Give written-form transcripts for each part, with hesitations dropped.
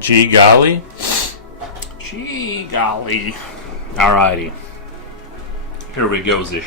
Gee golly. Gee golly. Alrighty. Here we go, Zish.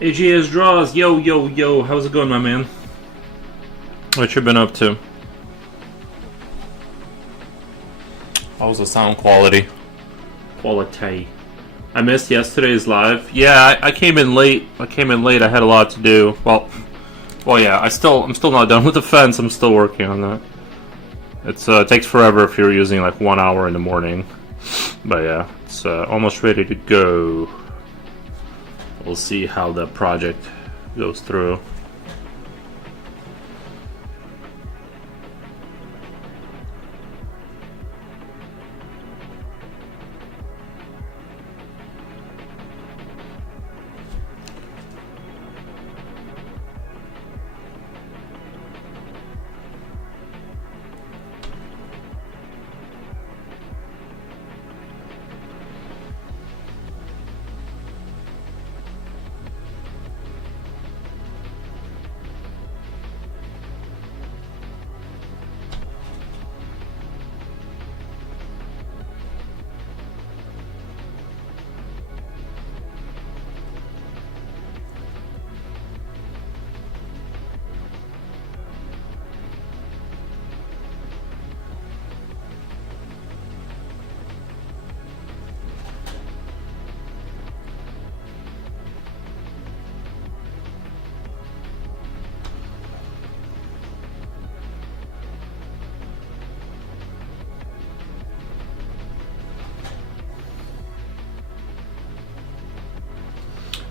AGS Draws, yo, how's it going, my man? What you been up to? How's the sound quality? Quality. I missed yesterday's live. Yeah, I came in late. I had a lot to do. Well, yeah. I'm still not done with the fence. I'm still working on that. It takes forever if you're using like 1 hour in the morning. But yeah, it's almost ready to go. We'll see how the project goes through.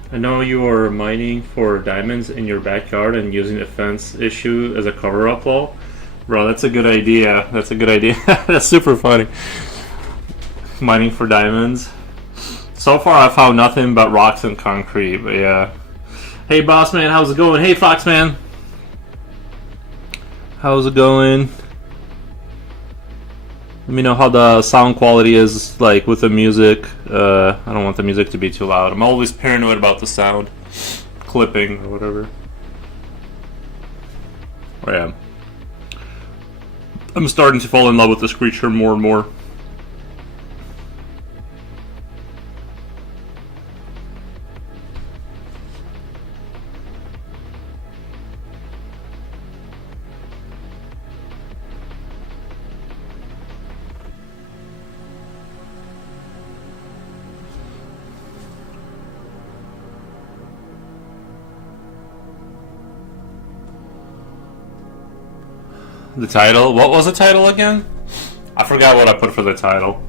I know you were mining for diamonds in your backyard and using the fence issue as a cover-up wall. Bro, that's a good idea. That's a good idea. That's super funny. Mining for diamonds. So far, I found nothing but rocks and concrete, but yeah. Hey, boss man, how's it going? Hey, Fox man. How's it going? Let me know how the sound quality is, like, with the music. I don't want the music to be too loud. I'm always paranoid about the sound clipping or whatever. Oh, yeah. I'm starting to fall in love with this creature more and more. The title? What was the title again? I forgot what I put for the title.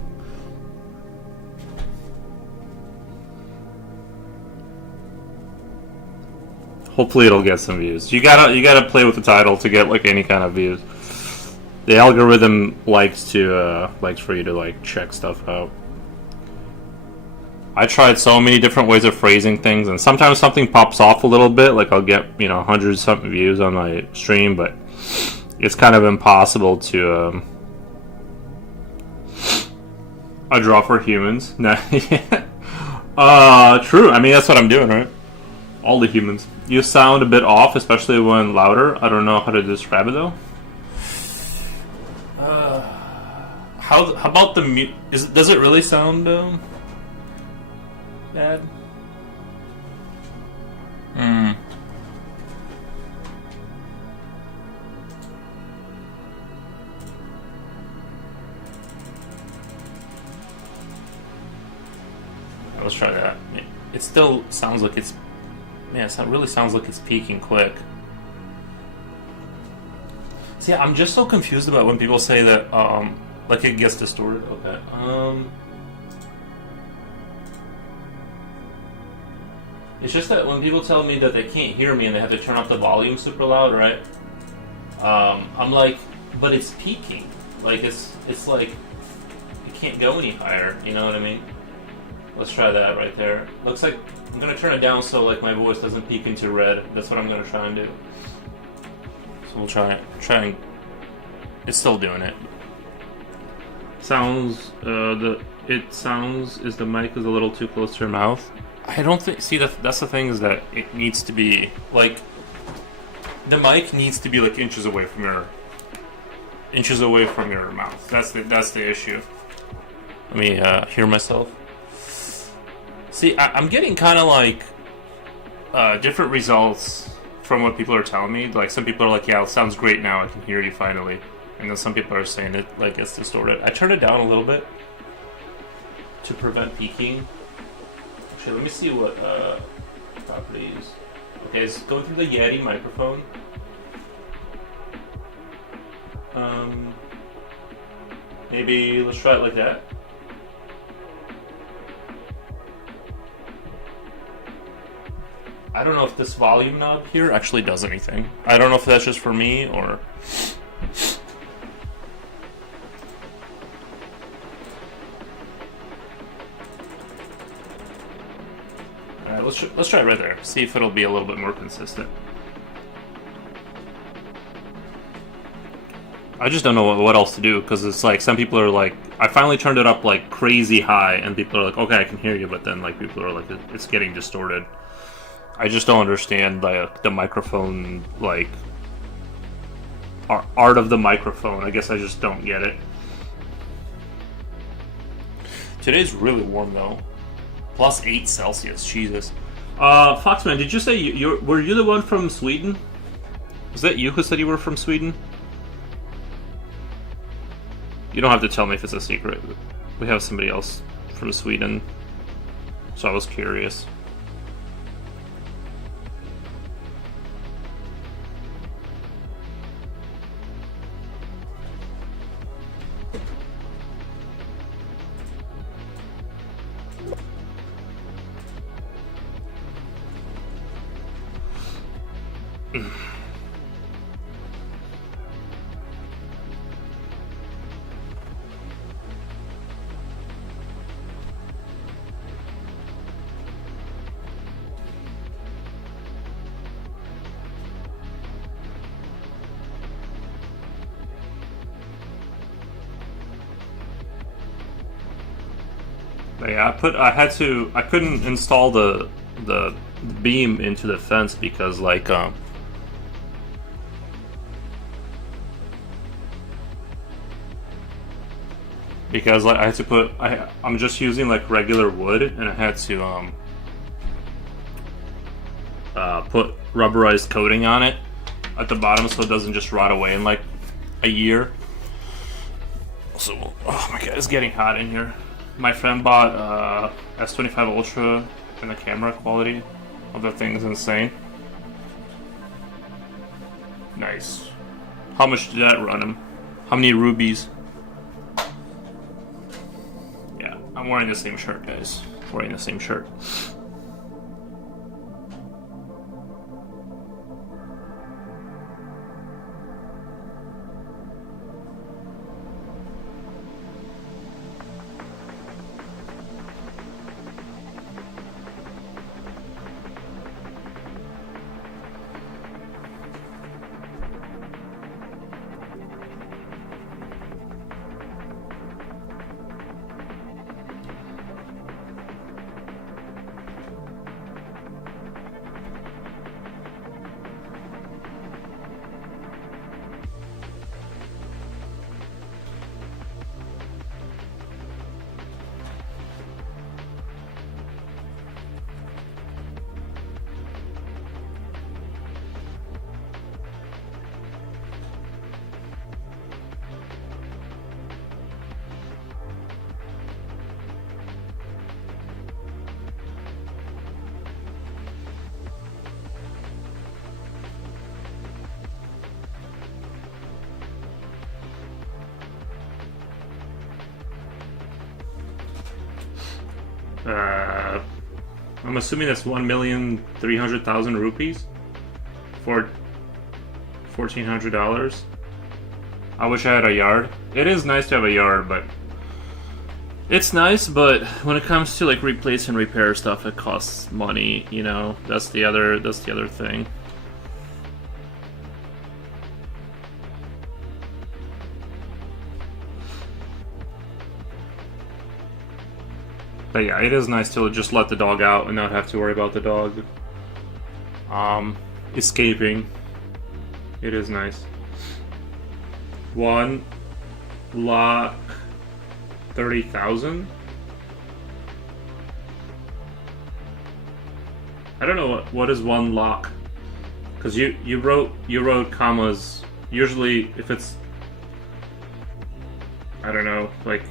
Hopefully it'll get some views. You gotta play with the title to get like any kind of views. The algorithm likes for you to like check stuff out. I tried so many different ways of phrasing things, and sometimes something pops off a little bit. Like I'll get 100 something views on my stream, but it's kind of impossible to a draw for humans. True. I mean, that's what I'm doing, right? All the humans. You sound a bit off, especially when louder. I don't know how to describe it though. How about the does it really sound bad? Let's try that. It still sounds like it's... Man, it really sounds like it's peaking quick. See, I'm just so confused about when people say that, like it gets distorted. Okay. It's just that when people tell me that they can't hear me and they have to turn up the volume super loud, right? I'm like, but it's peaking. Like, it's like, it can't go any higher, you know what I mean? Let's try that right there. Looks like I'm gonna turn it down so like my voice doesn't peak into red. That's what I'm gonna try and do. So we'll try and it's still doing it. Sounds is the mic is a little too close to your mouth. I don't think. See, that's the thing is that it needs to be like the mic needs to be like inches away from your mouth. That's the issue. Let me hear myself. See, I'm getting kind of like different results from what people are telling me. Like some people are like, "Yeah, it sounds great now. I can hear you finally," and then some people are saying it like it's distorted. I turned it down a little bit to prevent peaking. Actually, let me see what properties. Okay, it's going through the Yeti microphone. Maybe let's try it like that. I don't know if this volume knob here actually does anything. I don't know if that's just for me or... Alright, let's try it right there. See if it'll be a little bit more consistent. I just don't know what else to do, because it's like, some people are like, I finally turned it up like crazy high, and people are like, okay, I can hear you, but then like people are like, it's getting distorted. I just don't understand the microphone, like, art of the microphone. I guess I just don't get it. Today's really warm, though. Plus 8 Celsius, Jesus. Foxman, did you say were you the one from Sweden? Was that you who said you were from Sweden? You don't have to tell me if it's a secret. We have somebody else from Sweden, so I was curious. But yeah, I couldn't install the beam into the fence because I had to put I'm just using like regular wood, and I had to put rubberized coating on it at the bottom so it doesn't just rot away in like a year. So, oh my god, it's getting hot in here. My friend bought S25 Ultra, and the camera quality of the thing is insane. Nice. How much did that run him? How many rubies? Yeah, I'm wearing the same shirt, guys. Wearing the same shirt. I'm assuming that's 1,300,000 rupees for $1,400. I wish I had a yard. It is nice to have a yard, but it's nice. But when it comes to like replace and repair stuff, it costs money. You know, that's the other thing. But yeah, it is nice to just let the dog out and not have to worry about the dog escaping. It is nice. 1,30,000. I don't know what is 1 lakh, because you wrote commas. Usually, if it's, I don't know, like,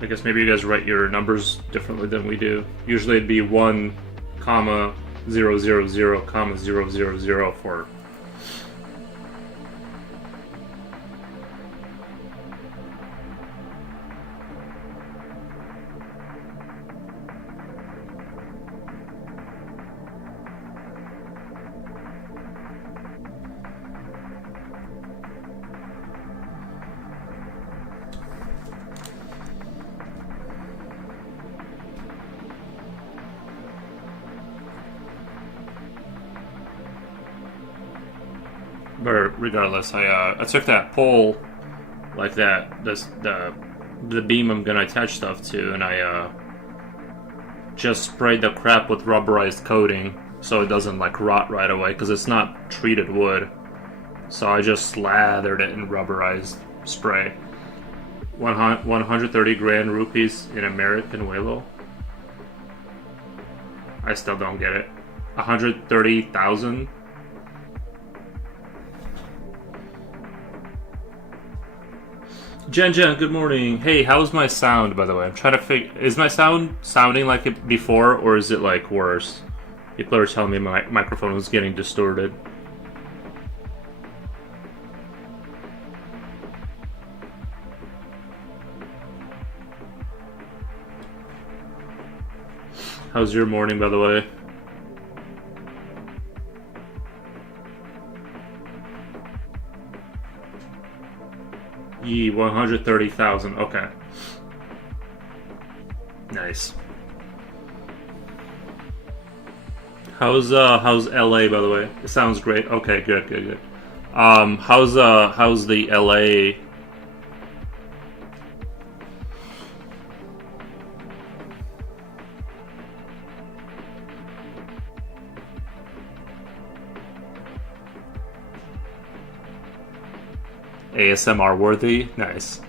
I guess maybe you guys write your numbers differently than we do. Usually it'd be 1, 000, 000, 000 for. But regardless, I took that pole, like that, the beam I'm gonna attach stuff to, and I just sprayed the crap with rubberized coating so it doesn't like rot right away, because it's not treated wood. So I just slathered it in rubberized spray. 130 grand rupees in American Waylo. I still don't get it. 130,000. Jen, good morning. Hey, how's my sound, by the way? I'm trying to figure... Is my sound sounding like it before, or is it, like, worse? People are telling me my microphone was getting distorted. How's your morning, by the way? Ye 130,000. Okay. Nice. How's LA, by the way? It sounds great. Okay, good. How's the LA? ASMR worthy? Nice.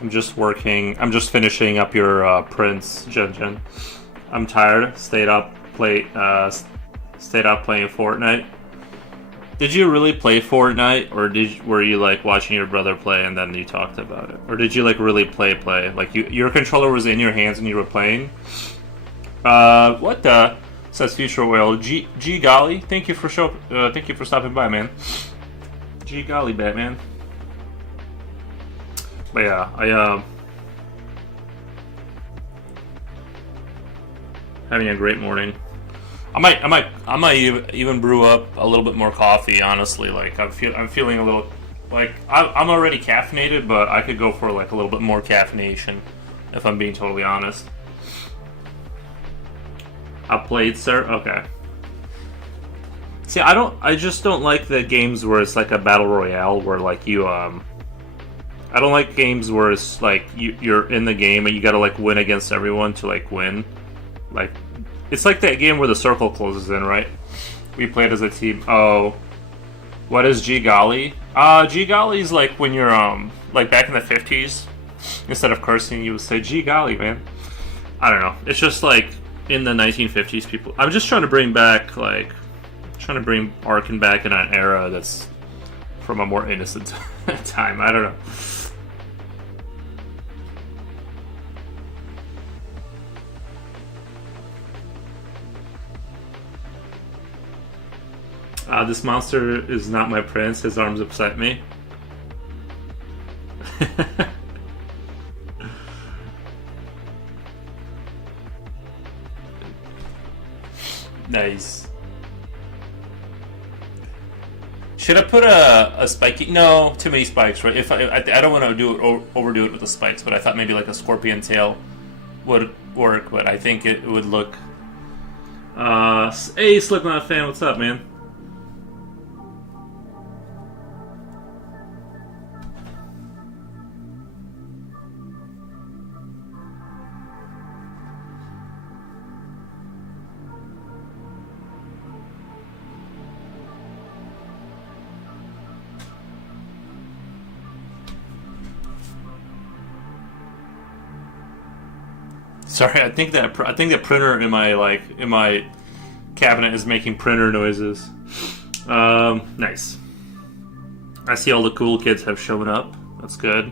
I'm just finishing up your prints, Jen. I'm tired. Stayed up playing Fortnite. Did you really play Fortnite, or were you like watching your brother play and then you talked about it, or did you like really play? Like your controller was in your hands and you were playing? What the? Says Future Whale. G golly, thank you for stopping by, man. G golly, Batman. But yeah, having a great morning. I might even brew up a little bit more coffee. Honestly, like I'm feeling a little like I'm already caffeinated, but I could go for like a little bit more caffeination, if I'm being totally honest. I played, sir. Okay. See, I just don't like the games where it's like a battle royale where like you I don't like games where it's like you're in the game and you gotta like win against everyone to like win. Like, it's like that game where the circle closes in, right? We played as a team. Oh, what is G golly? G golly is like when you're like back in the 50s. Instead of cursing, you would say G golly, man. I don't know. It's just like in the 1950s, people. I'm just trying to bring Arkin back in an era that's from a more innocent time. I don't know. This monster is not my prince. His arms upset me. Nice. Should I put a spiky? No, too many spikes, right? If I don't want to overdo it with the spikes, but I thought maybe like a scorpion tail would work. But I think it would look. Hey, Slipknot fan, what's up, man? Sorry, I think that printer in my cabinet is making printer noises. Nice. I see all the cool kids have shown up. That's good.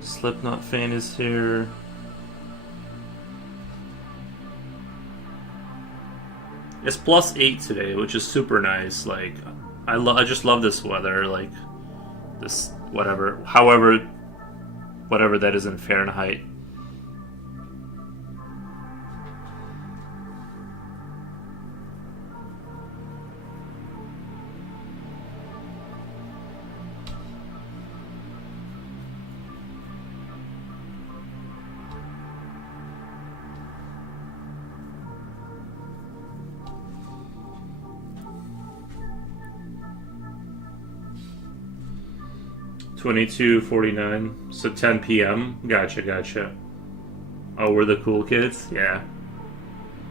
Slipknot fan is here. It's +8 today, which is super nice. Like, I just love this weather. Like, this whatever that is in Fahrenheit. $22.49, so 10 p.m. Gotcha. Oh, we're the cool kids? Yeah.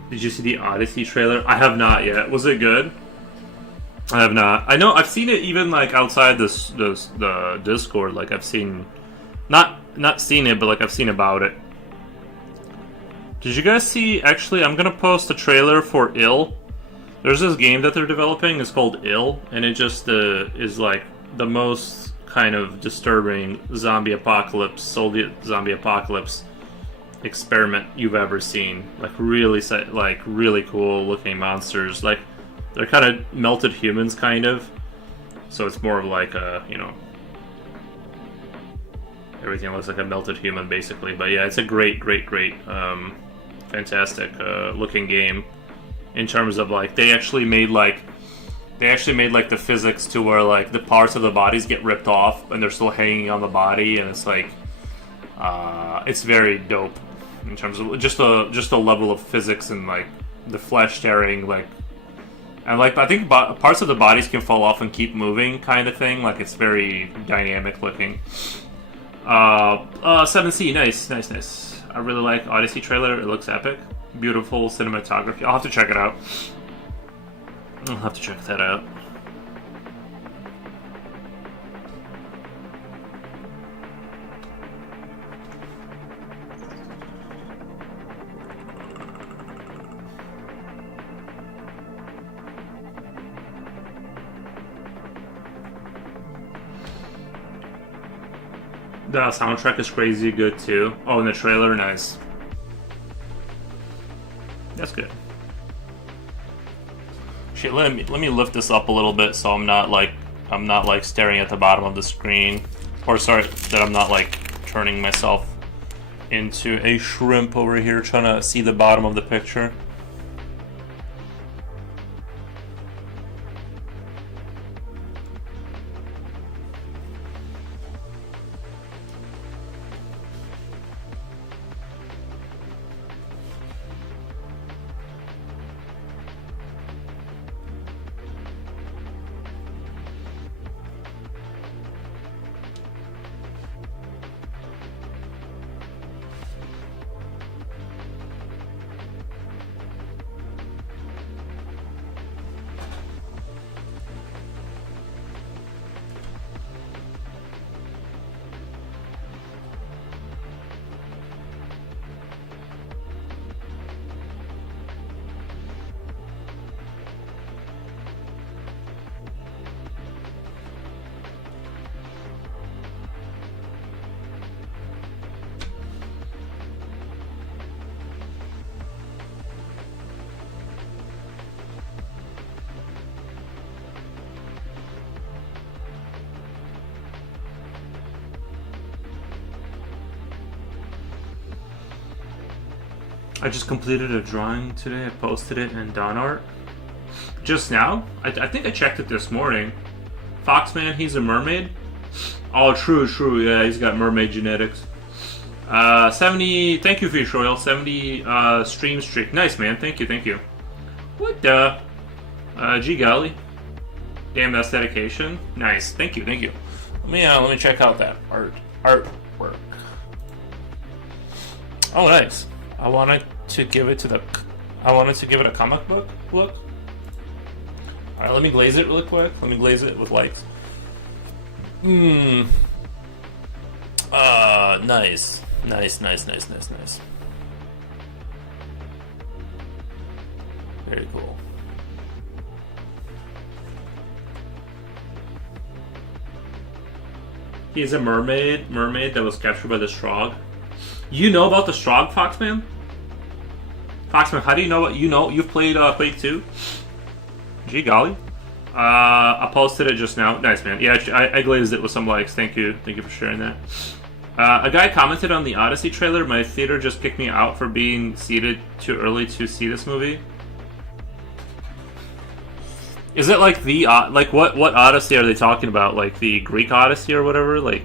Did you see the Odyssey trailer? I have not yet. Was it good? I have not. I know I've seen it even like outside the Discord. Like I've seen, not seen it, but like I've seen about it. Did you guys see? Actually, I'm gonna post a trailer for Ill. There's this game that they're developing. It's called Ill, and it just is like the most kind of disturbing zombie apocalypse, Soviet zombie apocalypse experiment you've ever seen. Like really cool looking monsters. Like they're kind of melted humans, kind of. So it's more of like a, Everything looks like a melted human, basically. But yeah, it's a great, fantastic looking game. In terms of like, they actually made like the physics to where like the parts of the bodies get ripped off and they're still hanging on the body, and it's like it's very dope in terms of just a level of physics and like the flesh tearing, like, and like I think parts of the bodies can fall off and keep moving, kind of thing. Like it's very dynamic looking. 7C, nice. I really like Odyssey trailer. It looks epic. Beautiful cinematography. I'll have to check it out. I'll have to check that out. The soundtrack is crazy good too. Oh, and the trailer, nice. That's good. Shit, let me lift this up a little bit so I'm not like staring at the bottom of the screen, or sorry, that I'm not like turning myself into a shrimp over here trying to see the bottom of the picture. I just completed a drawing today. I posted it in DonArt. Just now? I think I checked it this morning. Foxman, he's a mermaid? Oh, true. Yeah, he's got mermaid genetics. 70... Thank you, Fish Royal. 70 stream streak. Nice, man. Thank you. What the... Gee golly. Damn, that's dedication. Nice. Thank you. Let me check out that artwork. Oh, nice. I wanted to give it a comic book look. Alright, let me glaze it really quick. Let me glaze it with lights. Nice. Very cool. He's a mermaid that was captured by the Strogg. You know about the Strogg, Foxman? Foxman, how do you know what you know? You've played Quake 2? Gee golly. I posted it just now. Nice, man. Yeah, I glazed it with some likes. Thank you for sharing that. A guy commented on the Odyssey trailer, my theater just kicked me out for being seated too early to see this movie. Is it like the, like what Odyssey are they talking about? Like the Greek Odyssey or whatever? Like...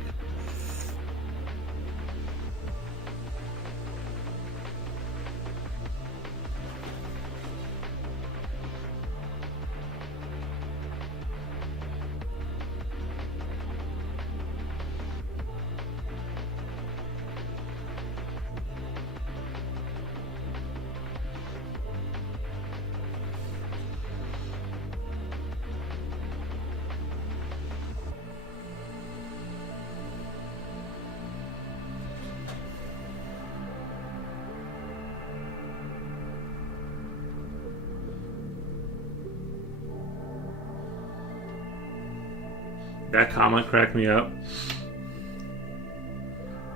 That comment cracked me up.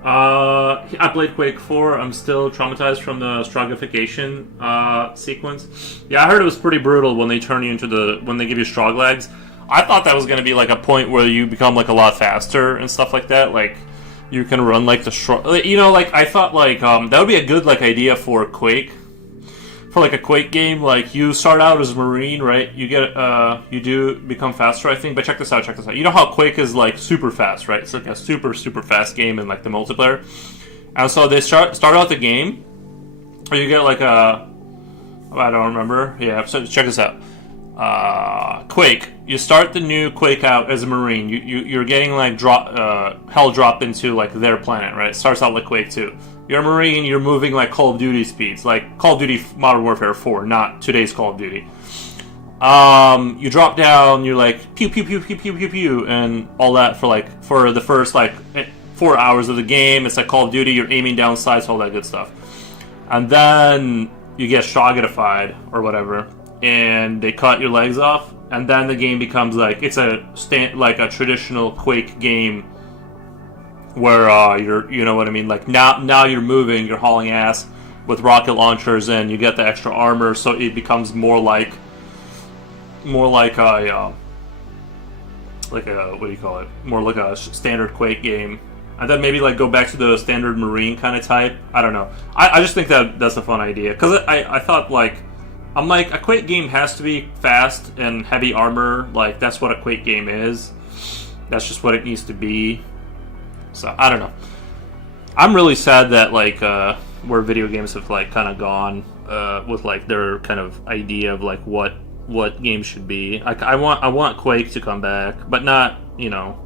I played Quake 4. I'm still traumatized from the Stroggification sequence. Yeah, I heard it was pretty brutal when they turn you into when they give you Strogg legs. I thought that was going to be like a point where you become like a lot faster and stuff like that. Like, You can run like the short. You know, like I thought, like that would be a good like idea for Quake. For like a Quake game, like you start out as a Marine, right? You get you do become faster, I think. But check this out, check this out. You know how Quake is like super fast, right? It's like a super fast game in like the multiplayer. And so they start out the game, or you get like a, I don't remember. Yeah, so check this out. Quake. You start the new Quake out as a Marine. You're getting like hell dropped into like their planet, right? It starts out like Quake 2. You're a Marine, you're moving like Call of Duty speeds, like Call of Duty Modern Warfare 4, not today's Call of Duty. You drop down, you're like pew pew pew pew pew pew pew, and all that for the first like 4 hours of the game. It's like Call of Duty, you're aiming down sights, all that good stuff. And then you get shotgunified or whatever, and they cut your legs off, and then the game becomes like it's like a traditional Quake game where you're, you know what I mean, like now you're moving, you're hauling ass with rocket launchers, and you get the extra armor, so it becomes more like a what do you call it? More like a standard Quake game. And then maybe like go back to the standard Marine kind of type. I don't know. I just think that's a fun idea, because I thought like, I'm like, a Quake game has to be fast and heavy armor. Like that's what a Quake game is. That's just what it needs to be. So I don't know. I'm really sad that like where video games have like kind of gone with like their kind of idea of like what games should be. Like I want Quake to come back, but not, you know,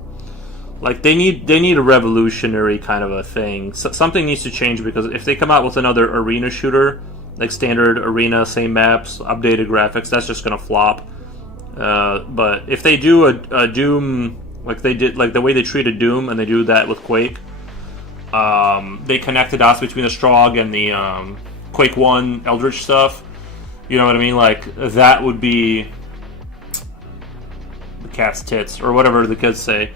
like they need a revolutionary kind of a thing. Something needs to change, because if they come out with another arena shooter, like standard arena, same maps, updated graphics, that's just gonna flop. But if they do a Doom, like they did, like the way they treated Doom, and they do that with Quake, they connect the dots between the Strogg and the Quake 1 Eldritch stuff. You know what I mean? Like that would be the cat's tits, or whatever the kids say.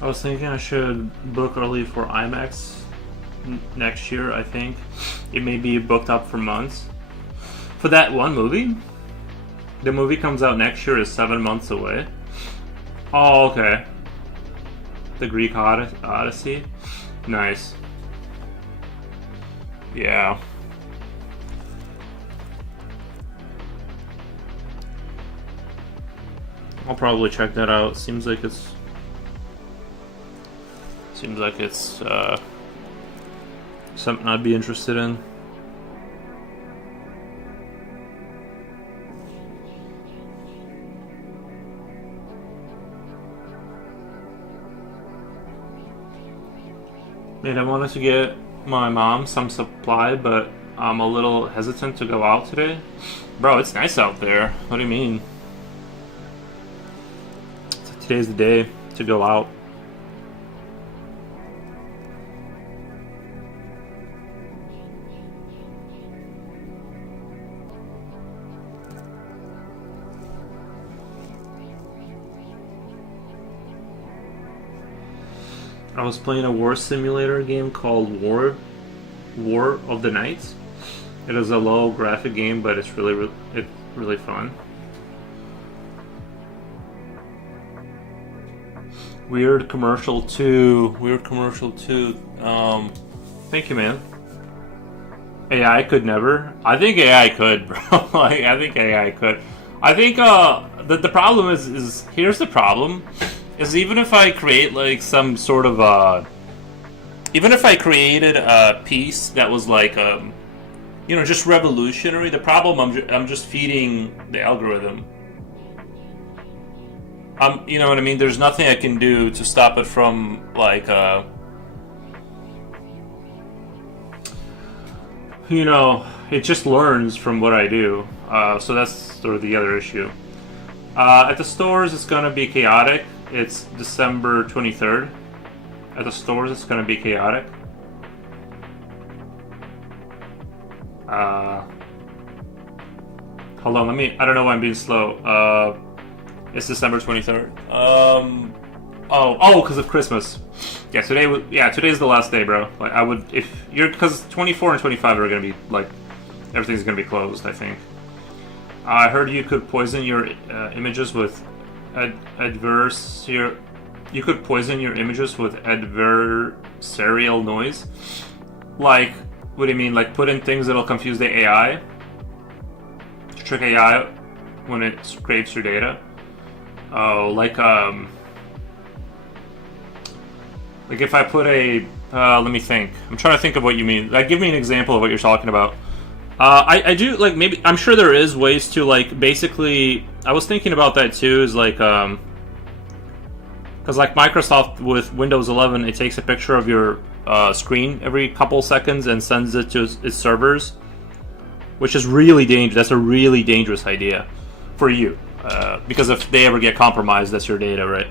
I was thinking I should book early for IMAX next year. I think it may be booked up for months for that one movie. The movie comes out next year, is 7 months away. Oh, okay. The Greek Odyssey. Nice. Yeah. I'll probably check that out. Seems like it's something I'd be interested in. And I wanted to get my mom some supply, but I'm a little hesitant to go out today. Bro, it's nice out there. What do you mean? Today's the day to go out. I was playing a war simulator game called War of the Knights. It is a low graphic game, but it's really fun. Weird commercial too. Thank you, man. AI could never. I think AI could, bro. Like, I think AI could. I think the problem is here's the problem. Is even if I create like some sort of even if I created a piece that was like just revolutionary, the problem I'm just feeding the algorithm. You know what I mean? There's nothing I can do to stop it from like it just learns from what I do. So that's sort of the other issue. At the stores, it's gonna be chaotic. It's December 23rd. At the stores, it's gonna be chaotic. Hold on, I don't know why I'm being slow. It's December 23rd. Because of Christmas. Yeah, today's the last day, bro. Like, because 24 and 25 are gonna be, like, everything's gonna be closed, I think. I heard you could poison your images with adversarial noise. Like, what do you mean? Like, put in things that'll confuse the AI? To trick AI when it scrapes your data? Oh, like if I put let me think. I'm trying to think of what you mean. Like, give me an example of what you're talking about. I do, like, maybe, I'm sure there is ways to, like, basically, I was thinking about that too, is like, because, like, Microsoft with Windows 11, it takes a picture of your screen every couple seconds and sends it to its servers, which is really dangerous. That's a really dangerous idea for you, because if they ever get compromised, that's your data, right?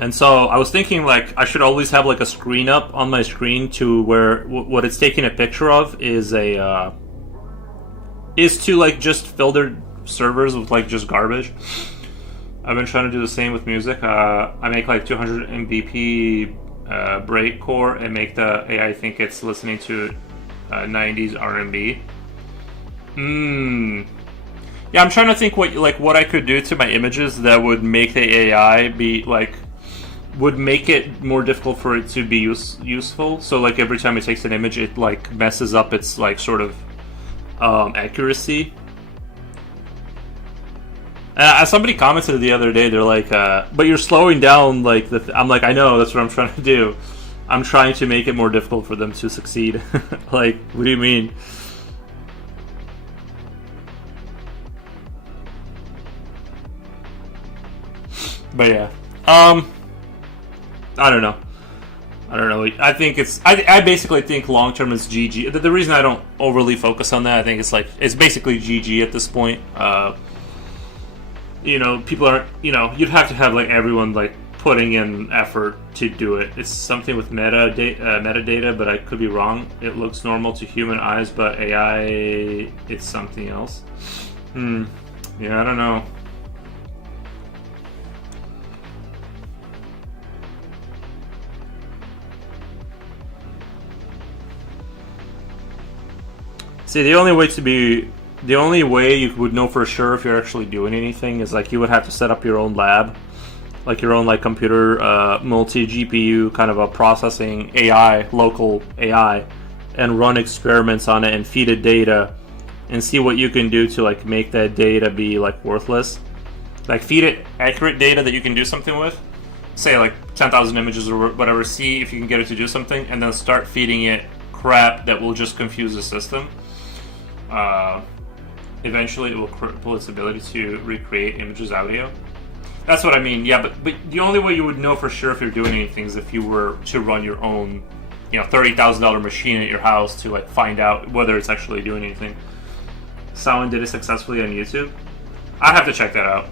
And so I was thinking, like, I should always have, like, a screen up on my screen to where what it's taking a picture of is to, like, just fill their servers with, like, just garbage. I've been trying to do the same with music. I make, like, 200 mbp breakcore and make the AI think it's listening to 90s R&B. Yeah, I'm trying to think what I could do to my images that would make the AI be, like, would make it more difficult for it to be useful. So, like, every time it takes an image, it, like, messes up its, like, sort of accuracy. Somebody commented the other day, they're like, but you're slowing down, like, I'm like, I know, that's what I'm trying to do. I'm trying to make it more difficult for them to succeed. Like, what do you mean? But yeah. I don't know. I think I basically think long term is GG. The reason I don't overly focus on that, I think it's basically GG at this point. People are, you'd have to have, like, everyone, like, putting in effort to do it. It's something with metadata, but I could be wrong. It looks normal to human eyes, but AI, it's something else. Yeah, I don't know. See, the only way you would know for sure if you're actually doing anything is, like, you would have to set up your own lab, like your own, like, computer, multi-GPU kind of a processing AI, local AI, and run experiments on it and feed it data and see what you can do to, like, make that data be, like, worthless. Like, feed it accurate data that you can do something with, say, like, 10,000 images or whatever, see if you can get it to do something, and then start feeding it crap that will just confuse the system. Eventually it will cripple its ability to recreate images audio. That's what I mean. Yeah, but the only way you would know for sure if you're doing anything is if you were to run your own, $30,000 machine at your house to, like, find out whether it's actually doing anything. Someone did it successfully on YouTube. I'd have to check that out.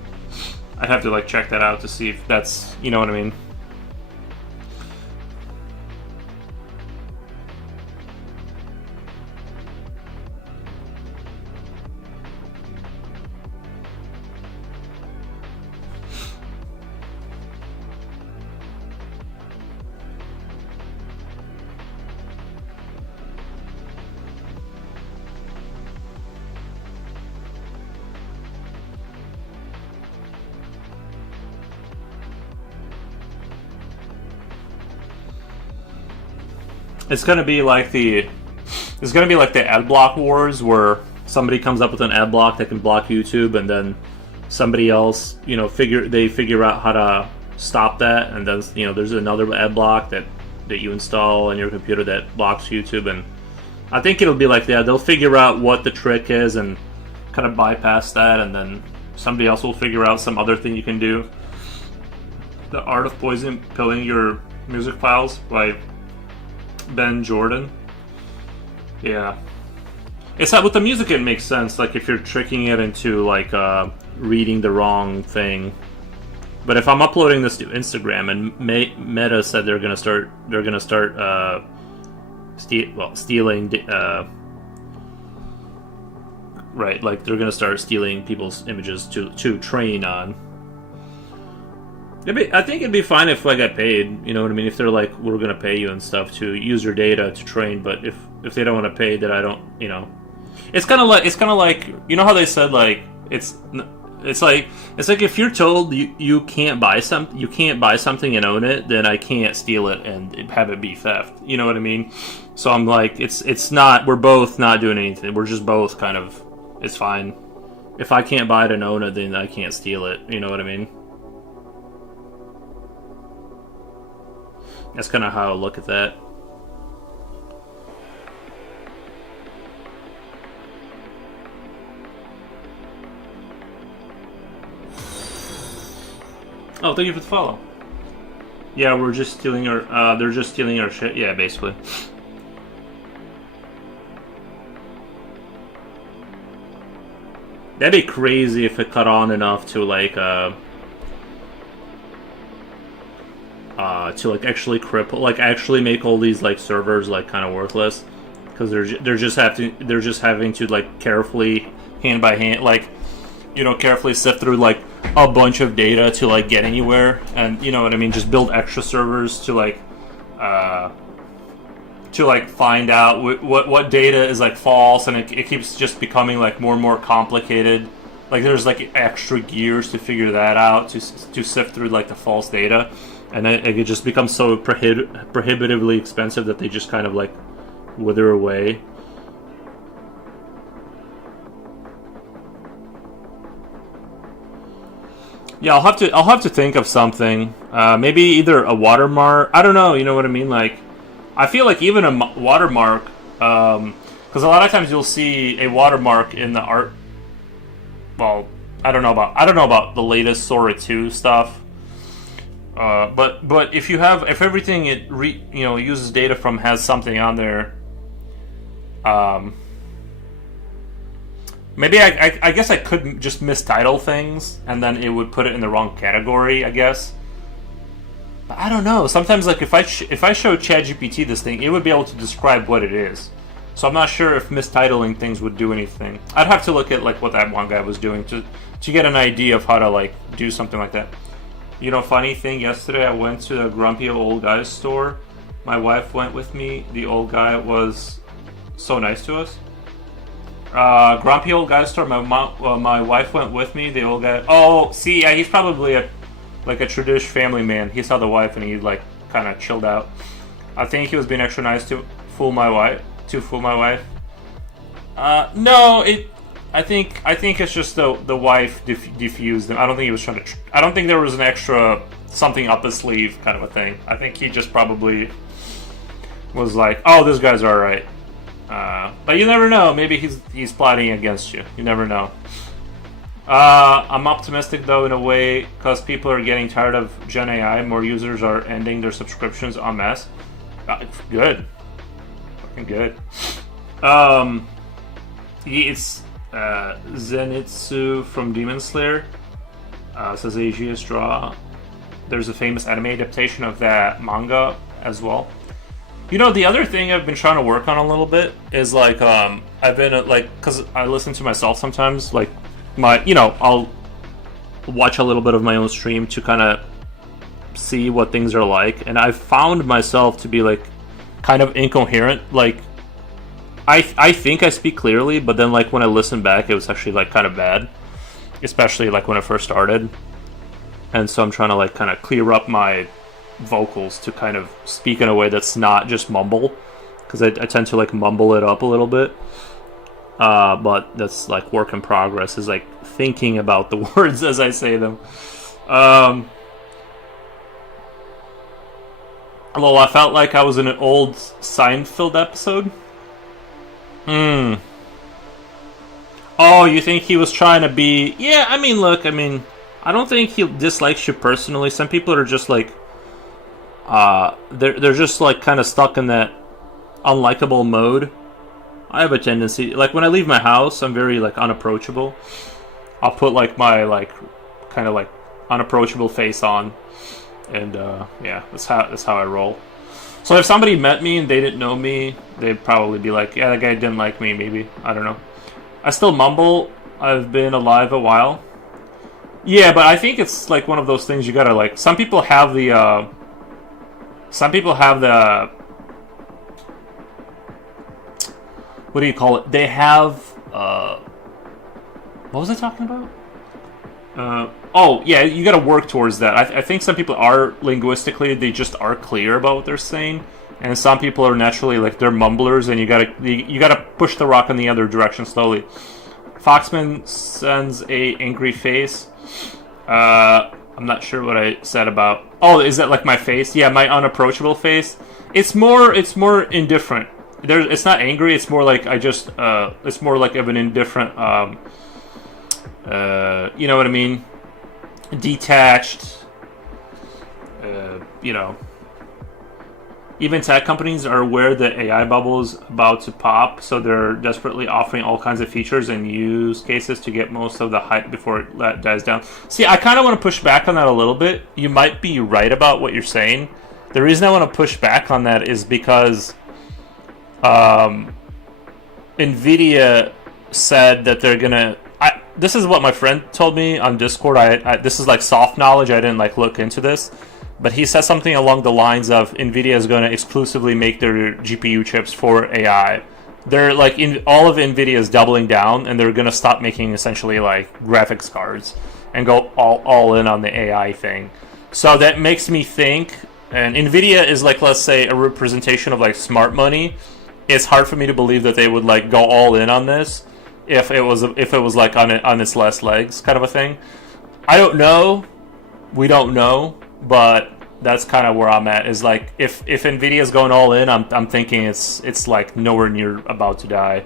I'd have to, like, check that out to see if that's, you know what I mean. It's gonna be like the ad block wars, where somebody comes up with an ad block that can block YouTube, and then somebody else, figure out how to stop that, and then there's another ad block that you install on your computer that blocks YouTube, and I think it'll be like that. They'll figure out what the trick is and kind of bypass that, and then somebody else will figure out some other thing you can do. The Art of Poison Pilling Your Music Files by Ben Jordan. Yeah. It's not with the music, it makes sense, like if you're tricking it into like reading the wrong thing. But if I'm uploading this to Instagram, and Meta said they're gonna start stealing right, like they're gonna start stealing people's images to train on. I think it'd be fine if I got paid, you know what I mean? If they're like, we're gonna pay you and stuff to use your data to train, but if they don't want to pay, then I don't, it's kind of like you know how they said like it's like if you're told you can't buy something and own it, then I can't steal it and have it be theft. You know what I mean? So I'm like, it's not, we're both not doing anything. We're just both kind of, it's fine. If I can't buy it and own it, then I can't steal it. You know what I mean? That's kind of how I look at that. Oh, thank you for the follow. Yeah, we're just stealing our, they're just stealing our shit. Yeah, basically. That'd be crazy if it caught on enough to like, actually cripple, like actually make all these like servers like kind of worthless, because they're just having to like carefully, hand by hand, like, carefully sift through like a bunch of data to like get anywhere, and you know what I mean, just build extra servers to like find out what data is like false, and it keeps just becoming like more and more complicated. Like there's like extra gears to figure that out, to sift through like the false data, and it just becomes so prohibitively expensive that they just kind of like wither away. Yeah, I'll have to think of something. Maybe either a watermark. I don't know. You know what I mean? Like, I feel like even a watermark, because a lot of times you'll see a watermark in the art. Well, I don't know about the latest Sora 2 stuff. But if everything it uses data from has something on there, maybe I guess I could just mistitle things and then it would put it in the wrong category, I guess. But I don't know. Sometimes like if I show ChatGPT this thing, it would be able to describe what it is. So I'm not sure if mistitling things would do anything. I'd have to look at like what that one guy was doing to get an idea of how to like do something like that. Funny thing, yesterday I went to the Grumpy Old Guys store. My wife went with me. The old guy was so nice to us. Grumpy Old Guys store. My wife went with me. The old guy. Oh, see, yeah, he's probably a tradish family man. He saw the wife and he like kind of chilled out. I think he was being extra nice to fool my wife. No, I think it's just the wife diffused him. I don't think he was trying to. I don't think there was an extra something up his sleeve kind of a thing. I think he just probably was like, "Oh, this guy's all right." But you never know. Maybe he's plotting against you. You never know. I'm optimistic though in a way, because people are getting tired of Gen AI. More users are ending their subscriptions en masse. Good, fucking good. It's Zenitsu from Demon Slayer says Aegis Draw. There's a famous anime adaptation of that manga as well. The other thing I've been trying to work on a little bit is like I've been like, because I listen to myself sometimes, like I'll watch a little bit of my own stream to kind of see what things are like, and I've found myself to be like kind of incoherent. Like I think I speak clearly, but then like when I listen back, it was actually like kind of bad, especially like when I first started. And so I'm trying to like kind of clear up my vocals to kind of speak in a way that's not just mumble, because I tend to like mumble it up a little bit. But that's like work in progress, is like thinking about the words as I say them. Although I felt like I was in an old Seinfeld episode. Oh, you think he was trying to be... Yeah, I mean, look, I don't think he dislikes you personally. Some people are just like... they're just like kind of stuck in that unlikable mode. I have a tendency... Like, when I leave my house, I'm very, like, unapproachable. I'll put, like, my, like, kind of, like, unapproachable face on. And, yeah, that's how I roll. So if somebody met me and they didn't know me, they'd probably be like, yeah, that guy didn't like me, maybe. I don't know. I still mumble. I've been alive a while. Yeah, but I think it's like one of those things you gotta like. Some people have the. What do you call it? They have. What was I talking about? Oh yeah, you gotta work towards that. I think some people are linguistically, they just are clear about what they're saying. And some people are naturally like they're mumblers, and you gotta push the rock in the other direction slowly. Foxman sends a angry face. I'm not sure what I said about. Oh, is that like my face? Yeah, my unapproachable face. It's more indifferent. It's not angry. It's more like it's more like of an indifferent. You know what I mean? Detached. You know. Even tech companies are aware that AI bubble is about to pop, so they're desperately offering all kinds of features and use cases to get most of the hype before it dies down. See, I kind of want to push back on that a little bit. You might be right about what you're saying. The reason I want to push back on that is because NVIDIA said that they're going to... This is what my friend told me on Discord. This is like soft knowledge. I didn't like look into this. But he says something along the lines of NVIDIA is going to exclusively make their GPU chips for AI. They're like all of NVIDIA is doubling down, and they're going to stop making essentially like graphics cards and go all in on the AI thing. So that makes me think, and NVIDIA is like, let's say, a representation of like smart money. It's hard for me to believe that they would like go all in on this if it was like on its last legs kind of a thing. I don't know. We don't know. But that's kind of where I'm at. Is like if NVIDIA is going all in, I'm thinking it's like nowhere near about to die.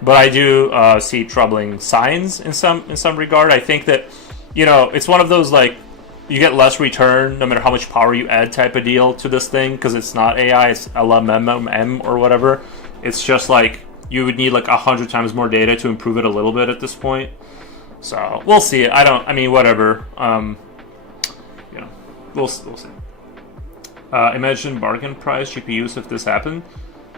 But I do see troubling signs in some regard. I think that it's one of those like you get less return no matter how much power you add type of deal to this thing because it's not AI, it's LMMM or whatever. It's just like you would need like 100 times more data to improve it a little bit at this point. So we'll see. Whatever. We'll see. Imagine bargain price GPUs if this happened.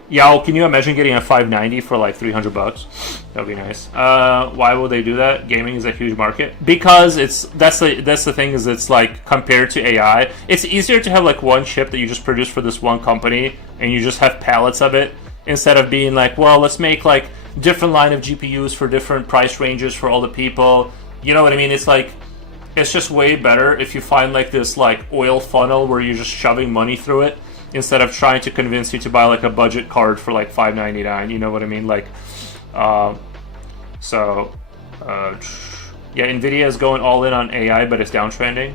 Yeah, can you imagine getting a 590 for like $300? That'd be nice. Why would they do that? Gaming is a huge market because that's the thing is it's like compared to AI, it's easier to have like one chip that you just produce for this one company and you just have pallets of it instead of being like, well, let's make like different line of GPUs for different price ranges for all the people. You know what I mean? It's like. It's just way better if you find like this like oil funnel where you're just shoving money through it instead of trying to convince you to buy like a budget card for like $5.99. You know what I mean? Like, yeah, NVIDIA is going all in on AI, but it's downtrending.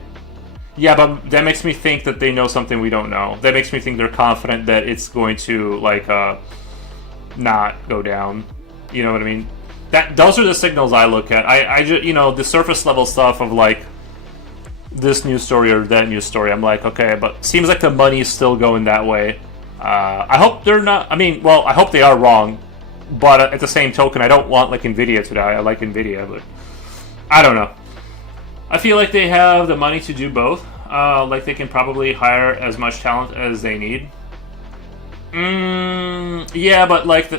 Yeah, but that makes me think that they know something we don't know. That makes me think they're confident that it's going to like not go down. You know what I mean? Those are the signals I look at. I just, the surface level stuff of like this news story or that news story. I'm like, okay, but seems like the money is still going that way. I hope they're not. I hope they are wrong. But at the same token, I don't want like NVIDIA to die. I like NVIDIA, but I don't know. I feel like they have the money to do both. Like they can probably hire as much talent as they need. Yeah, but like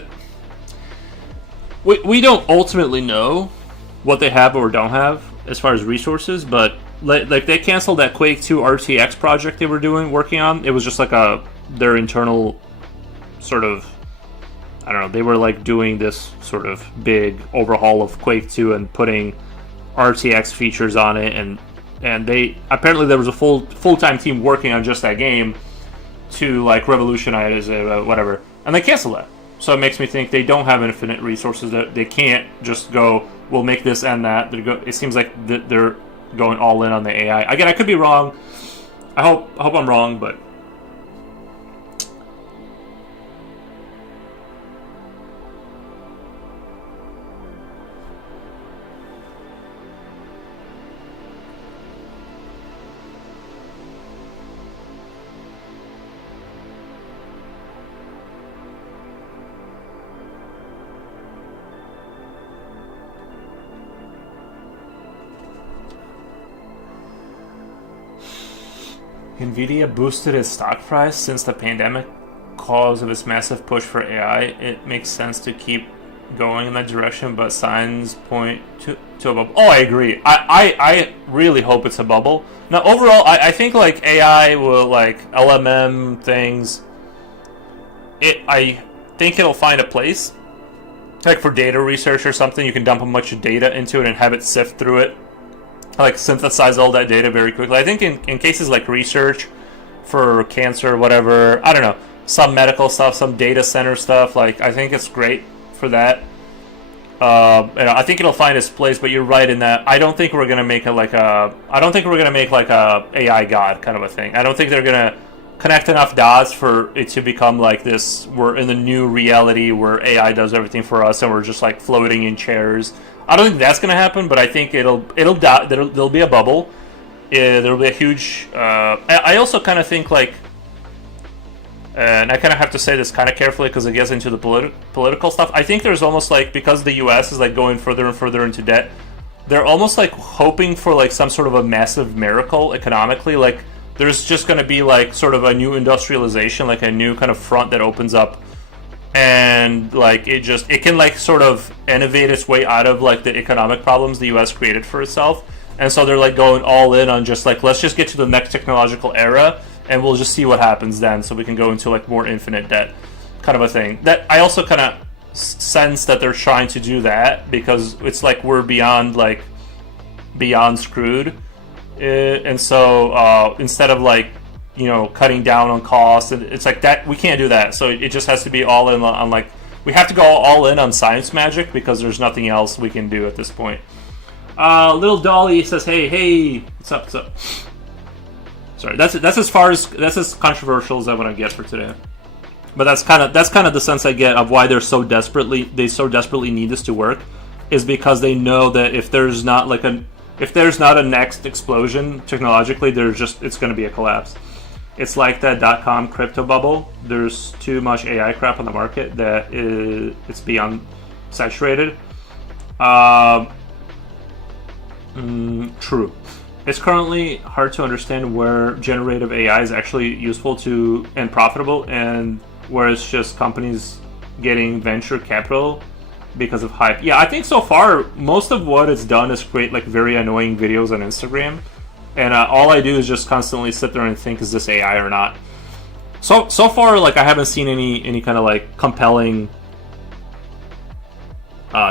we don't ultimately know what they have or don't have as far as resources, but like they canceled that Quake 2 RTX project they were working on. It was just like their internal sort of, I don't know, they were like doing this sort of big overhaul of Quake 2 and putting RTX features on it, and they apparently there was a full-time team working on just that game to like revolutionize it, whatever, and they canceled that. So it makes me think they don't have infinite resources. That they can't just go, we'll make this and that. It seems like they're going all in on the AI. Again, I could be wrong. I hope I'm wrong, but Nvidia boosted its stock price since the pandemic cause of its massive push for AI. It makes sense to keep going in that direction, but signs point to a bubble. Oh, I agree. I really hope it's a bubble. Now, overall, I think like AI will, like LMM things, I think it'll find a place. Like for data research or something, you can dump a bunch of data into it and have it sift through it, like synthesize all that data very quickly. I think in cases like research for cancer or whatever, I don't know, some medical stuff, some data center stuff, like I think it's great for that. And I think it'll find its place, but you're right in that I don't think we're gonna make it like a AI god kind of a thing. I don't think they're gonna connect enough dots for it to become like this. We're in the new reality where AI does everything for us, and we're just like floating in chairs. I don't think that's gonna happen, but I think it'll die. There'll be a bubble. There'll be a huge. I also kind of think like. And I kind of have to say this kind of carefully because it gets into the political stuff. I think there's almost like, because the U.S. is like going further and further into debt, they're almost like hoping for like some sort of a massive miracle economically. Like there's just going to be like sort of a new industrialization, like a new kind of front that opens up, and like it can like sort of innovate its way out of like the economic problems the U.S. created for itself. And so they're like going all in on just like, let's just get to the next technological era, and we'll just see what happens then, so we can go into like more infinite debt kind of a thing. That I also kind of sense that they're trying to do that because it's like we're beyond screwed, and so instead of like, you know, cutting down on costs, it's like that we can't do that. So it just has to be all in on like, we have to go all in on science magic because there's nothing else we can do at this point. Little Dolly says, hey, what's up? Sorry, that's as controversial as I want to get for today. But that's kind of the sense I get of why they so desperately need this to work, is because they know that if there's not a next explosion technologically, it's going to be a collapse. It's like that .com crypto bubble. There's too much AI crap on the market that it's beyond saturated. True. It's currently hard to understand where generative AI is actually useful to and profitable, and where it's just companies getting venture capital because of hype. Yeah, I think so far most of what it's done is create like very annoying videos on Instagram, and all I do is just constantly sit there and think, is this AI or not? So far, like I haven't seen any kind of like compelling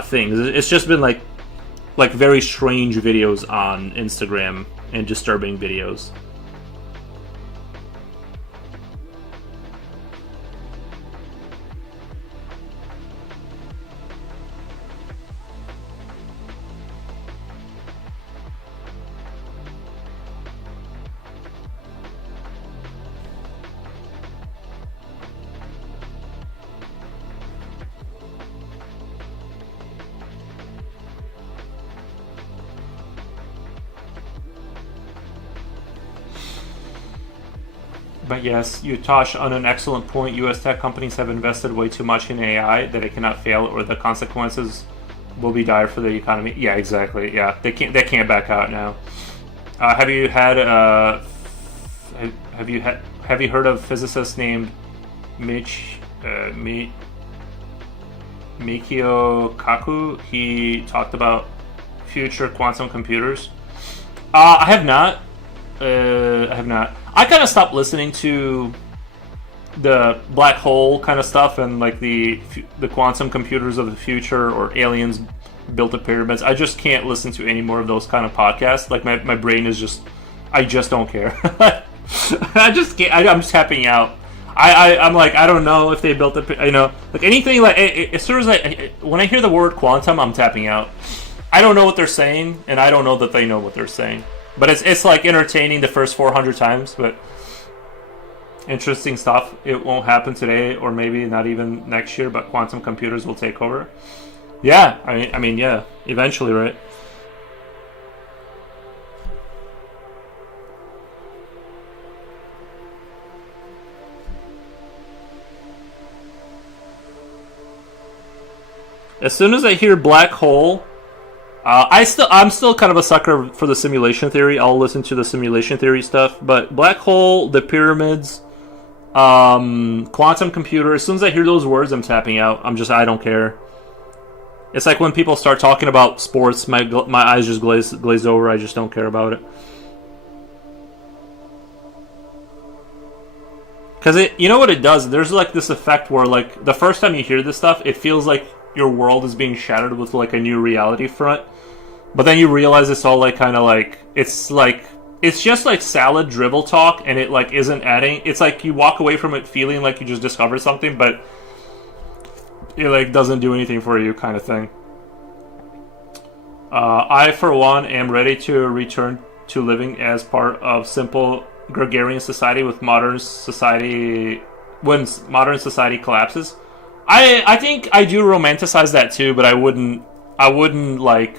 things. It's just been like very strange videos on Instagram and disturbing videos. But yes, you touch on an excellent point. U.S. tech companies have invested way too much in AI that it cannot fail, or the consequences will be dire for the economy. Yeah, exactly. Yeah, they can't back out now. Have you heard of physicist named Michio Kaku? He talked about future quantum computers. I have not. I kind of stopped listening to the black hole kind of stuff and like the quantum computers of the future, or aliens built the pyramids. I just can't listen to any more of those kind of podcasts. Like my brain is just, I just don't care. I just can't. I'm just tapping out. I'm like, I don't know if they built the, like anything like, as soon as when I hear the word quantum, I'm tapping out. I don't know what they're saying, and I don't know that they know what they're saying. But it's like entertaining the first 400 times, but interesting stuff. It won't happen today, or maybe not even next year, but quantum computers will take over. Yeah, I mean, yeah, eventually, right? As soon as I hear black hole, I'm still kind of a sucker for the simulation theory. I'll listen to the simulation theory stuff, but black hole, the pyramids, quantum computer. As soon as I hear those words, I'm tapping out. I don't care. It's like when people start talking about sports, my eyes just glaze over. I just don't care about it. Because you know what it does? There's like this effect where like the first time you hear this stuff, it feels like your world is being shattered with like a new reality front. But then you realize it's all like kind of like it's just like salad dribble talk, and it like isn't adding. It's like you walk away from it feeling like you just discovered something, but it like doesn't do anything for you, kind of thing. I for one am ready to return to living as part of simple gregarian society with modern society when modern society collapses. I think I do romanticize that too, but I wouldn't like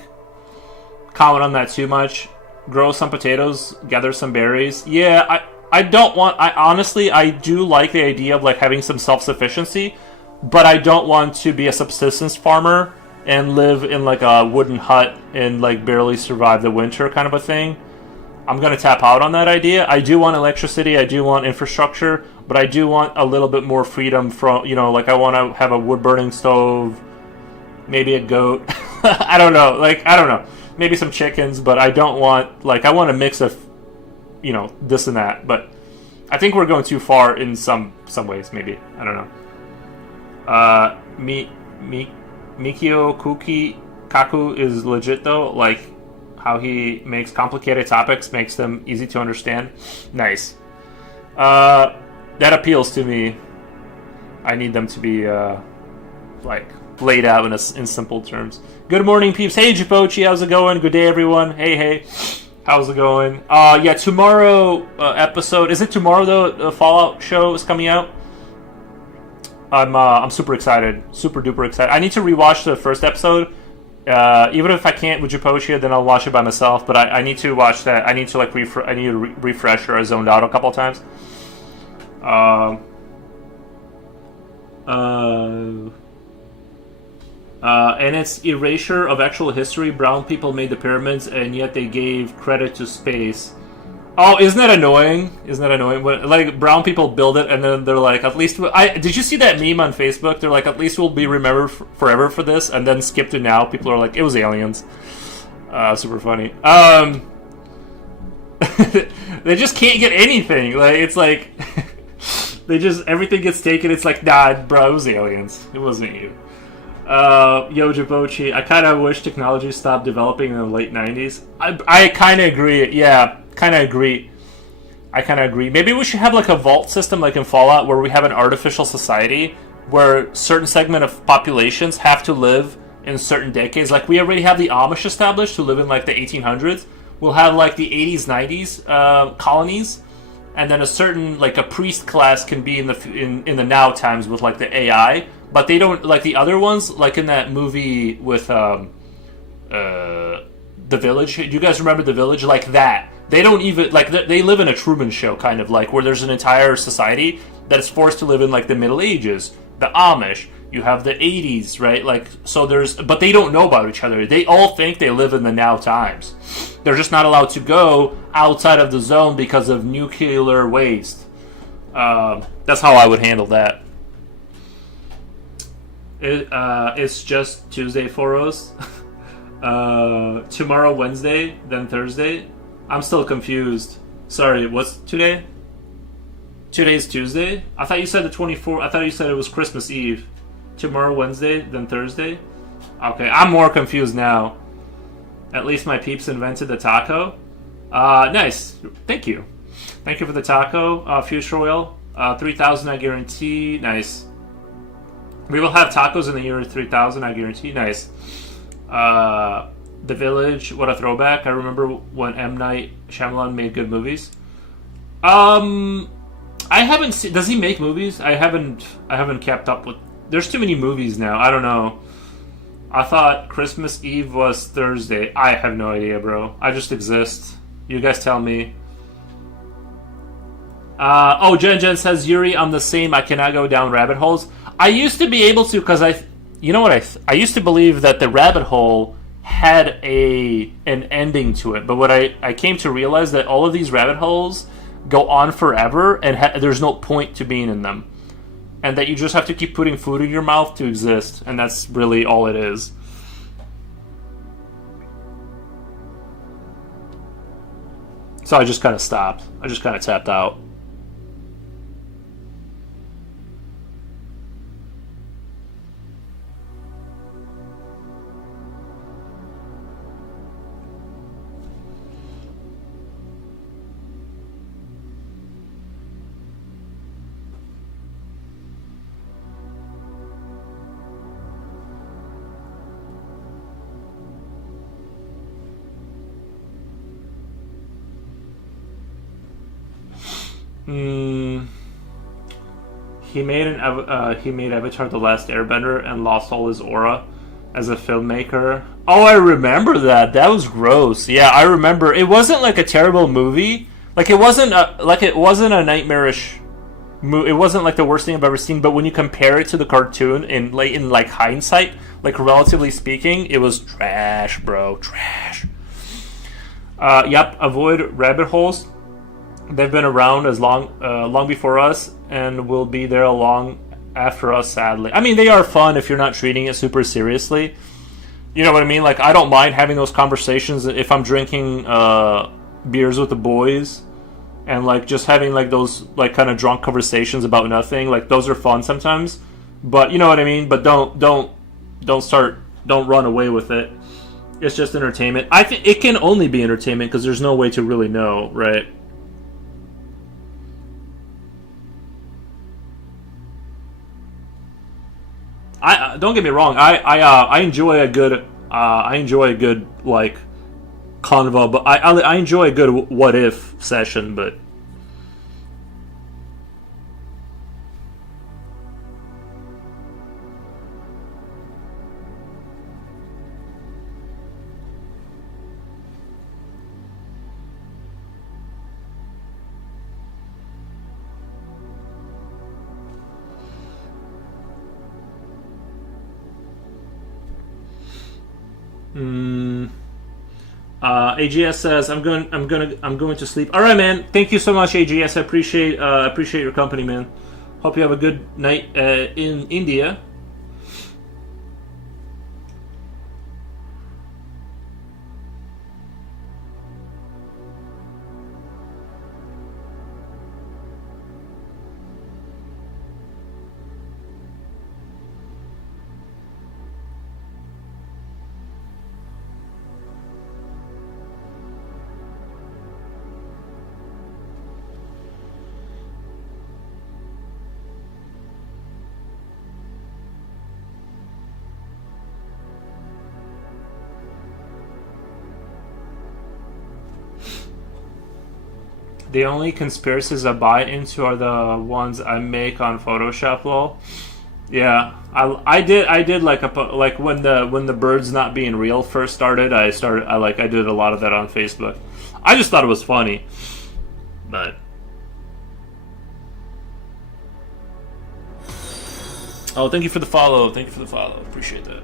comment on that too much. Grow some potatoes, gather some berries. Yeah, I do like the idea of like having some self-sufficiency, but I don't want to be a subsistence farmer and live in like a wooden hut and like barely survive the winter kind of a thing. I'm going to tap out on that idea. I do want electricity, I do want infrastructure, but I do want a little bit more freedom from, like I want to have a wood-burning stove, maybe a goat. I don't know. Maybe some chickens, but I don't want, I want a mix of, this and that. But I think we're going too far in some ways, maybe. I don't know. Mikio Kaku is legit, though. Like, how he makes complicated topics, makes them easy to understand. Nice. That appeals to me. I need them to be, laid out in simple terms. Good morning, peeps. Hey, Jipochi, how's it going? Good day, everyone. Hey. How's it going? Yeah, tomorrow episode. Is it tomorrow, though, the Fallout show is coming out? I'm super excited. Super duper excited. I need to rewatch the first episode. Even if I can't with Japotia, then I'll watch it by myself. But I need to watch that. I need to refresh or I zoned out a couple of times. And it's erasure of actual history. Brown people made the pyramids, and yet they gave credit to space. Oh, isn't that annoying? When, like, brown people build it, and then they're like, at least... did you see that meme on Facebook? They're like, at least we'll be remembered forever for this, and then skip to now. People are like, it was aliens. Super funny. They just can't get anything. Like, it's like... everything gets taken. It's like, nah, bro, it was aliens. It wasn't you. Yo, Jibochi, I kind of wish technology stopped developing in the late 90s. I kind of agree. Yeah, kind of agree. Maybe we should have like a vault system like in Fallout where we have an artificial society where certain segment of populations have to live in certain decades. Like we already have the Amish established who live in like the 1800s. We'll have like the 80s, 90s colonies. And then a certain, like a priest class can be in the now times with like the AI. But they don't, like the other ones, like in that movie with The Village. Do you guys remember The Village? Like that. They don't even, like, they live in a Truman Show, kind of, like, where there's an entire society that is forced to live in, like, the Middle Ages, the Amish, you have the 80s, right? Like, so but they don't know about each other. They all think they live in the now times. They're just not allowed to go outside of the zone because of nuclear waste. That's how I would handle that. It's just Tuesday for us. Tomorrow Wednesday, then Thursday. I'm still confused. Sorry, what's today? Today's Tuesday? I thought you said the 24th. I thought you said it was Christmas Eve. Tomorrow Wednesday, then Thursday? Okay, I'm more confused now. At least my peeps invented the taco. Nice. Thank you. Thank you for the taco, Future Oil. 3,000, I guarantee. Nice. We will have tacos in the year 3000, I guarantee. Nice. The Village, what a throwback. I remember when M. Night Shyamalan made good movies. I haven't seen... Does he make movies? I haven't kept up with... There's too many movies now. I don't know. I thought Christmas Eve was Thursday. I have no idea, bro. I just exist. You guys tell me. Jen says, Yuri, I'm the same. I cannot go down rabbit holes. I used to be able to because I used to believe that the rabbit hole had an ending to it. But what I came to realize that all of these rabbit holes go on forever, and there's no point to being in them, and that you just have to keep putting food in your mouth to exist, and that's really all it is. So I just kind of stopped. I just kind of tapped out. Hmm. He made Avatar: The Last Airbender and lost all his aura as a filmmaker. Oh, I remember that. That was gross. Yeah, I remember. It wasn't like a terrible movie. Like it wasn't a nightmarish. It wasn't like the worst thing I've ever seen. But when you compare it to the cartoon in hindsight, like relatively speaking, it was trash, bro. Trash. Yep. Avoid rabbit holes. They've been around as long before us, and will be there long after us. Sadly, I mean, they are fun if you're not treating it super seriously. You know what I mean? Like, I don't mind having those conversations if I'm drinking beers with the boys, and like just having like those like kind of drunk conversations about nothing. Like, those are fun sometimes. But you know what I mean. But don't run away with it. It's just entertainment. I think it can only be entertainment because there's no way to really know, right? I don't get me wrong. I enjoy a good like convo, but I enjoy a good what if session. But mm, AGS says I'm going to sleep. All right, man. Thank you so much, AGS. I appreciate your company, man. Hope you have a good night in India. The only conspiracies I buy into are the ones I make on Photoshop. Lol. Yeah, I did like when the birds not being real first started. I did a lot of that on Facebook. I just thought it was funny, but oh, thank you for the follow. Thank you for the follow. Appreciate that.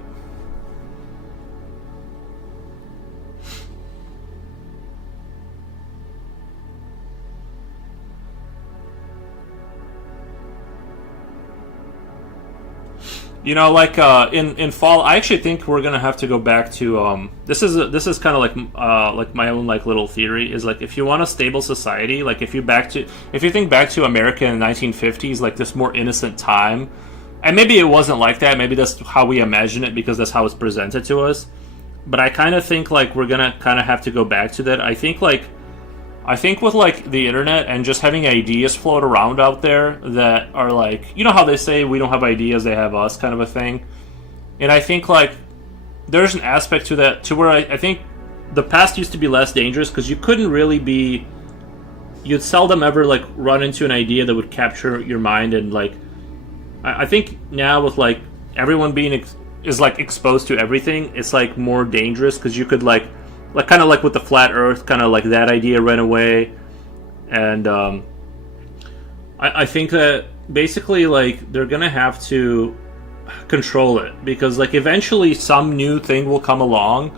You know, like in fall, I actually think we're gonna have to go back to this is kind of like my own like little theory is like if you want a stable society, like if you think back to America in the 1950s, like this more innocent time, and maybe it wasn't like that, maybe that's how we imagine it because that's how it's presented to us. But I kind of think like we're gonna kind of have to go back to that. I think with like the internet and just having ideas float around out there that are like, you know how they say we don't have ideas, they have us, kind of a thing. And I think like there's an aspect to that to where I think the past used to be less dangerous because you couldn't really be, you'd seldom ever like run into an idea that would capture your mind. And like I think now with like everyone being is like exposed to everything, it's like more dangerous because you could like kind of like with the flat Earth, kind of like that idea ran away, and I think that basically like they're gonna have to control it because like eventually some new thing will come along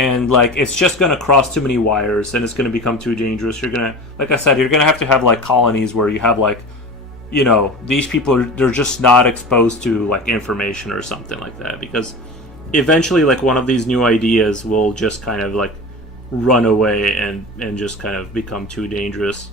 and like it's just gonna cross too many wires, and it's gonna become too dangerous. You're gonna, like I said, you're gonna have like colonies where you have like, these people they're just not exposed to like information or something like that, because eventually like one of these new ideas will just kind of like run away and just kind of become too dangerous.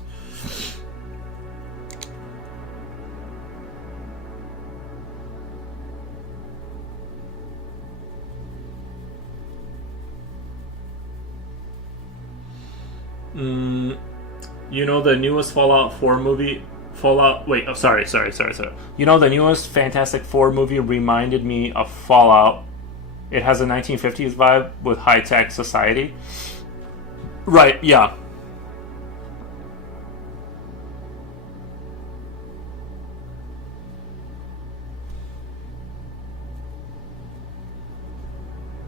The newest Fallout 4 movie. Fallout. Wait. Oh, sorry. The newest Fantastic Four movie reminded me of Fallout. It has a 1950s vibe with high tech society. Right. Yeah.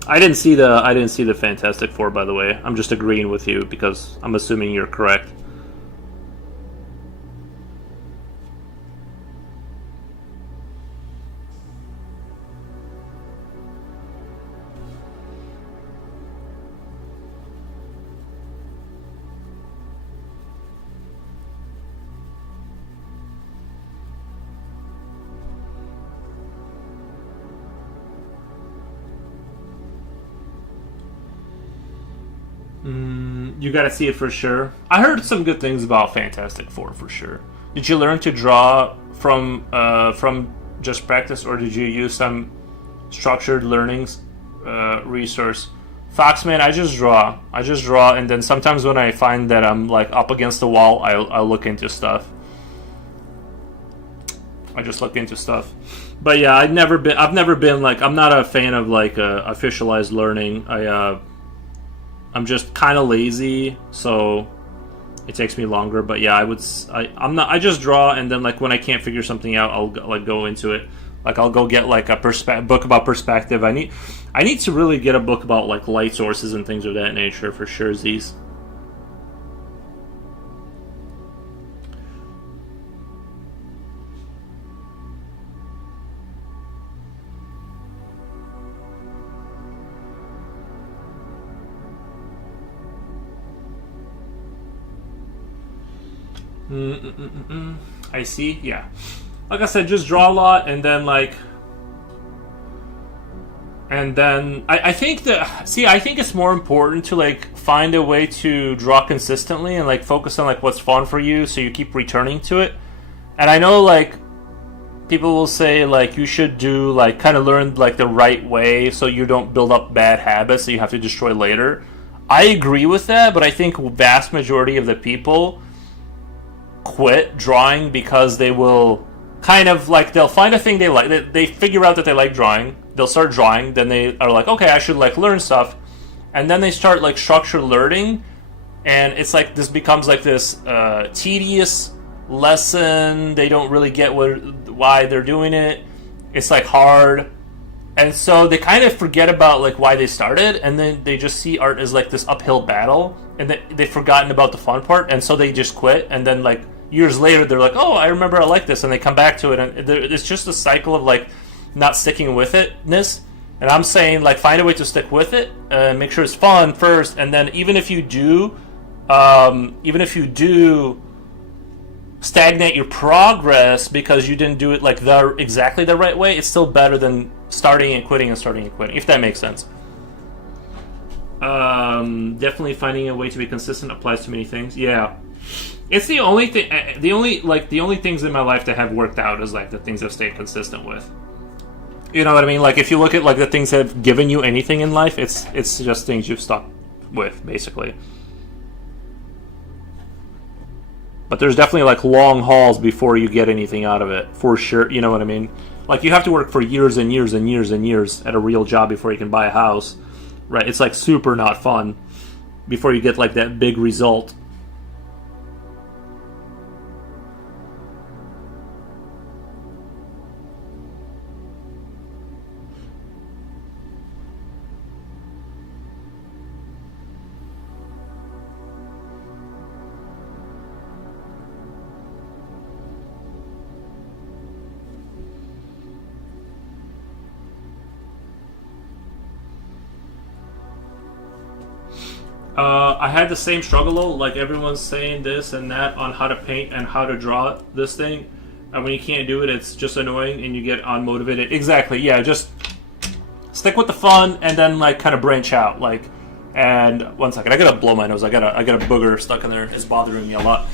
I didn't see the Fantastic Four, by the way. I'm just agreeing with you because I'm assuming you're correct. You got to see it for sure. I heard some good things about Fantastic Four for sure. Did you learn to draw from just practice, or did you use some structured learnings resource? Foxman, I just draw, and then sometimes when I find that I'm like up against the wall, I'll look into stuff. I just look into stuff. But yeah, I've never been like, I'm not a fan of like officialized learning. I'm just kind of lazy, so it takes me longer. But yeah, I'm not. I just draw, and then like when I can't figure something out, I'll like go into it. Like I'll go get like a book about perspective. I need to really get a book about like light sources and things of that nature for sure. Z's. I see. Yeah. Like I said, just draw a lot, and then like, and then I think that, see, I think it's more important to like find a way to draw consistently and like focus on like what's fun for you, so you keep returning to it. And I know like people will say like you should do like kind of learn like the right way so you don't build up bad habits that you have to destroy later. I agree with that, but I think vast majority of the people quit drawing because they will kind of like, they'll find a thing they like, they figure out that they like drawing, they'll start drawing, then they are like, okay, I should like learn stuff, and then they start like structured learning, and it's like this becomes like this tedious lesson. They don't really get why they're doing it. It's like hard, and so they kind of forget about like why they started, and then they just see art as like this uphill battle, and they've forgotten about the fun part, and so they just quit. And then like years later, they're like, "Oh, I remember I like this," and they come back to it, and it's just a cycle of like not sticking with itness. And I'm saying like find a way to stick with it, and make sure it's fun first, and then even if you do stagnate your progress because you didn't do it like exactly the right way, it's still better than starting and quitting and starting and quitting, if that makes sense. Definitely finding a way to be consistent applies to many things. Yeah, it's the only thing. The only things in my life that have worked out is like the things I've stayed consistent with. You know what I mean? Like if you look at like the things that have given you anything in life, it's just things you've stuck with, basically. But there's definitely like long hauls before you get anything out of it, for sure. You know what I mean? Like you have to work for years and years and years and years at a real job before you can buy a house, right? It's like super not fun before you get like that big result. I had the same struggle though. Like everyone's saying this and that on how to paint and how to draw this thing, and when you can't do it, it's just annoying and you get unmotivated. Exactly. Yeah. Just stick with the fun and then like kind of branch out. Like, and one second, I gotta blow my nose. I got a booger stuck in there. It's bothering me a lot.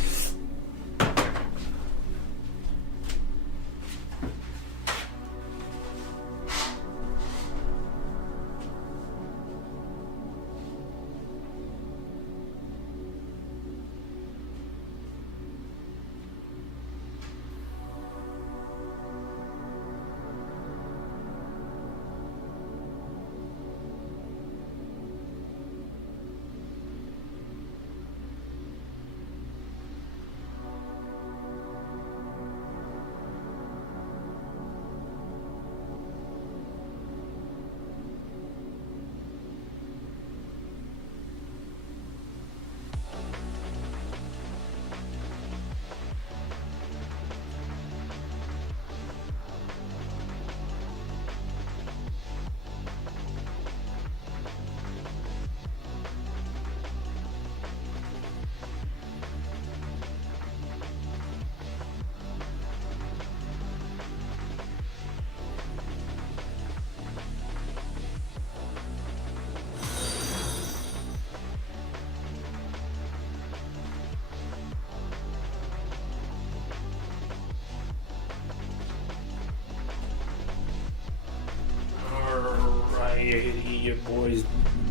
Your boy's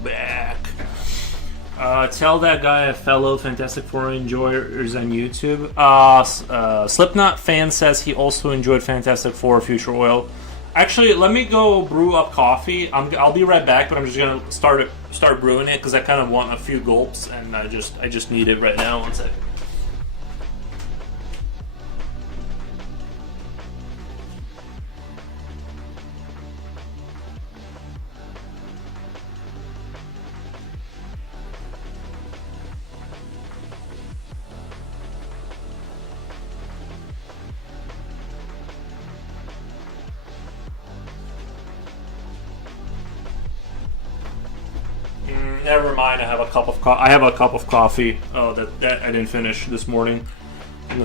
back. Tell that guy fellow Fantastic Four enjoyers on YouTube. Slipknot fan says he also enjoyed Fantastic Four Future Oil. Actually, let me go brew up coffee. I'll be right back, but I'm just gonna start brewing it because I kind of want a few gulps, and I just need it right now. One second. Never mind. I have a cup of coffee. Oh, that I didn't finish this morning. I'm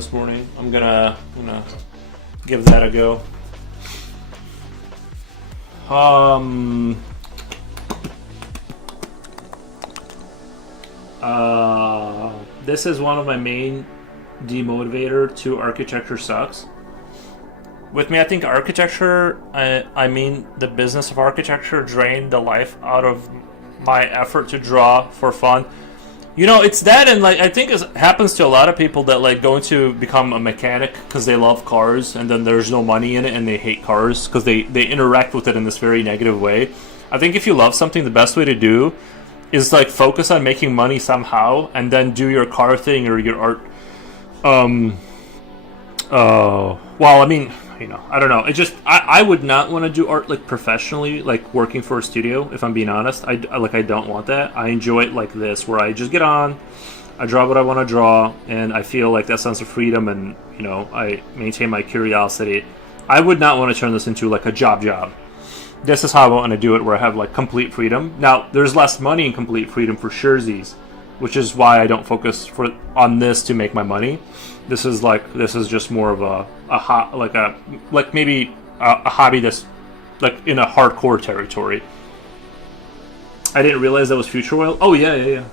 gonna give that a go. This is one of my main demotivator to architecture sucks. With me, I think architecture, I mean the business of architecture, drained the life out of my effort to draw for fun. You know, it's that, and like I think it happens to a lot of people that like going to become a mechanic because they love cars, and then there's no money in it, and they hate cars because they interact with it in this very negative way. I think if you love something, the best way to do is like focus on making money somehow, and then do your car thing or your art. Well, I mean, you know, I don't know. It just I would not want to do art like professionally, like working for a studio. If I'm being honest, I don't want that. I enjoy it like this, where I just get on, I draw what I want to draw, and I feel like that sense of freedom, and you know, I maintain my curiosity. I would not want to turn this into like a job. This is how I want to do it, where I have like complete freedom. Now, there's less money in complete freedom for surezies, which is why I don't focus on this to make my money. This is just more of a maybe a hobby that's like in a hardcore territory. I didn't realize that was Future Oil. Oh yeah.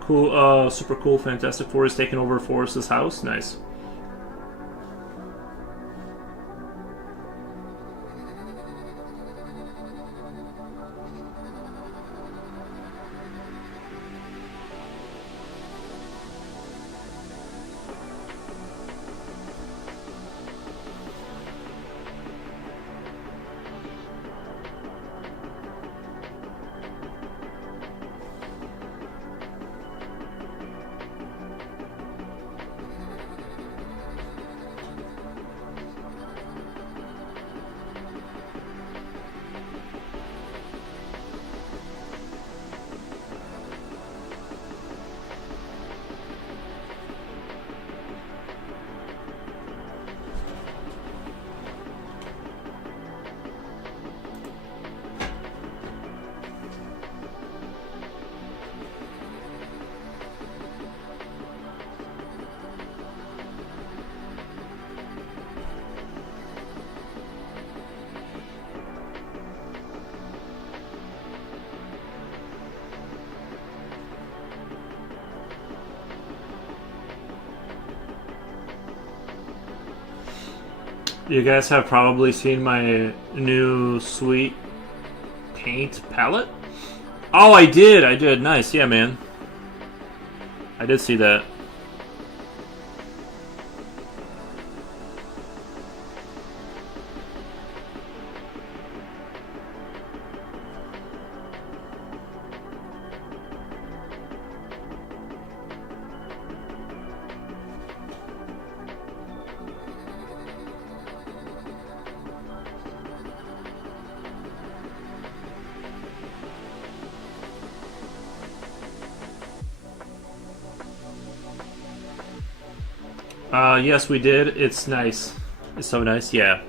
Cool, super cool. Fantastic Four is taking over Forrest's house. Nice. You guys have probably seen my new sweet paint palette. Oh, I did. Nice, yeah, man. I did see that. Yes, we did. It's nice. It's so nice, yeah.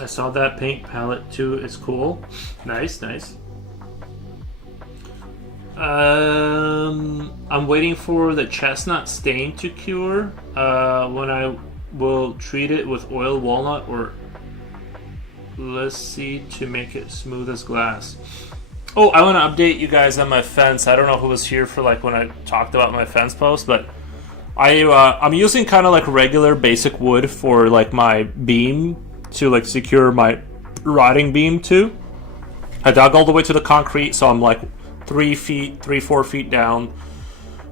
I saw that paint palette too. It's cool. Nice, nice. I'm waiting for the chestnut stain to cure. When I will treat it with oil walnut or linseed to make it smooth as glass. Oh, I want to update you guys on my fence. I don't know who was here for like when I talked about my fence post, but I'm using kind of like regular basic wood for like my beam to like secure my rotting beam to. I dug all the way to the concrete, so I'm like 4 feet down.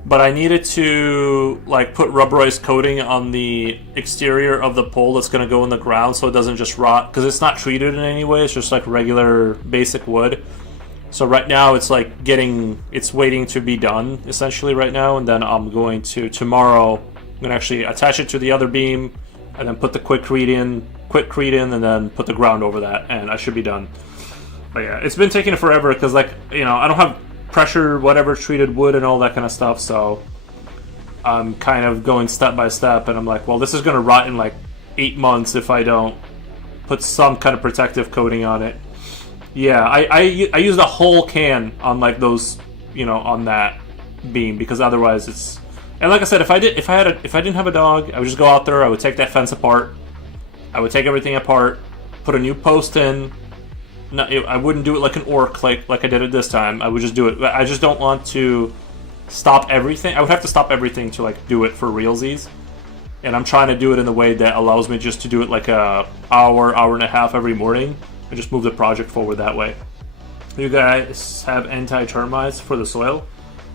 But I needed to like put rubberized coating on the exterior of the pole that's going to go in the ground so it doesn't just rot, because it's not treated in any way. It's just like regular basic wood. So right now it's like it's waiting to be done essentially right now, and then I'm going to tomorrow I'm going to actually attach it to the other beam and then put the quickcrete in and then put the ground over that, and I should be done. But yeah, it's been taking forever because like, you know, I don't have pressure whatever treated wood and all that kind of stuff, so I'm kind of going step by step, and I'm like, well, this is going to rot in like 8 months if I don't put some kind of protective coating on it. Yeah, I used a whole can on like those, you know, on that beam, because otherwise it's. And like I said, if I didn't have a dog, I would just go out there. I would take that fence apart. I would take everything apart, put a new post in. No, I wouldn't do it like an orc, like I did it this time. I would just do it. I just don't want to stop everything. I would have to stop everything to like do it for realsies. And I'm trying to do it in a way that allows me just to do it like a hour and a half every morning, and just move the project forward that way. You guys have anti-termites for the soil?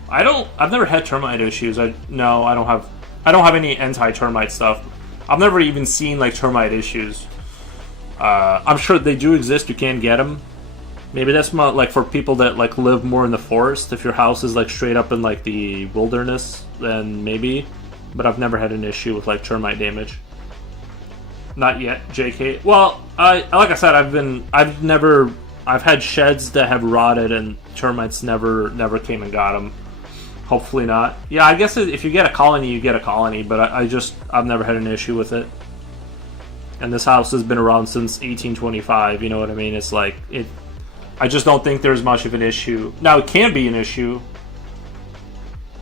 I've never had termite issues. I don't have any anti-termite stuff. I've never even seen like termite issues. I'm sure they do exist. You can get them. Maybe that's more like for people that like live more in the forest. If your house is like straight up in like the wilderness, then maybe. But I've never had an issue with like termite damage. Not yet, JK. Well, like I said, I've had sheds that have rotted and termites never came and got them. Hopefully not. Yeah, I guess if you get a colony, you get a colony, but I've never had an issue with it. And this house has been around since 1825, you know what I mean? It's like, I just don't think there's much of an issue. Now, it can be an issue,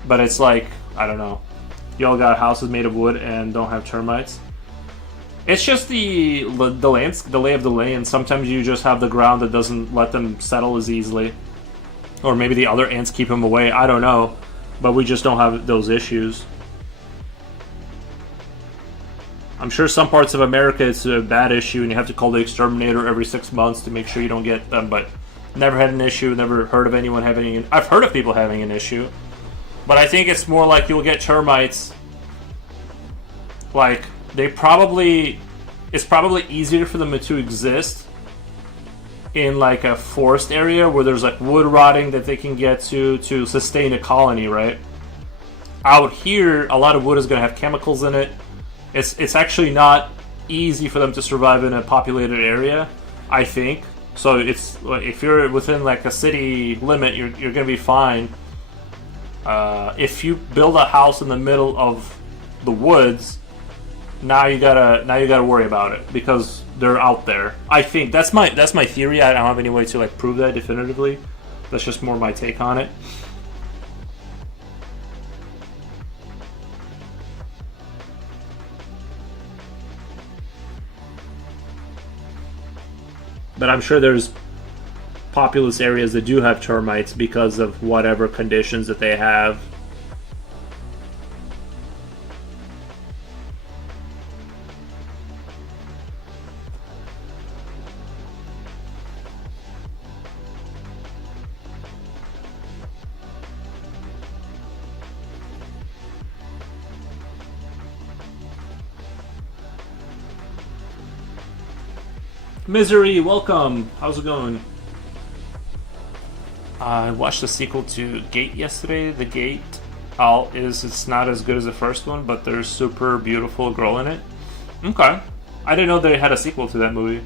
but it's like, I don't know. Y'all got houses made of wood and don't have termites. It's just the lay of the land. Sometimes you just have the ground that doesn't let them settle as easily. Or maybe the other ants keep them away. I don't know. But we just don't have those issues. I'm sure some parts of America it's a bad issue and you have to call the exterminator every 6 months to make sure you don't get them, but never had an issue, never heard of anyone having an... I've heard of people having an issue, but I think it's more like you'll get termites. Like, they probably... It's probably easier for them to exist in like a forest area where there's like wood rotting that they can get to sustain a colony, right? Out here, a lot of wood is going to have chemicals in it. It's actually not easy for them to survive in a populated area, I think. So it's if you're within like a city limit, you're going to be fine. If you build a house in the middle of the woods, now you gotta worry about it because they're out there. I think that's my theory. I don't have any way to like prove that definitively. That's just more my take on it. But I'm sure there's populous areas that do have termites because of whatever conditions that they have. Misery, welcome. How's it going? I watched the sequel to Gate yesterday. The Gate it's not as good as the first one, but there's super beautiful girl in it. Okay. I didn't know they had a sequel to that movie.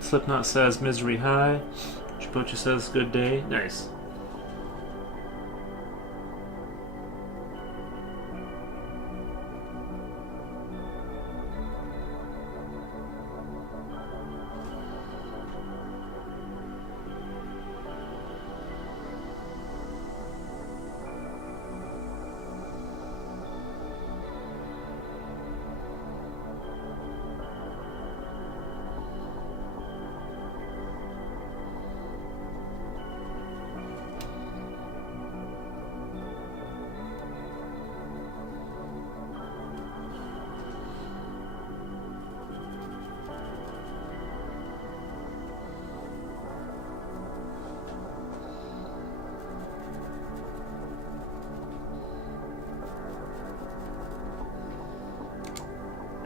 Slipknot says misery high. Chipocha says good day. Nice.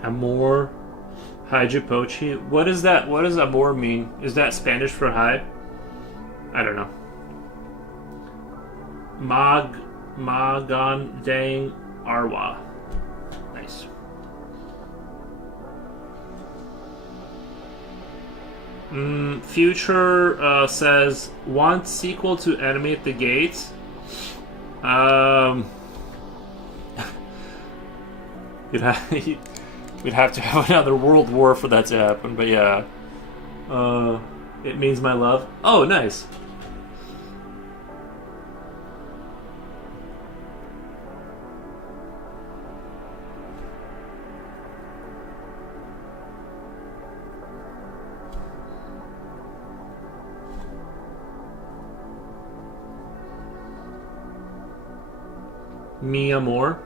Amor Hijipochi. What is that? What does amor mean? Is that Spanish for high? I don't know. Magandang Arwa. Nice. Future says want sequel to Animate the Gates. We'd have to have another world war for that to happen, but yeah. It means my love. Oh, nice. Mi amor.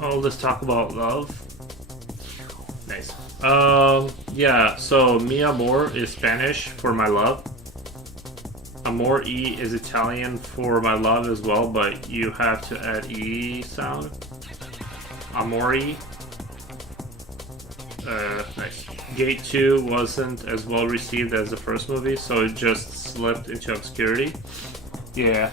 Oh, let's talk about love. Nice. Yeah, so mi amor is Spanish for my love. Amor e is Italian for my love as well, but you have to add e sound. Amori. Nice. Gate 2 wasn't as well received as the first movie, so it just slipped into obscurity. Yeah.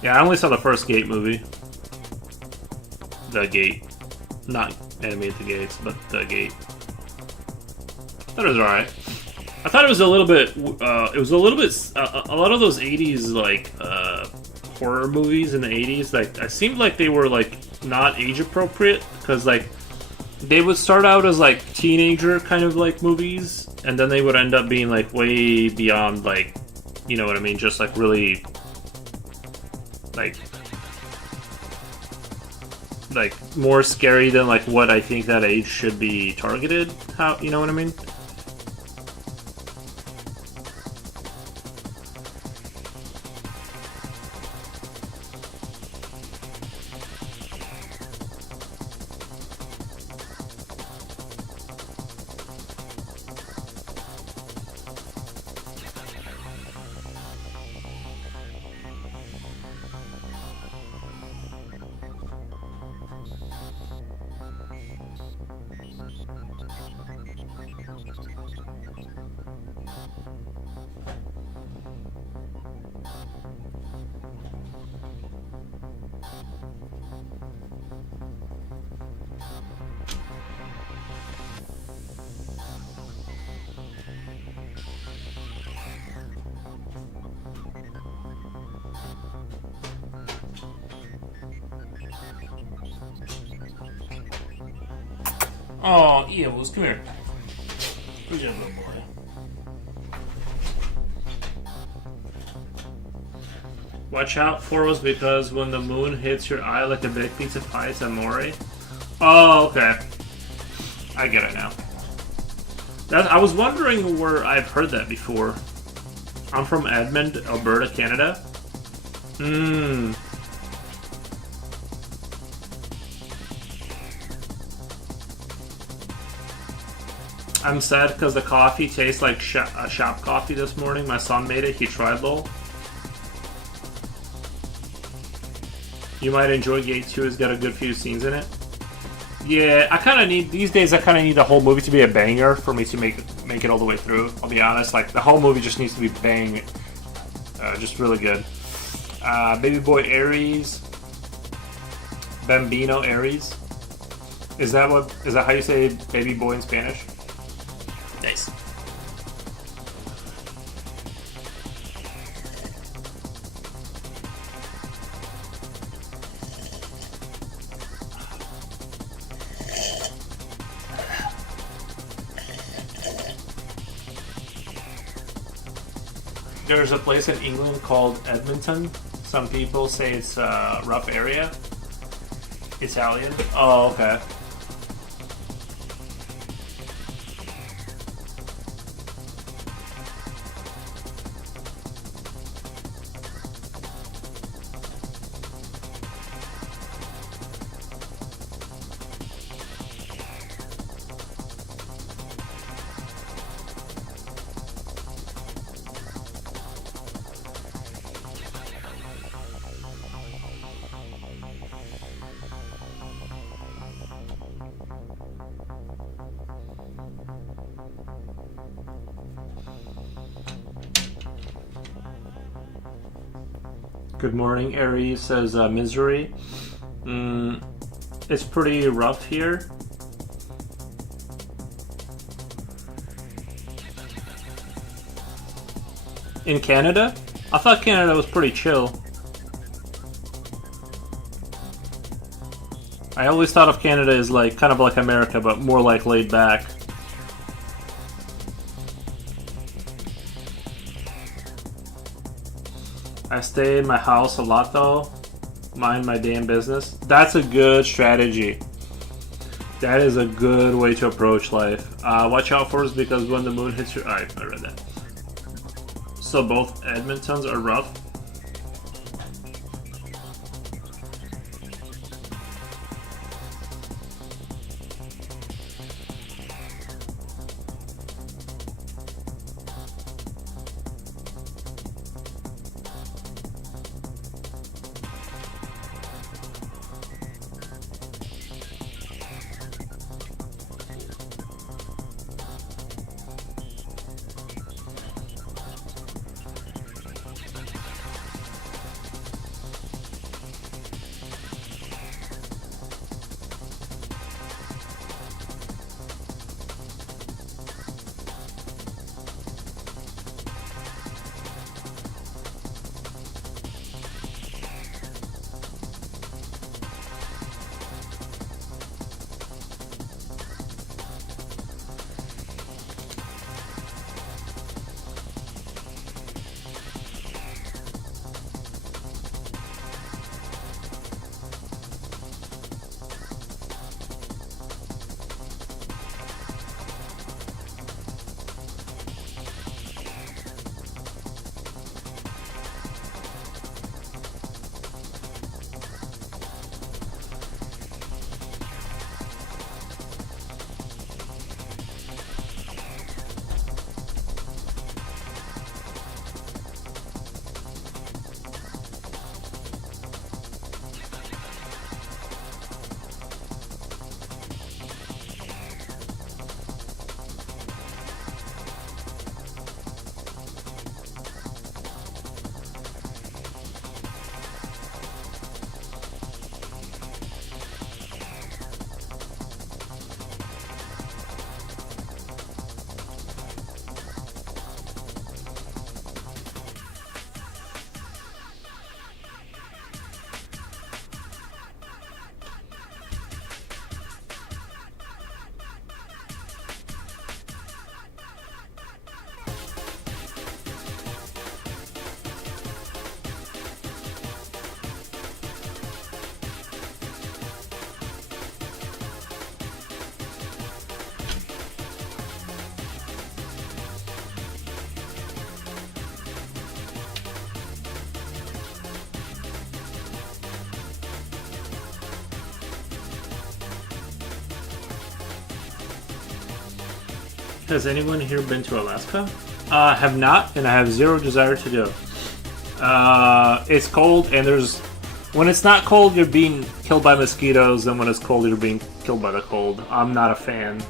Yeah, I only saw the first Gate movie. The Gate. Not Animate the Gates, but The Gate. I thought it was alright. I thought it was a little bit, a lot of those 80s, like, horror movies in the 80s, like, it seemed like they were, like, not age appropriate, because, like, they would start out as, like, teenager kind of, like, movies, and then they would end up being, like, way beyond, like, you know what I mean, just, like, really, like, more scary than, like, what I think that age should be targeted, how, you know what I mean? Oh, Eels, come here. Good job, little boy. Watch out for us because when the moon hits your eye like a big pizza pie, it's amore. Oh, okay. I get it now. I was wondering where I've heard that before. I'm from Edmond, Alberta, Canada. I'm sad because the coffee tastes like shop coffee this morning. My son made it. He tried though. You might enjoy Gate 2. It's got a good few scenes in it. Yeah, I kind of need these days. I kind of need the whole movie to be a banger for me to make it all the way through. I'll be honest. Like the whole movie just needs to be bang, just really good. Baby boy Aries, Bambino Aries. Is that how you say baby boy in Spanish? Nice. There's a place in England called Edmonton. Some people say it's a rough area. Italian. Oh, okay. Good morning, Aries says Misery. It's pretty rough here. In Canada? I thought Canada was pretty chill. I always thought of Canada as like kind of like America, but more like laid back. I stay in my house a lot though. Mind my damn business. That's a good strategy. That is a good way to approach life. Watch out for us because when the moon hits your... I read that. So both Edmontons are rough. Has anyone here been to Alaska? Have not, and I have zero desire to go. It's cold, and when it's not cold, you're being killed by mosquitoes, and when it's cold, you're being killed by the cold. I'm not a fan.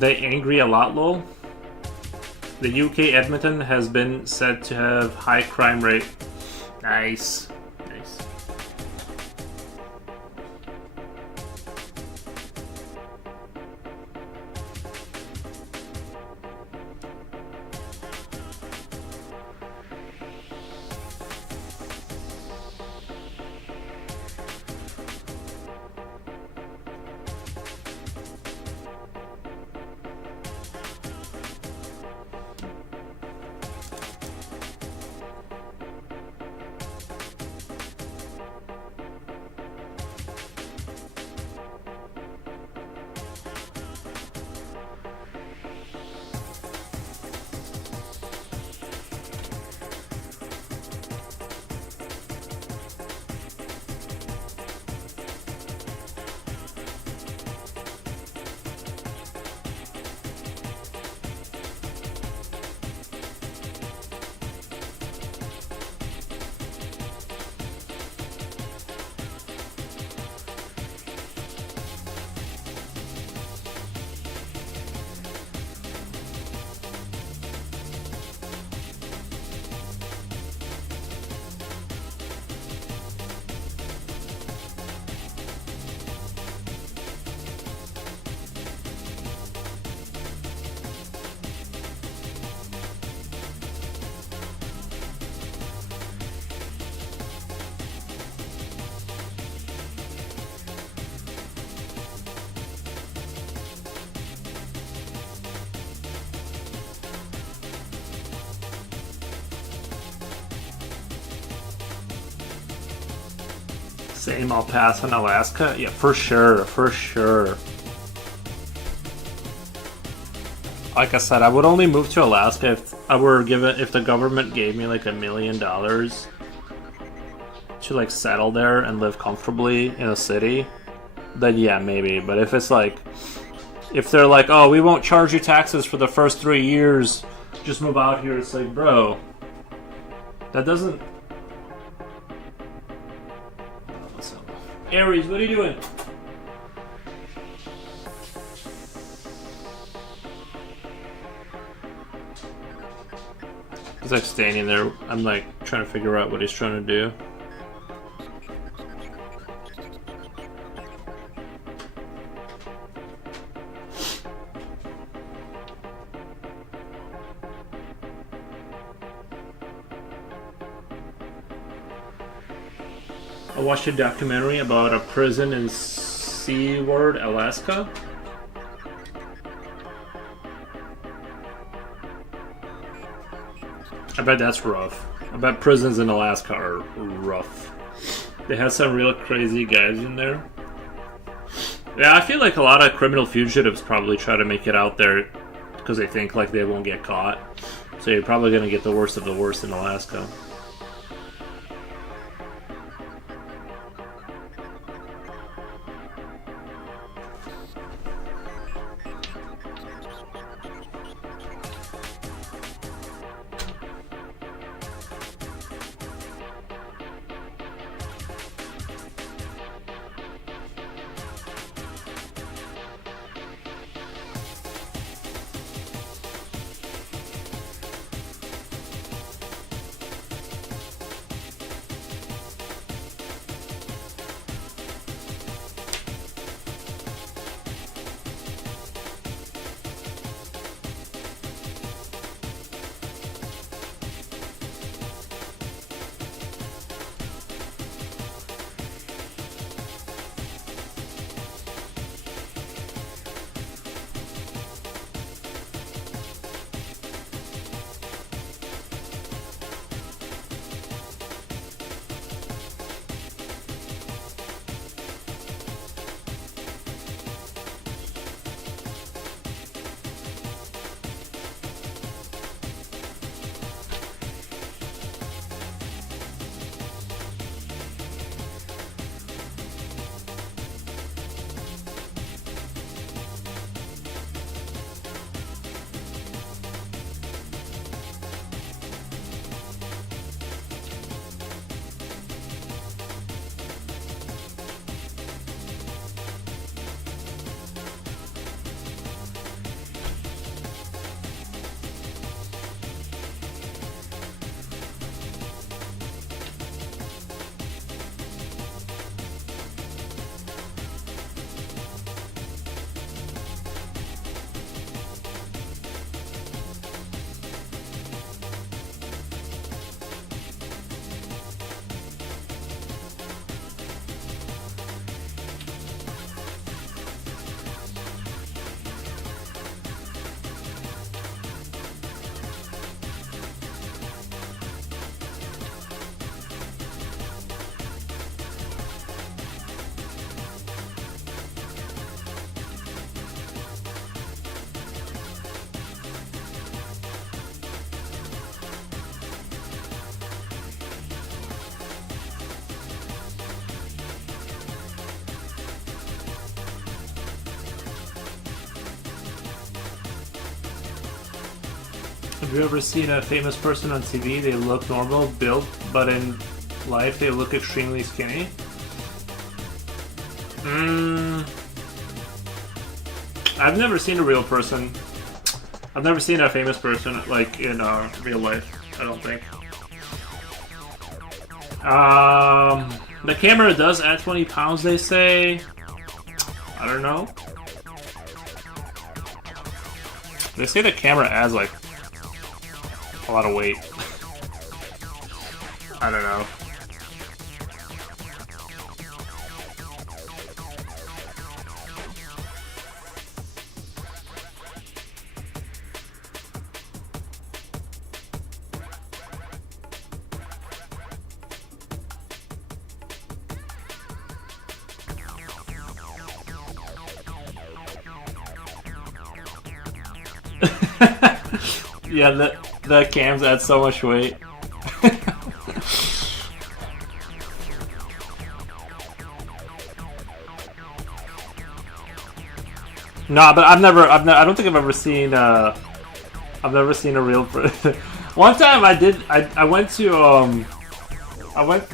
They angry a lot, lol. The UK Edmonton has been said to have high crime rate. Nice. Nice. Same, I'll pass on Alaska. Yeah, for sure, for sure. Like I said, I would only move to Alaska if the government gave me like $1 million to like settle there and live comfortably in a city. Then yeah, maybe. But if it's like, if they're like, oh, we won't charge you taxes for the first 3 years, just move out here. It's like, bro, that doesn't. Aries, what are you doing? He's like standing there. I'm like trying to figure out what he's trying to do. I watched a documentary about a prison in Seward, Alaska. I bet that's rough. I bet prisons in Alaska are rough. They have some real crazy guys in there. Yeah, I feel like a lot of criminal fugitives probably try to make it out there because they think like they won't get caught. So you're probably going to get the worst of the worst in Alaska. Have you ever seen a famous person on TV? They look normal, built, but in life they look extremely skinny. I've never seen a real person. I've never seen a famous person like in real life. I don't think. The camera does add 20 pounds, they say. I don't know. They say the camera adds like a lot of weight. I don't know. Yeah, the cams add so much weight. Nah, but I don't think I've ever seen. I've never seen a real. One time I went to. I went.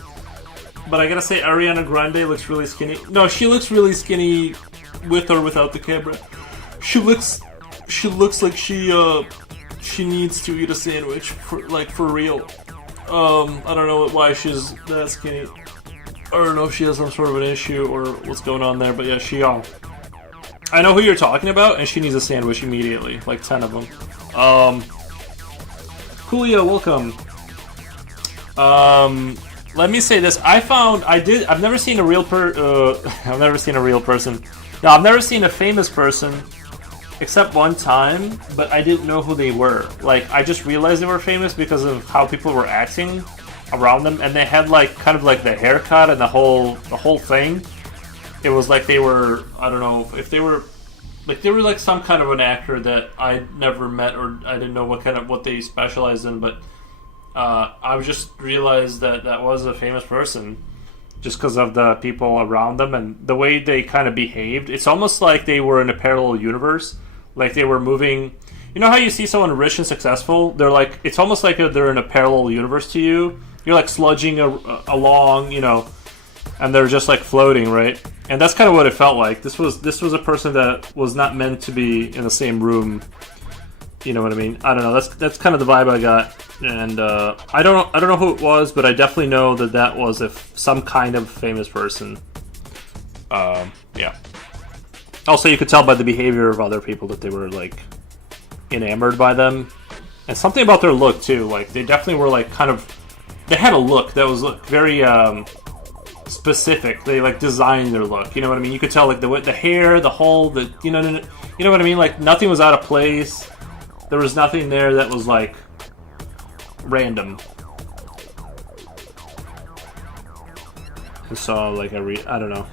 But I gotta say, Ariana Grande looks really skinny. No, she looks really skinny, with or without the camera. She looks like she needs to eat a sandwich for real. I don't know why she's that skinny. I don't know if she has some sort of an issue or what's going on there, but yeah, I know who you're talking about, and she needs a sandwich immediately, like 10 of them. Coolio, welcome. Let me say this: I've never seen a real I've never seen a real person. No, I've never seen a famous person, except one time, but I didn't know who they were. Like, I just realized they were famous because of how people were acting around them, and they had like kind of like the haircut and the whole thing. It was like they were, I don't know if they were like some kind of an actor that I never met, or I didn't know what they specialized in, but I just realized that was a famous person just because of the people around them and the way they kind of behaved. It's almost like they were in a parallel universe, like they were moving. You know how you see someone rich and successful? They're like, it's almost like they're in a parallel universe to you. You're like sludging along, and they're just like floating, right? And that's kind of what it felt like. This was a person that was not meant to be in the same room. You know what I mean? I don't know. That's kind of the vibe I got, and I don't know who it was, but I definitely know that was some kind of famous person. Yeah. Also, you could tell by the behavior of other people that they were like enamored by them, and something about their look too. Like they definitely were like kind of. They had a look that was very specific. They like designed their look. You know what I mean? You could tell like the hair, the whole, you know what I mean? Like nothing was out of place. There was nothing there that was like random. I saw like I don't know.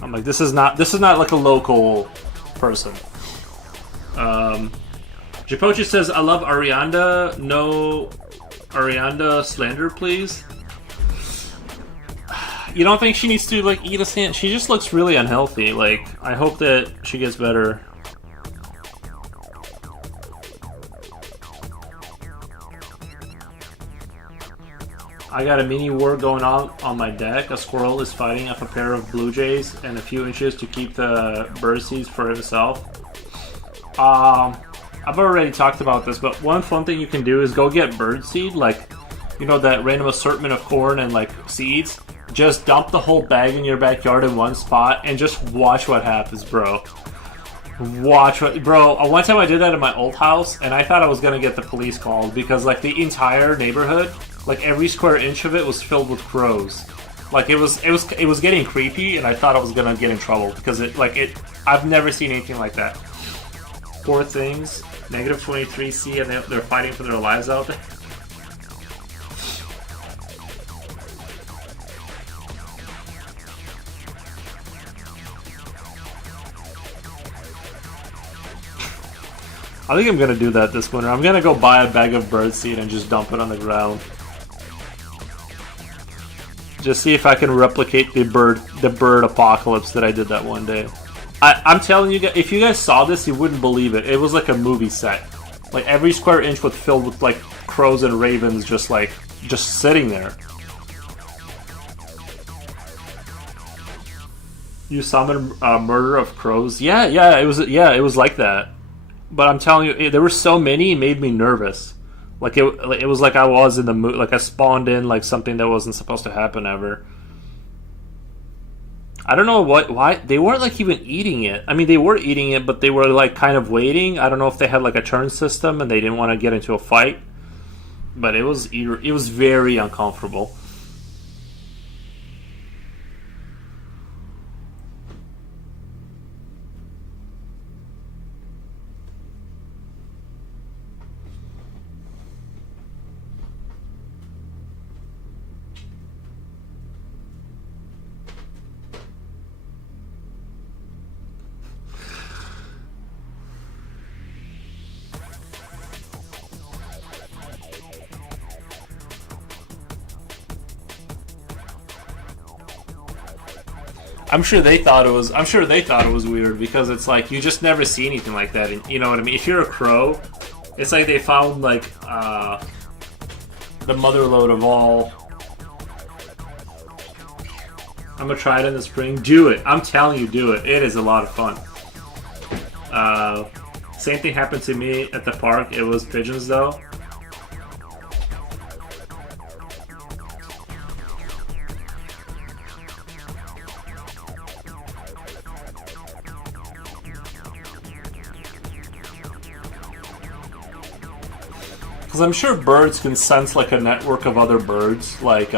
I'm like, this is not like a local person. Japochi says, I love Arianda. No Arianda slander, please. You don't think she needs to like eat a sandwich? She just looks really unhealthy. Like, I hope that she gets better. I got a mini war going on my deck. A squirrel is fighting off a pair of blue jays and a few inches to keep the birdseeds for himself. I've already talked about this, but one fun thing you can do is go get birdseed, like, that random assortment of corn and like seeds. Just dump the whole bag in your backyard in one spot and just watch what happens, bro. Bro, one time I did that in my old house, and I thought I was gonna get the police called because like the entire neighborhood, like every square inch of it was filled with crows. Like it was getting creepy, and I thought I was gonna get in trouble because I've never seen anything like that. Poor things, negative 23C, and they're fighting for their lives out there. I think I'm gonna do that this winter. I'm gonna go buy a bag of birdseed and just dump it on the ground. Just see if I can replicate the bird apocalypse that I did that one day. I'm telling you guys, if you guys saw this, you wouldn't believe it. It was like a movie set. Like every square inch was filled with like crows and ravens, just sitting there. You summoned murder of crows? Yeah, it was like that. But I'm telling you, there were so many, it made me nervous. Like it was like I was in the mood, like I spawned in like something that wasn't supposed to happen ever. I don't know why they weren't like even eating it. I mean, they were eating it, but they were like kind of waiting. I don't know if they had like a turn system and they didn't want to get into a fight. But it was very uncomfortable. I'm sure they thought it was. I'm sure they thought it was weird because it's like you just never see anything like that. And you know what I mean? If you're a crow, it's like they found like the mother lode of all. I'm gonna try it in the spring. Do it. I'm telling you, do it. It is a lot of fun. Same thing happened to me at the park. It was pigeons though. Because I'm sure birds can sense like a network of other birds. Like,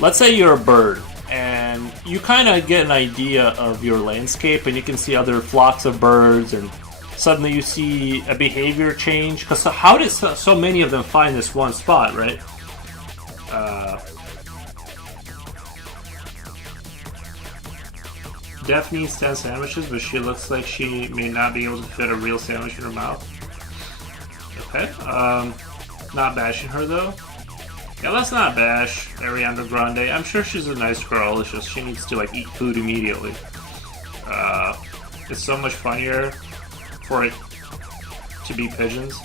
let's say you're a bird and you kind of get an idea of your landscape and you can see other flocks of birds and suddenly you see a behavior change. Because how did so many of them find this one spot, right? Daphne needs 10 sandwiches, but she looks like she may not be able to fit a real sandwich in her mouth. Okay, not bashing her though. Yeah, let's not bash Ariana Grande. I'm sure she's a nice girl, it's just she needs to like eat food immediately. It's so much funnier for it to be pigeons.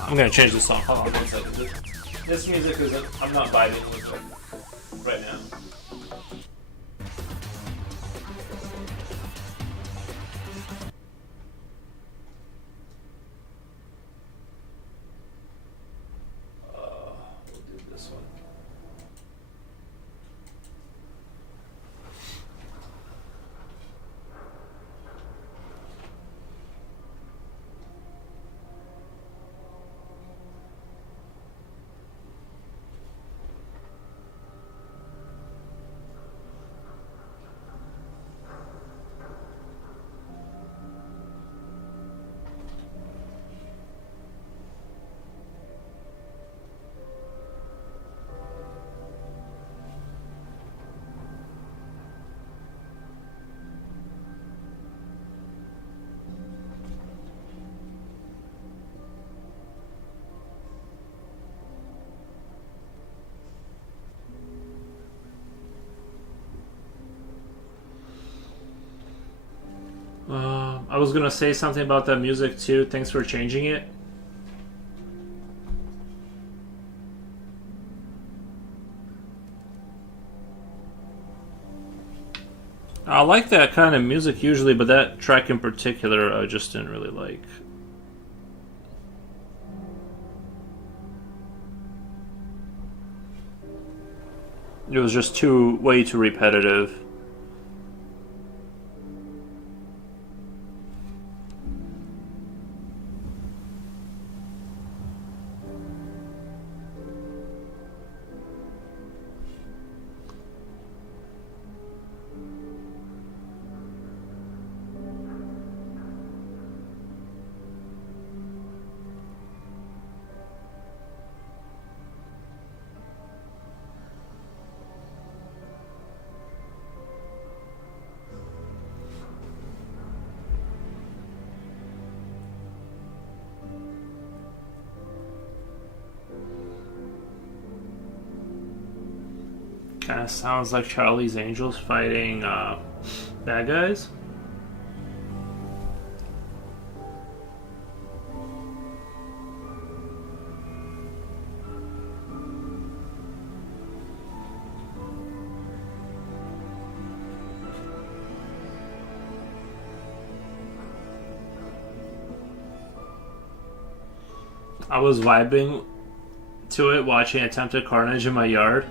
I'm gonna change the song. Hold on 1 second. This music is I'm not vibing with it right now. We'll do this one. I was gonna say something about that music too. Thanks for changing it. I like that kind of music usually, but that track in particular I just didn't really like. It was just way too repetitive. Kind of sounds like Charlie's Angels fighting bad guys. I was vibing to it watching Attempted Carnage in my yard.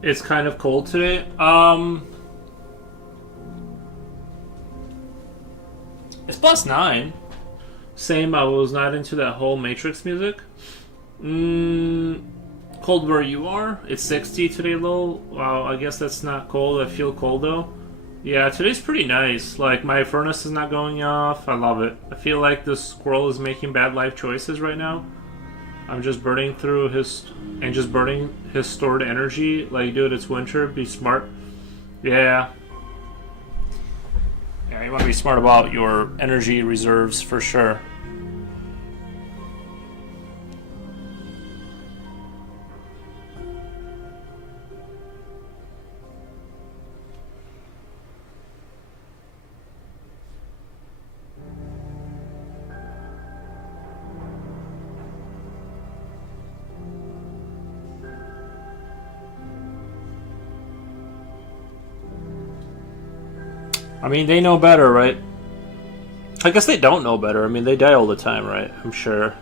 It's kind of cold today. It's +9. Same, I was not into that whole Matrix music. Cold where you are? It's 60 today, Lowell. Wow, I guess that's not cold. I feel cold though. Yeah, today's pretty nice. Like, my furnace is not going off. I love it. I feel like the squirrel is making bad life choices right now. I'm just burning through his... and just burning his stored energy. Like, dude, it's winter. Be smart. Yeah. Yeah, you want to be smart about your energy reserves for sure. I mean, they know better, right? I guess they don't know better. I mean, they die all the time, right? I'm sure.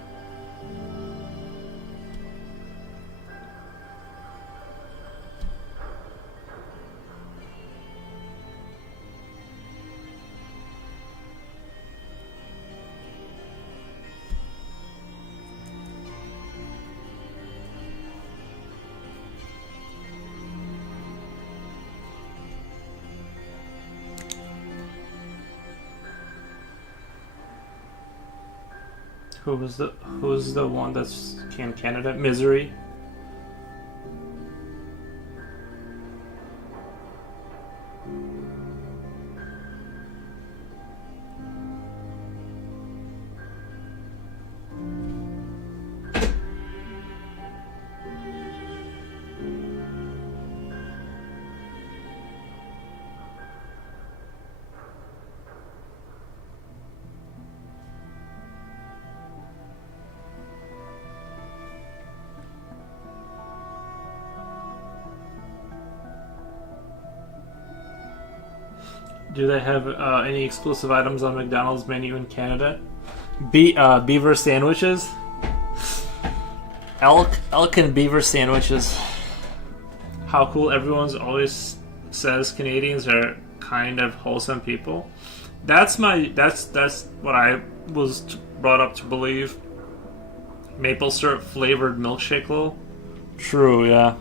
Who's the one that's in Canada? Misery. Do they have any exclusive items on McDonald's menu in Canada? Beaver sandwiches. Elk and beaver sandwiches. How cool! Everyone's always says Canadians are kind of wholesome people. That's what I was brought up to believe. Maple syrup flavored milkshake, Lil. True, yeah.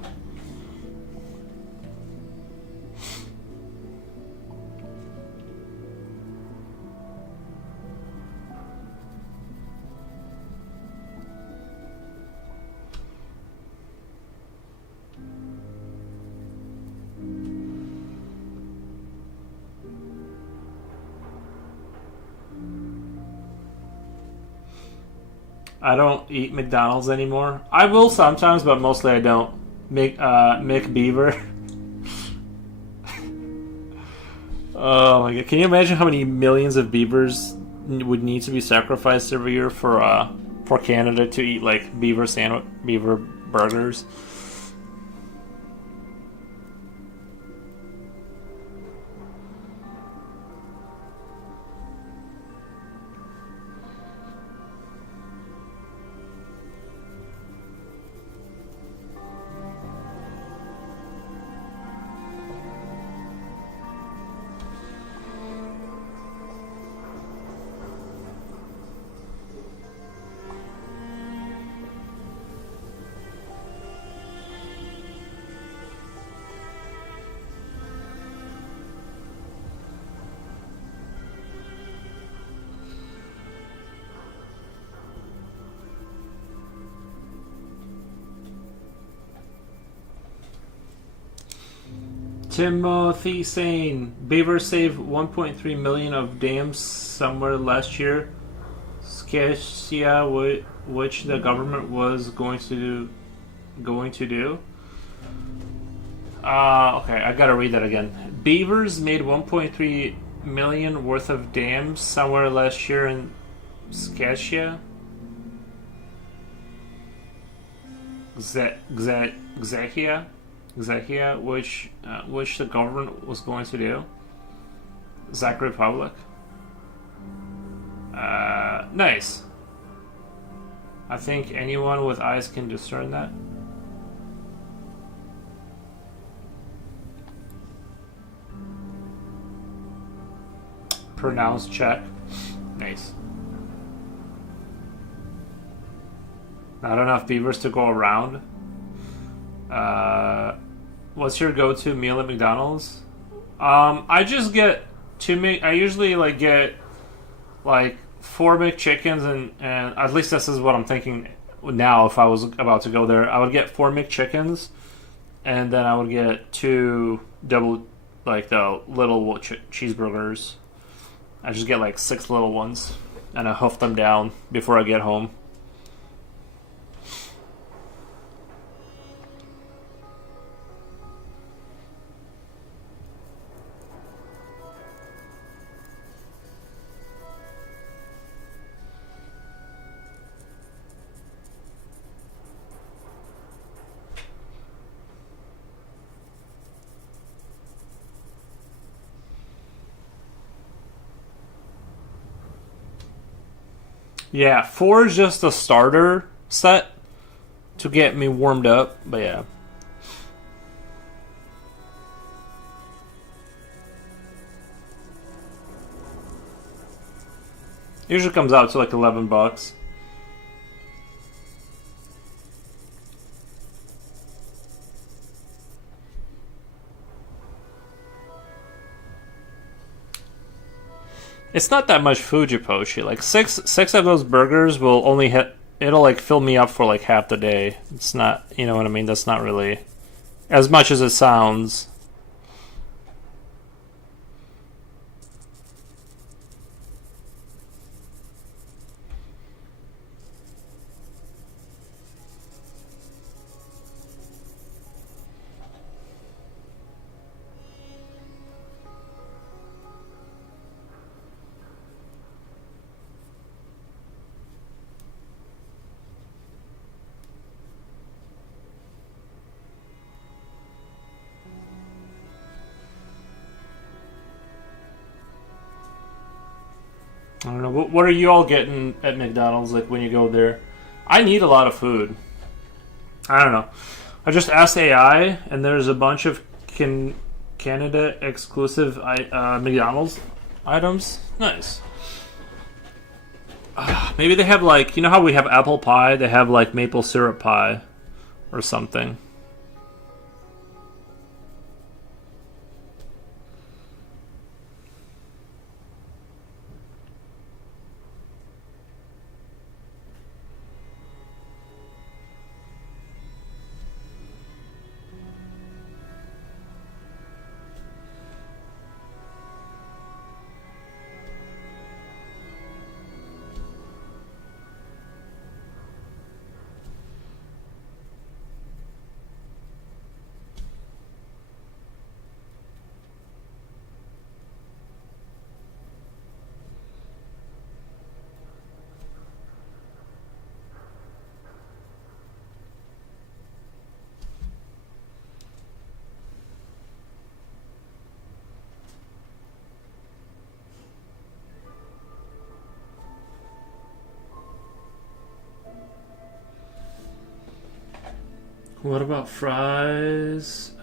I don't eat McDonald's anymore. I will sometimes, but mostly I don't. Mick Beaver. Oh my god! Can you imagine how many millions of beavers would need to be sacrificed every year for Canada to eat like beaver burgers? Timothy saying Beaver saved 1.3 million of dams somewhere last year. Scotia, which the government was going to do. Okay, I gotta read that again. Beavers made 1.3 million worth of dams somewhere last year in Scotia. Czechia, which the government was going to do. Czech Republic. Nice. I think anyone with eyes can discern that. Pronounced check. Nice. Not enough beavers to go around. What's your go-to meal at McDonald's? I just get I usually like get like 4 McChickens and at least this is what I'm thinking now. If I was about to go there, I would get 4 McChickens, and then I would get 2 double, like the little cheeseburgers. I just get like 6 little ones, and I huff them down before I get home. Yeah, 4 is just a starter set to get me warmed up, but yeah. Usually comes out to like $11. It's not that much Fujiposhi. Like six of those burgers will only hit. It'll like fill me up for like half the day. It's not, you know what I mean. That's not really as much as it sounds. I don't know. What are you all getting at McDonald's like when you go there? I need a lot of food. I don't know. I just asked AI, and there's a bunch of Canada exclusive McDonald's items. Nice. Maybe they have like, you know how we have apple pie? They have like maple syrup pie or something. What about fries?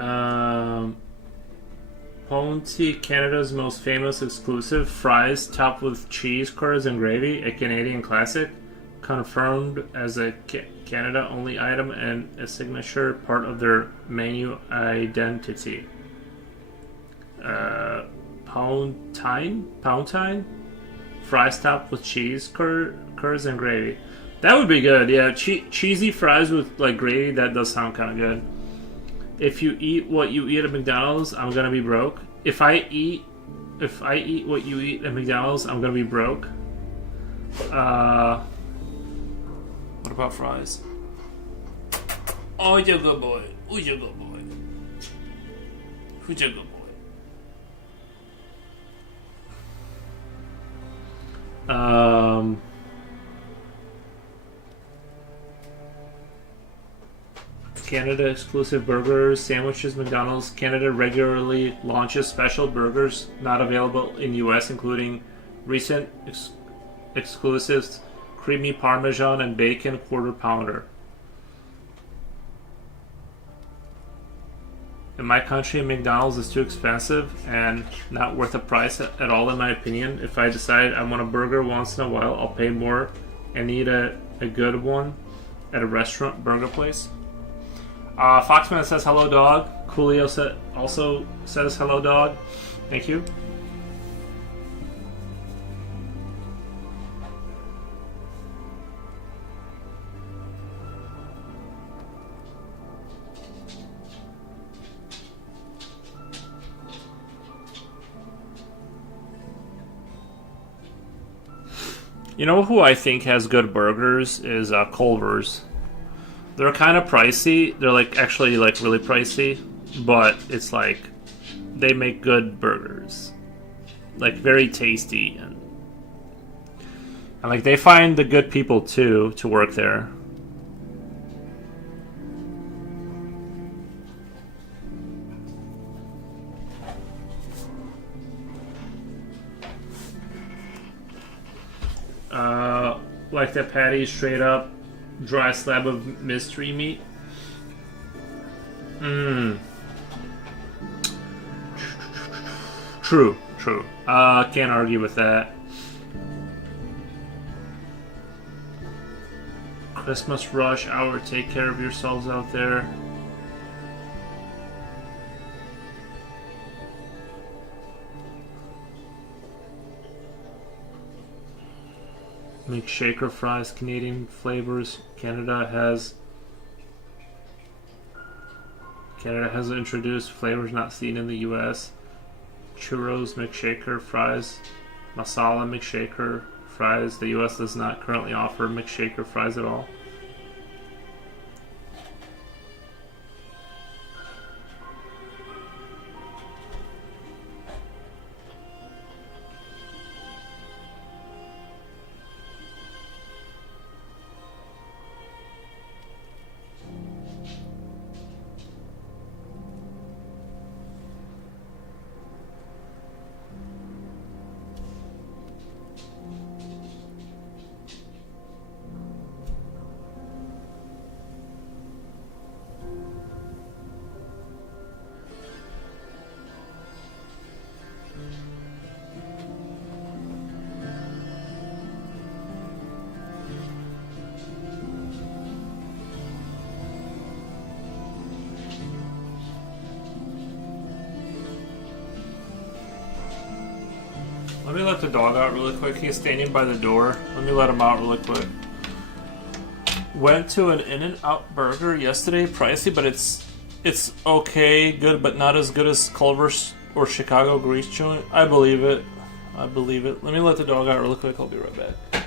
Ponty, Canada's most famous exclusive fries topped with cheese curds and gravy, a Canadian classic, confirmed as a Canada-only item and a signature part of their menu identity. Poundtine? Fries topped with cheese curds and gravy. That would be good, yeah. Cheesy fries with like gravy, that does sound kind of good. If you eat what you eat at McDonald's, I'm gonna be broke. If I eat what you eat at McDonald's, I'm gonna be broke. What about fries? Oh, you're a good boy. Oh, you're a good boy. Who's your good boy? Canada exclusive burgers, sandwiches. McDonald's Canada regularly launches special burgers not available in US, including recent exclusives creamy Parmesan and bacon quarter pounder. In my country, McDonald's is too expensive and not worth the price at all, in my opinion. If I decide I want a burger once in a while, I'll pay more and eat a good one at a restaurant burger place. Foxman says hello, dog. Coolio also says hello, dog. Thank you. You know who I think has good burgers is Culver's. They're kind of pricey. They're actually really pricey, but it's they make good burgers, very tasty, and they find the good people too to work there. Like that patty, straight up dry slab of mystery meat. True. Can't argue with that. Christmas rush hour. Take care of yourselves out there. Make shaker fries, Canadian flavors. Canada has introduced flavors not seen in the U.S. Churros, McShaker fries, masala McShaker fries. The U.S. does not currently offer McShaker fries at all. Let me let the dog out really quick. He's standing by the door. Let me let him out really quick. Went to an In-N-Out Burger yesterday. Pricey, but it's okay, good, but not as good as Culver's or Chicago Grease Joint. I believe it. Let me let the dog out really quick. I'll be right back.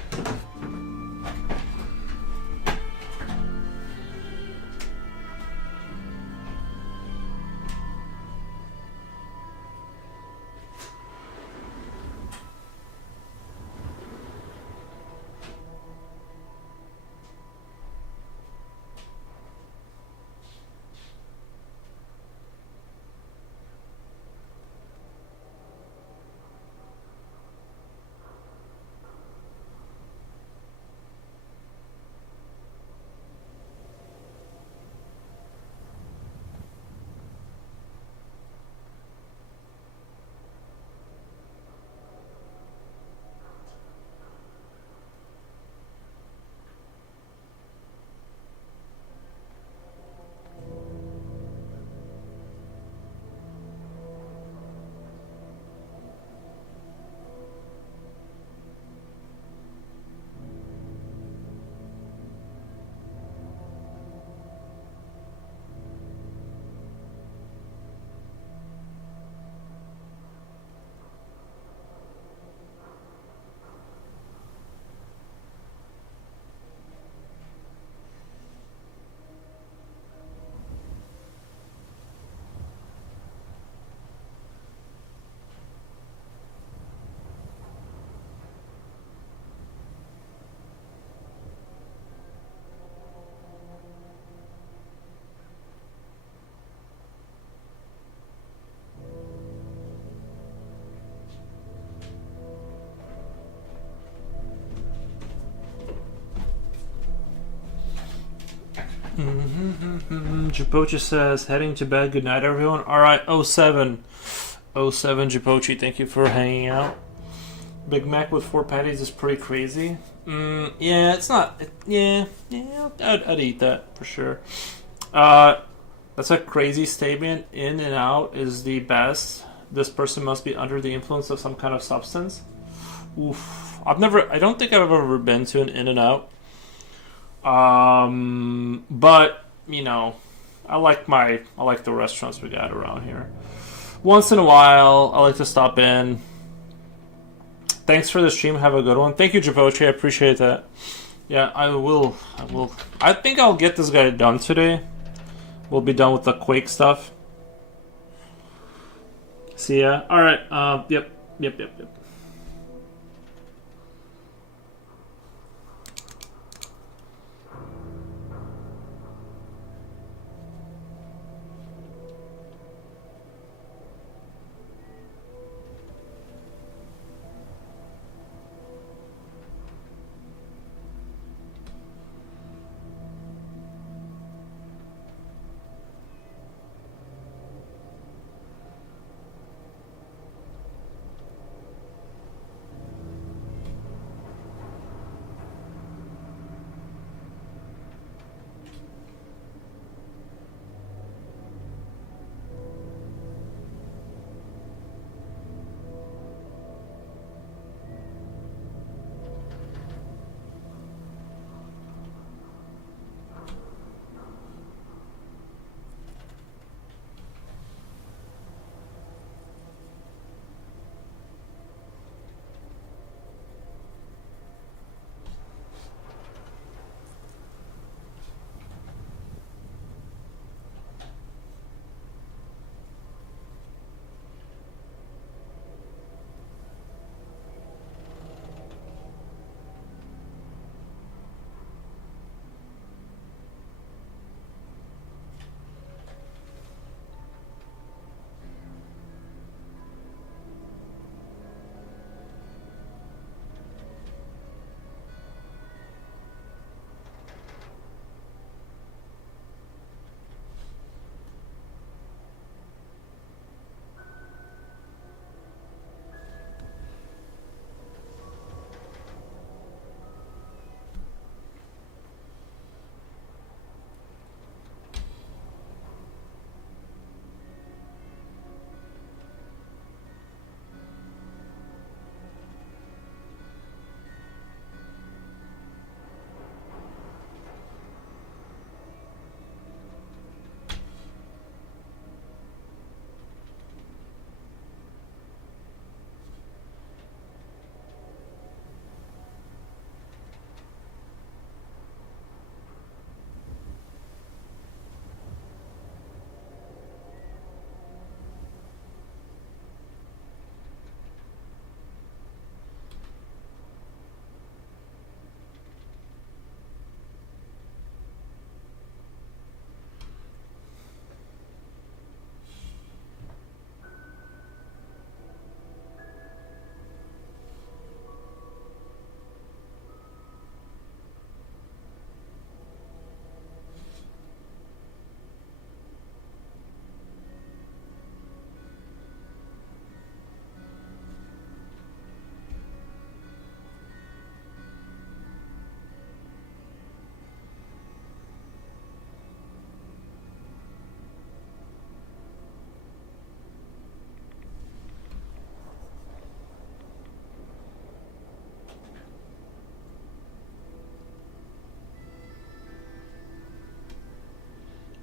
Japochi says, heading to bed. Good night, everyone. All right, 07. 07 Japochi, thank you for hanging out. Big Mac with 4 patties is pretty crazy. Yeah, it's not. Yeah, I'd eat that for sure. That's a crazy statement. In and out is the best. This person must be under the influence of some kind of substance. Oof. I don't think I've ever been to an In and Out. But you know, I like the restaurants we got around here. Once in a while, I like to stop in. Thanks for the stream. Have a good one. Thank you, Japochi. I appreciate that. Yeah, I will. I think I'll get this guy done today. We'll be done with the Quake stuff. See ya. All right. Yep.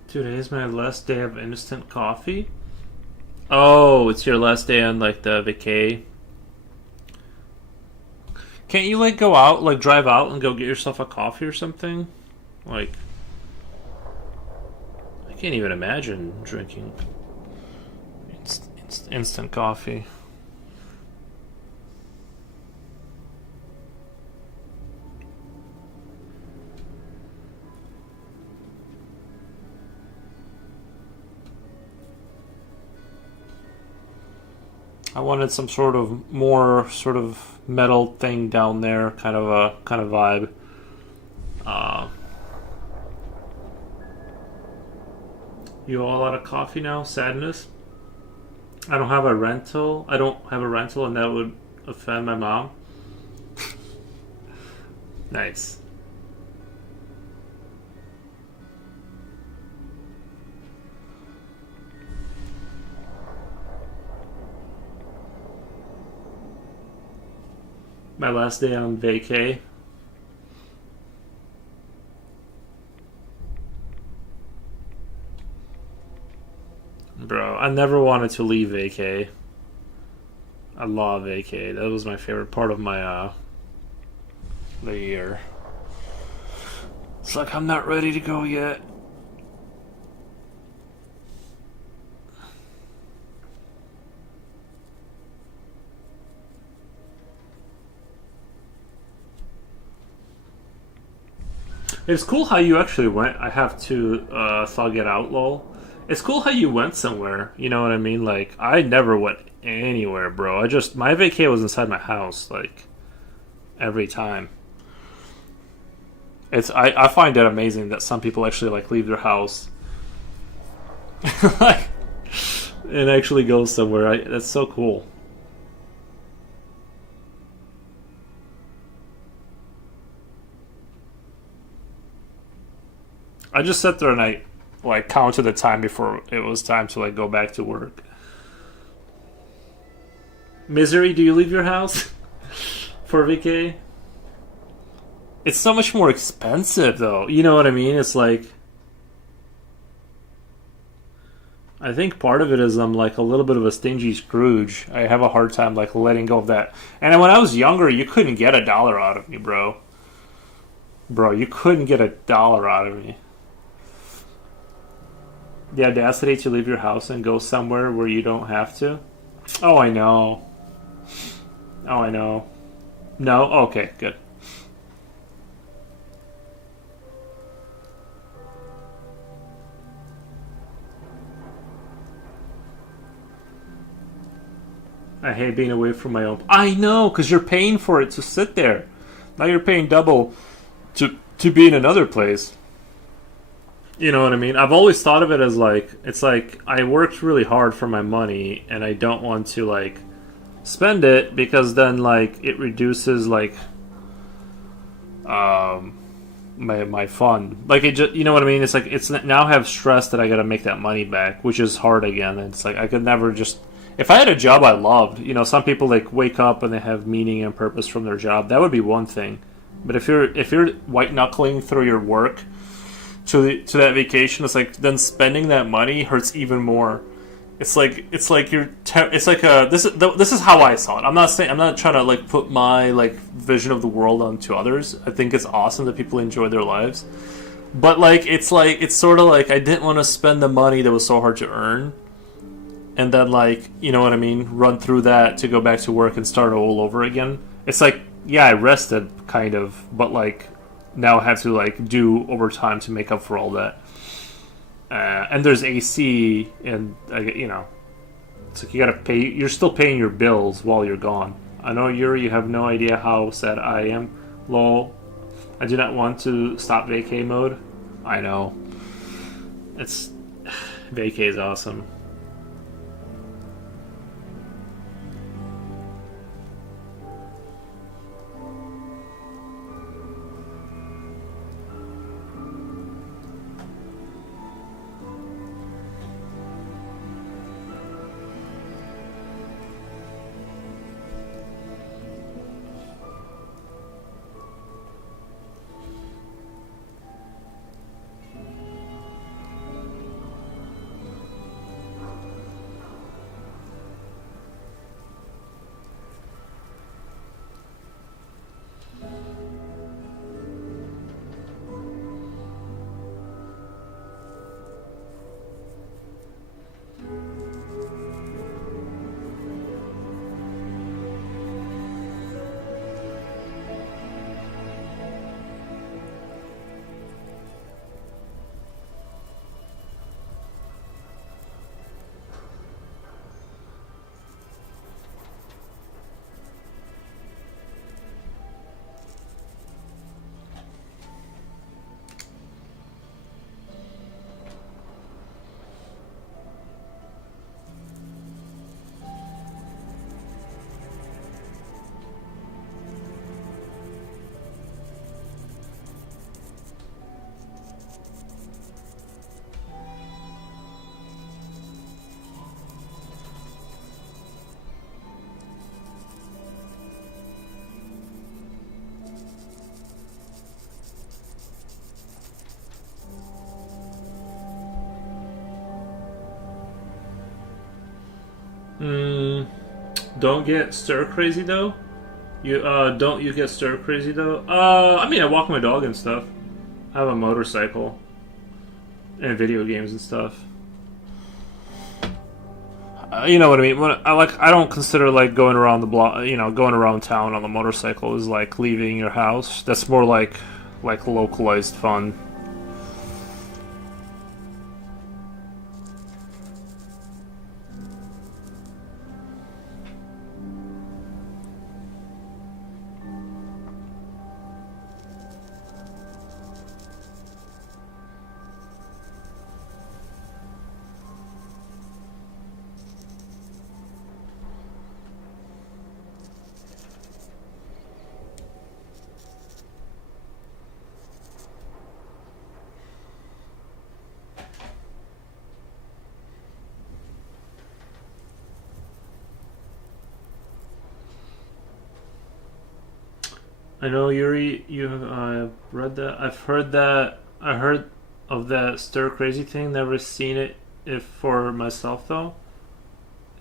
Today is my last day of instant coffee. Oh, it's your last day on like the vacay. Can't you like go out, like drive out and go get yourself a coffee or something? Like, I can't even imagine drinking instant coffee. I wanted some sort of more sort of metal thing down there, kind of vibe. You all out of coffee now? Sadness? I don't have a rental. I don't have a rental, and that would offend my mom. Nice. My last day on vacay. Bro, I never wanted to leave vacay. I love vacay. That was my favorite part of my the year. It's like I'm not ready to go yet. It's cool how you actually went. I have to thug it out, lol. It's cool how you went somewhere. You know what I mean? Like I never went anywhere, bro. My vacay was inside my house, like every time. I find it amazing that some people actually like leave their house, like, and actually go somewhere. That's so cool. I just sat there and I like counted the time before it was time to like go back to work. Misery, do you leave your house for vacay? It's so much more expensive though. You know what I mean? It's like I think part of it is I'm like a little bit of a stingy Scrooge. I have a hard time like letting go of that. And when I was younger, you couldn't get $1 out of me, bro. Bro, you couldn't get $1 out of me. The audacity to leave your house and go somewhere where you don't have to. Oh, I know. Oh, I know. No? Okay, good. I hate being away from my own. I know, because you're paying for it to sit there. Now you're paying double to be in another place. You know what I mean? I've always thought of it as like it's like I worked really hard for my money, and I don't want to like spend it because then like it reduces like um my fund. Like it just, you know what I mean? It's like it's now I have stress that I got to make that money back, which is hard again. And it's like I could never just if I had a job I loved. You know, some people like wake up and they have meaning and purpose from their job. That would be one thing. But if you're white knuckling through your work to that vacation, it's like then spending that money hurts even more. It's like it's like this is how I saw it. I'm not trying to like put my like vision of the world onto others. I think it's awesome that people enjoy their lives, but like it's sort of like I didn't want to spend the money that was so hard to earn, and then like you know what I mean, run through that to go back to work and start all over again. It's like yeah, I rested kind of, but like now I have to like do overtime to make up for all that. And there's AC, and you know, it's like you gotta pay. You're still paying your bills while you're gone. I know you have no idea how sad I am. Lol. I do not want to stop vacay mode. I know. It's vacay is awesome. Mm, don't get stir crazy though. You don't you get stir crazy though? I mean I walk my dog and stuff. I have a motorcycle and video games and stuff. You know what I mean? When I don't consider like going around the block, going around town on a motorcycle is like leaving your house. That's more like localized fun. I know Yuri, you read that. I've heard that. I heard of that stir crazy thing. Never seen it. If for myself though,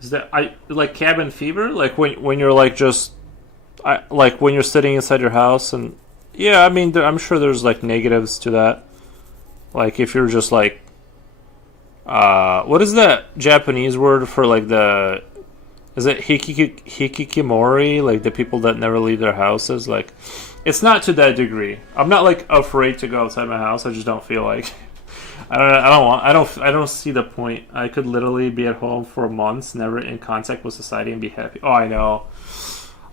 is that I like cabin fever? Like when you're like just, I like when you're sitting inside your house and yeah. I mean, I'm sure there's like negatives to that. Like if you're just like, what is that Japanese word for like the? Is it hikikimori? Like the people that never leave their houses? Like, it's not to that degree. I'm not like afraid to go outside my house. I just don't feel like. I don't want. I don't see the point. I could literally be at home for months, never in contact with society, and be happy. Oh, I know.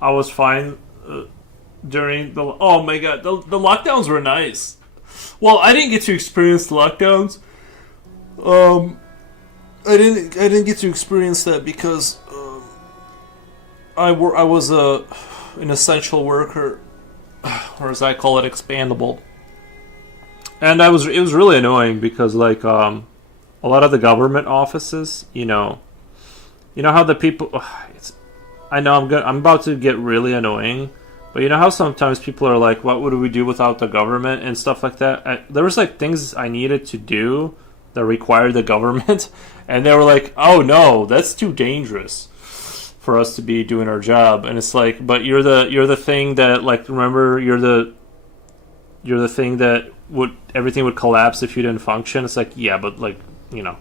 I was fine during the. Oh my god, the lockdowns were nice. Well, I didn't get to experience the lockdowns. Um, I didn't get to experience that because I was an essential worker, or as I call it, expandable. And it was really annoying because like a lot of the government offices, you know how the people. It's, I know I'm about to get really annoying, but you know how sometimes people are like, "What would we do without the government?" and stuff like that. There was like things I needed to do that required the government, and they were like, "Oh no, that's too dangerous for us to be doing our job." And it's like, but you're the thing that like remember you're the thing that would everything would collapse if you didn't function. It's like, yeah, but like, you know.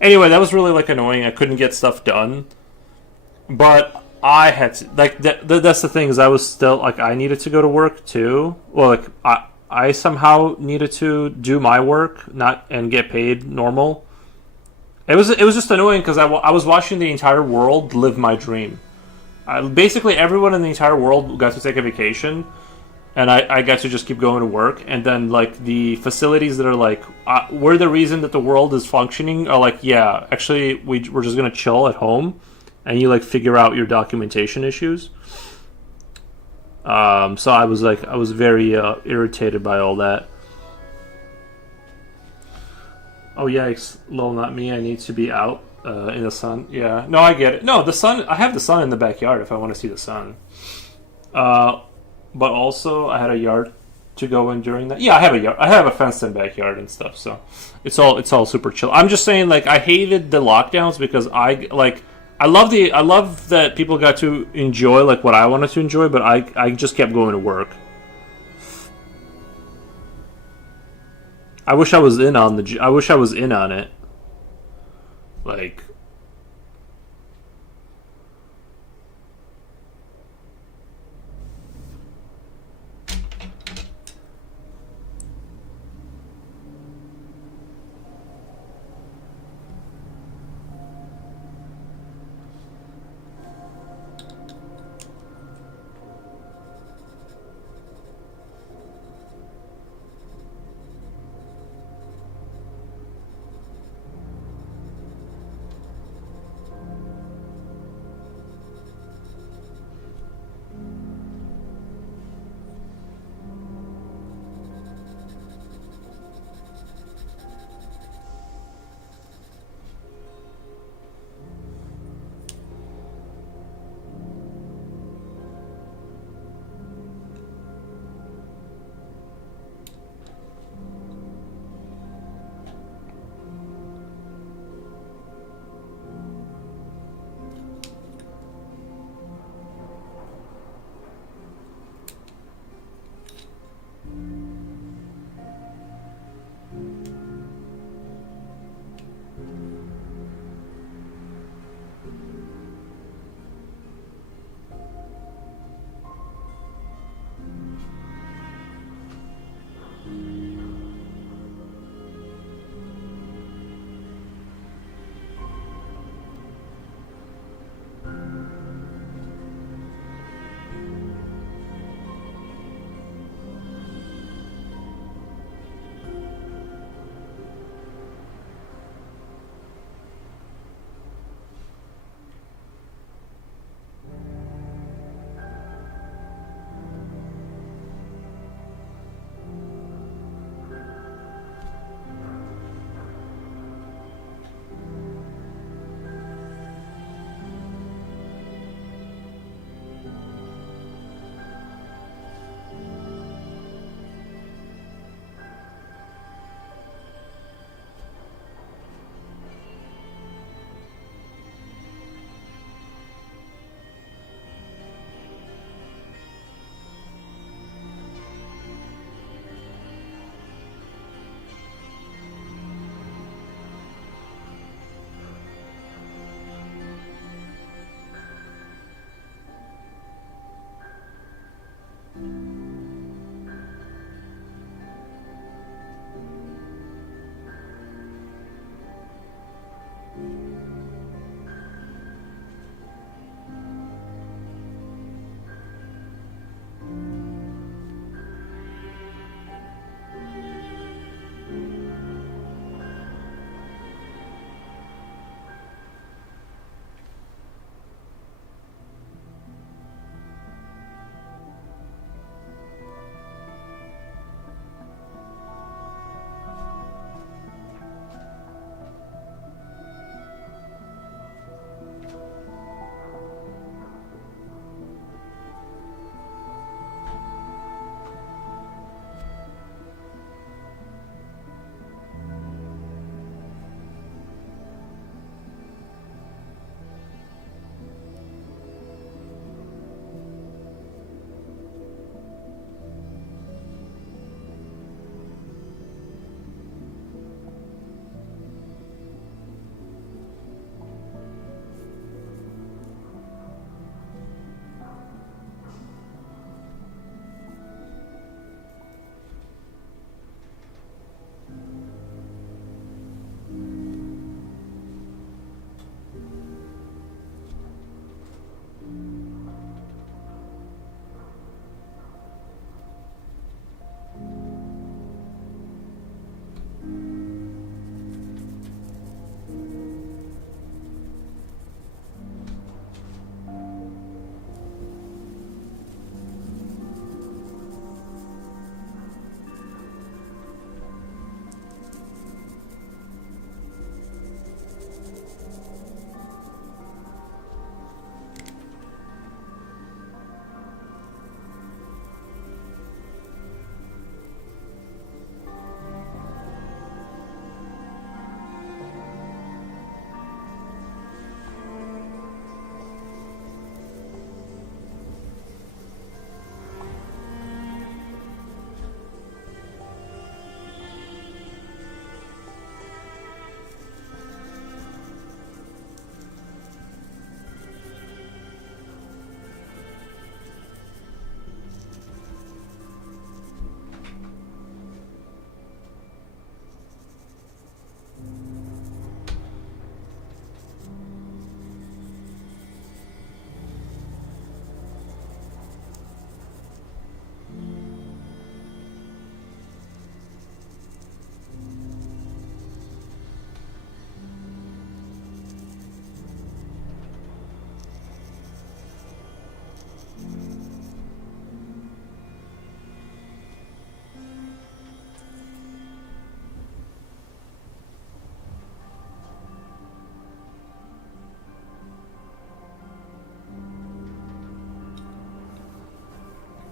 Anyway, that was really like annoying. I couldn't get stuff done, but I had to like that's the thing is I was still like I needed to go to work too. Well, like I somehow needed to do my work not and get paid normal. It was just annoying because I was watching the entire world live my dream. Basically, everyone in the entire world got to take a vacation, and I got to just keep going to work. And then like the facilities that are like we're the reason that the world is functioning are like, yeah, actually we're just gonna chill at home, and you like figure out your documentation issues. So I was very irritated by all that. Oh yikes, lol, not me. I need to be out in the sun. Yeah, no, I get it. No, the sun. I have the sun in the backyard if I want to see the sun. Uh, but also I had a yard to go in during that. Yeah, I have a yard. I have a fenced-in backyard and stuff. So it's all super chill. I'm just saying, like, I hated the lockdowns because I love that people got to enjoy like what I wanted to enjoy, but I just kept going to work. I wish I was in on I wish I was in on it. Like,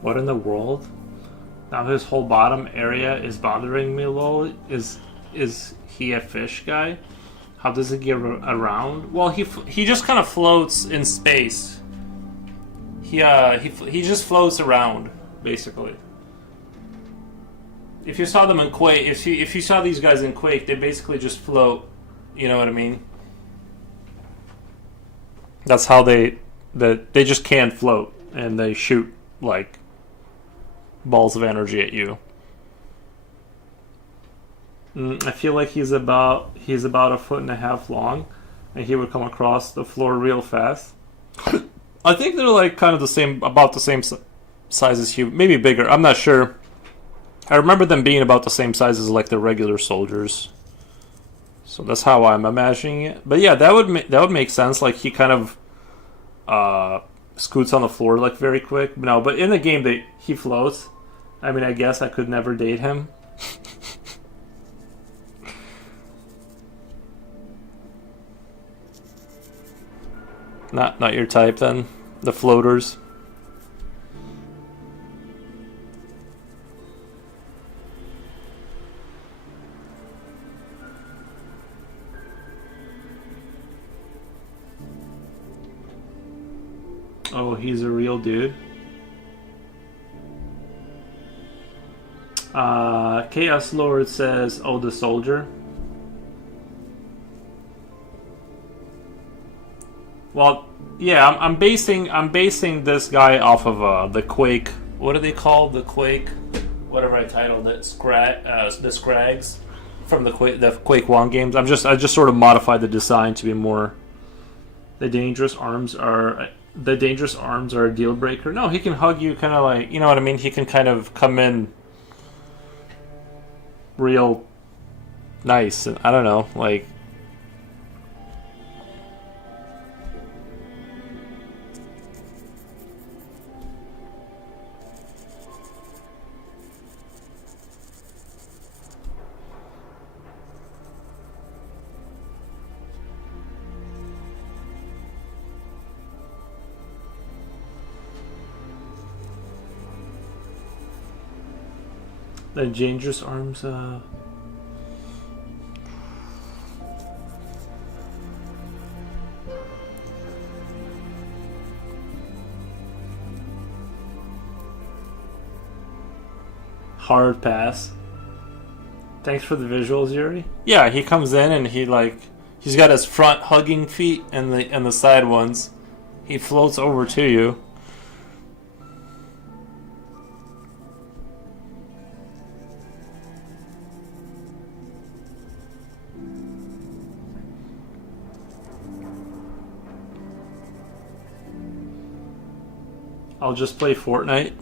What in the world? Now his whole bottom area is bothering me. Lol. Is he a fish guy? How does it get around? Well, he just kind of floats in space. He just floats around basically. If you saw them in Quake, if you saw these guys in Quake, they basically just float. You know what I mean? That's how they just can't float, and they shoot like balls of energy at you. I feel like he's about a foot and a half long, and he would come across the floor real fast. I think they're like kind of the same, about the same size as you, maybe bigger. I'm not sure. I remember them being about the same size as like the regular soldiers. So that's how I'm imagining it. But yeah, that would make sense. Like he kind of scoots on the floor like very quick. No, but in the game he floats. I mean, I guess I could never date him. Not your type then. The floaters. Oh, he's a real dude. Chaos Lord says, "Oh, the soldier." Well, yeah, I'm basing this guy off of the Quake. What are they called? The Quake, whatever I titled it, the Scrags from the Quake 1 games. I just sort of modified the design to be more. The dangerous arms are a deal breaker. No, he can hug you, kind of like, you know what I mean. He can kind of come in real nice, and I don't know, like. The dangerous arms, hard pass. Thanks for the visuals, Yuri. Yeah, he comes in and he's got his front hugging feet and the side ones. He floats over to you. I'll just play Fortnite.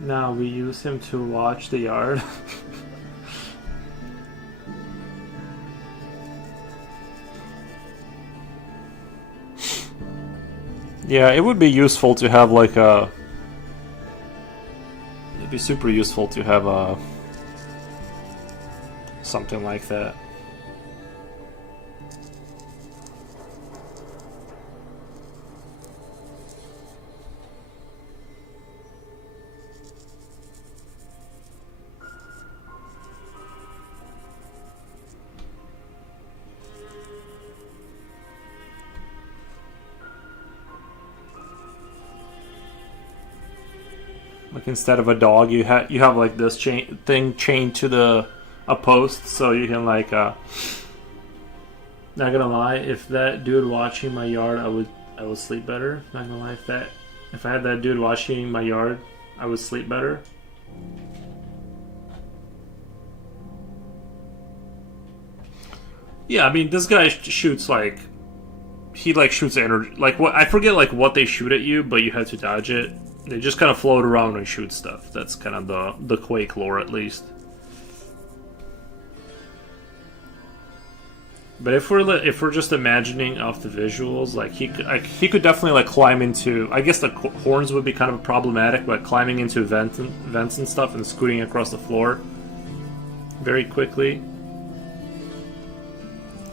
Now we use him to watch the yard. Yeah, it would be useful to have like a. It'd be super useful to have a. Something like that. Like instead of a dog, you have like this thing chained to a post, so you can like. Not gonna lie, if that dude watching my yard, I would sleep better. Not gonna lie, if I had that dude watching my yard, I would sleep better. Yeah, I mean, this guy shoots like. He like shoots energy. Like what? I forget like what they shoot at you, but you have to dodge it. They just kind of float around and shoot stuff. That's kind of the Quake lore, at least. But if we're just imagining off the visuals, like he could definitely like climb into. I guess the horns would be kind of problematic, but climbing into vents and stuff and scooting across the floor very quickly.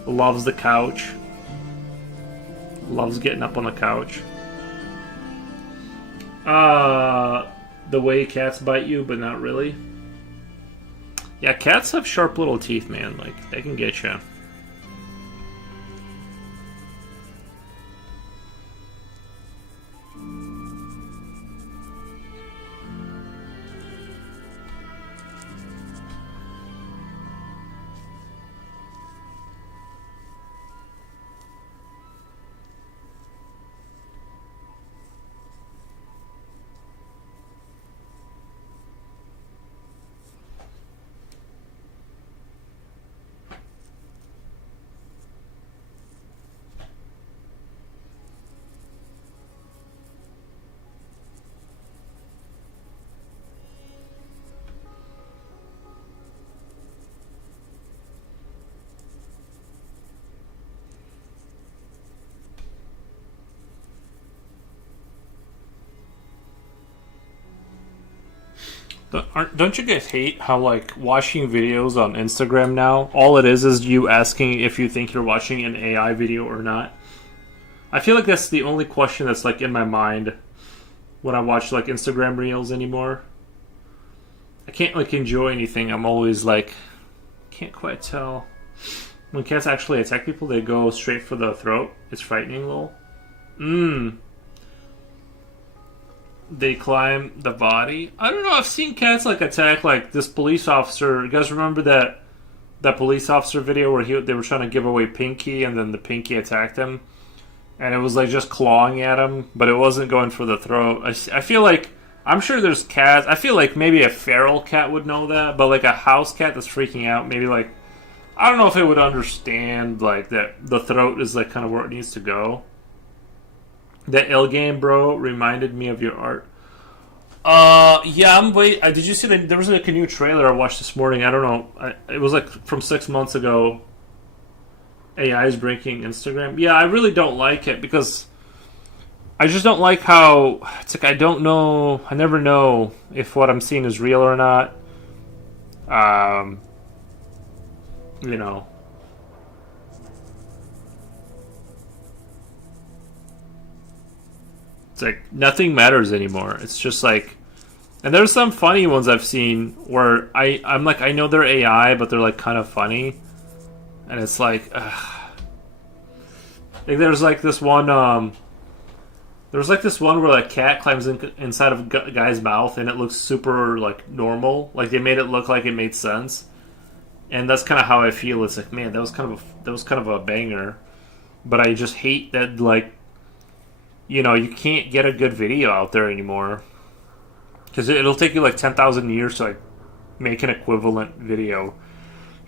Loves the couch. Loves getting up on the couch. The way cats bite you, but not really. Yeah, cats have sharp little teeth, man. Like they can get you. Don't you guys hate how, like, watching videos on Instagram now, all it is you asking if you think you're watching an AI video or not? I feel like that's the only question that's, like, in my mind when I watch, like, Instagram Reels anymore. I can't, like, enjoy anything. I'm always, like, can't quite tell. When cats actually attack people, they go straight for the throat. It's frightening, lol. They climb the body. I don't know. I've seen cats like attack like this police officer. You guys remember that police officer video where they were trying to give away Pinky and then the Pinky attacked him, and it was like just clawing at him, but it wasn't going for the throat. I feel like I'm sure there's cats. I feel like maybe a feral cat would know that, but like a house cat that's freaking out, maybe like I don't know if it would understand like that the throat is like kind of where it needs to go. That L game, bro, reminded me of your art. Yeah, I'm wait. Did you see that there was like a new trailer I watched this morning? I don't know. It was like from 6 months ago. AI is breaking Instagram. Yeah, I really don't like it because I just don't like how it's like I don't know. I never know if what I'm seeing is real or not. You know. It's like nothing matters anymore. It's just like, and there's some funny ones I've seen where I'm like I know they're AI, but they're like kind of funny, and it's like, like there's like this one there's like this one where a cat climbs inside of a guy's mouth and it looks super like normal, like they made it look like it made sense, and that's kind of how I feel. It's like, man, that was kind of a banger, but I just hate that like. You know, you can't get a good video out there anymore because it'll take you like 10,000 years to like make an equivalent video.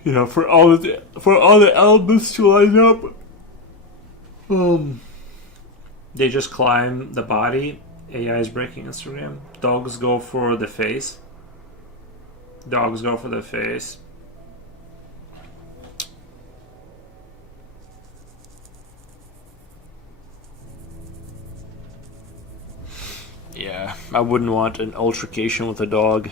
You know, for all the elements to line up. They just climb the body. AI is breaking Instagram. Dogs go for the face. Dogs go for the face. Yeah, I wouldn't want an altercation with a dog.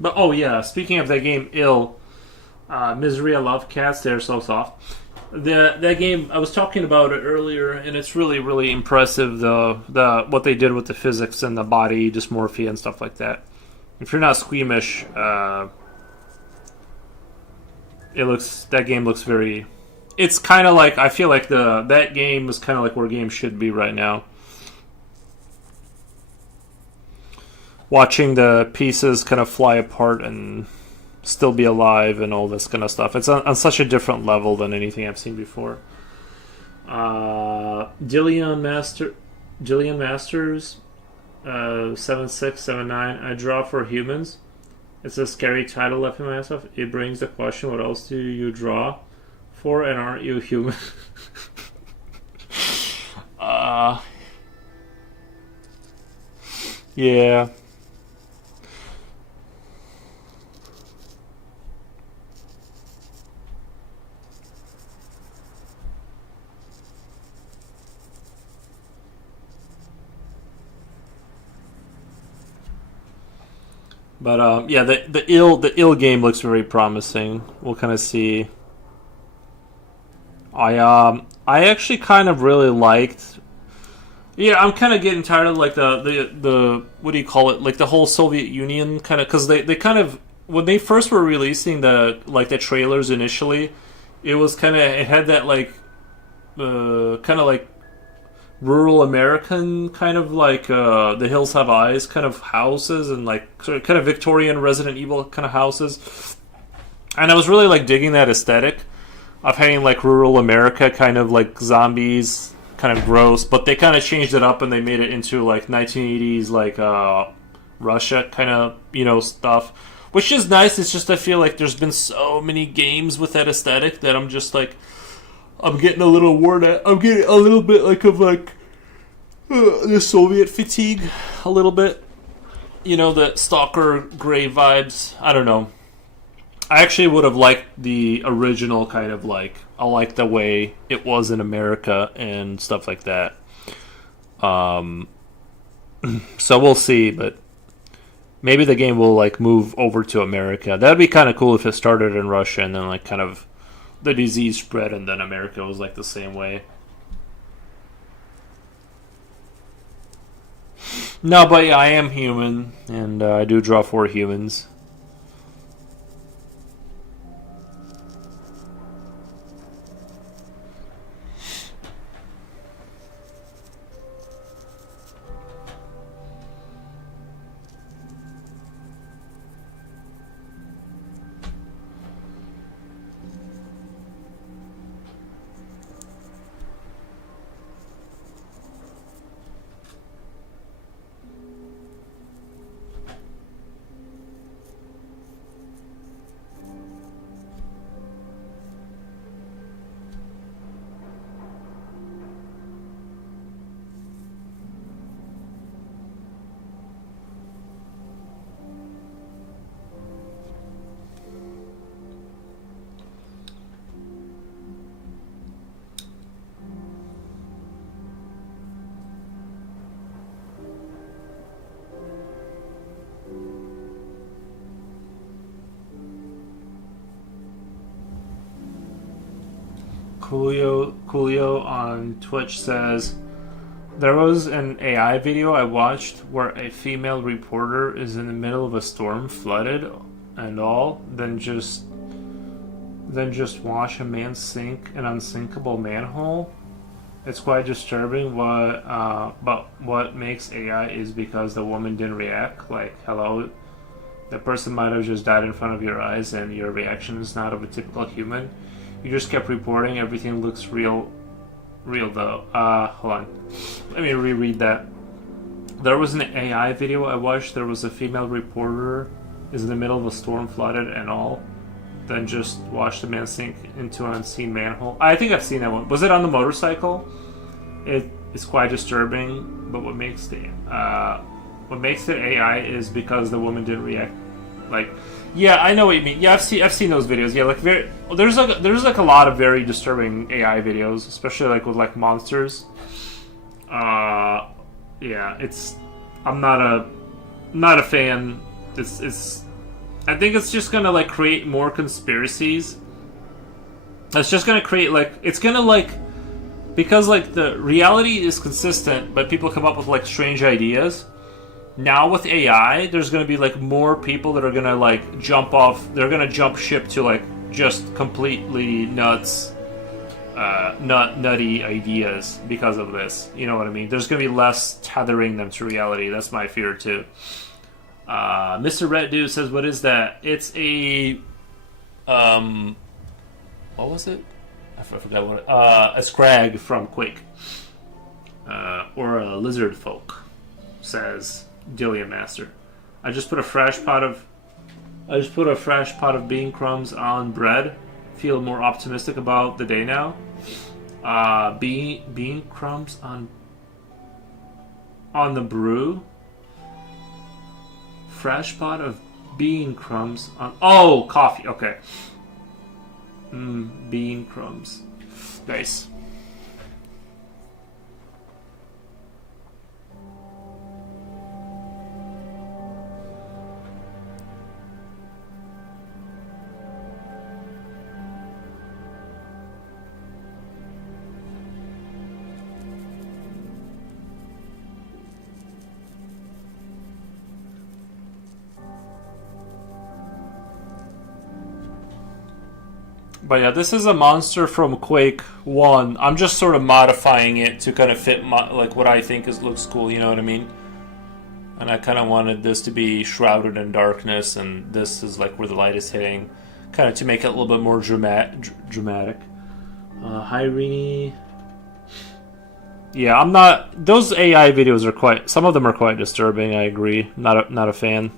But oh yeah, speaking of that game, Misery, I love cats. They're so soft. That game I was talking about it earlier, and it's really really impressive. The what they did with the physics and the body dysmorphia and stuff like that. If you're not squeamish, That game looks very. It's kind of like, I feel like that game is kind of like where games should be right now. Watching the pieces kind of fly apart and still be alive and all this kind of stuff. It's on such a different level than anything I've seen before. Jillian Masters, 7679. I draw for humans. It's a scary title left in myself. It brings the question: what else do you draw for, and aren't you human? Yeah. But yeah, the ill game looks very promising. We'll kind of see. I actually kind of really liked. Yeah, I'm kind of getting tired of like the what do you call it? Like the whole Soviet Union kind of, because they kind of, when they first were releasing the trailers initially, it was kind of, it had that like kind of like rural American kind of like The Hills Have Eyes kind of houses, and like sort of kind of Victorian Resident Evil kind of houses. And I was really like digging that aesthetic of having like rural America kind of like zombies, kind of gross, but they kind of changed it up and they made it into like 1980s like Russia kind of stuff, which is nice. It's just I feel like there's been so many games with that aesthetic that I'm just like, I'm getting a little worn out. I'm getting a little bit like of like the Soviet fatigue, a little bit. The Stalker Gray vibes. I don't know. I actually would have liked the original kind of like, I like the way it was in America and stuff like that. So we'll see, but maybe the game will like move over to America. That'd be kind of cool if it started in Russia and then like kind of the disease spread and then America was like the same way. No, but yeah, I am human and I do draw for humans. Coolio on Twitch says, there was an AI video I watched where a female reporter is in the middle of a storm, flooded and all, then just watch a man sink an unsinkable manhole. It's quite disturbing. But what makes AI is because the woman didn't react. Like, hello, the person might have just died in front of your eyes, and your reaction is not of a typical human. You just kept reporting. Everything looks real though. Hold on. Let me reread that. There was an AI video I watched. There was a female reporter is in the middle of a storm, flooded and all, then just watched a man sink into an unseen manhole. I think I've seen that one. Was it on the motorcycle? It's quite disturbing. But what makes it AI is because the woman didn't react. Like, yeah, I know what you mean. Yeah, I've seen those videos. Yeah, like there's like a lot of very disturbing AI videos, especially like with like monsters. Yeah, I'm not a fan. I think it's just gonna like create more conspiracies. It's just gonna create because like the reality is consistent, but people come up with like strange ideas. Now with AI, there's going to be like more people that are going to like jump off. They're going to jump ship to like just completely nutty ideas because of this. You know what I mean? There's going to be less tethering them to reality. That's my fear too. Mr. Red Dude says, "What is that?" It's a what was it? I forgot what. A scrag from Quake, or a lizard folk, says Dillian Master. I just put a fresh pot of bean crumbs on bread. Feel more optimistic about the day now. Bean crumbs on the brew. Fresh pot of bean crumbs on... Oh, coffee. Okay. Bean crumbs. Nice. But yeah, this is a monster from Quake 1. I'm just sort of modifying it to kind of fit like what I think looks cool, you know what I mean? And I kind of wanted this to be shrouded in darkness, and this is like where the light is hitting, kind of to make it a little bit more dramatic. Hi, Rini. Yeah, I'm not... Those AI videos are quite... Some of them are quite disturbing, I agree. Not a fan.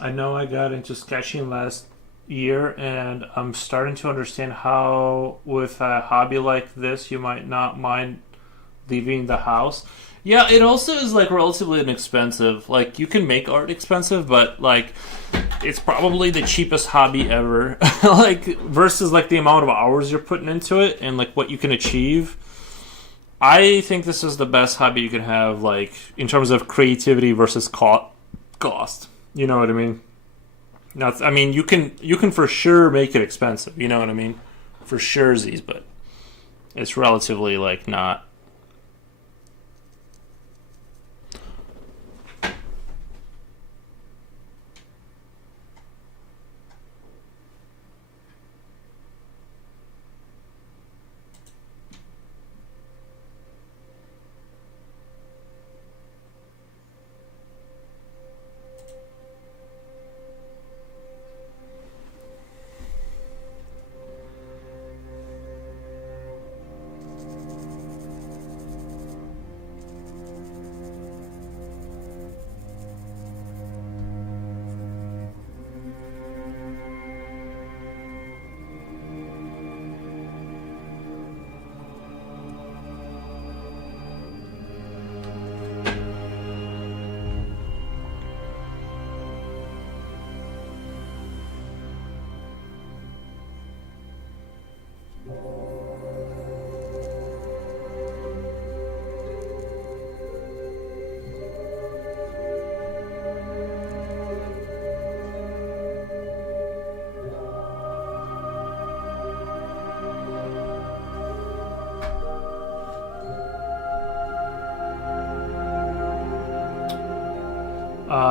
I know I got into sketching last year, and I'm starting to understand how, with a hobby like this, you might not mind leaving the house. Yeah, it also is like relatively inexpensive. Like, you can make art expensive, but like it's probably the cheapest hobby ever. Like, versus like the amount of hours you're putting into it and like what you can achieve. I think this is the best hobby you can have, like in terms of creativity versus cost. You know what I mean? Now, I mean, you can for sure make it expensive. You know what I mean? For surezies, but it's relatively like not.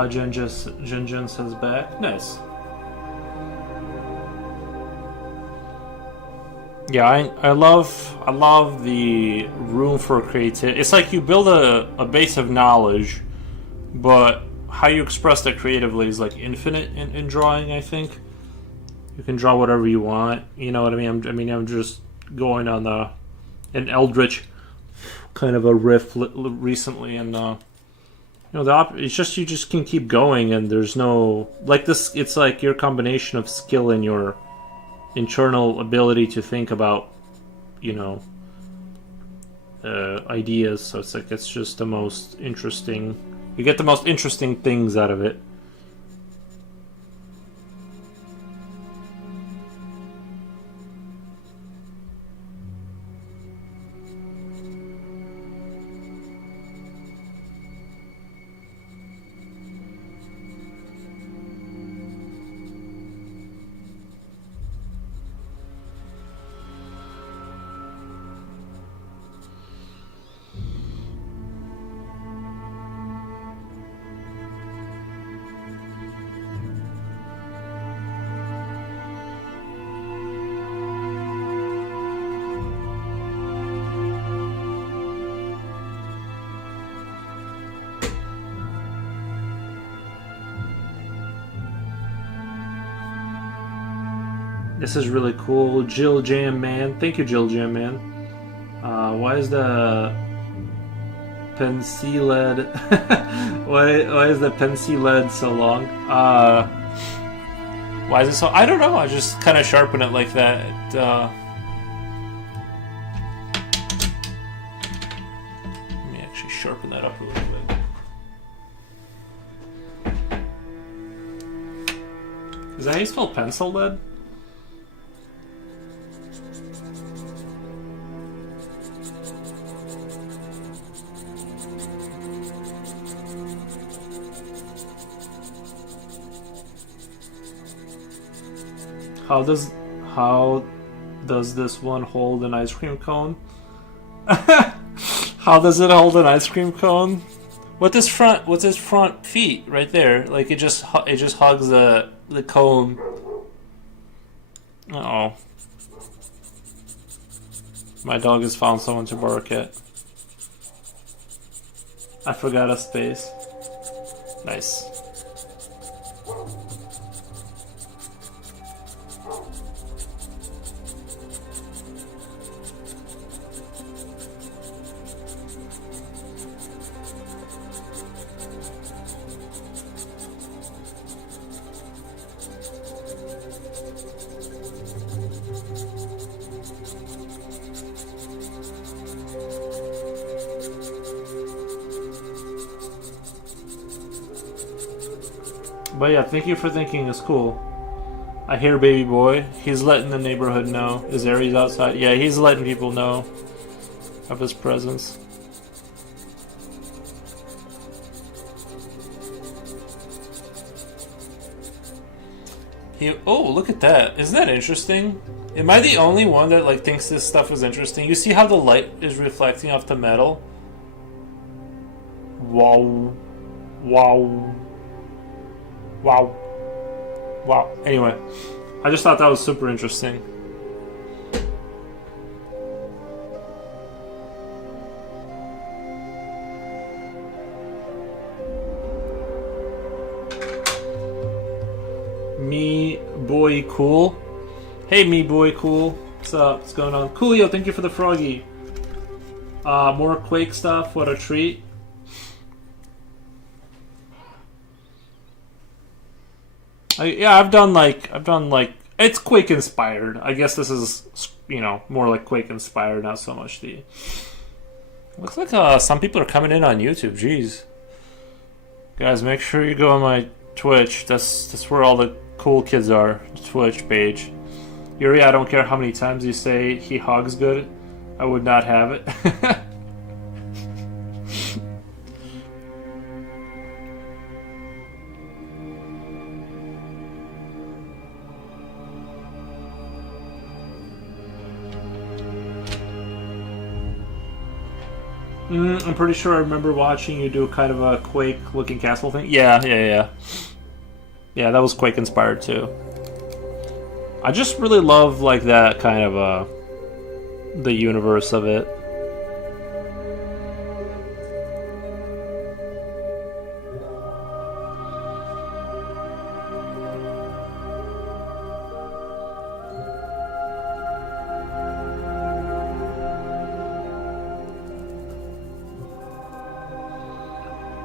Jinjin says back. Nice. Yeah, I love the room for creativity. It's like you build a base of knowledge, but how you express that creatively is like infinite in drawing. I think you can draw whatever you want. You know what I mean? I'm just going on an Eldritch kind of a riff recently, and it's just you just can keep going, and there's no like this. It's like your combination of skill and your internal ability to think about, ideas. So it's like it's just the most interesting. You get the most interesting things out of it. This is really cool. Jill Jam Man. Thank you, Jill Jam Man. Why is the pencil lead why is the pencil lead so long? Why is it so? I don't know. I just kind of sharpen it like that. Let me actually sharpen that up a little bit. Is that how you spell pencil lead? How does this one hold an ice cream cone? How does it hold an ice cream cone? What's his front feet right there? Like it just hugs the cone. Uh-oh. My dog has found someone to bark at. I forgot a space. Nice. But yeah, thank you for thinking it's cool. I hear baby boy. He's letting the neighborhood know. Is Aries outside? Yeah, he's letting people know of his presence. Oh, look at that! Isn't that interesting? Am I the only one that like thinks this stuff is interesting? You see how the light is reflecting off the metal? Wow, wow, wow, wow. Anyway, I just thought that was super interesting. Me boy cool. Hey me boy cool. What's up? What's going on? Coolio, thank you for the froggy. More Quake stuff, what a treat. I've done like it's Quake inspired. I guess this is more like Quake inspired, not so much the. Looks like some people are coming in on YouTube. Jeez, guys, make sure you go on my Twitch. That's where all the cool kids are. Twitch page. Yuri, I don't care how many times you say he hogs good. I would not have it. I'm pretty sure I remember watching you do kind of a Quake-looking castle thing. Yeah. Yeah, that was Quake-inspired too. I just really love like that kind of the universe of it.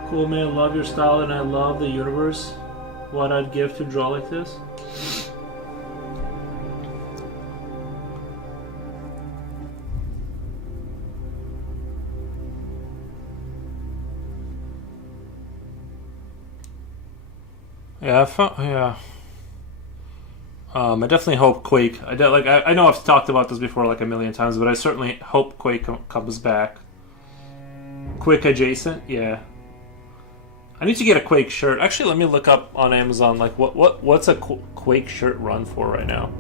Cool man, love your style and I love the universe. What I'd give to draw like this. Yeah, I definitely hope Quake. I know I've talked about this before like a million times, but I certainly hope Quake comes back. Quake adjacent, yeah. I need to get a Quake shirt. Actually, let me look up on Amazon like what's a Quake shirt run for right now.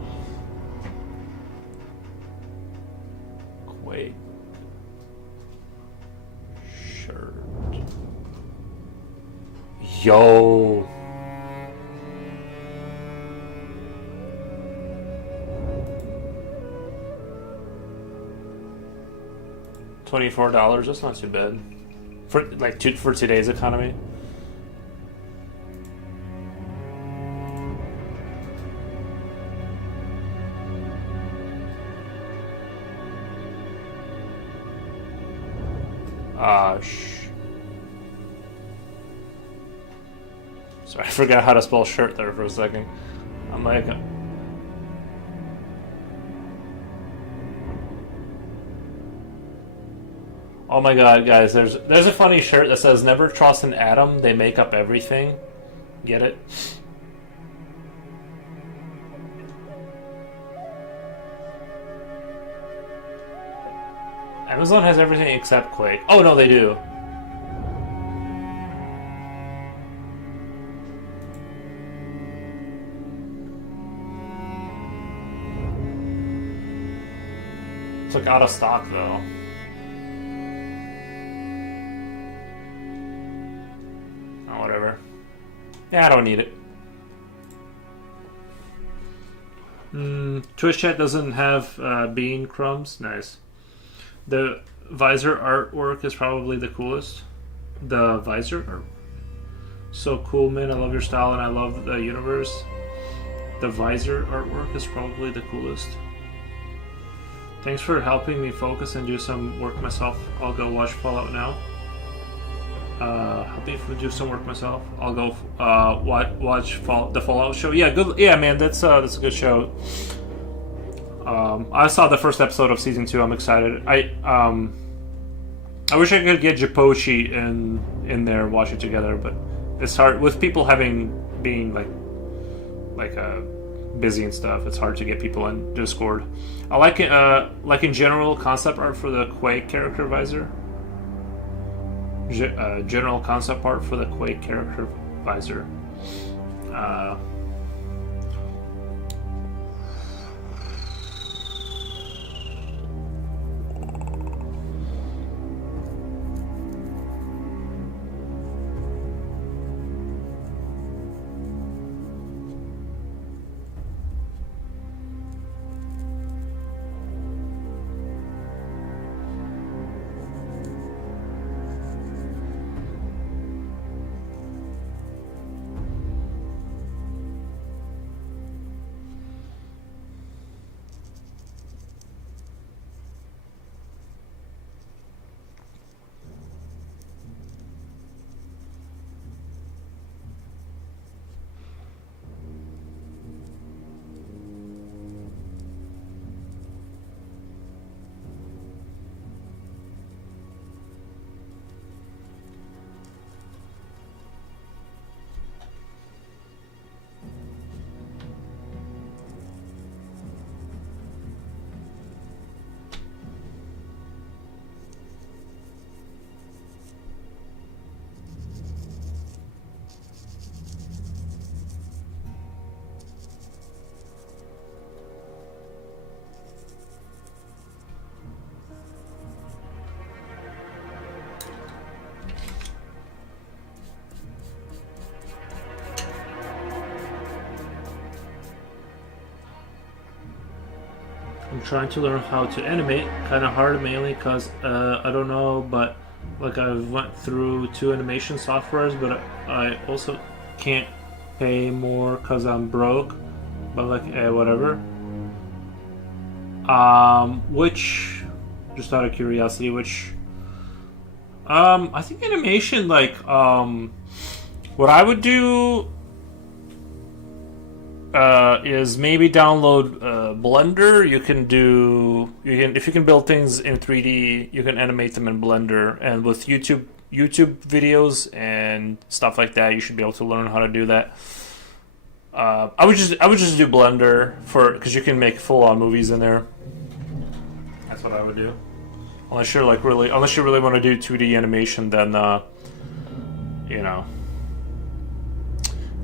Quake shirt. Yo. $24. That's not too bad for today's economy. Sorry, I forgot how to spell shirt there for a second. I'm like. Oh my god, guys, there's a funny shirt that says never trust an atom, they make up everything. Get it? Amazon has everything except Quake. Oh no, they do. It's like out of stock though. Whatever. Yeah, I don't need it. Twitch chat doesn't have bean crumbs. Nice. The visor artwork is probably the coolest. The visor art. So cool, man. I love your style and I love the universe. The visor artwork is probably the coolest. Thanks for helping me focus and do some work myself. I'll go watch Fallout now. Help me do some work myself. I'll go watch the Fallout show. Yeah, good. Yeah, man, that's a good show. I saw the first episode of season 2. I'm excited. I wish I could get Japochi in there, watch it together, but it's hard with people being busy and stuff. It's hard to get people in Discord. I like in general concept art for the Quake character visor. General concept art for the Quake character visor. I'm trying to learn how to animate. Kind of hard, mainly because I don't know, but like I've went through 2 animation softwares, but I also can't pay more because I'm broke. But like, whatever. Which, just out of curiosity, I think animation, like, what I would do is maybe download Blender. If you can build things in 3D, you can animate them in Blender. And with YouTube videos and stuff like that, you should be able to learn how to do that. I would just do Blender because you can make full on movies in there. That's what I would do. Unless you really want to do 2D animation, then you know.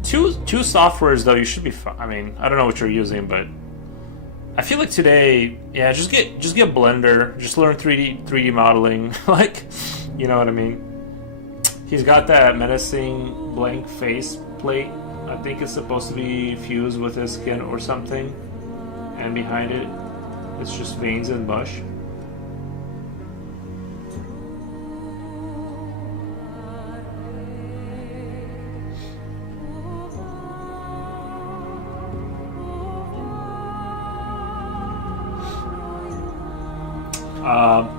Two softwares though, you should be fine. I mean, I don't know what you're using, but I feel like today, yeah, just get Blender, just learn 3D modeling, like, you know what I mean. He's got that menacing blank face plate. I think it's supposed to be fused with his skin or something, and behind it, it's just veins and bush.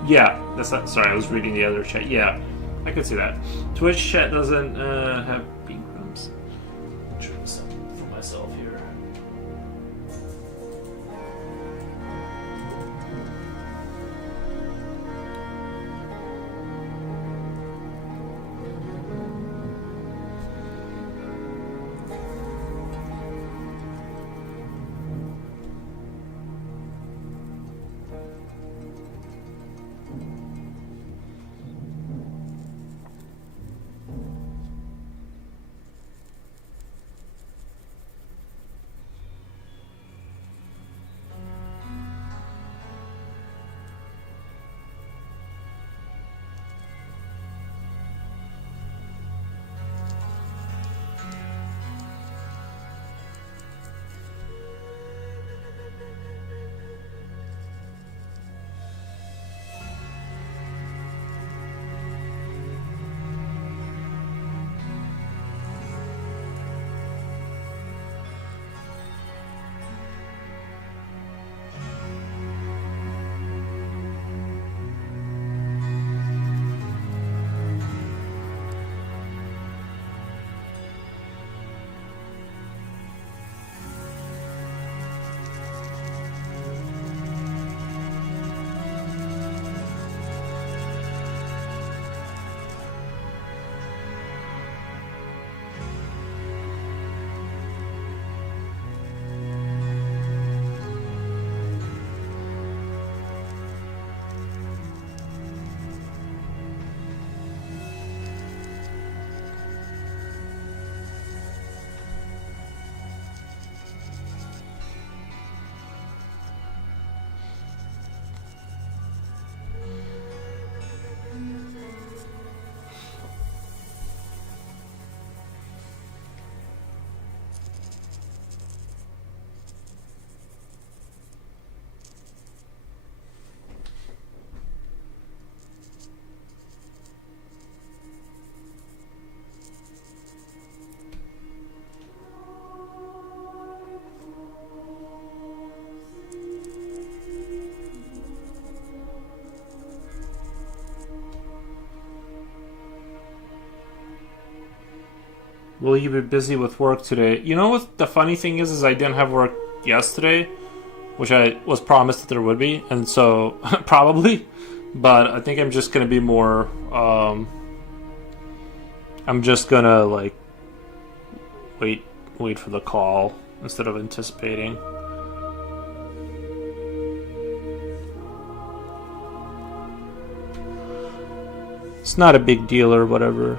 Yeah, sorry, I was reading the other chat. Yeah, I could see that. Twitch chat doesn't have bean crumbs. Try some for myself here. Will you be busy with work today? You know what the funny thing is I didn't have work yesterday, which I was promised that there would be, and so probably. But I think I'm just gonna be more. I'm just gonna like wait for the call instead of anticipating. It's not a big deal or whatever.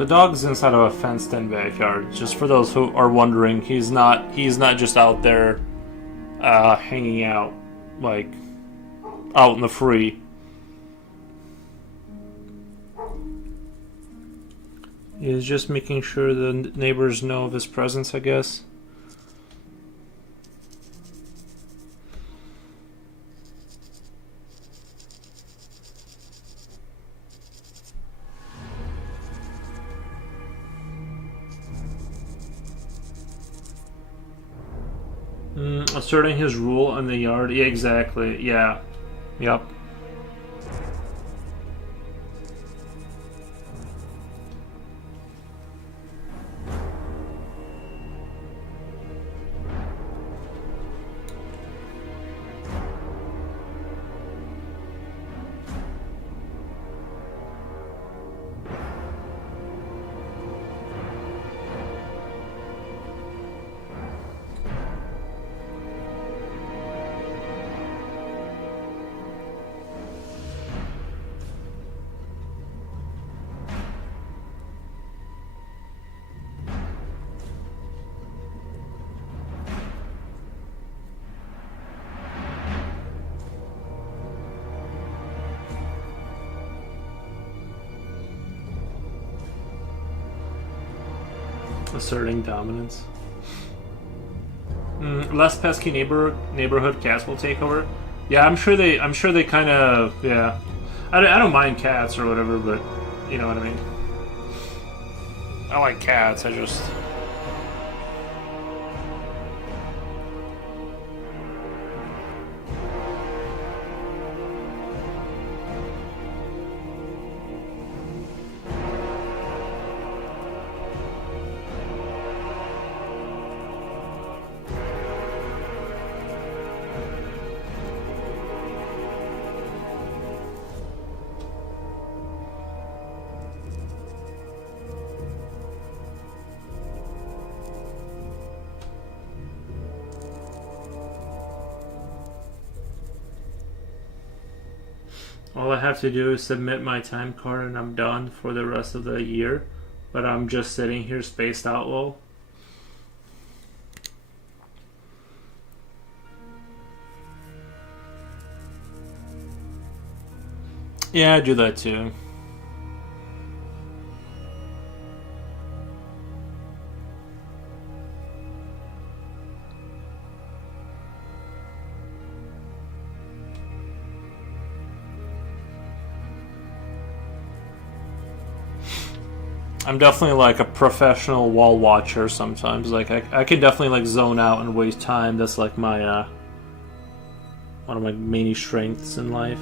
The dog's inside of a fenced-in backyard. Just for those who are wondering, he's not just out there hanging out, like, out in the free. He's just making sure the neighbors know of his presence, I guess. Asserting his rule in the yard. Yeah, exactly. Yeah. Yep. Asserting dominance. Less pesky neighborhood cats will take over. Yeah, I'm sure they kind of, yeah. I don't mind cats or whatever, but you know what I mean. I like cats. I just. All I have to do is submit my time card and I'm done for the rest of the year. But I'm just sitting here spaced out, lol. Yeah, I do that too. I'm definitely like a professional wall watcher sometimes. Like I can definitely like zone out and waste time. That's like my one of my main strengths in life.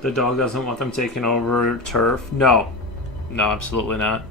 The dog doesn't want them taking over turf. No. No, absolutely not.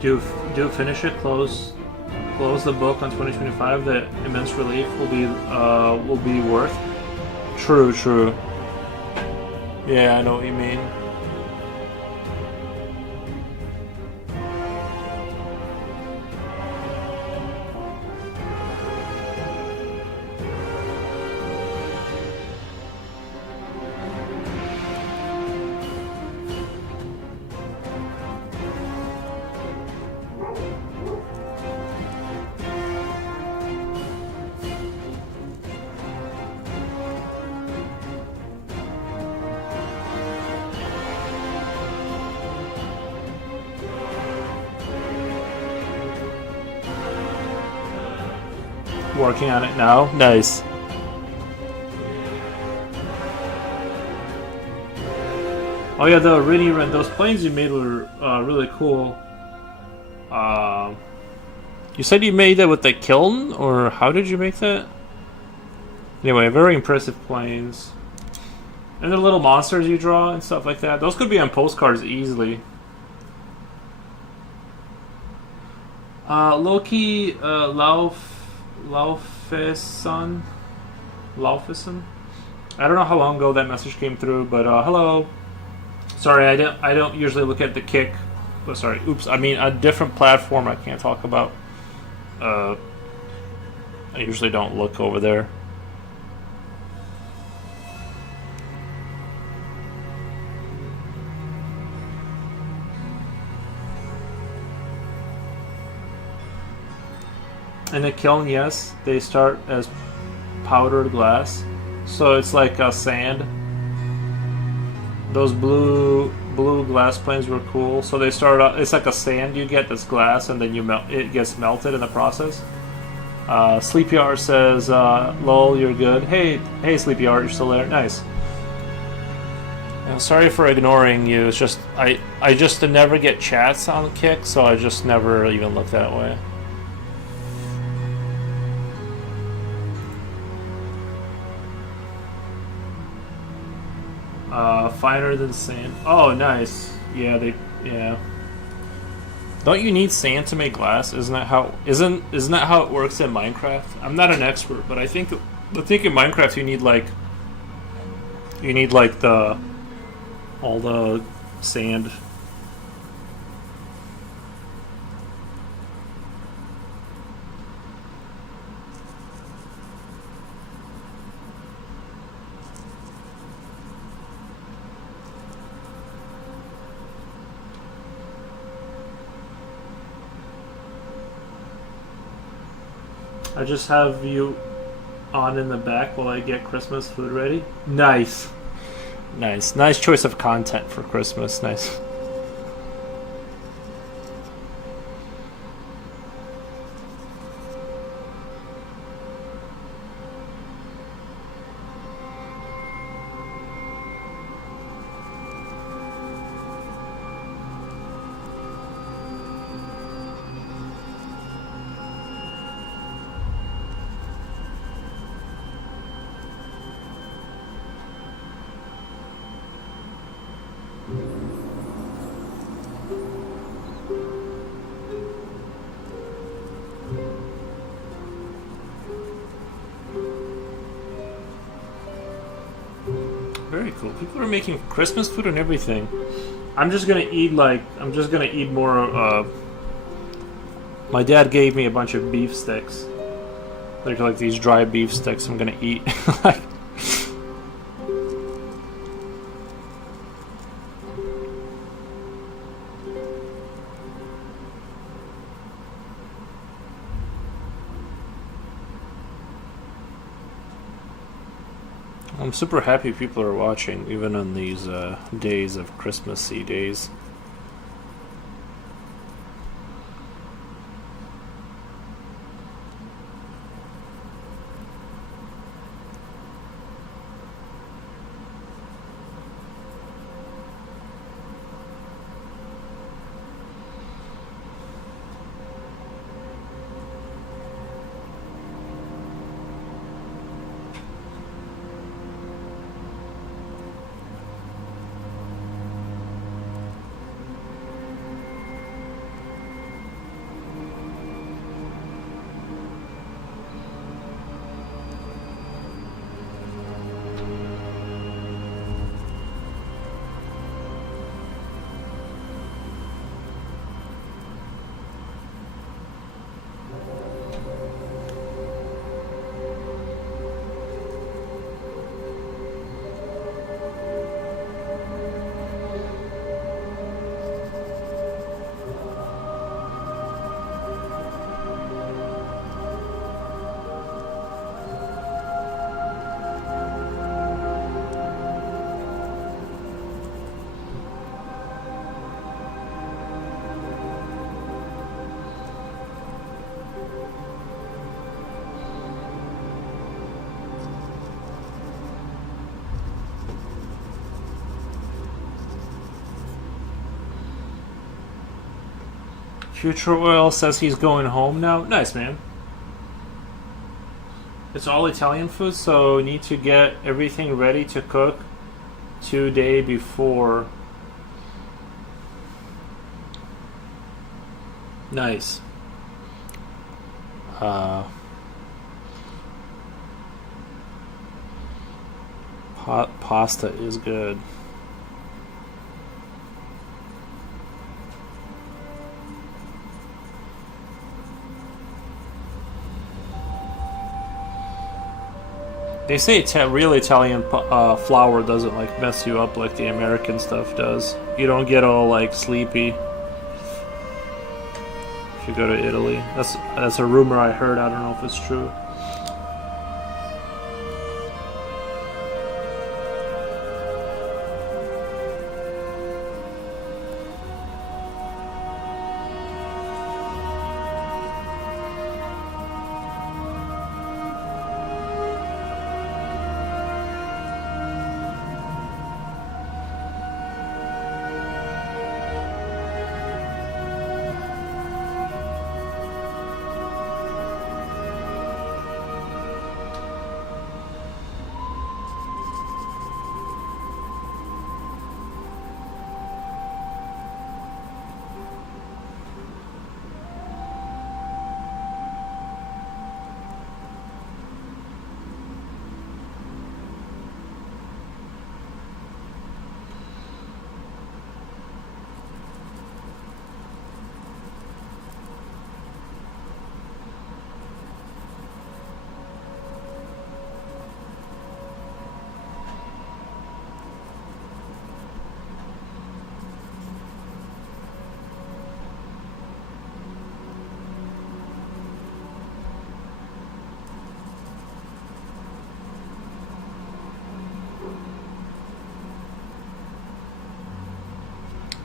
Do finish it. Close the book on 2025. The immense relief will be worth. True. Yeah, I know what you mean. Working on it now. Nice. Oh yeah, the Iridium, those planes you made were really cool. You said you made that with the kiln, or how did you make that? Anyway, very impressive planes. And the little monsters you draw and stuff like that. Those could be on postcards easily. Loki, Laufeson? I don't know how long ago that message came through, but hello. Sorry, I don't usually look at the Kick. Oh, sorry, oops. I mean a different platform I can't talk about. I usually don't look over there. In a kiln, yes, they start as powdered glass, so it's like a sand. Those blue glass planes were cool. So they start out, it's like a sand you get that's glass, and then it gets melted in the process. Sleepy Art says, "Lol, you're good." Hey, Sleepy Art, you're still there. Nice. Sorry for ignoring you. It's just I just never get chats on Kick, so I just never even look that way. Finer than sand. Oh, nice. Yeah, yeah. Don't you need sand to make glass? Isn't that how it works in Minecraft? I'm not an expert, but I think in Minecraft you need like the all the sand. I just have you on in the back while I get Christmas food ready. Nice. Nice choice of content for Christmas. Nice. Very cool. People are making Christmas food and everything. I'm just gonna eat more. My dad gave me a bunch of beef sticks. They're like these dry beef sticks. I'm gonna eat. I'm super happy people are watching, even on these days of Christmassy days. Future Oil says he's going home now. Nice, man. It's all Italian food, so need to get everything ready to cook 2 days before. Nice. Pasta is good. They say real Italian flour doesn't like mess you up like the American stuff does. You don't get all like sleepy if you go to Italy. That's a rumor I heard. I don't know if it's true.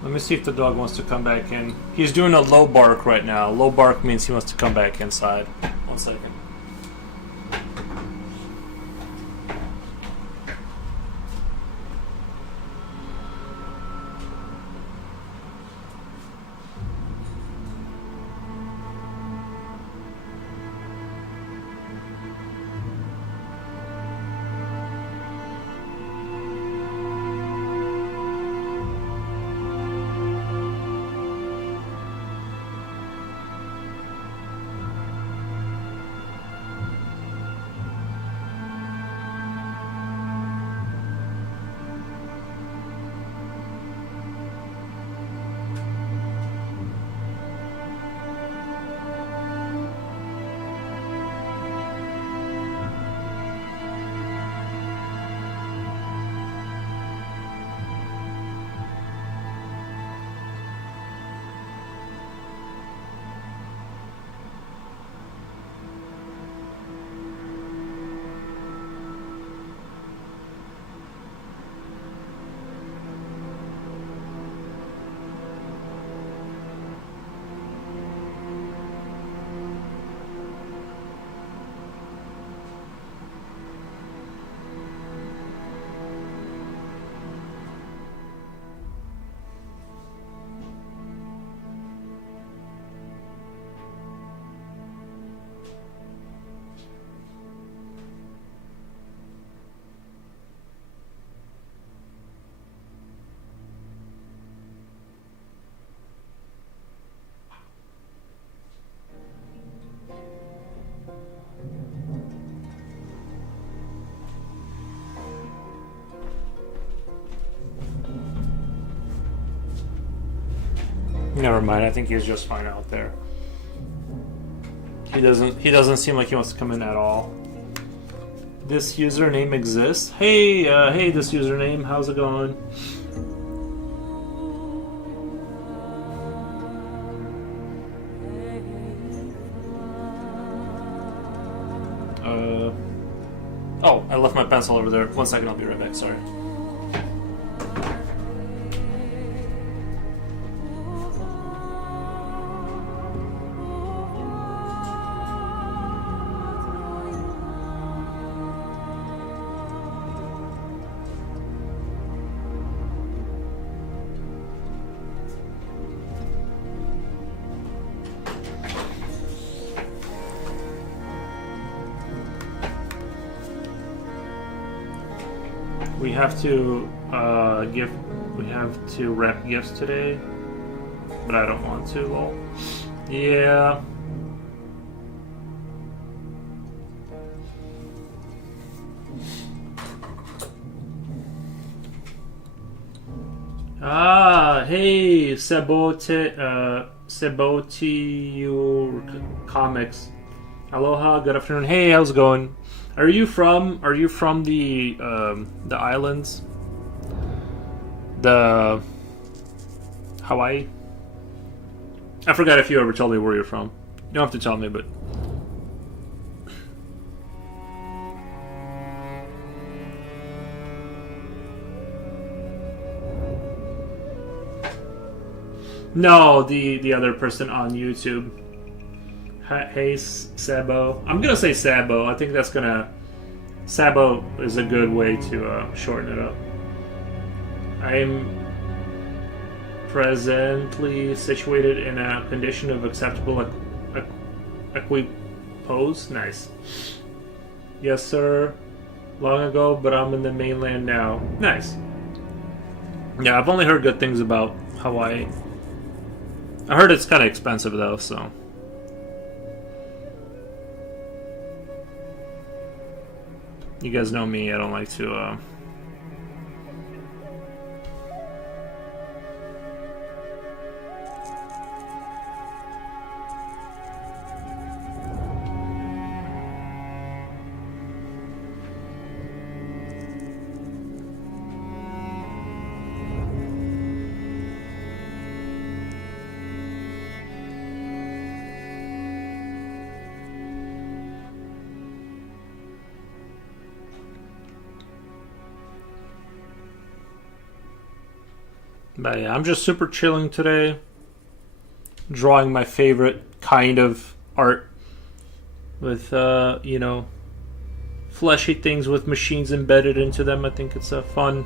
Let me see if the dog wants to come back in. He's doing a low bark right now. Low bark means he wants to come back inside. 1 second. Never mind. I think he's just fine out there. He doesn't seem like he wants to come in at all. This username exists. Hey, hey, this username. How's it going? Oh, I left my pencil over there. 1 second, I'll be right back. Sorry. We have to we have to wrap gifts today, but I don't want to. Lol. Yeah. Ah, hey, Sebotiur Comics. Aloha, good afternoon. Hey, how's it going? Are you from the islands? The Hawaii? I forgot if you ever told me where you're from. You don't have to tell me, but no, the other person on YouTube. Hey, Sabo. I'm gonna say Sabo. I think that's gonna. Sabo is a good way to shorten it up. I'm presently situated in a condition of acceptable equipose. Nice. Yes, sir. Long ago, but I'm in the mainland now. Nice. Yeah, I've only heard good things about Hawaii. I heard it's kind of expensive though, so. You guys know me, I don't like to, But yeah, I'm just super chilling today, drawing my favorite kind of art with, fleshy things with machines embedded into them. I think it's fun.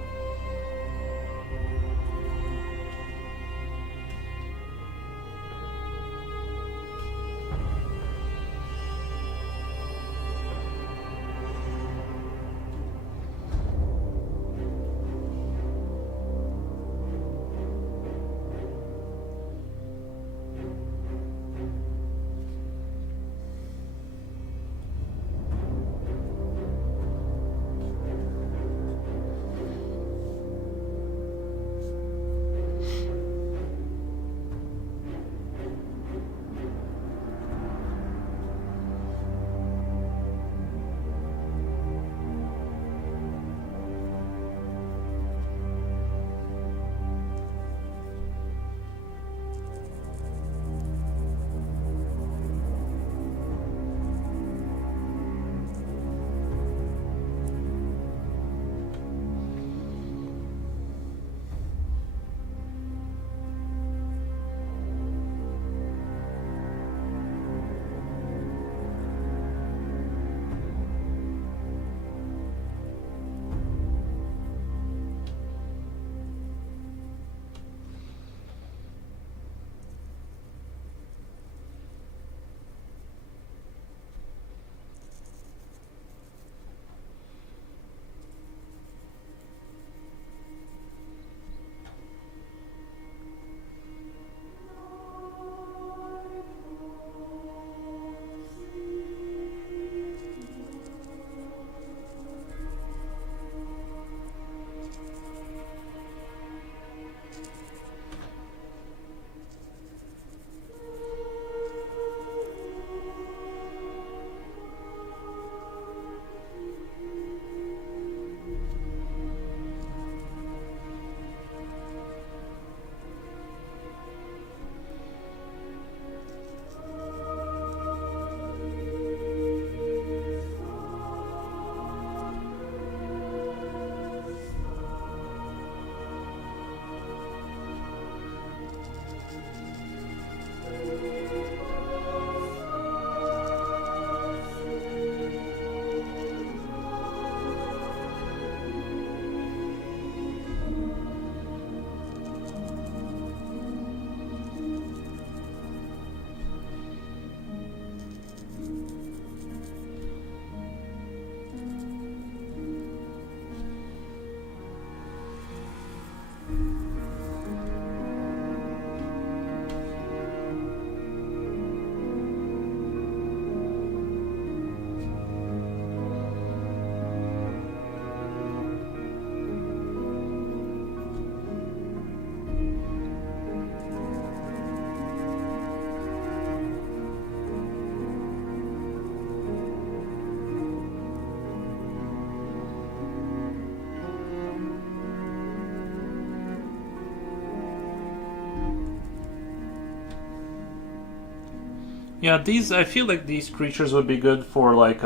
Yeah, these I feel like these creatures would be good for like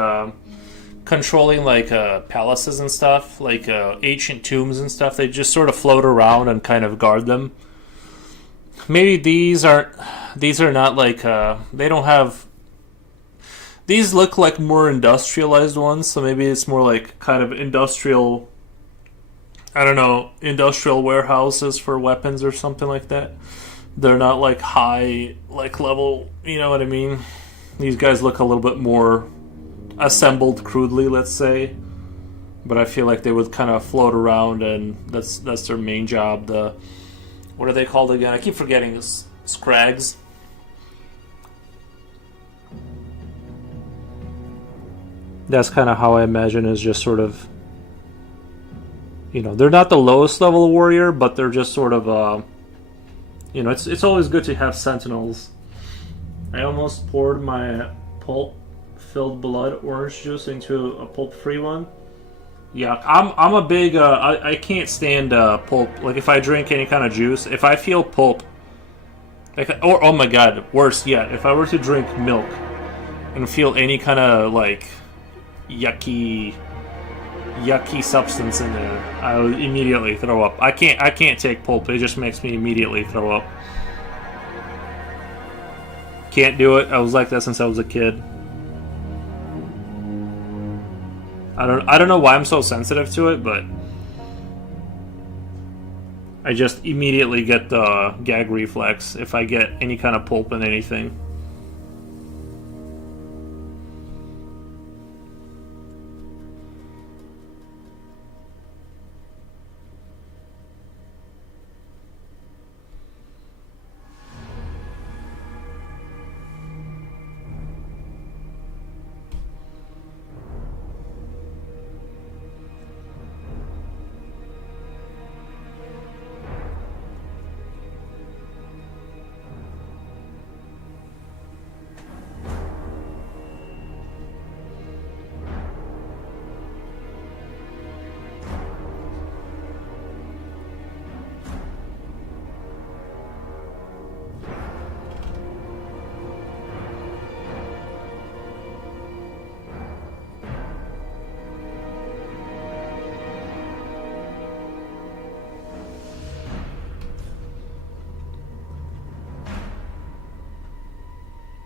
controlling like palaces and stuff, like ancient tombs and stuff. They just sort of float around and kind of guard them. Maybe these are not like they don't have these look like more industrialized ones, so maybe it's more like kind of industrial, I don't know, industrial warehouses for weapons or something like that. They're not like high like level, you know what I mean? These guys look a little bit more assembled crudely, let's say. But I feel like they would kind of float around, and that's their main job. The what are they called again? I keep forgetting this. Scrags. That's kind of how I imagine is just sort of, they're not the lowest level warrior, but they're just sort of, it's always good to have sentinels. I almost poured my pulp-filled blood orange juice into a pulp-free one. Yeah, I'm a big I can't stand pulp. Like if I drink any kind of juice, if I feel pulp, or oh my god, worse yet, if I were to drink milk and feel any kind of like yucky yucky substance in there, I would immediately throw up. I can't take pulp. It just makes me immediately throw up. Can't do it. I was like that since I was a kid. I don't know why I'm so sensitive to it, but I just immediately get the gag reflex if I get any kind of pulp in anything.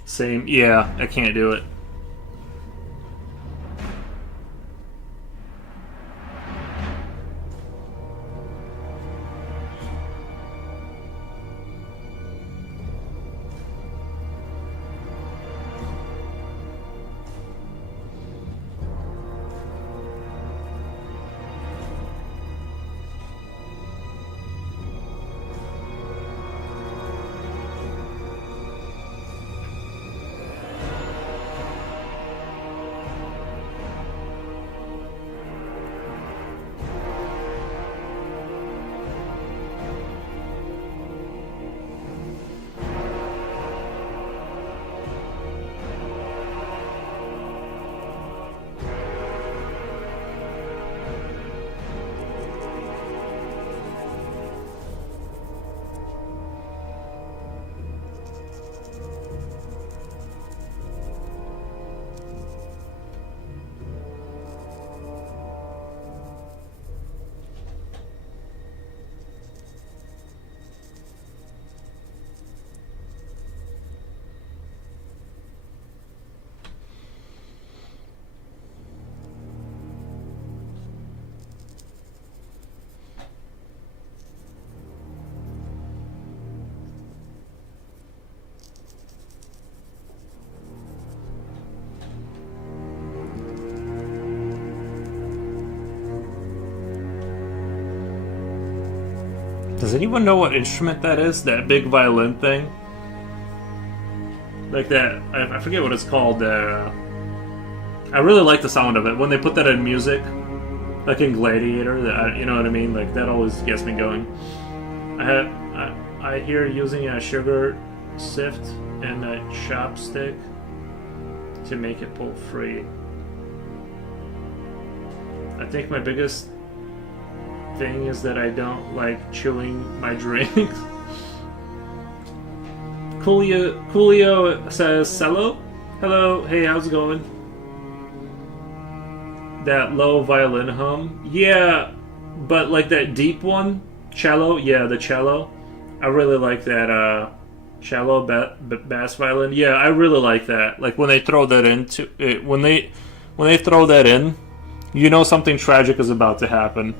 Same. Yeah, I can't do it. Does anyone know what instrument that is? That big violin thing? Like that, I forget what it's called. I really like the sound of it. When they put that in music, like in Gladiator, you know what I mean? Like that always gets me going. I hear using a sugar sift and a chopstick to make it pulp free. I think my biggest thing is that I don't like chewing my drinks. Coolio says, hello? Hello, hey, how's it going? That low violin hum? Yeah, but like that deep one? Cello? Yeah, the cello. I really like that cello bass violin. Yeah, I really like that. Like when they throw that into it, when they throw that in, you know something tragic is about to happen.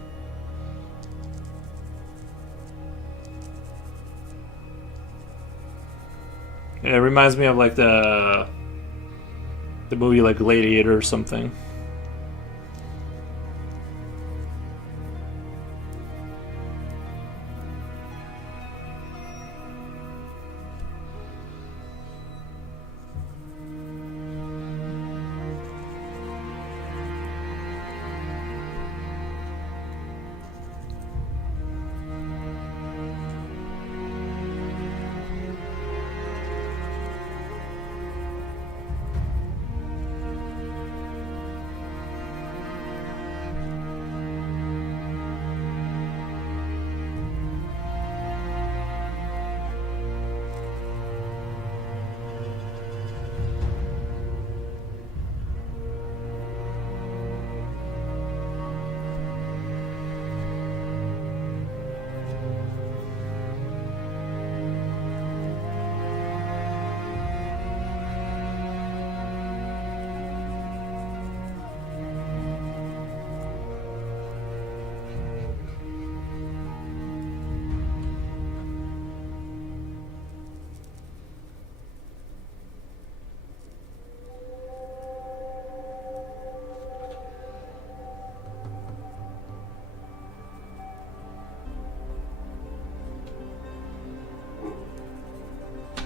Yeah, it reminds me of like the movie like Gladiator or something.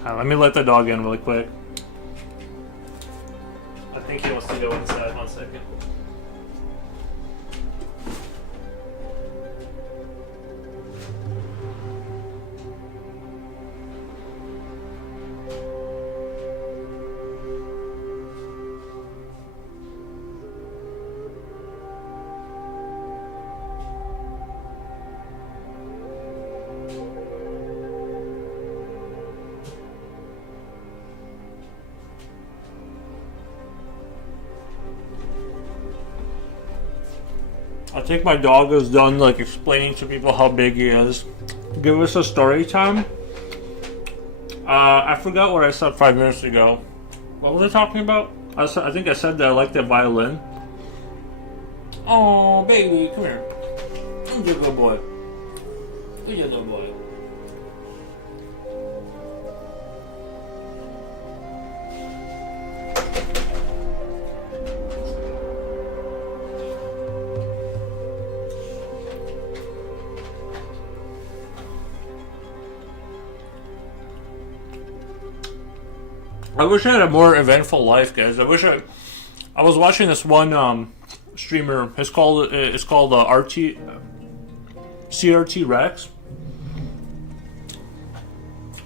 Let me let the dog in really quick. I think he wants to go inside. 1 second. I think my dog is done like explaining to people how big he is. Give us a story time. I forgot what I said 5 minutes ago. What was I talking about? I think I said that I like the violin. Oh, baby, come here. Who's your good boy? Who's your good boy? I wish I had a more eventful life, guys. I was watching this one streamer. It's called CRT Rex.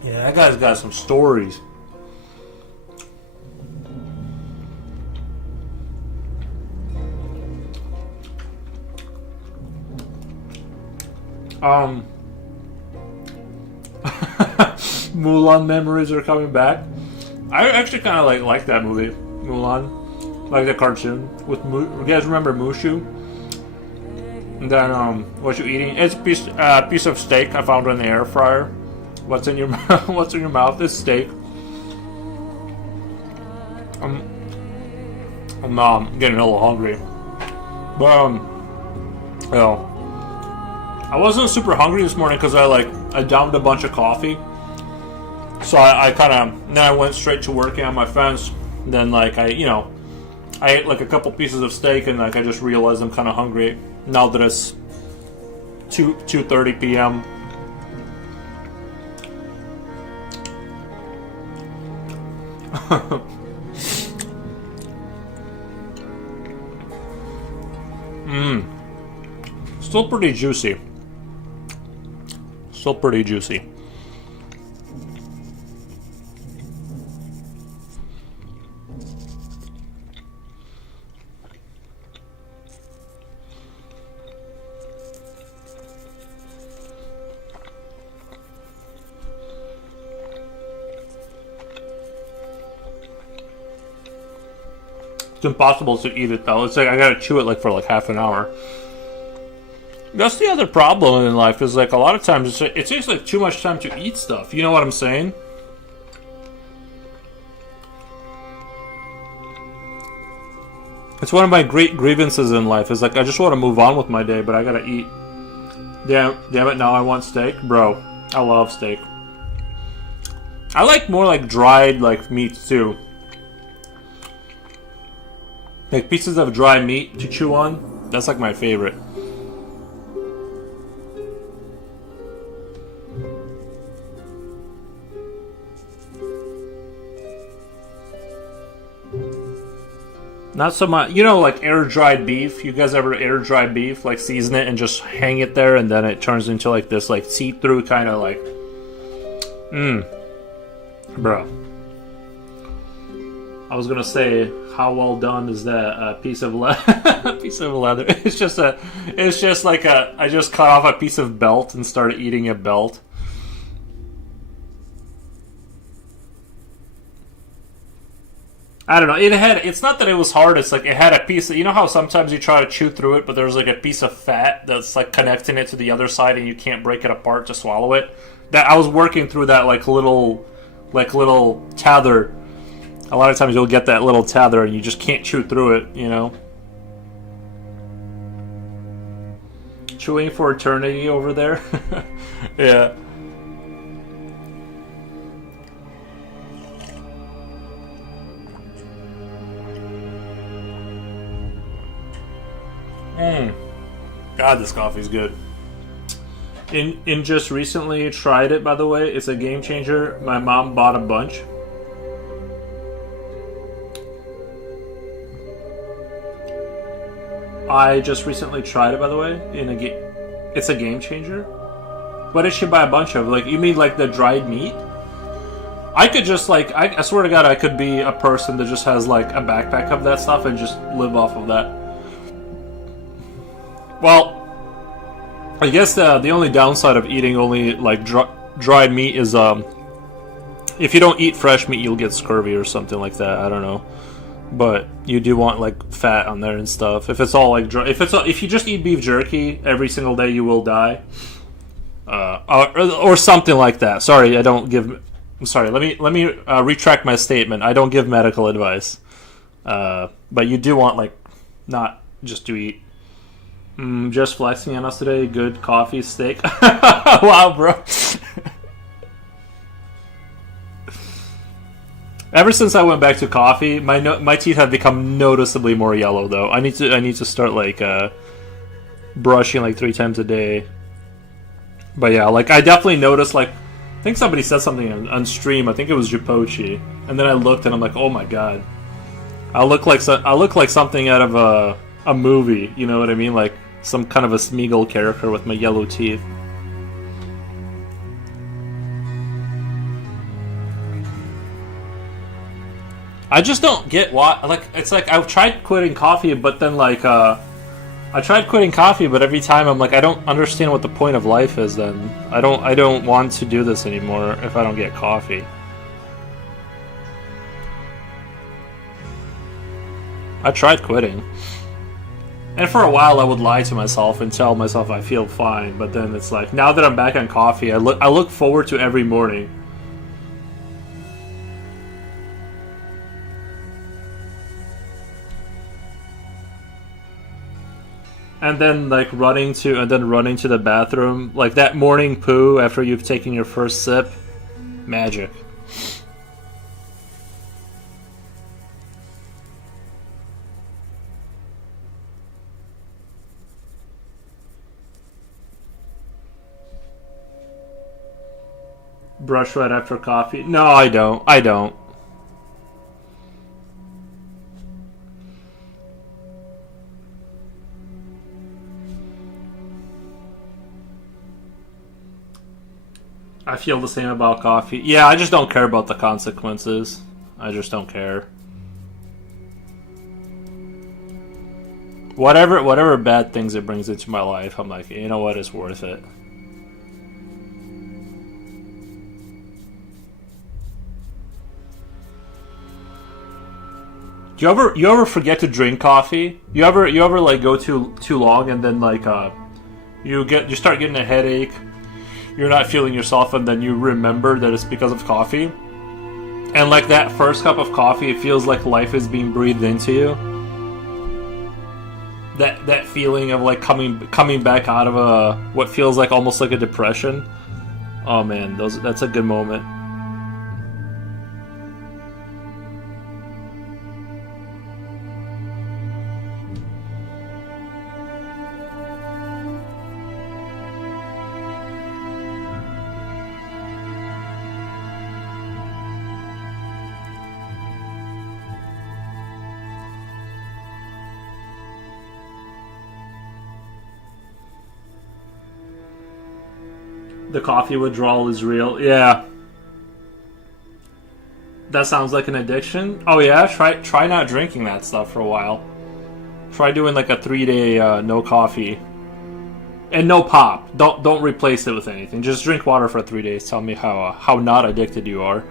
Yeah, that guy's got some stories. Mulan memories are coming back. I actually kind of like that movie, Mulan, like the cartoon with you guys remember Mushu? And then what you eating? It's a piece of steak I found in the air fryer. What's in your What's in your mouth is steak. I'm getting a little hungry, but you know, I wasn't super hungry this morning because I downed a bunch of coffee. So I then I went straight to working on my fence. Then I ate like a couple pieces of steak and I just realized I'm kind of hungry now that it's 2:30 p.m. Still pretty juicy. Still pretty juicy. It's impossible to eat it though. It's like I gotta chew it for half an hour. That's the other problem in life is a lot of times it takes too much time to eat stuff. You know what I'm saying? It's one of my great grievances in life is I just want to move on with my day, but I gotta eat. Damn it! Now I want steak, bro. I love steak. I like more dried meats too. Pieces of dry meat to chew on. That's my favorite. Not so much, air dried beef. You guys ever air dry beef? Season it and just hang it there, and then it turns into this see through kind of bro. I was gonna say, how well done is that piece of piece of leather? It's just I just cut off a piece of belt and started eating a belt. I don't know. It's not that it was hard. It's it had a piece. You know how sometimes you try to chew through it, but there's a piece of fat that's connecting it to the other side, and you can't break it apart to swallow it. That I was working through that little tether. A lot of times you'll get that little tether, and you just can't chew through it. Chewing for eternity over there. Yeah. God, this coffee's good. In just recently tried it, by the way. It's a game changer. My mom bought a bunch. I just recently tried it, by the way. It's a game changer. What did she buy a bunch of? Like, you mean like the dried meat? I could just like, I swear to God, I could be a person that just has like a backpack of that stuff and just live off of that. Well, I guess the only downside of eating only like dried meat is if you don't eat fresh meat, you'll get scurvy or something like that. I don't know, but you do want like fat on there and stuff. If it's all like dry, if you just eat beef jerky every single day, you will die, or something like that. Sorry, I don't give. I'm sorry. Let me retract my statement. I don't give medical advice, but you do want like not just to eat. Just flexing on us today. Good coffee, steak. Wow, bro. Ever since I went back to coffee, my teeth have become noticeably more yellow. Though I need to start like brushing like 3 times a day. But yeah, like I definitely noticed. Like I think somebody said something on stream. I think it was Jipochi, and then I looked and I'm like, oh my god, I look like something out of a movie. You know what I mean? Like some kind of a Smeagol character with my yellow teeth. I just don't get why. Like it's like I've tried quitting coffee, but then like I tried quitting coffee, but every time I'm like I don't understand what the point of life is. Then I don't want to do this anymore if I don't get coffee. I tried quitting. And for a while, I would lie to myself and tell myself I feel fine. But then it's like, now that I'm back on coffee, I look forward to every morning. And then like running to the bathroom, like that morning poo after you've taken your first sip, magic. Brush right after coffee? No, I don't. I feel the same about coffee. Yeah, I just don't care about the consequences. I just don't care. Whatever bad things it brings into my life, I'm like, you know what, it's worth it. You ever forget to drink coffee? You ever like go too long and then like you start getting a headache, you're not feeling yourself, and then you remember that it's because of coffee. And like that first cup of coffee, it feels like life is being breathed into you. That feeling of like coming back out of what feels like almost like a depression. Oh man, that's a good moment. The coffee withdrawal is real. Yeah. That sounds like an addiction. Oh yeah, try not drinking that stuff for a while. Try doing like a 3-day no coffee. And no pop. Don't replace it with anything. Just drink water for 3 days. Tell me how not addicted you are.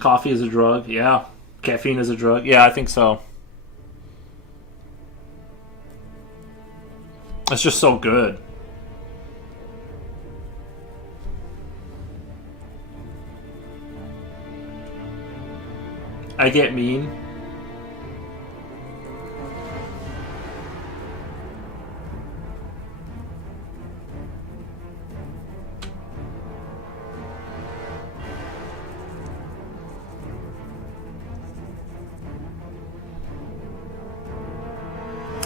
Coffee is a drug. Yeah. Caffeine is a drug. Yeah, I think so. It's just so good. I get mean.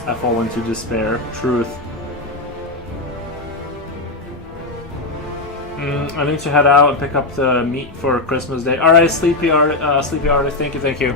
I fall into despair. Truth. I need to head out and pick up the meat for Christmas Day. All right, sleepy artist. Thank you, thank you.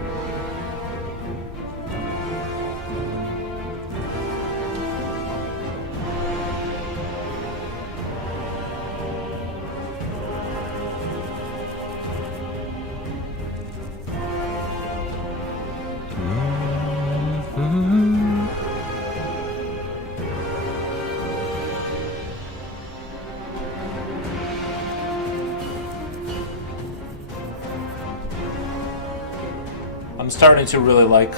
I'm starting to really like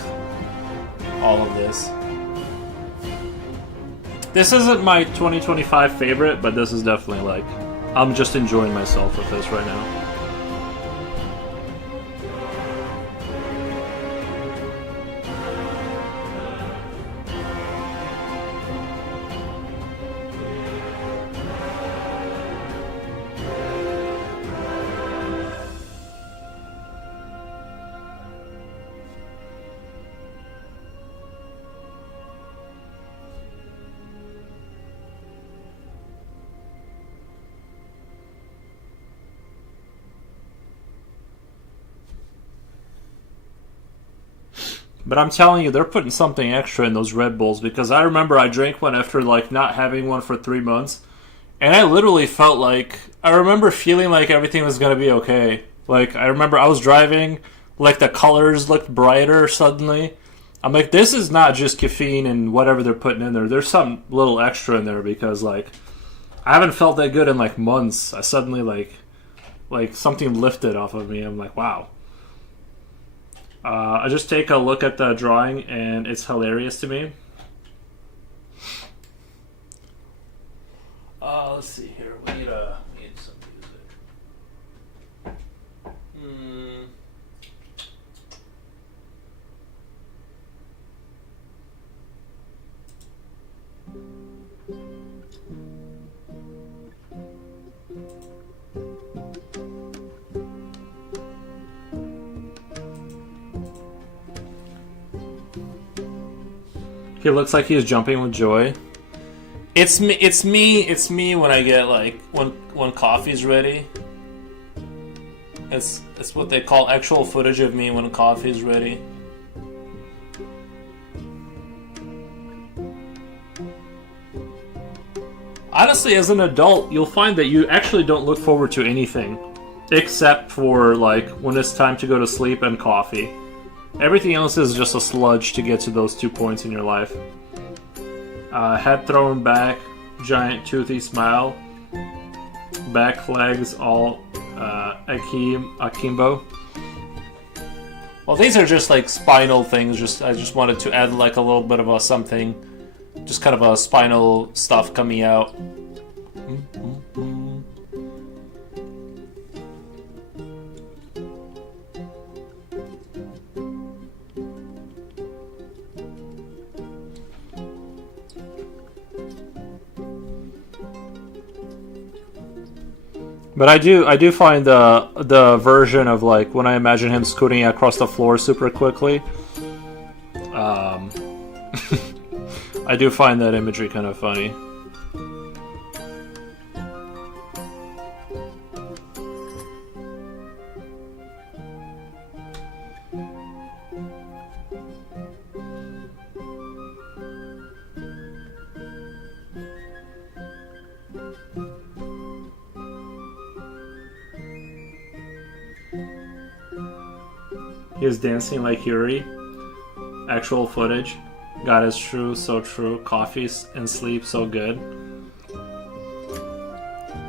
all of this. This isn't my 2025 favorite, but this is definitely like, I'm just enjoying myself with this right now. But I'm telling you, they're putting something extra in those Red Bulls, because I remember I drank one after like not having one for 3 months, and I literally felt like, I remember feeling like everything was gonna be okay. Like, I remember I was driving, like the colors looked brighter suddenly. I'm like, this is not just caffeine and whatever they're putting in there. There's some little extra in there, because like, I haven't felt that good in like months. I suddenly like something lifted off of me. I'm like, wow. I just take a look at the drawing and it's hilarious to me. Let's see here. We need some music. He looks like he's jumping with joy. It's me when I get like when coffee's ready. It's what they call actual footage of me when coffee's ready. Honestly, as an adult, you'll find that you actually don't look forward to anything except for like when it's time to go to sleep and coffee. Everything else is just a sludge to get to those 2 points in your life. Head thrown back, giant toothy smile, back legs all akimbo. Well, these are just like spinal things. I just wanted to add like a little bit of a something, just kind of a spinal stuff coming out. But I do find the version of like when I imagine him scooting across the floor super quickly. I do find that imagery kind of funny. He is dancing like Yuri. Actual footage. God is true, so true. Coffee and sleep, so good.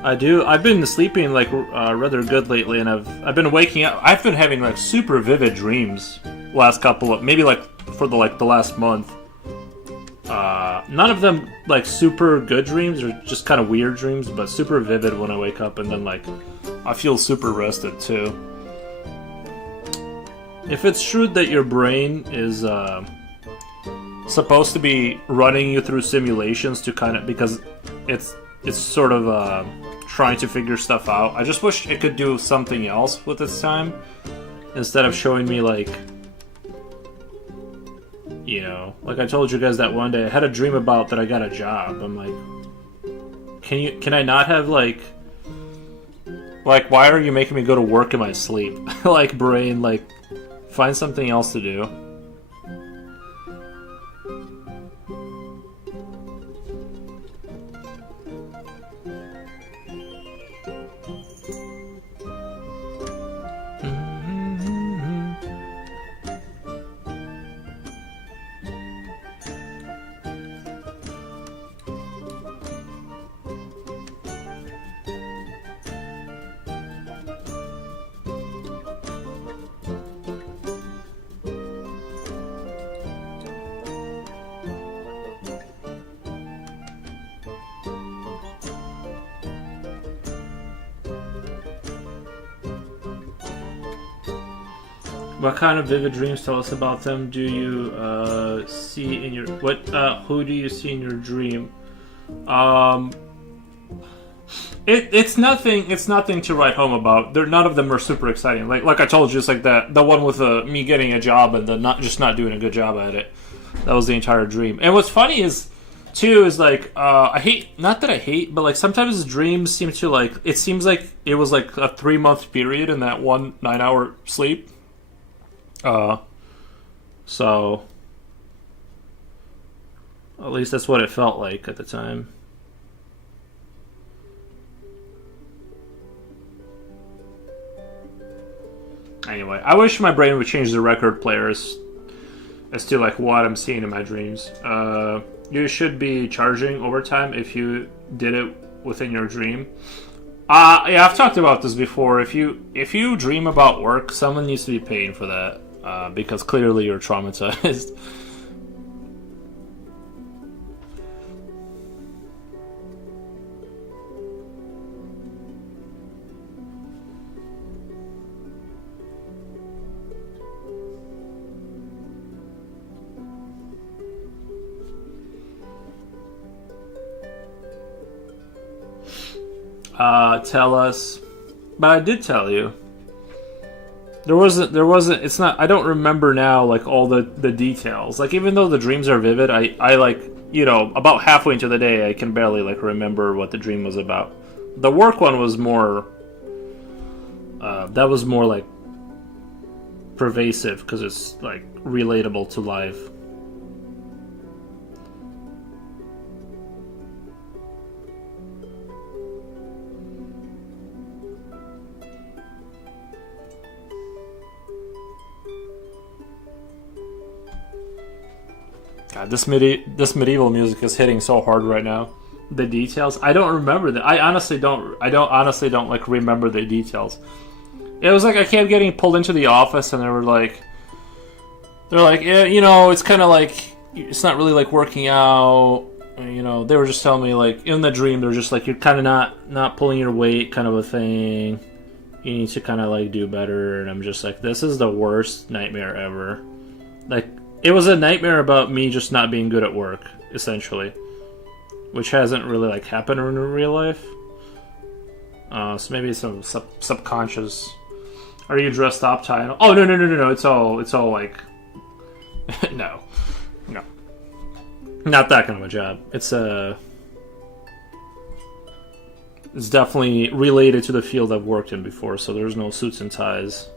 I've been sleeping like rather good lately, and I've been waking up. I've been having like super vivid dreams last couple of, maybe like for the last month. None of them like super good dreams, or just kind of weird dreams, but super vivid when I wake up, and then like I feel super rested too. If it's true that your brain is supposed to be running you through simulations to kind of, because it's sort of trying to figure stuff out. I just wish it could do something else with its time instead of showing me like, you know, like I told you guys that one day I had a dream about that I got a job. I'm like, can I not have like why are you making me go to work in my sleep? Like brain, like find something else to do. What kind of vivid dreams? Tell us about them. Do you see in your what? Who do you see in your dream? It's nothing. It's nothing to write home about. None of them are super exciting. Like I told you, it's like that. The one with me getting a job and the not doing a good job at it. That was the entire dream. And what's funny is, too, is like I hate. Not that I hate, but like sometimes dreams seem to like. It seems like it was like a 3-month period in that one 9-hour sleep. So at least that's what it felt like at the time. Anyway, I wish my brain would change the record players as to like what I'm seeing in my dreams. You should be charging overtime if you did it within your dream. Yeah, I've talked about this before. If you dream about work, someone needs to be paying for that. Because clearly you're traumatized. Tell us. But I did tell you. There wasn't, it's not, I don't remember now, like, all the details. Like, even though the dreams are vivid, I like, you know, about halfway into the day, I can barely, like, remember what the dream was about. The work one was more, that was more, like, pervasive, because it's, like, relatable to life. God, this medieval music is hitting so hard right now. The details, I don't remember that. I honestly don't like remember the details. It was like I kept getting pulled into the office, and they're like, yeah, you know, it's kind of like it's not really like working out. You know, they were just telling me like in the dream, they're just like you're kind of not pulling your weight, kind of a thing. You need to kind of like do better, and I'm just like, this is the worst nightmare ever. Like. It was a nightmare about me just not being good at work, essentially, which hasn't really like happened in real life. So maybe it's some subconscious. Are you dressed up, Ty? Oh no! It's all like no, not that kind of a job. It's definitely related to the field I've worked in before, so there's no suits and ties.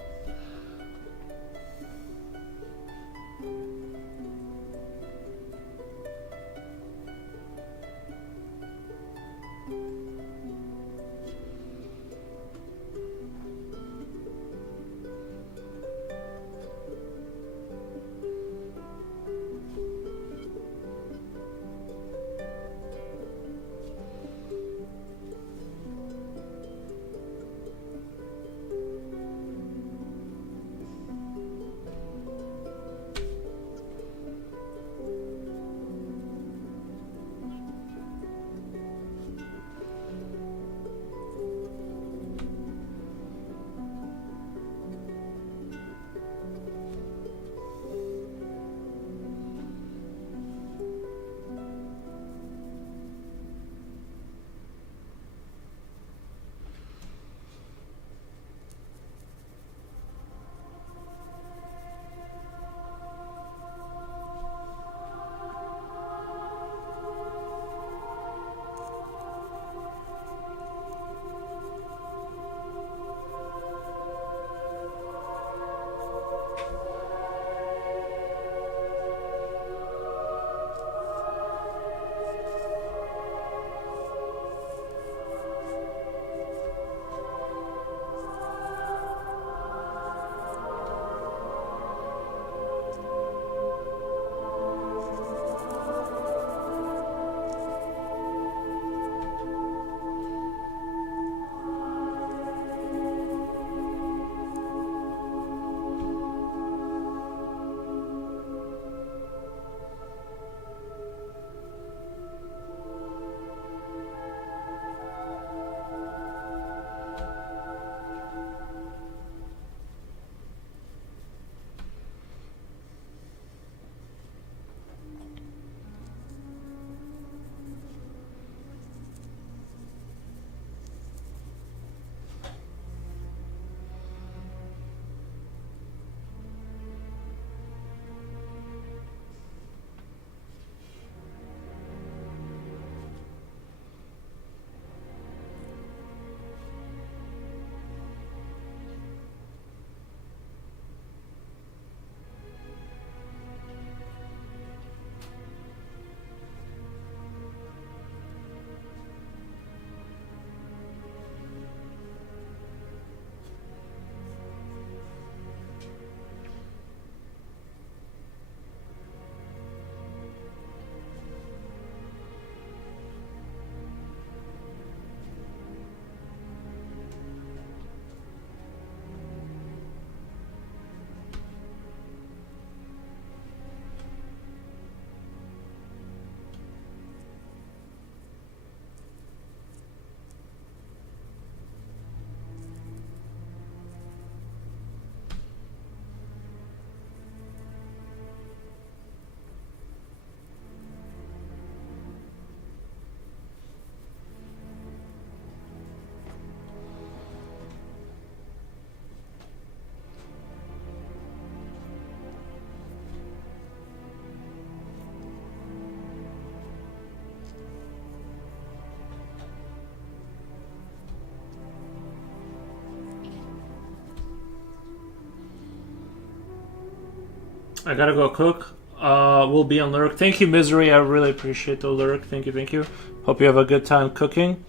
I gotta go cook. We'll be on Lurk. Thank you, Misery. I really appreciate the Lurk. Thank you, thank you. Hope you have a good time cooking.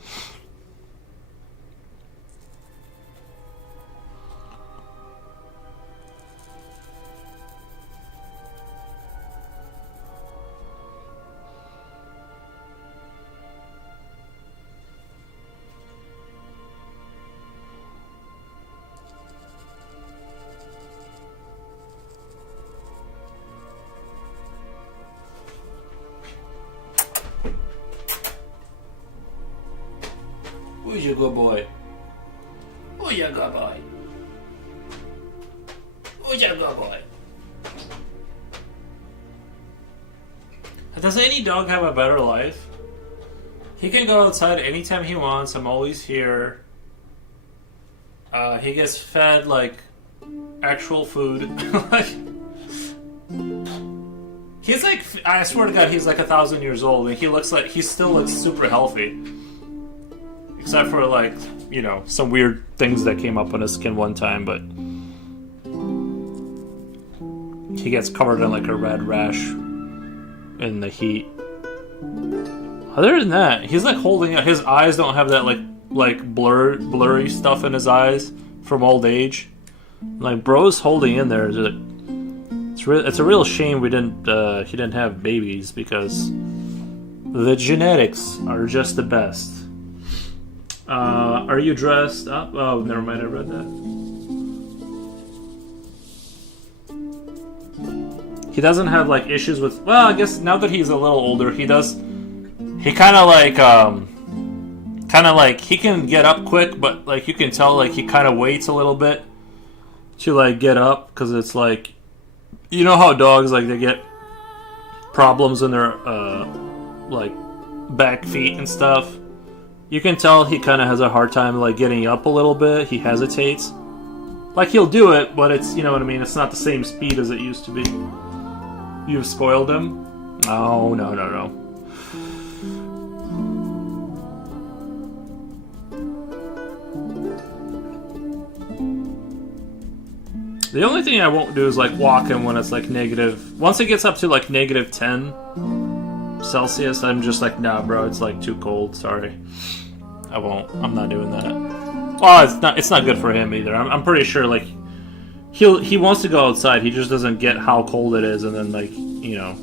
Who's your good boy? Who's your good boy? Who's your good boy? Does any dog have a better life? He can go outside anytime he wants. I'm always here. He gets fed like actual food. Like, he's like, I swear to God, he's like 1,000 years old, and he still looks super healthy. Except for, like, you know, some weird things that came up on his skin one time, but he gets covered in, like, a red rash in the heat. Other than that, he's, like, holding out. His eyes don't have that, like blurry stuff in his eyes from old age. Like, bro's holding in there. It's a real shame he didn't have babies, because the genetics are just the best. Are you dressed up? Oh, never mind, I read that. He doesn't have, like, issues with... Well, I guess now that he's a little older, he does... He kind of, like... he can get up quick, but, like, you can tell, like, he kind of waits a little bit to, like, get up, because it's, like... You know how dogs, like, they get problems in their, like, back feet and stuff? You can tell he kind of has a hard time, like, getting up a little bit. He hesitates. Like, he'll do it, but it's, you know what I mean? It's not the same speed as it used to be. You've spoiled him? Oh, no. The only thing I won't do is, like, walk him when it's, like, negative... Once it gets up to, like, negative 10 Celsius, I'm just like, nah, bro, it's, like, too cold. Sorry. I won't. I'm not doing that. Well, it's not good for him either. I'm pretty sure, like, he wants to go outside. He just doesn't get how cold it is, and then, like, you know...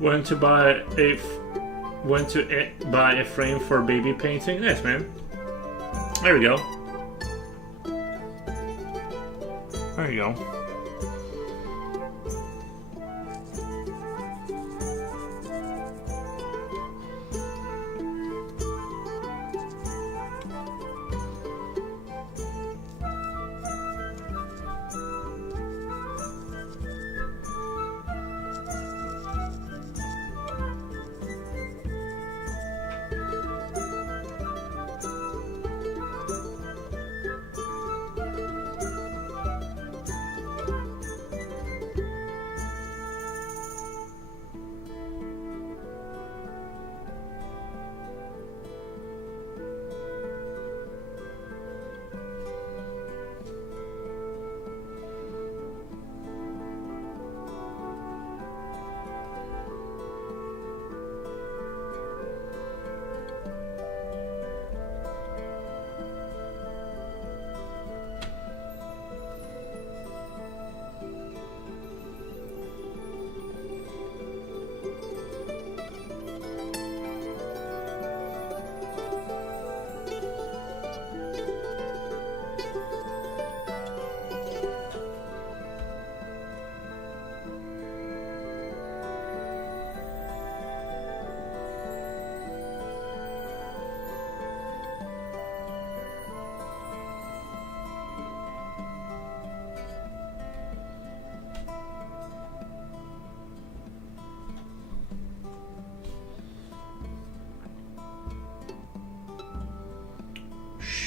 Went to buy a frame for baby painting. Nice, man. There we go. There you go.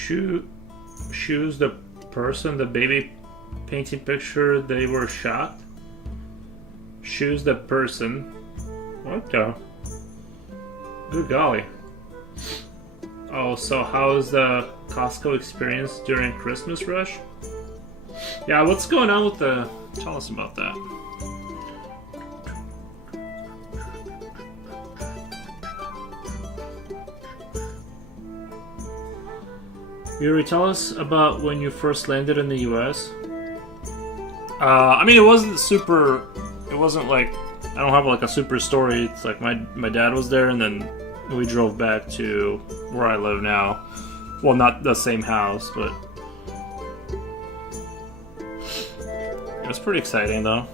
Shoes the person, the baby painting picture, they were shot. Shoes the person. What the? Good golly. Oh, so how's the Costco experience during Christmas rush? Yeah, what's going on with the... Tell us about that. Yuri, tell us about when you first landed in the US. I mean, it wasn't super... It wasn't like... I don't have like a super story. It's like my dad was there and then we drove back to where I live now. Well, not the same house, but... It was pretty exciting, though.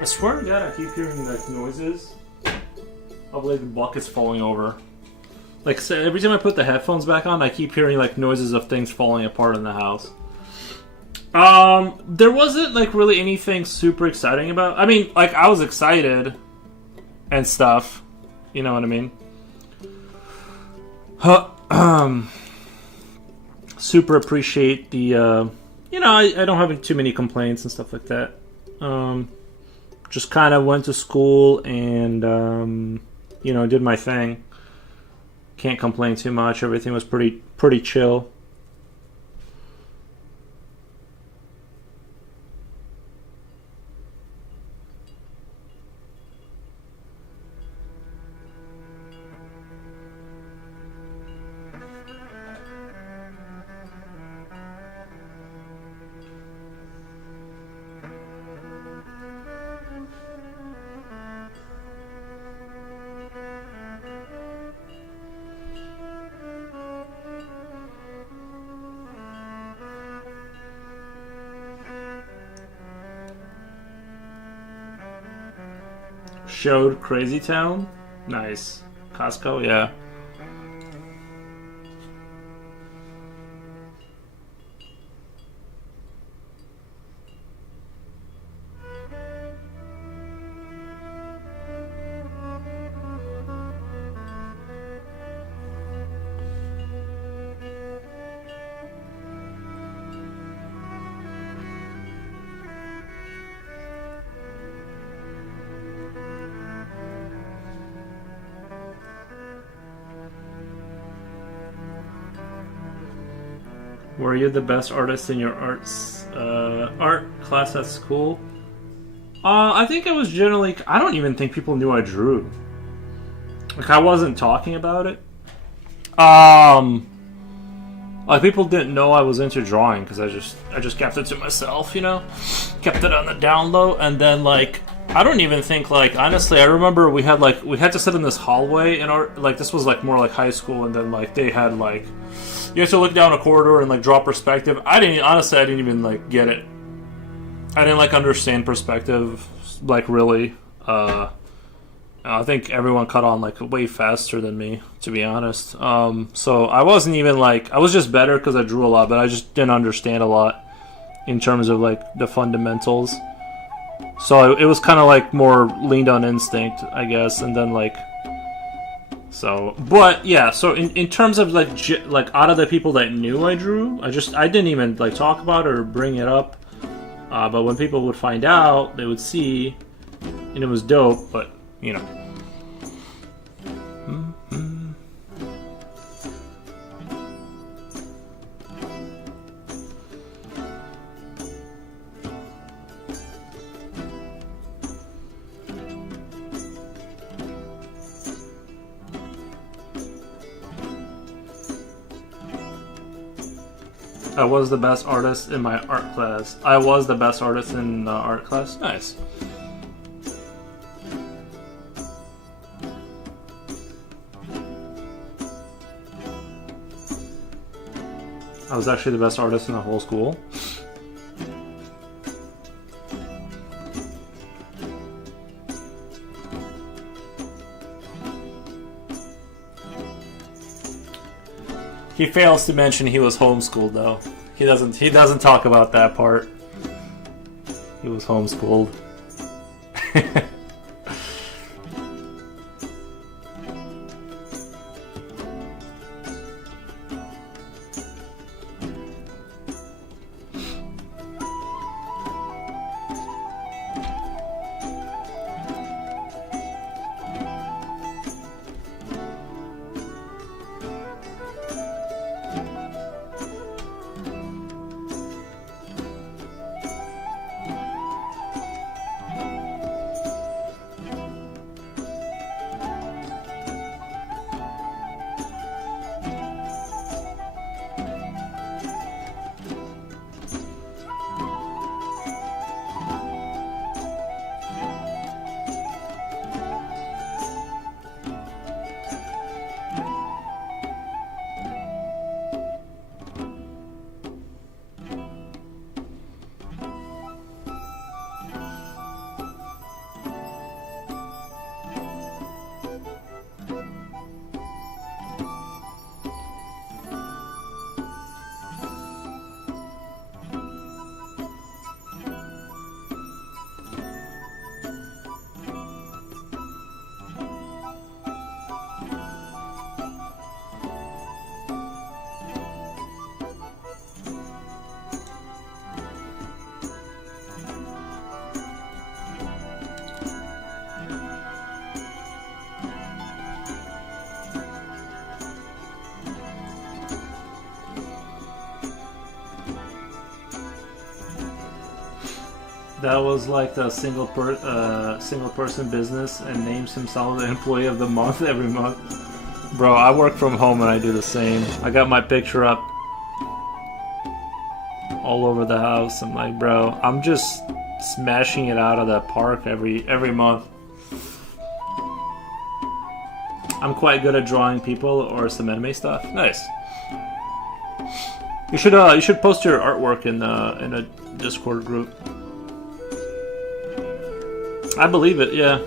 I swear to God, I keep hearing like noises of like buckets falling over. Like so every time I put the headphones back on, I keep hearing like noises of things falling apart in the house. There wasn't like really anything super exciting about. I mean, like I was excited and stuff. You know what I mean? Super appreciate the. You know, I don't have too many complaints and stuff like that. Just kind of went to school and, you know, did my thing. Can't complain too much. Everything was pretty chill. Showed Crazy Town. Nice. Costco, yeah. Were you the best artist in your art class at school? I think I was generally... I don't even think people knew I drew. Like, I wasn't talking about it. Like, people didn't know I was into drawing because I just kept it to myself, you know? Kept it on the down low, and then, like... I don't even think, like... Honestly, I remember we had to sit in this hallway in our... Like, this was, like, more like high school, and then, like, they had, like... You have to look down a corridor and, like, draw perspective. I didn't even, like, get it. I didn't, like, understand perspective, like, really. I think everyone caught on, like, way faster than me, to be honest. So I wasn't even, like... I was just better because I drew a lot, but I just didn't understand a lot in terms of, like, the fundamentals. So it was kind of, like, more leaned on instinct, I guess, and then, like... So, but yeah. So in terms of like out of the people that knew I drew, I didn't even like talk about it or bring it up. But when people would find out, they would see, and it was dope. But you know. I was the best artist in my art class. I was the best artist in art class. Nice. I was actually the best artist in the whole school. He fails to mention he was homeschooled though. He doesn't talk about that part. He was homeschooled. That was like the single person business and names himself the employee of the month every month. Bro, I work from home and I do the same. I got my picture up all over the house. I'm like, bro, I'm just smashing it out of the park every month. I'm quite good at drawing people or some anime stuff. Nice. You should post your artwork in a Discord group. I believe it, yeah.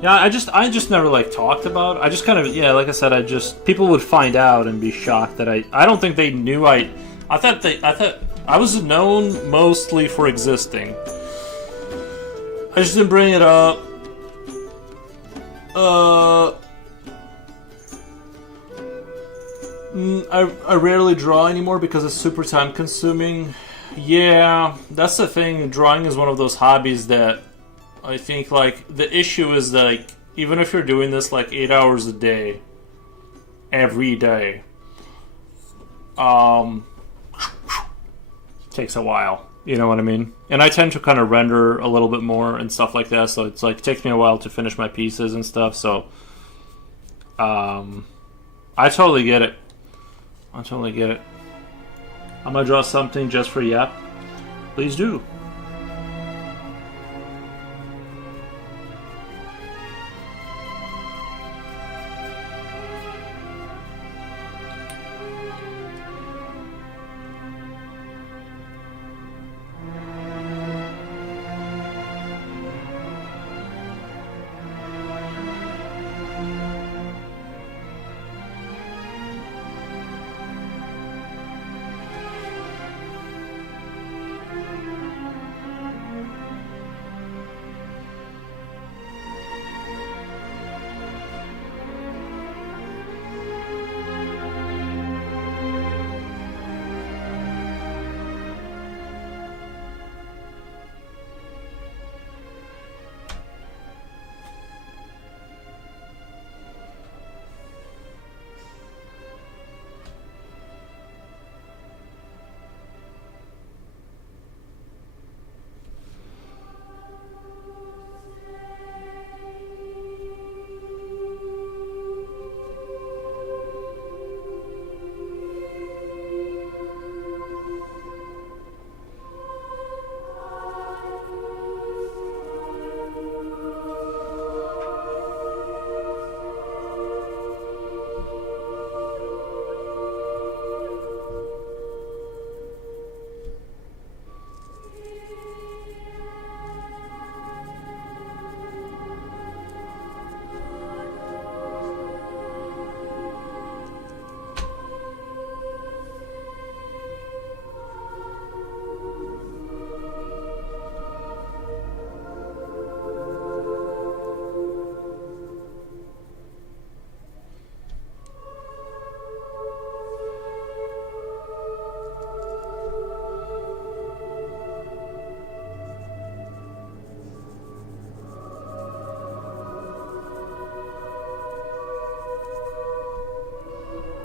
Yeah, I just never like talked about it. I just kind of, yeah, like I said, people would find out and be shocked that I don't think they knew I thought I was known mostly for existing. I just didn't bring it up. I rarely draw anymore because it's super time consuming. Yeah, that's the thing. Drawing is one of those hobbies that I think, like, the issue is that, like, even if you're doing this like 8 hours a day, every day, takes a while. You know what I mean? And I tend to kind of render a little bit more and stuff like that, so it's like it takes me a while to finish my pieces and stuff. So, I totally get it. I'm gonna draw something just for Yap. Please do.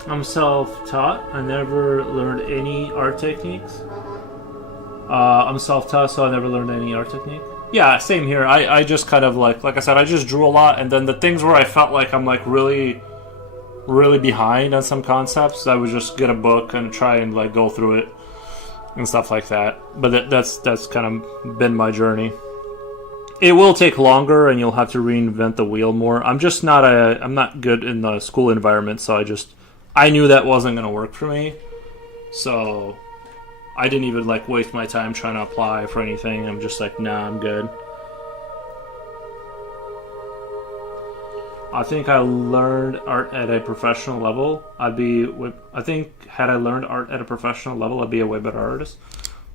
I'm self-taught. I never learned any art techniques. I'm self-taught, so I never learned any art technique. Yeah, same here. I just kind of like I said, I just drew a lot, and then the things where I felt like I'm like really, really behind on some concepts, I would just get a book and try and like go through it and stuff like that. But that's kind of been my journey. It will take longer, and you'll have to reinvent the wheel more. I'm not good in the school environment, so I knew that wasn't going to work for me. So I didn't even like waste my time trying to apply for anything. I'm just like, nah, I'm good. I think I learned art at a professional level. I think had I learned art at a professional level, I'd be a way better artist.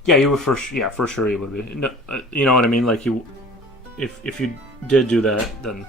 Yeah, you would for sure you would be. No, you know what I mean? Like if you did do that, then.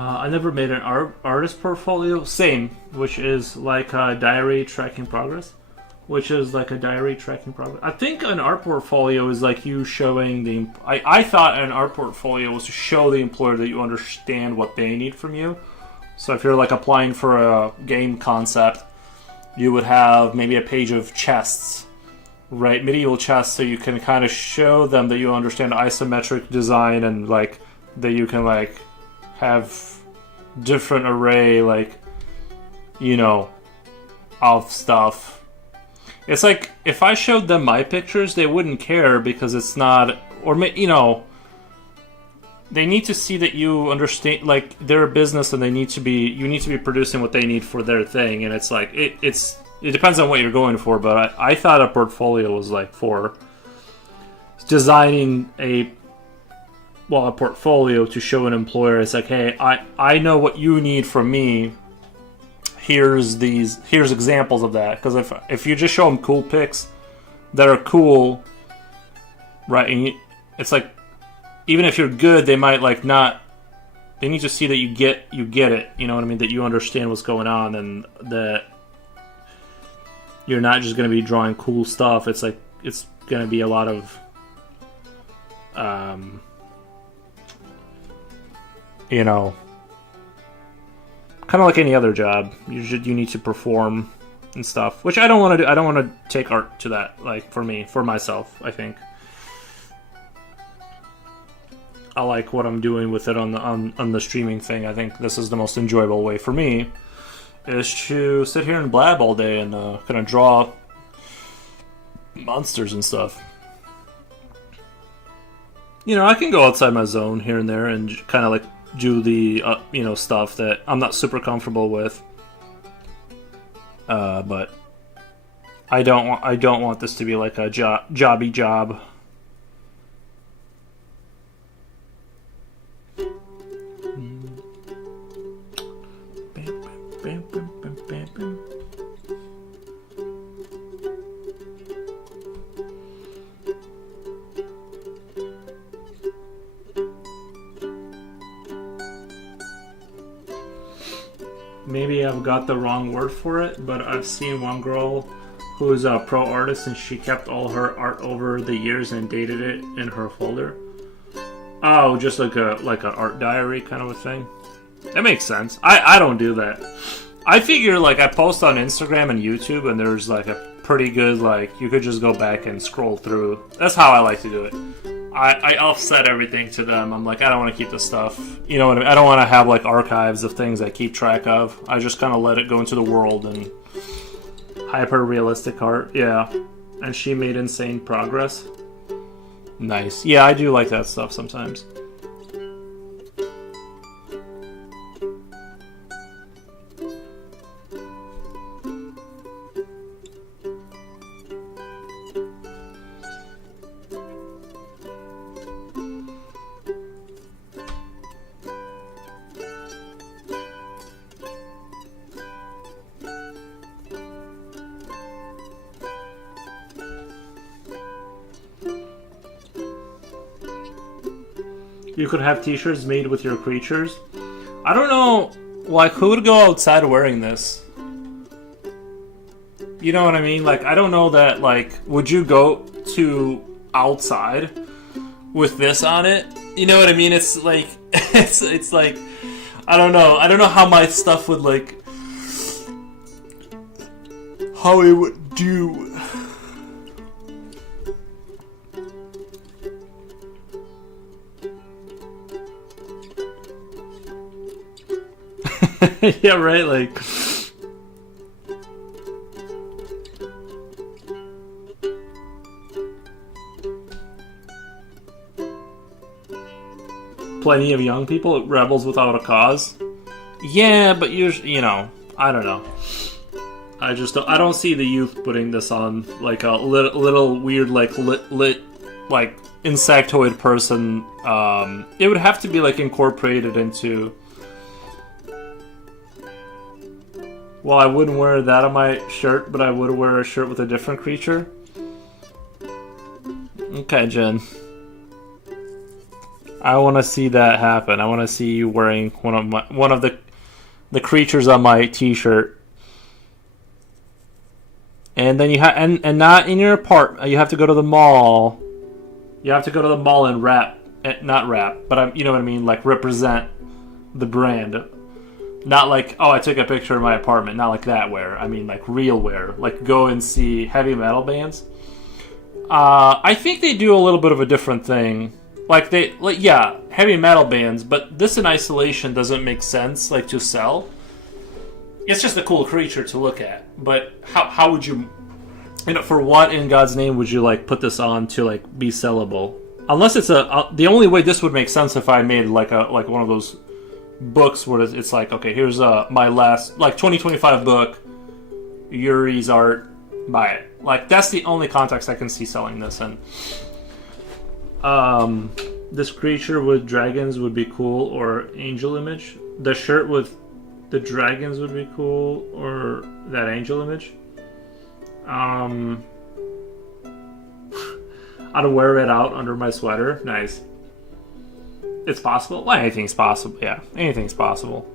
I never made an artist portfolio. Same, which is like a diary tracking progress. I think an art portfolio is like you showing the. I thought an art portfolio was to show the employer that you understand what they need from you. So if you're like applying for a game concept, you would have maybe a page of chests, right? Medieval chests, so you can kind of show them that you understand isometric design and like that you can like have different array of stuff. It's like if I showed them my pictures, they wouldn't care because it's not, or they need to see that you understand, like they're a business and you need to be producing what they need for their thing, and it's like it depends on what you're going for, but I thought a portfolio was like for designing a portfolio to show an employer. It's like, hey, I know what you need from me. Here's examples of that. Because if you just show them cool pics that are cool, right? And it's like, even if you're good, they might like not. They need to see that you get it. You know what I mean? That you understand what's going on, and that you're not just going to be drawing cool stuff. It's like it's going to be a lot of. Kind of like any other job, you need to perform and stuff, which I don't want to do. I don't want to take art to that. Like for myself, I think I like what I'm doing with it on the streaming thing. I think this is the most enjoyable way for me, is to sit here and blab all day and kind of draw monsters and stuff. I can go outside my zone here and there and kind of like do the stuff that I'm not super comfortable with, but I don't want this to be like a jobby job. Maybe I've got the wrong word for it, but I've seen one girl who is a pro artist and she kept all her art over the years and dated it in her folder. Oh, just like an art diary kind of a thing. That makes sense. I don't do that. I figure like I post on Instagram and YouTube, and there's like a pretty good, like you could just go back and scroll through. That's how I like to do it. I offset everything to them. I'm like, I don't want to keep this stuff. You know what I mean? I don't want to have like archives of things I keep track of. I just kind of let it go into the world and hyper realistic art. Yeah. And she made insane progress. Nice. Yeah, I do like that stuff sometimes. You could have t-shirts made with your creatures. I don't know, like, who would go outside wearing this? You know what I mean? Like, I don't know that, like, would you go to outside with this on it? You know what I mean? It's like, it's like, I don't know how my stuff would, like, how it would do. Yeah, right, like... Plenty of young people, rebels without a cause. Yeah, but you know, I don't know. I don't see the youth putting this on like a little weird like lit like insectoid person. It would have to be like incorporated into. Well, I wouldn't wear that on my shirt, but I would wear a shirt with a different creature. Okay, Jen. I want to see that happen. I want to see you wearing one of the creatures on my t-shirt. And then you have and not in your apartment. You have to go to the mall. You have to go to the mall and not rap, but you know what I mean, like represent the brand. Not like, oh, I took a picture of my apartment. Not like that wear. I mean like real wear. Like go and see heavy metal bands. I think they do a little bit of a different thing. Like yeah, heavy metal bands, but this in isolation doesn't make sense, like, to sell. It's just a cool creature to look at. But how would you know, for what in God's name would you, like, put this on to, like, be sellable? Unless it's the only way this would make sense if I made, like, one of those books where it's like, okay, here's my last, like, 2025 book, Yuri's art, buy it. Like, that's the only context I can see selling this in. This creature with dragons would be cool, or angel image. The shirt with the dragons would be cool, or that angel image. I'd wear it out under my sweater. Nice. It's possible? Well, anything's possible. Yeah, anything's possible.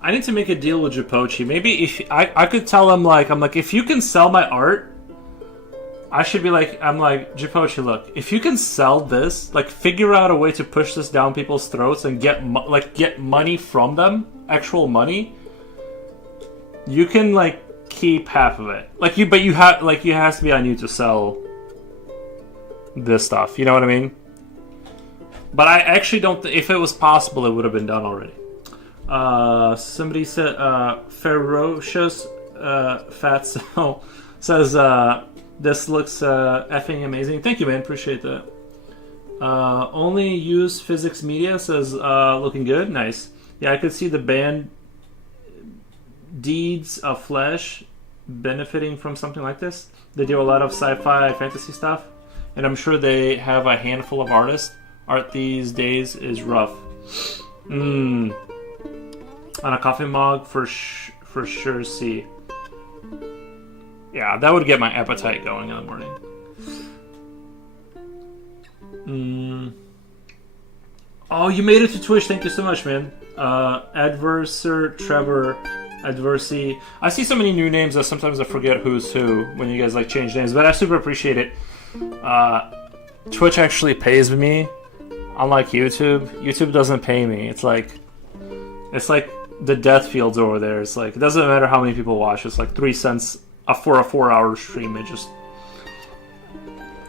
I need to make a deal with Jipochi. Maybe if I could tell him, like, I'm like, if you can sell my art, I should be like, I'm like, Jipochi, look, if you can sell this, like, figure out a way to push this down people's throats and get money from them, actual money. You can, like, keep half of it. Like, but you have, like, it has to be on you to sell this stuff. You know what I mean? But I actually don't. If it was possible, it would have been done already. Somebody said, Ferocious Fatso says, this looks effing amazing. Thank you, man. Appreciate that. Only use physics media says, looking good. Nice. Yeah, I could see the band Deeds of Flesh benefiting from something like this. They do a lot of sci-fi fantasy stuff, and I'm sure they have a handful of artists. Art these days is rough. On a coffee mug for sure. See, yeah, that would get my appetite going in the morning. Oh, you made it to Twitch. Thank you so much, man. Adverser Trevor Adversy. I see so many new names that sometimes I forget who's who when you guys like change names, but I super appreciate it. Twitch actually pays me, unlike YouTube. YouTube doesn't pay me. It's like the death fields over there. It's like it doesn't matter how many people watch. It's like 3 cents for a 4-hour stream.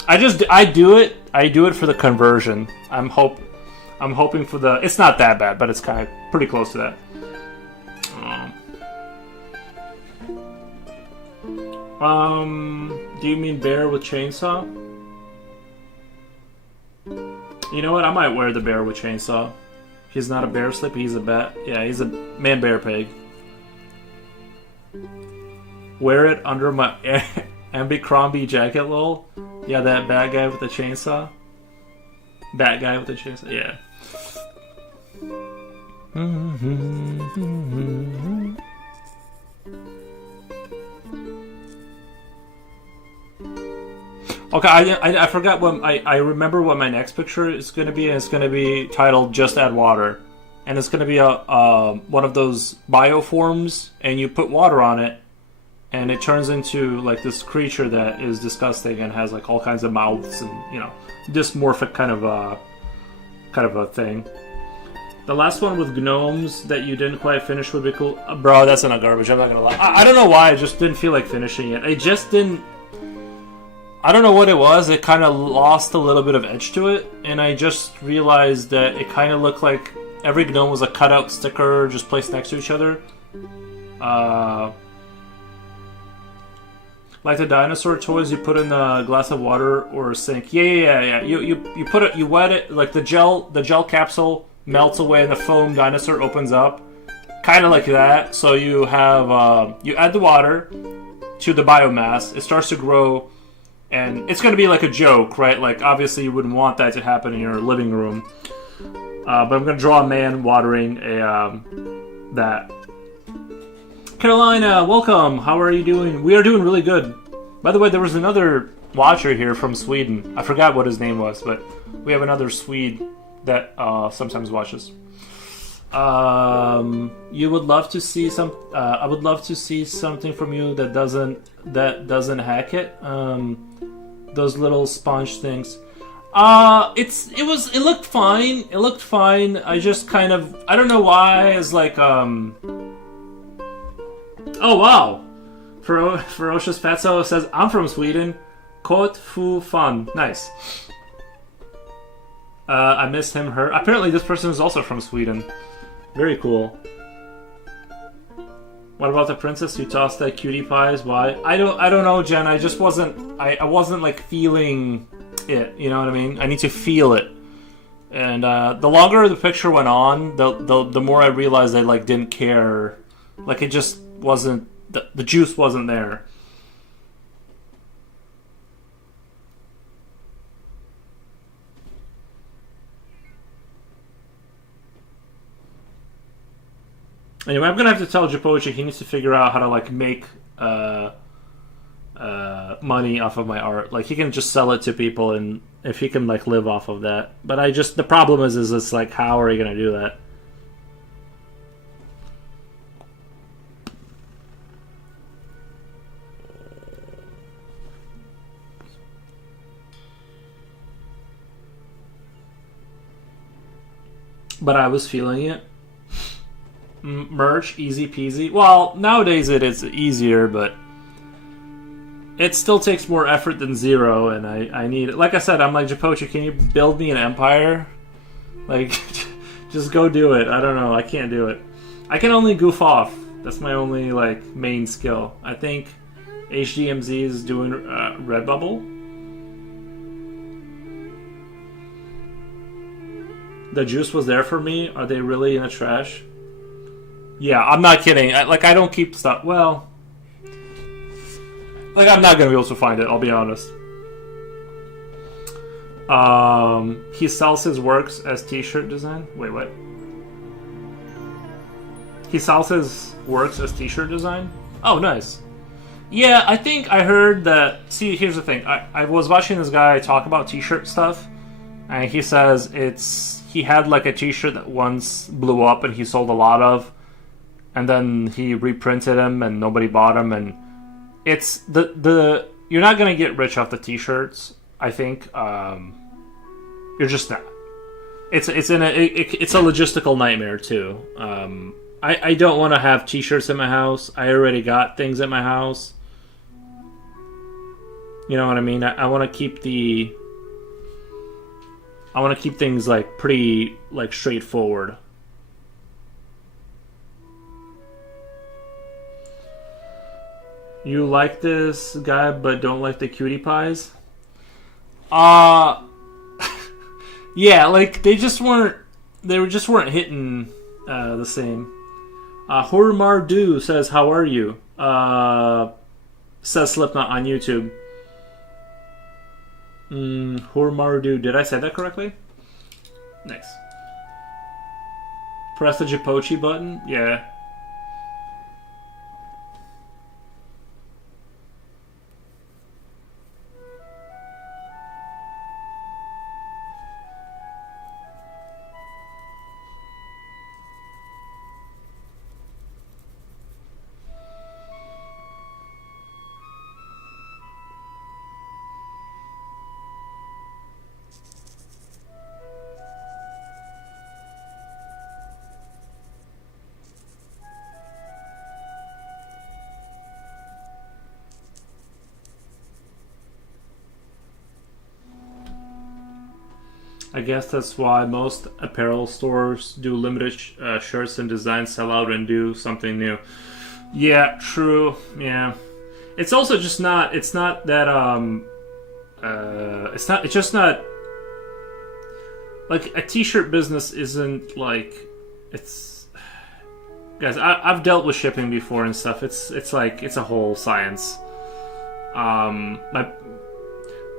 I do it. I do it for the conversion. I'm hoping for the. It's not that bad, but it's kind of pretty close to that. Do you mean bear with chainsaw? You know what? I might wear the bear with chainsaw. He's not a bear slip. He's a bat. Yeah, he's a man bear pig. Wear it under my Abercrombie jacket, lol. Yeah, that bad guy with the chainsaw. Bat guy with the chainsaw. Yeah. Okay, I forgot what I remember what my next picture is going to be, and it's going to be titled "Just Add Water," and it's going to be a one of those bioforms, and you put water on it, and it turns into like this creature that is disgusting and has like all kinds of mouths and dysmorphic kind of a thing. The last one with gnomes that you didn't quite finish would be cool, bro. That's not garbage. I'm not gonna lie. I don't know why. I just didn't feel like finishing it. I just didn't. I don't know what it was. It kind of lost a little bit of edge to it, and I just realized that it kind of looked like every gnome was a cutout sticker just placed next to each other. Like the dinosaur toys you put in a glass of water or a sink. Yeah. You put it, you wet it, like the gel capsule melts away and the foam dinosaur opens up. Kind of like that. So you have, you add the water to the biomass. It starts to grow. And it's going to be like a joke, right? Like, obviously you wouldn't want that to happen in your living room. But I'm going to draw a man watering that. Carolina, welcome. How are you doing? We are doing really good. By the way, there was another watcher here from Sweden. I forgot what his name was, but we have another Swede that sometimes watches. You would love to see some. I would love to see something from you that doesn't hack it. Those little sponge things. It looked fine. It looked fine. I just kind of, I don't know why. It's like oh wow, Ferocious Fatso says I'm from Sweden. Kot fu fan. Nice. I miss him. Her. Apparently, this person is also from Sweden. Very cool. What about the princess who tossed that cutie pies? Why? I don't know, Jen. I just wasn't. I wasn't like feeling it. You know what I mean? I need to feel it. And the longer the picture went on, the more I realized I like didn't care. Like it just wasn't. The juice wasn't there. Anyway, I'm gonna have to tell Japochi he needs to figure out how to like make money off of my art. Like he can just sell it to people, and if he can like live off of that. But the problem is it's like how are you gonna do that? But I was feeling it. Merch, easy peasy. Well, nowadays it is easier, but it still takes more effort than zero, and I need it. Like I said, I'm like, Japochi, can you build me an empire? Like, just go do it. I don't know. I can't do it. I can only goof off. That's my only, like, main skill. I think HDMZ is doing Redbubble. The juice was there for me. Are they really in the trash? Yeah, I'm not kidding. I don't keep stuff. Well, like I'm not gonna be able to find it. I'll be honest. He sells his works as T-shirt design. Wait, what? He sells his works as T-shirt design. Oh, nice. Yeah, I think I heard that. See, here's the thing. I was watching this guy talk about T-shirt stuff, and he says he had like a T-shirt that once blew up and he sold a lot of. And then he reprinted them, and nobody bought them. And it's the you're not gonna get rich off the T-shirts. I think You're just not. It's a logistical nightmare too. I don't want to have T-shirts in my house. I already got things at my house. You know what I mean? I want to keep things like pretty like straightforward. You like this guy, but don't like the cutie pies? Yeah, like they just weren't hitting the same. Hormardu says, "How are you?" Says Slipknot on YouTube. Hormardu, did I say that correctly? Nice. Press the Jipochi button. Yeah. I guess that's why most apparel stores do limited shirts and designs sell out and do something new. Yeah, true. Yeah, it's also just not. It's not that. It's not. It's just not. Like a T-shirt business isn't like. It's. Guys, I've dealt with shipping before and stuff. It's like it's a whole science. My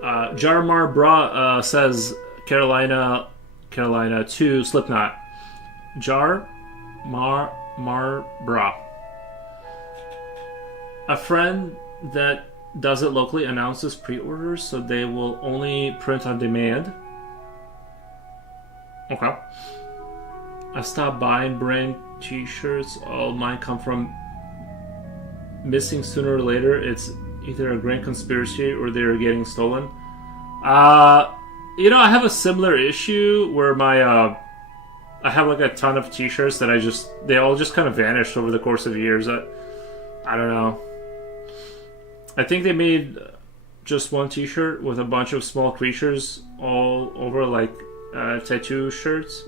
Jarmar Bra says. Carolina to Slipknot. Mar Bra. A friend that does it locally announces pre-orders, so they will only print on demand. Okay. I stopped buying brand T-shirts. All mine come from missing sooner or later. It's either a grand conspiracy or they're getting stolen. You know, I have a similar issue where I have like a ton of T-shirts that they all just kind of vanished over the course of years. I don't know. I think they made just one T-shirt with a bunch of small creatures all over like tattoo shirts.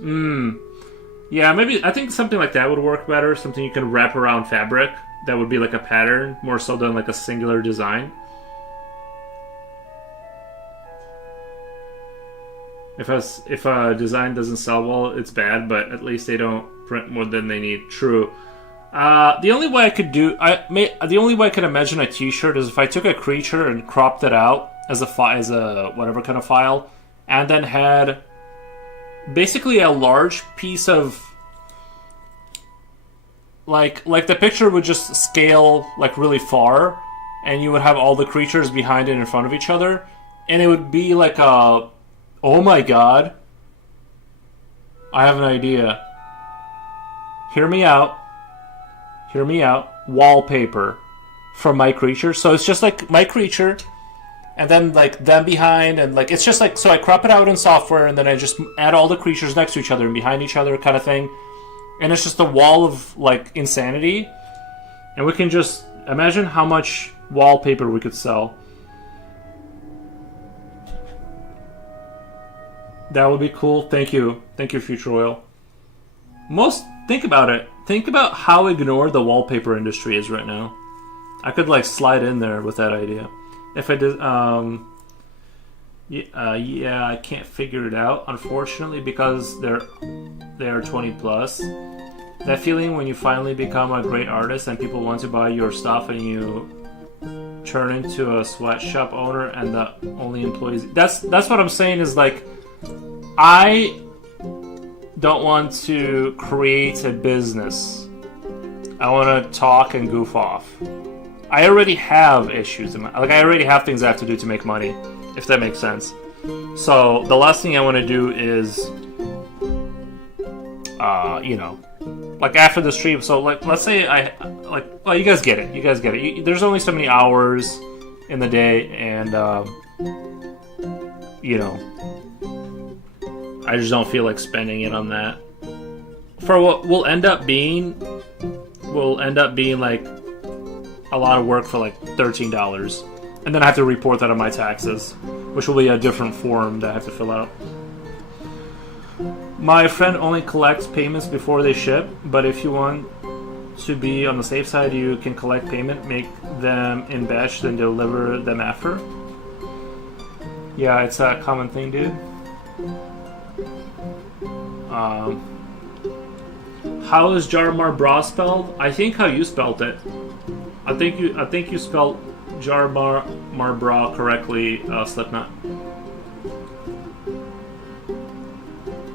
Yeah, maybe I think something like that would work better. Something you can wrap around fabric that would be like a pattern more so than like a singular design. If a design doesn't sell well, it's bad, but at least they don't print more than they need. True. The only way I could imagine a T-shirt is if I took a creature and cropped it out as a whatever kind of file, and then had basically a large piece of like the picture would just scale like really far, and you would have all the creatures behind it in front of each other, and it would be like a. Oh my god. I have an idea. Hear me out. Wallpaper from my creature. So it's just like my creature, and then like them behind, and like it's just like, so I crop it out in software, and then I just add all the creatures next to each other and behind each other kind of thing. And it's just a wall of like insanity. And we can just imagine how much wallpaper we could sell. That would be cool. Thank you, Future Oil. Think about it. Think about how ignored the wallpaper industry is right now. I could like slide in there with that idea. If I did, yeah, I can't figure it out, unfortunately, because they're 20 plus. That feeling when you finally become a great artist and people want to buy your stuff and you turn into a sweatshop owner and the only employees. That's what I'm saying is like. I don't want to create a business. I want to talk and goof off. I already have issues. I already have things I have to do to make money, if that makes sense. So the last thing I want to do is, like after the stream. So like, let's say well, you guys get it. There's only so many hours in the day, and I just don't feel like spending it on that. For what will end up being like a lot of work for like $13. And then I have to report that on my taxes, which will be a different form that I have to fill out. My friend only collects payments before they ship, but if you want to be on the safe side, you can collect payment, make them in batch, then deliver them after. Yeah, it's a common thing, dude. How is Jar Mar Bra spelled? I think how you spelled it. I think you spelled Jar Mar Bra correctly, Slipknot.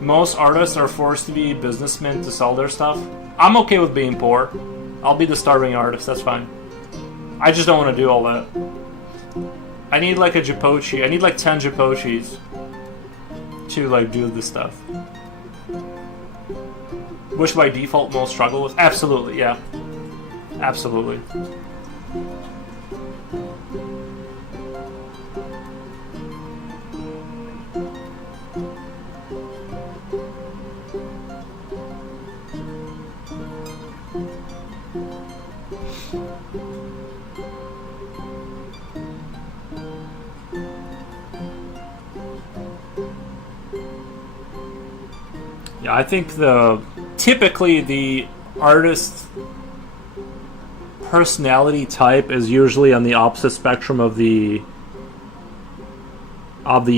Most artists are forced to be businessmen to sell their stuff. I'm okay with being poor. I'll be the starving artist, that's fine. I just don't want to do all that. I need like a Jipochi. I need like 10 Jipochis to like do this stuff. Which by default most struggle with? Absolutely, yeah. Absolutely. Yeah, I think typically the artist personality type is usually on the opposite spectrum of the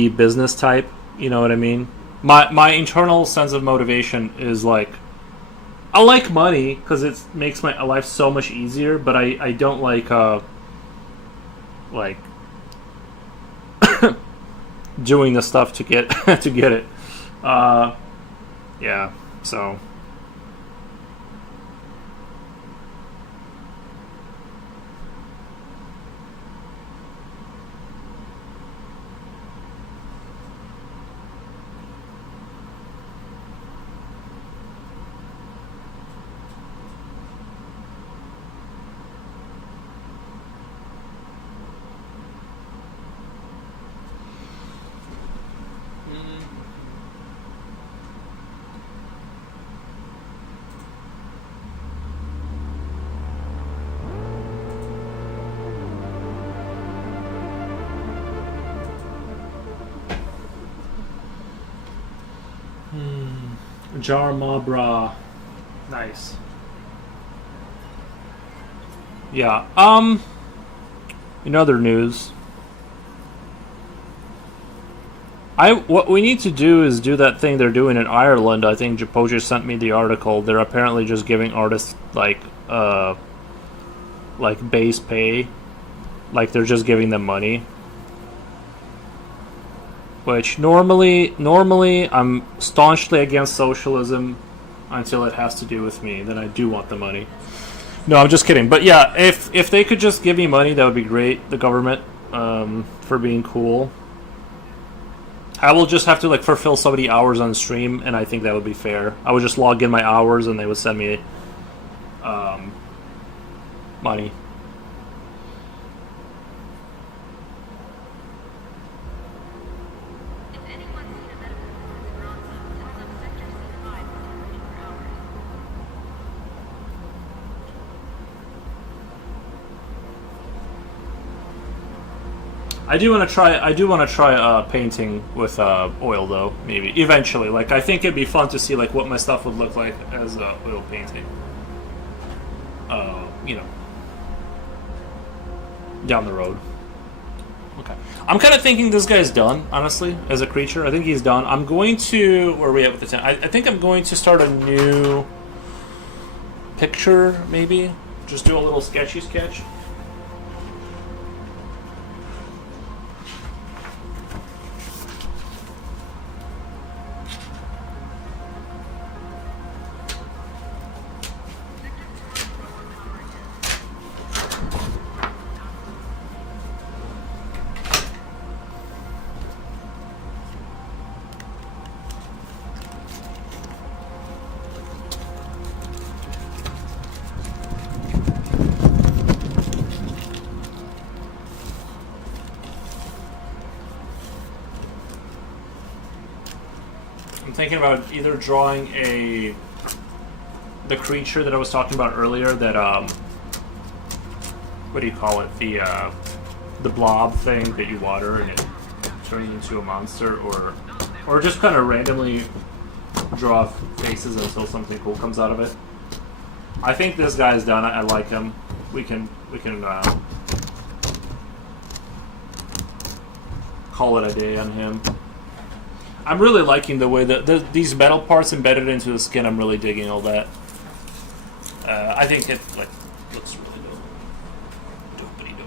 business type. You know what I mean? My internal sense of motivation is like, I like money because it makes my life so much easier, but I don't like doing the stuff to get to get it. Yeah, so. Jar Mabra. Nice. Yeah. In other news, what we need to do is do that thing they're doing in Ireland. I think Japoja sent me the article. They're apparently just giving artists like base pay, like they're just giving them money. Which normally I'm staunchly against socialism until it has to do with me. Then I do want the money. No, I'm just kidding. But yeah, if they could just give me money, that would be great. The government, for being cool. I will just have to like fulfill so many hours on stream, and I think that would be fair. I would just log in my hours, and they would send me money. I do want to try painting with oil though. Maybe eventually. Like I think it'd be fun to see like what my stuff would look like as oil painting. You know, down the road. Okay. I'm kind of thinking this guy's done. Honestly, as a creature, I think he's done. I'm going to where are we at with the 10? I think I'm going to start a new picture. Maybe just do a little sketchy sketch. thinking about either drawing the creature that I was talking about earlier. That what do you call it? The blob thing that you water and it turns into a monster, or just kind of randomly draw faces until something cool comes out of it. I think this guy's done. I like him. We can call it a day on him. I'm really liking the way that these metal parts embedded into the skin. I'm really digging all that. I think it looks really dope. Dopey dope.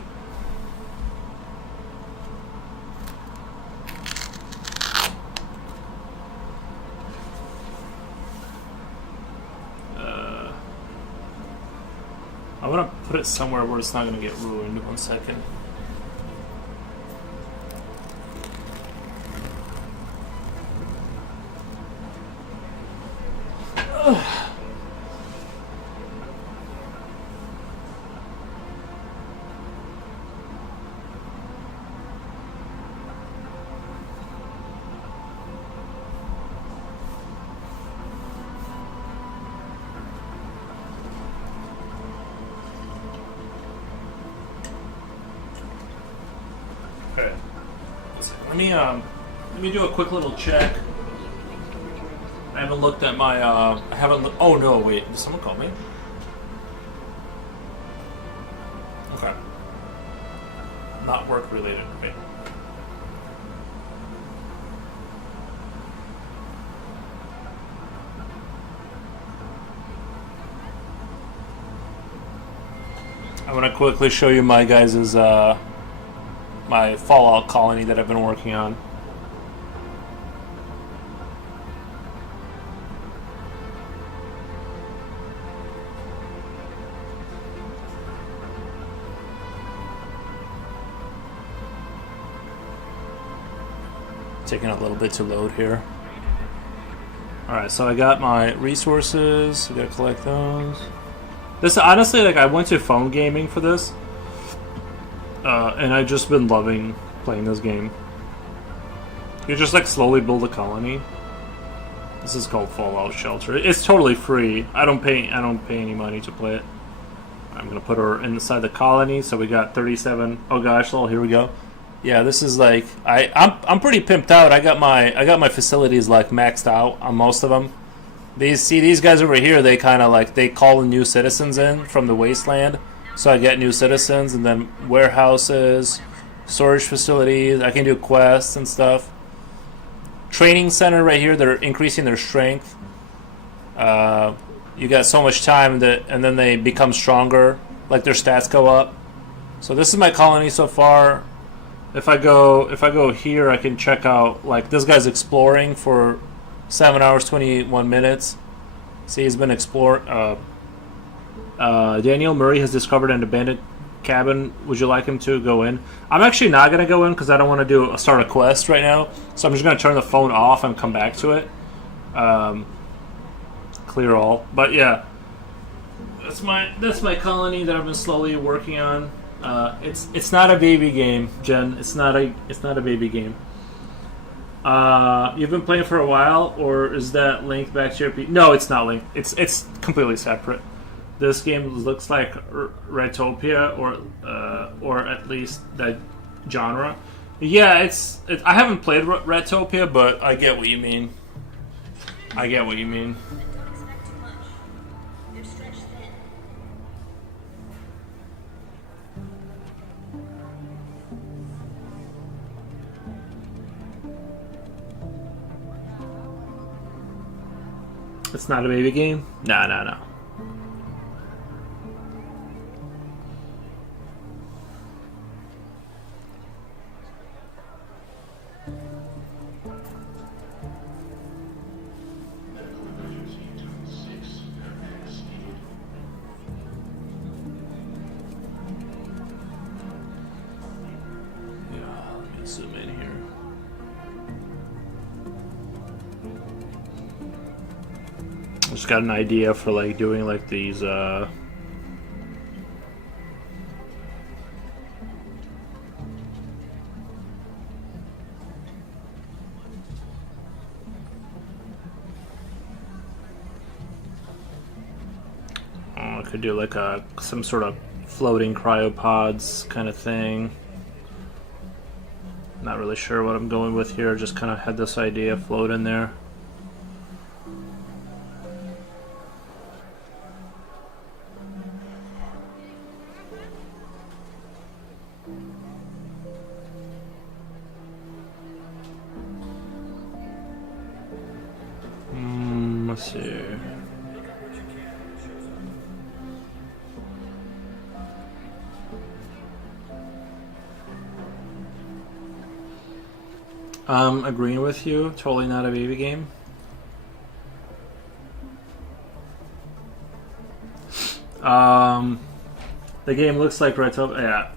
I want to put it somewhere where it's not going to get ruined. 1 second. Okay. Let me do a quick little check. I haven't looked at my oh no, wait, did someone call me? Okay. Not work related, right? I want to quickly show you my guys's my Fallout colony that I've been working on. Taking a little bit to load here. Alright, so I got my resources. I gotta collect those. This honestly, like, I went to phone gaming for this. And I've just been loving playing this game. You just like slowly build a colony. This is called Fallout Shelter. It's totally free. I don't pay any money to play it. I'm gonna put her inside the colony. So we got 37. Oh gosh, well, here we go. Yeah, this is like I'm pretty pimped out. I got my facilities like maxed out on most of them. These guys over here, they kind of like they call new citizens in from the wasteland. So I get new citizens and then warehouses, storage facilities. I can do quests and stuff. Training center right here. They're increasing their strength. You got so much time and then they become stronger. Like their stats go up. So this is my colony so far. If I go here, I can check out like this guy's exploring for 7 hours 21 minutes. See, he's been exploring. Daniel Murray has discovered an abandoned cabin. Would you like him to go in? I'm actually not going to go in because I don't want to start a quest right now. So I'm just going to turn the phone off and come back to it. Clear all. But yeah, that's my colony that I've been slowly working on. It's not a baby game, Jen. It's not a baby game. You've been playing for a while, or is that linked back to your No, it's not linked. It's completely separate. This game looks like Retopia, or at least that genre. Yeah, I haven't played Retopia, but I get what you mean. It's not a baby game? No. Zoom in here. Just got an idea for like doing like these I could do like some sort of floating cryopods kind of thing. Not really sure what I'm going with here. Just kind of had this idea float in there. Let's see. Agreeing with you. Totally not a baby game. The game looks like right up. Yeah.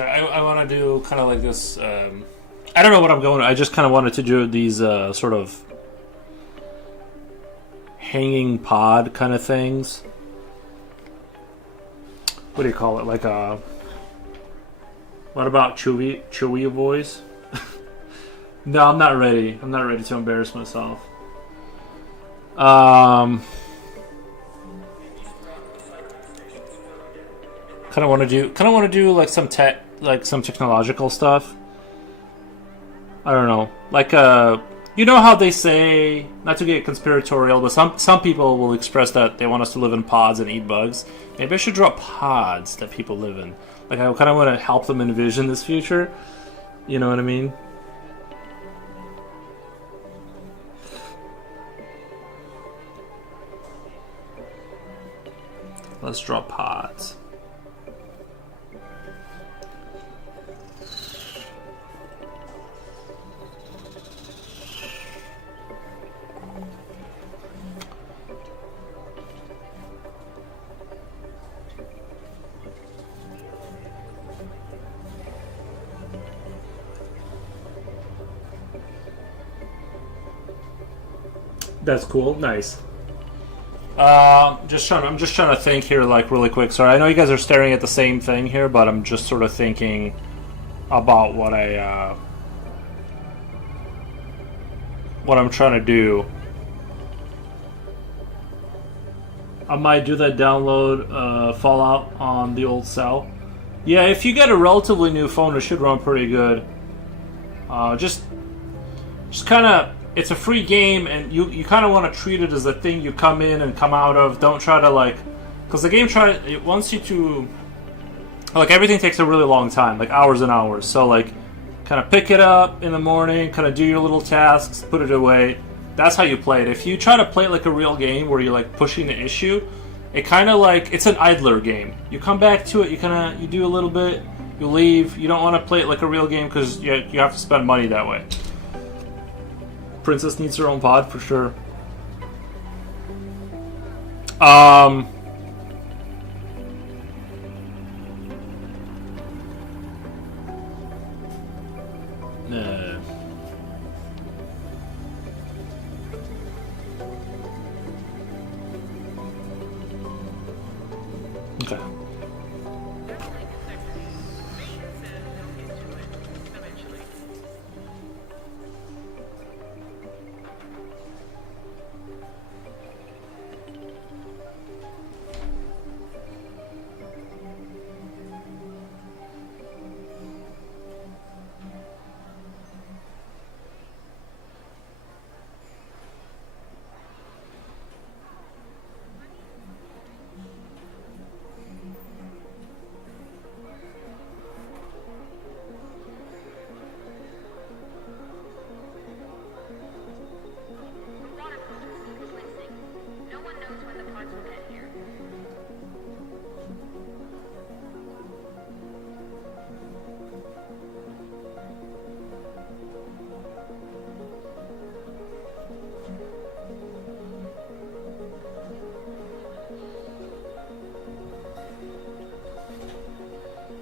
I want to do kind of like this. I don't know what I'm going. I just kind of wanted to do these sort of hanging pod kind of things. What do you call it? Like a. What about Chewy voice? No, I'm not ready. I'm not ready to embarrass myself. Kind of want to do like some technological stuff. I don't know, like you know how they say, not to get conspiratorial, but some people will express that they want us to live in pods and eat bugs. Maybe I should draw pods that people live in. Like I kind of want to help them envision this future. You know what I mean? Let's draw pods. That's cool. Nice. I'm just trying to think here, like really quick. Sorry, I know you guys are staring at the same thing here, but I'm just sort of thinking about what I'm trying to do. I might do that download Fallout on the old cell. Yeah, if you get a relatively new phone, it should run pretty good. Just kind of. It's a free game, and you kind of want to treat it as a thing you come in and come out of. Don't try to because the game it wants you to everything takes a really long time, like hours and hours. So kind of pick it up in the morning, kind of do your little tasks, put it away. That's how you play it. If you try to play it like a real game where you're pushing the issue, it kind of it's an idler game. You come back to it, you do a little bit, you leave. You don't want to play it like a real game because you have to spend money that way. Princess needs her own pod for sure. Nah. Okay.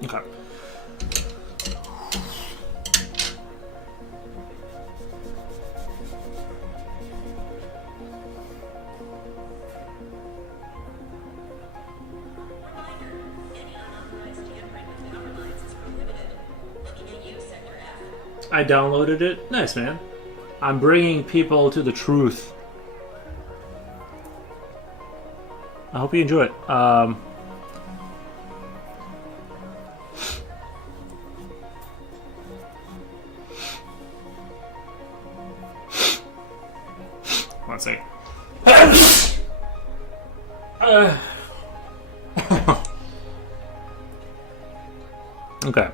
Okay. I downloaded it. Nice, man. I'm bringing people to the truth. I hope you enjoy it. One second. Okay.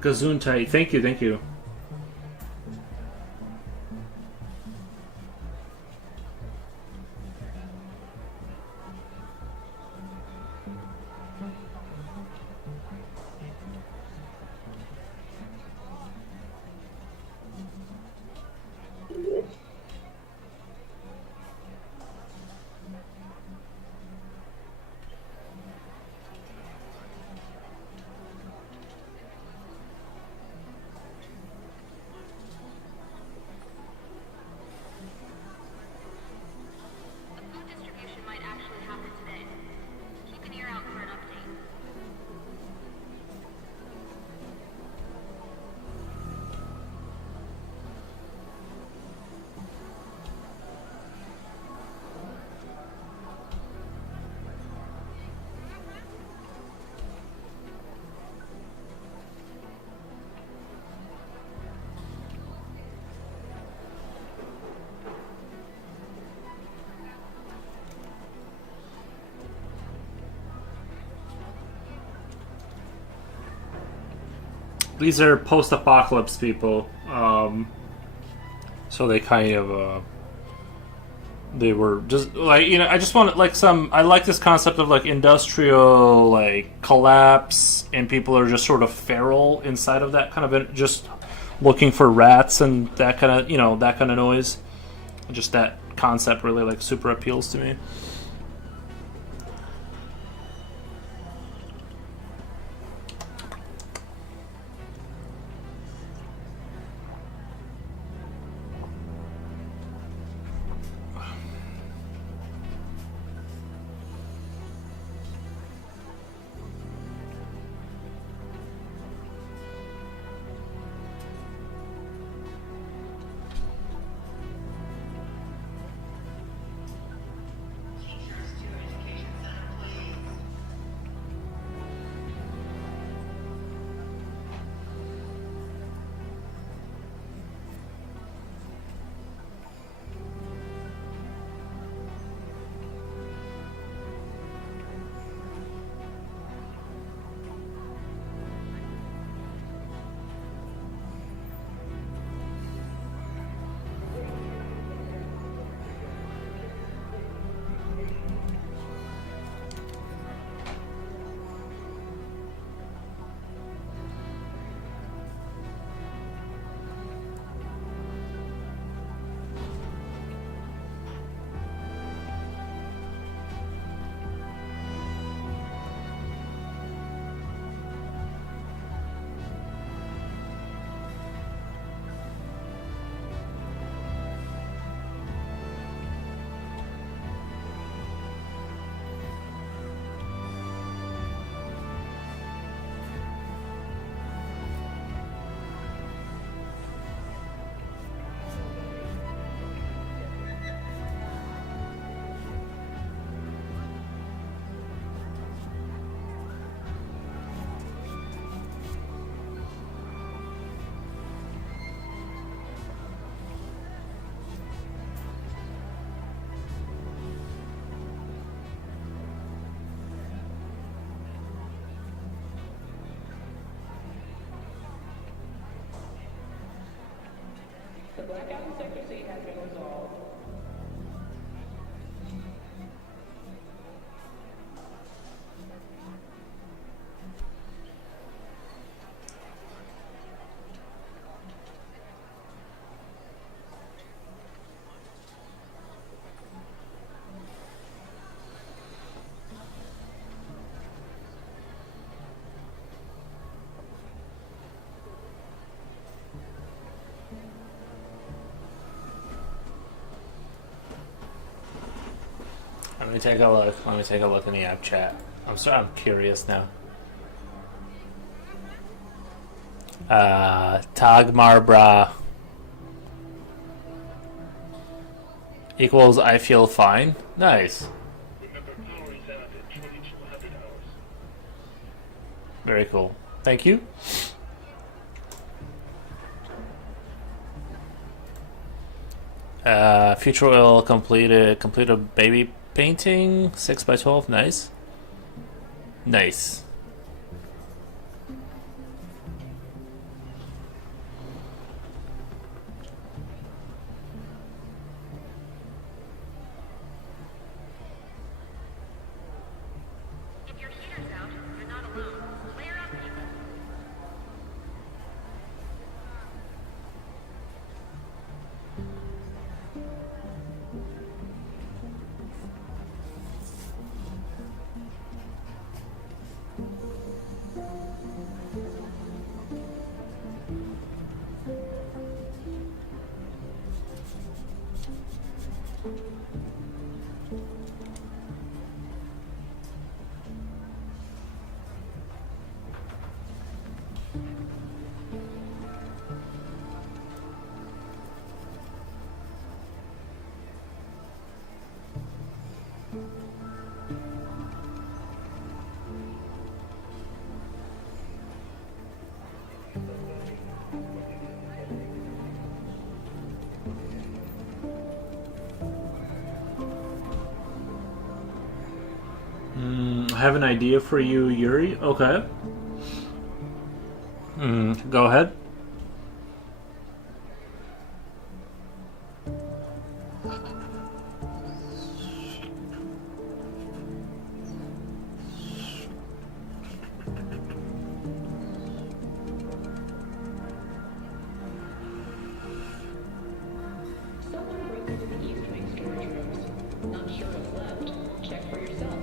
Gesundheit. Thank you, thank you. These are post-apocalypse people. So they kind of they were just like, you know, I just want like some. I like this concept of like industrial like collapse, and people are just sort of feral inside of that kind of just looking for rats and that kind of, you know, that kind of noise. Just that concept really like super appeals to me. The blackout in Sector C has been resolved. Let me take a look. Let me take a look in the app chat. I'm curious now. Tagmar Bra equals I feel fine. Nice. Very cool. Thank you. Future Oil completed baby painting 6x12. Nice. Nice. If your heater's out, you're not alone. Layer up, people. I have an idea for you, Yuri. Okay. Go ahead. Someone broke into the East Wing storage rooms. Not sure what's left. Check for yourself.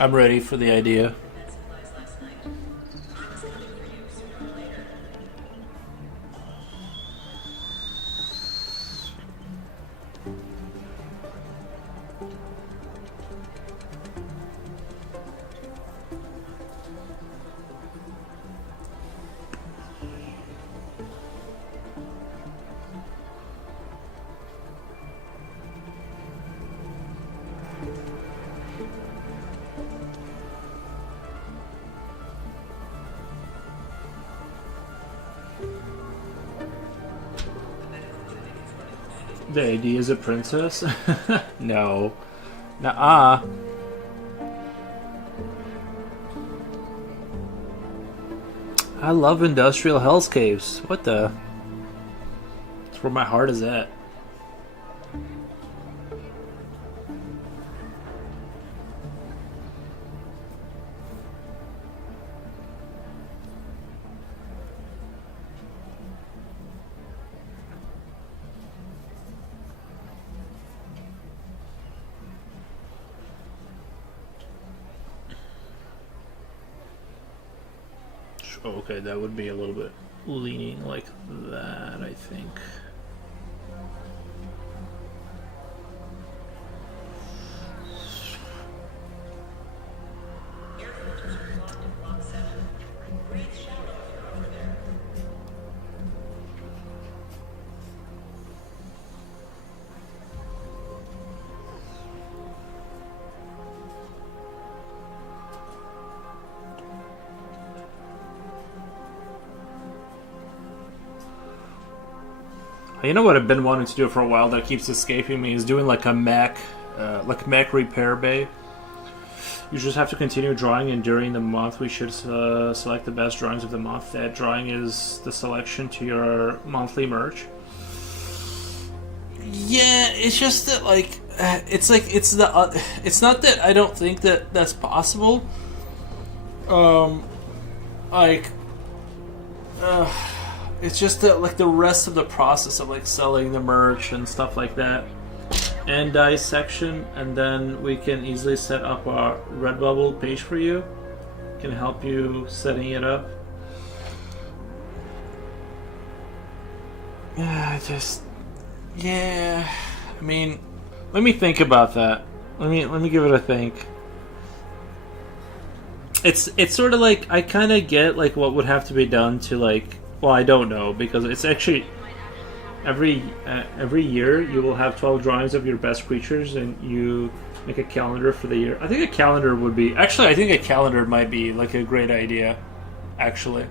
I'm ready for the idea. The AD is a princess? No. Nuh-uh. I love industrial hellscapes. What the? That's where my heart is at. Okay, that would be a little bit leaning like that, I think. You know what I've been wanting to do for a while that keeps escaping me is doing like a mech repair bay. You just have to continue drawing, and during the month we should select the best drawings of the month. That drawing is the selection to your monthly merch. Yeah, it's just that it's not that I don't think that that's possible. It's just that the rest of the process of selling the merch and stuff like that, and dissection, and then we can easily set up a Redbubble page for you. Can help you setting it up. I mean, let me think about that. Let me give it a think. It's sort of I kind of get what would have to be done to well, I don't know, because it's actually every year you will have 12 drawings of your best creatures, and you make a calendar for the year. I think a calendar would be I think a calendar might be a great idea, actually.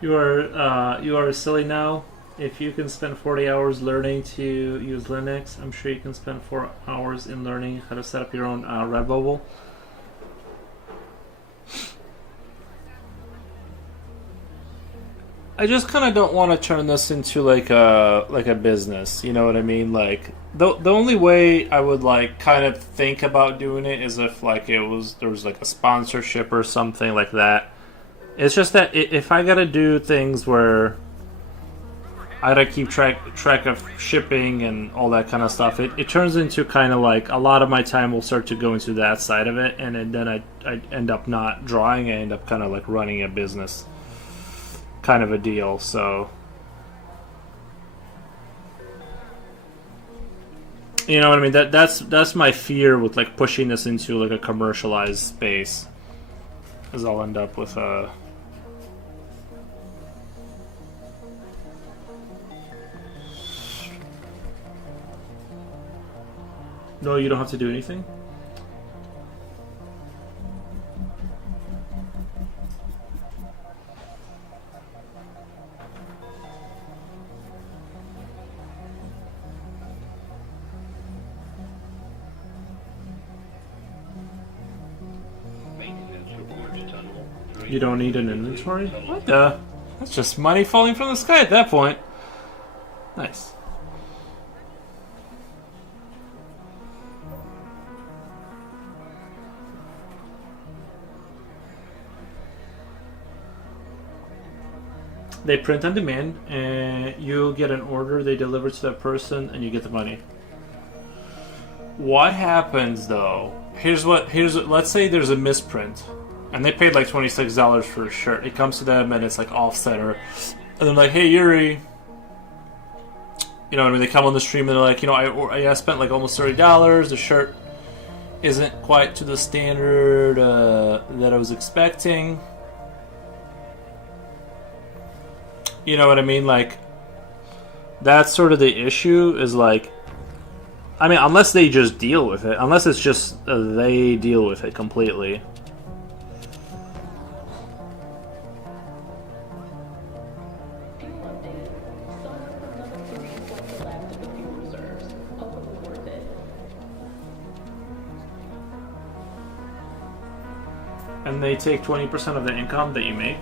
You are silly now. If you can spend 40 hours learning to use Linux, I'm sure you can spend 4 hours in learning how to set up your own Redbubble. I just kind of don't want to turn this into like a business. You know what I mean? Like the only way I would like kind of think about doing it is if like there was like a sponsorship or something like that. It's just that if I gotta do things where I gotta keep track of shipping and all that kind of stuff, it turns into kind of like a lot of my time will start to go into that side of it, and then I end up not drawing. I end up kind of like running a business kind of a deal. So you know what I mean? That's my fear with like pushing this into like a commercialized space, is I'll end up with a. No, you don't have to do anything? You don't need an inventory? What the? That's just money falling from the sky at that point. Nice. They print on demand, and you get an order, they deliver to that person, and you get the money. What happens though? Here's what. Let's say there's a misprint, and they paid like $26 for a shirt. It comes to them, and it's like off center, and they're like, "Hey Yuri," you know what I mean? They come on the stream, and they're like, "You know, I spent like almost $30. The shirt isn't quite to the standard that I was expecting." You know what I mean? Like, that's sort of the issue, is like, I mean, unless they just deal with it. Unless it's just they deal with it completely. Fuel update. Somewhere with another 3 plus left of the fuel reserves. Hopefully worth it. And they take 20% of the income that you make.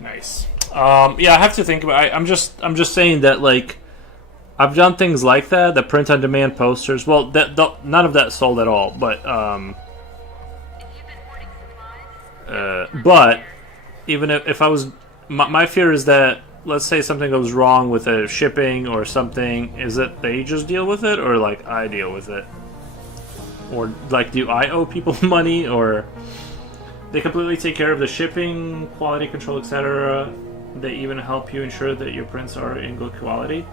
Nice. Yeah, I have to think about. I'm just saying that, like, I've done things like that. The print-on-demand posters. Well, none of that sold at all. But but even if I was, my fear is that, let's say something goes wrong with a shipping or something, is that they just deal with it, or like I deal with it, or like do I owe people money, or they completely take care of the shipping, quality control, etc. They even help you ensure that your prints are in good quality.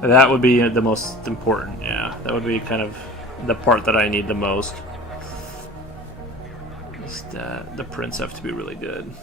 That would be the most important, yeah. That would be kind of the part that I need the most. Is that the prints have to be really good.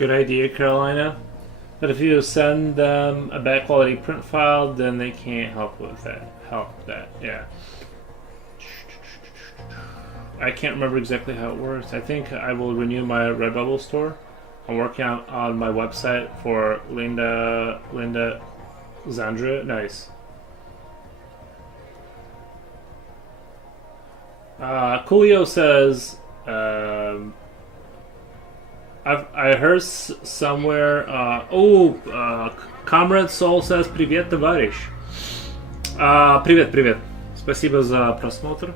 Good idea, Carolina. But if you send them a bad quality print file, then they can't help with that. Yeah. I can't remember exactly how it works. I think I will renew my Redbubble store. I'm working on my website for Linda Zandria. Nice. Coolio says, I heard somewhere. Comrade Soul says, "Привет, товарищ." Привет, привет. Спасибо за просмотр.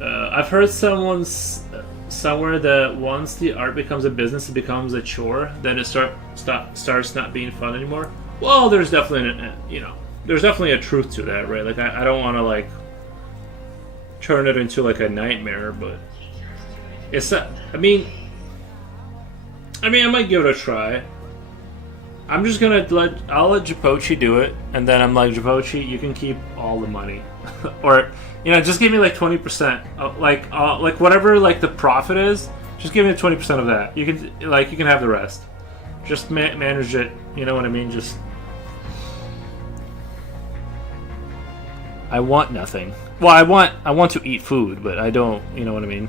I've heard somewhere that once the art becomes a business, it becomes a chore. Then it starts not being fun anymore. Well, there's definitely there's definitely a truth to that, right? Like I don't want to like turn it into like a nightmare, but it's not. I mean, I might give it a try. I'm just gonna I'll let Japochi do it, and then I'm like, Japochi, you can keep all the money, or just give me like 20%, like whatever like the profit is. Just give me 20% of that. You can have the rest. Just manage it. You know what I mean? Just I want nothing. Well, I want to eat food, but I don't. You know what I mean?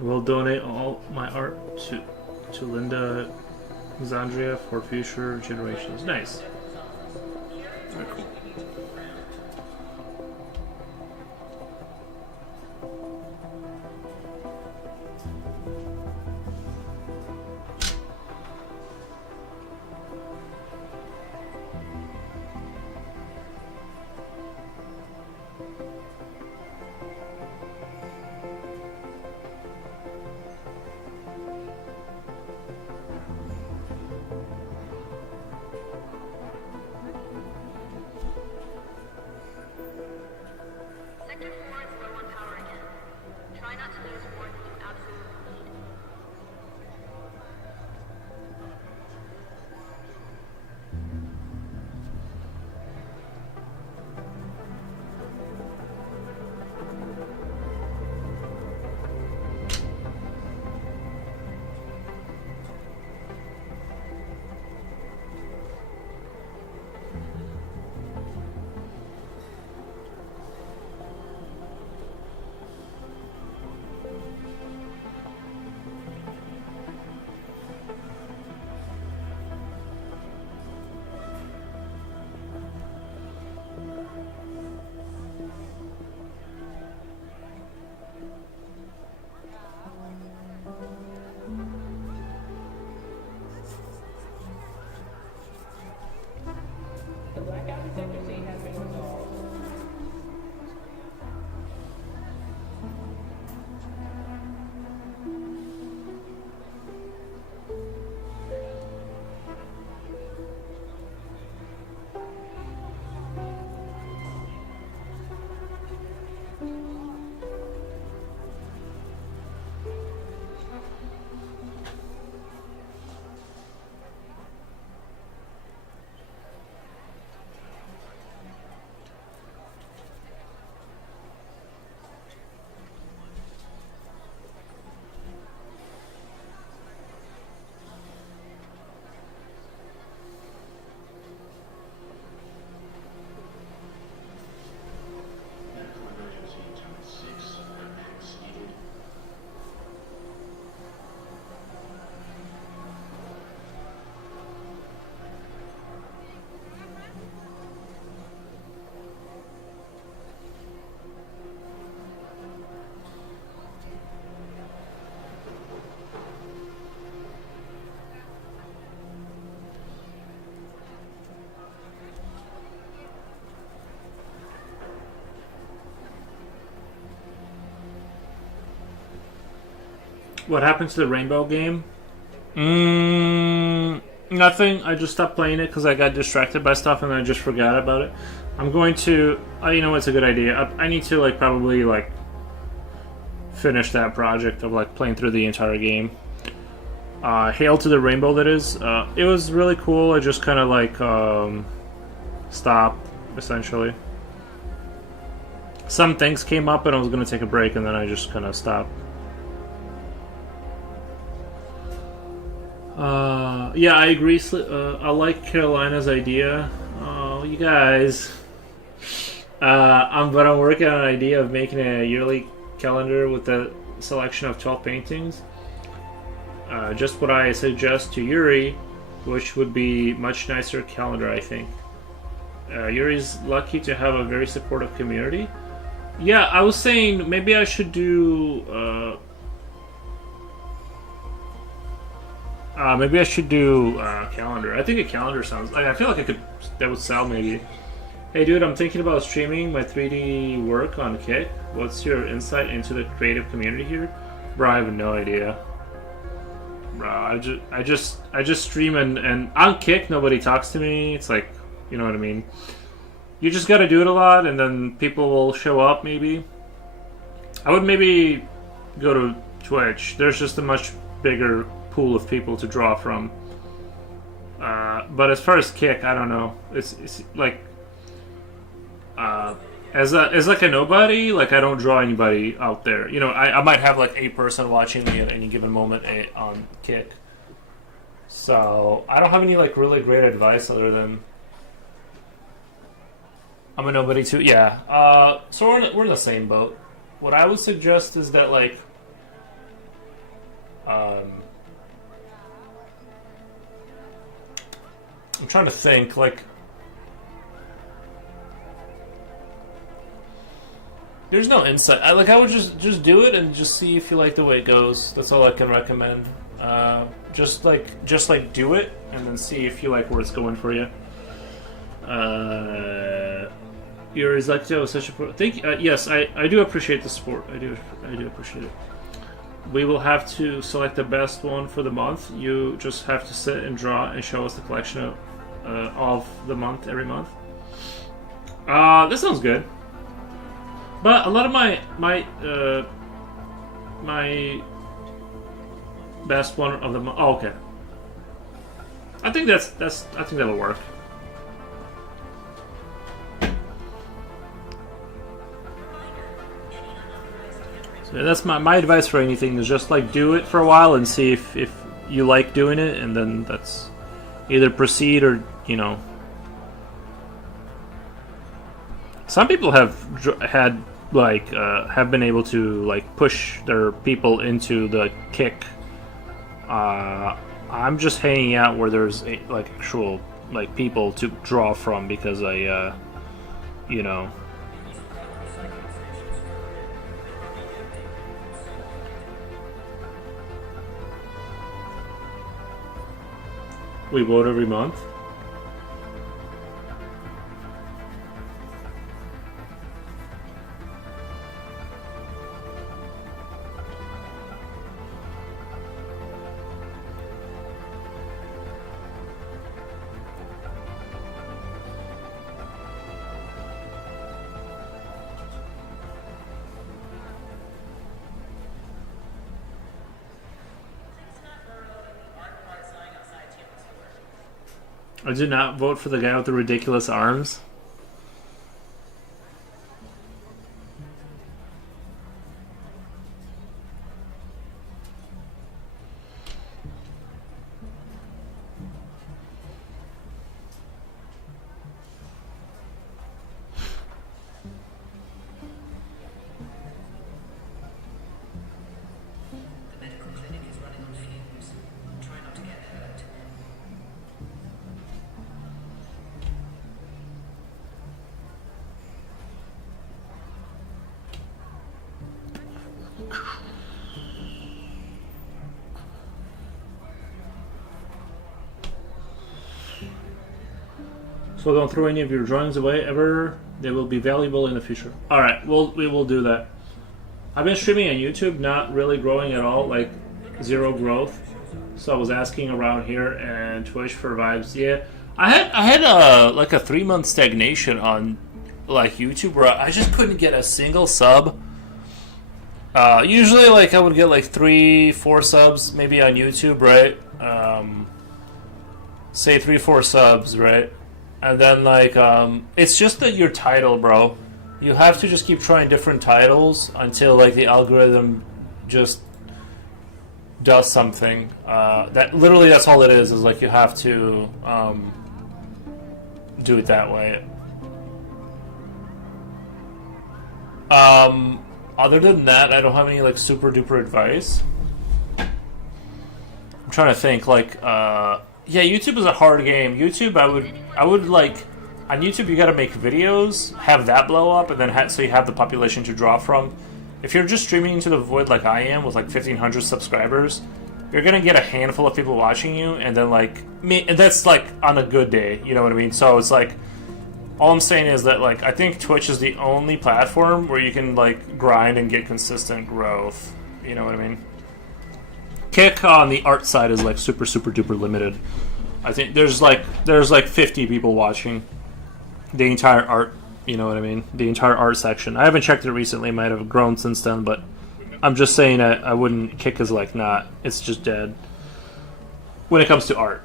Will donate all my art to Linda Zandria for future generations. Nice. Very cool. Sector 4 is low on power again. Try not to lose more than you absolutely need. The blackout in Sector C has been resolved. What happened to the Rainbow game? Nothing. I just stopped playing it because I got distracted by stuff and I just forgot about it. I'm going to. You know what's a good idea? I need to like probably like finish that project of like playing through the entire game. Hail to the Rainbow, that is. It was really cool. I just kind of like stopped essentially. Some things came up and I was going to take a break and then I just kind of stopped. Yeah, I agree. I like Carolina's idea. Oh, you guys. But I'm working on an idea of making a yearly calendar with a selection of 12 paintings. Just what I suggest to Yuri, which would be much nicer calendar, I think. Yuri's lucky to have a very supportive community. Yeah, I was saying maybe I should do. Maybe I should do calendar. I think a calendar sounds. Like, I feel like that would sell maybe. Hey, dude, I'm thinking about streaming my 3D work on Kick. What's your insight into the creative community here, bro? I have no idea. Bro, I just stream and on Kick nobody talks to me. It's like, you know what I mean. You just gotta do it a lot, and then people will show up. Maybe I would maybe go to Twitch. There's just a much bigger pool of people to draw from. But as far as Kick, I don't know. It's like as like a nobody. Like I don't draw anybody out there. You know, I might have like a person watching me at any given moment on Kick. So I don't have any like really great advice other than I'm a nobody too. Yeah. So we're in the same boat. What I would suggest is that like I'm trying to think, like, there's no insight. I would just do it and just see if you like the way it goes. That's all I can recommend. Just do it and then see if you like where it's going for you. Your Zycto is such a yes, I do appreciate the support. I do appreciate it. We will have to select the best one for the month. You just have to sit and draw and show us the collection of the month every month. This sounds good. But a lot of my best one of the month. Oh, okay. I think I think that'll work. So that's my advice for anything is just like do it for a while and see if you like doing it, and then that's either proceed or, you know. Some people have had like have been able to like push their people into the Kick. I'm just hanging out where there's like actual like people to draw from because I you know. We vote every month. I did not vote for the guy with the ridiculous arms. So don't throw any of your drawings away ever. They will be valuable in the future. Alright, we will do that. I've been streaming on YouTube, not really growing at all. Like, zero growth. So I was asking around here, and Twitch for vibes. Yeah, I had like a 3 month stagnation on like YouTube where I just couldn't get a single sub. Usually, like I would get like 3-4 subs maybe on YouTube, right? Say 3-4 subs, right? And then like it's just that your title, bro. You have to just keep trying different titles until like the algorithm just does something. That literally that's all it is like you have to do it that way. Other than that, I don't have any like super duper advice. I'm trying to think like yeah, YouTube is a hard game. YouTube, I would like on YouTube you got to make videos, have that blow up, and then so you have the population to draw from. If you're just streaming into the void like I am with like 1,500 subscribers, you're gonna get a handful of people watching you, and then like me, and that's like on a good day, you know what I mean? So it's like, all I'm saying is that like I think Twitch is the only platform where you can like grind and get consistent growth. You know what I mean? Kick on the art side is like super duper limited. I think there's like 50 people watching the entire art. You know what I mean? The entire art section. I haven't checked it recently. It might have grown since then, but I'm just saying I wouldn't Kick as like not. It's just dead when it comes to art.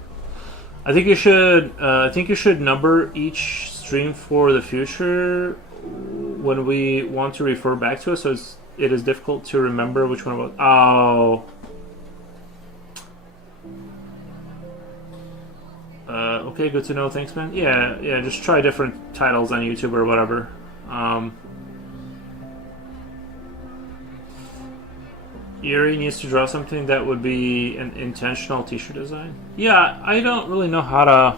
I think you should number each stream for the future when we want to refer back to it, so it is difficult to remember which one was. Oh. Okay, good to know. Thanks, man. Yeah. Just try different titles on YouTube or whatever. Yuri needs to draw something that would be an intentional t-shirt design. Yeah, I don't really know how to...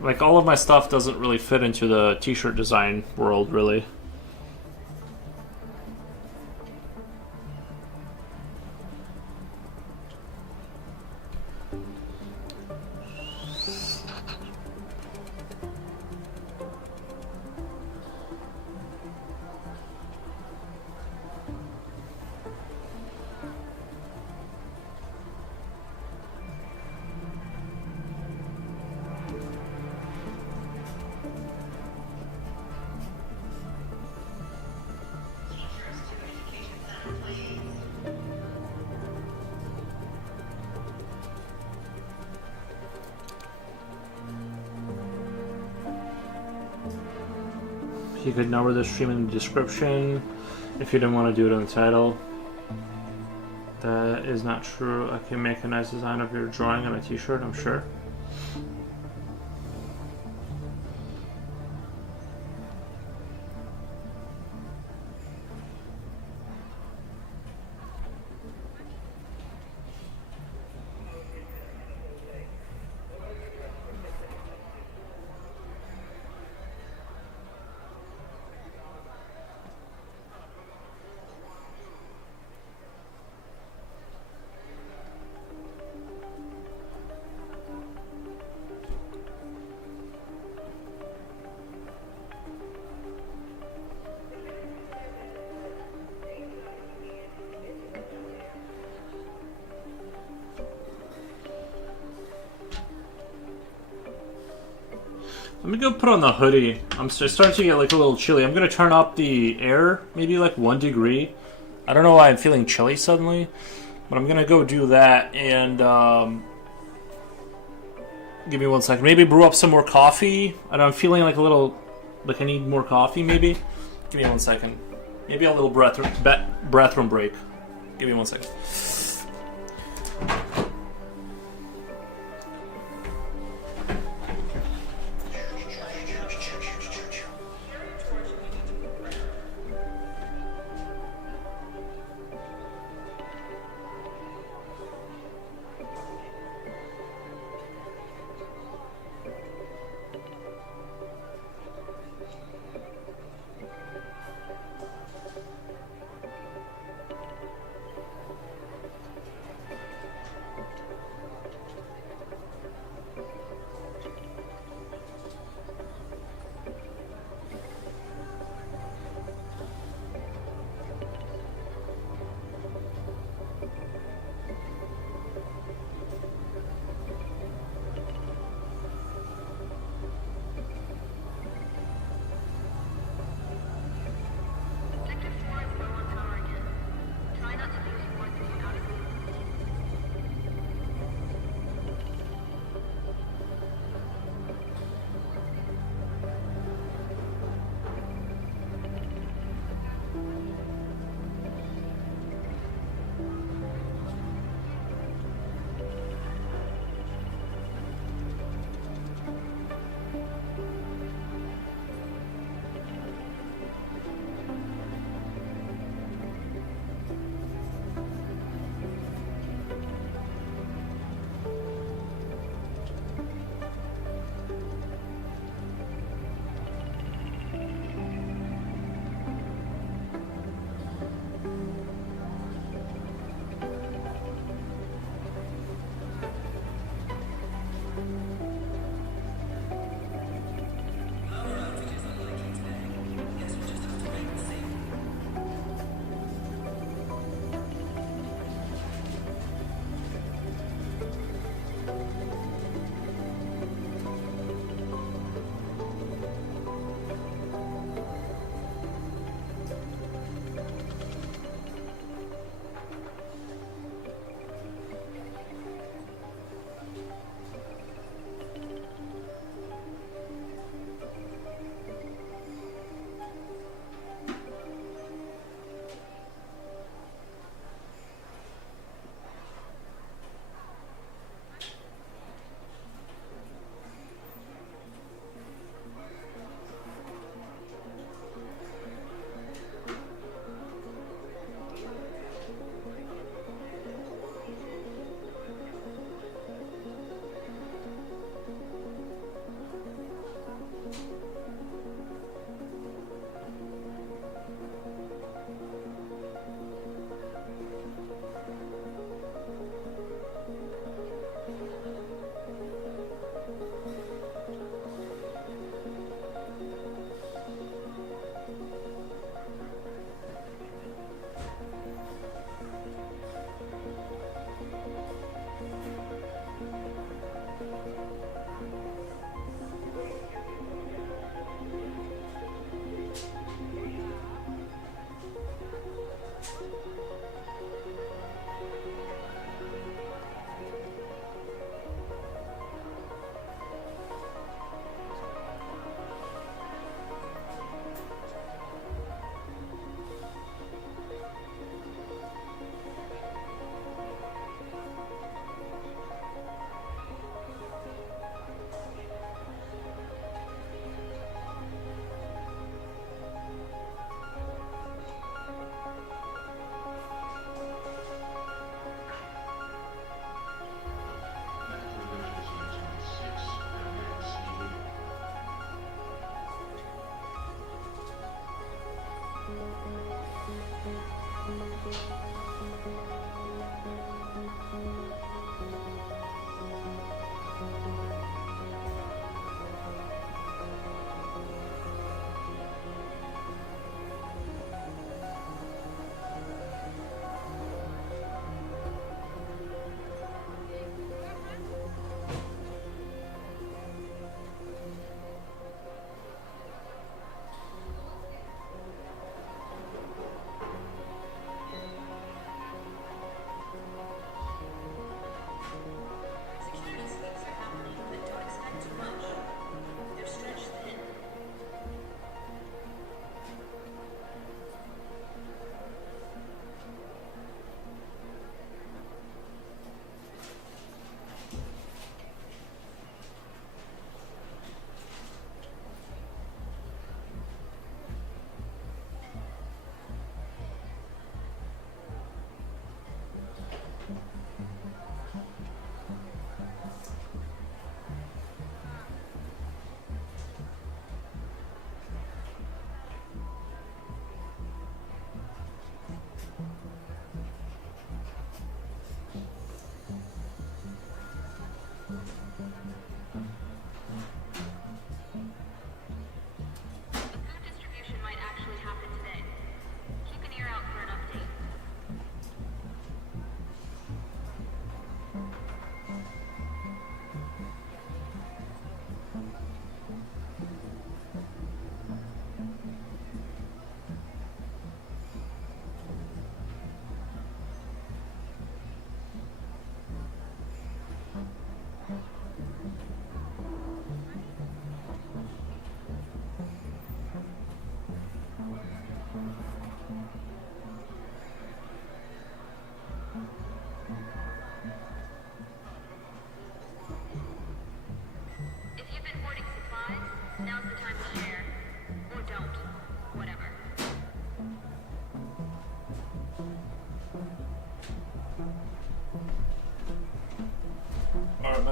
Like, all of my stuff doesn't really fit into the t-shirt design world, really. You could number the stream in the description if you didn't want to do it in the title. That is not true. I can make a nice design of your drawing on a t-shirt, I'm sure. Let me go put on the hoodie. I'm starting to get like a little chilly. I'm gonna turn up the air, maybe like 1 degree. I don't know why I'm feeling chilly suddenly, but I'm gonna go do that and give me 1 second. Maybe brew up some more coffee. I don't know, I'm feeling like a little, like I need more coffee maybe. Give me 1 second. Maybe a little bathroom break. Give me 1 second.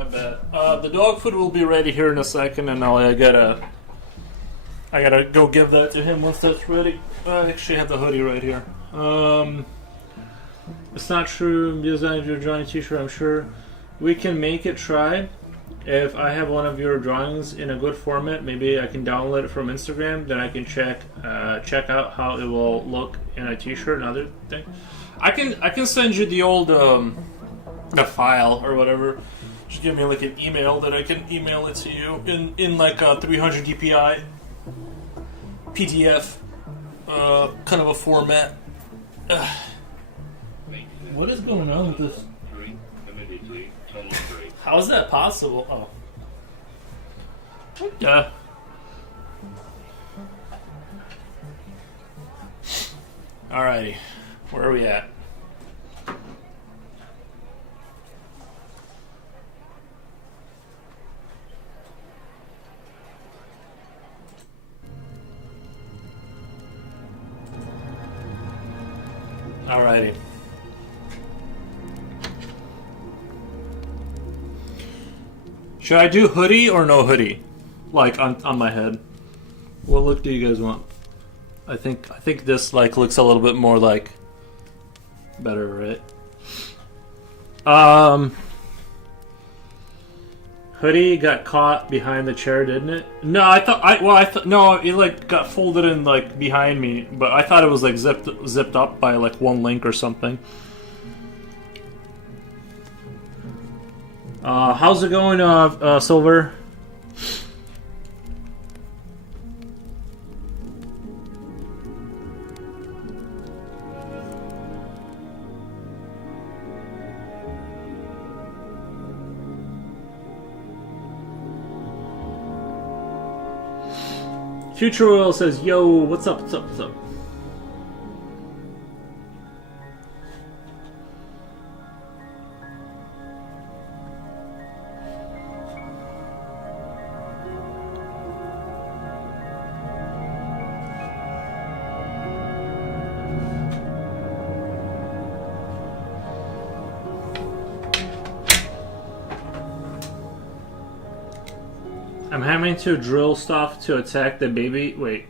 my bad. The dog food will be ready here in a second, and I gotta go give that to him once that's ready. I actually have the hoodie right here. It's not true. Design your drawing t-shirt. I'm sure we can make it. Try. If I have one of your drawings in a good format, maybe I can download it from Instagram. Then I can check out how it will look in a t-shirt and other thing. I can send you the old the file or whatever. Just give me like an email that I can email it to you in like a 300 dpi PDF kind of a format. What is going on with this? How is that possible? Oh. What the? Alrighty. Where are we at? Alrighty. Should I do hoodie or no hoodie? Like on my head. What look do you guys want? I think this like looks a little bit more like better, right? Hoodie got caught behind the chair, didn't it? No, I thought no, it like got folded in like behind me, but I thought it was like zipped up by like one link or something. How's it going, Silver? Future Oil says, yo, what's up, what's up, what's up? I'm having to drill stuff to attack the baby. Wait.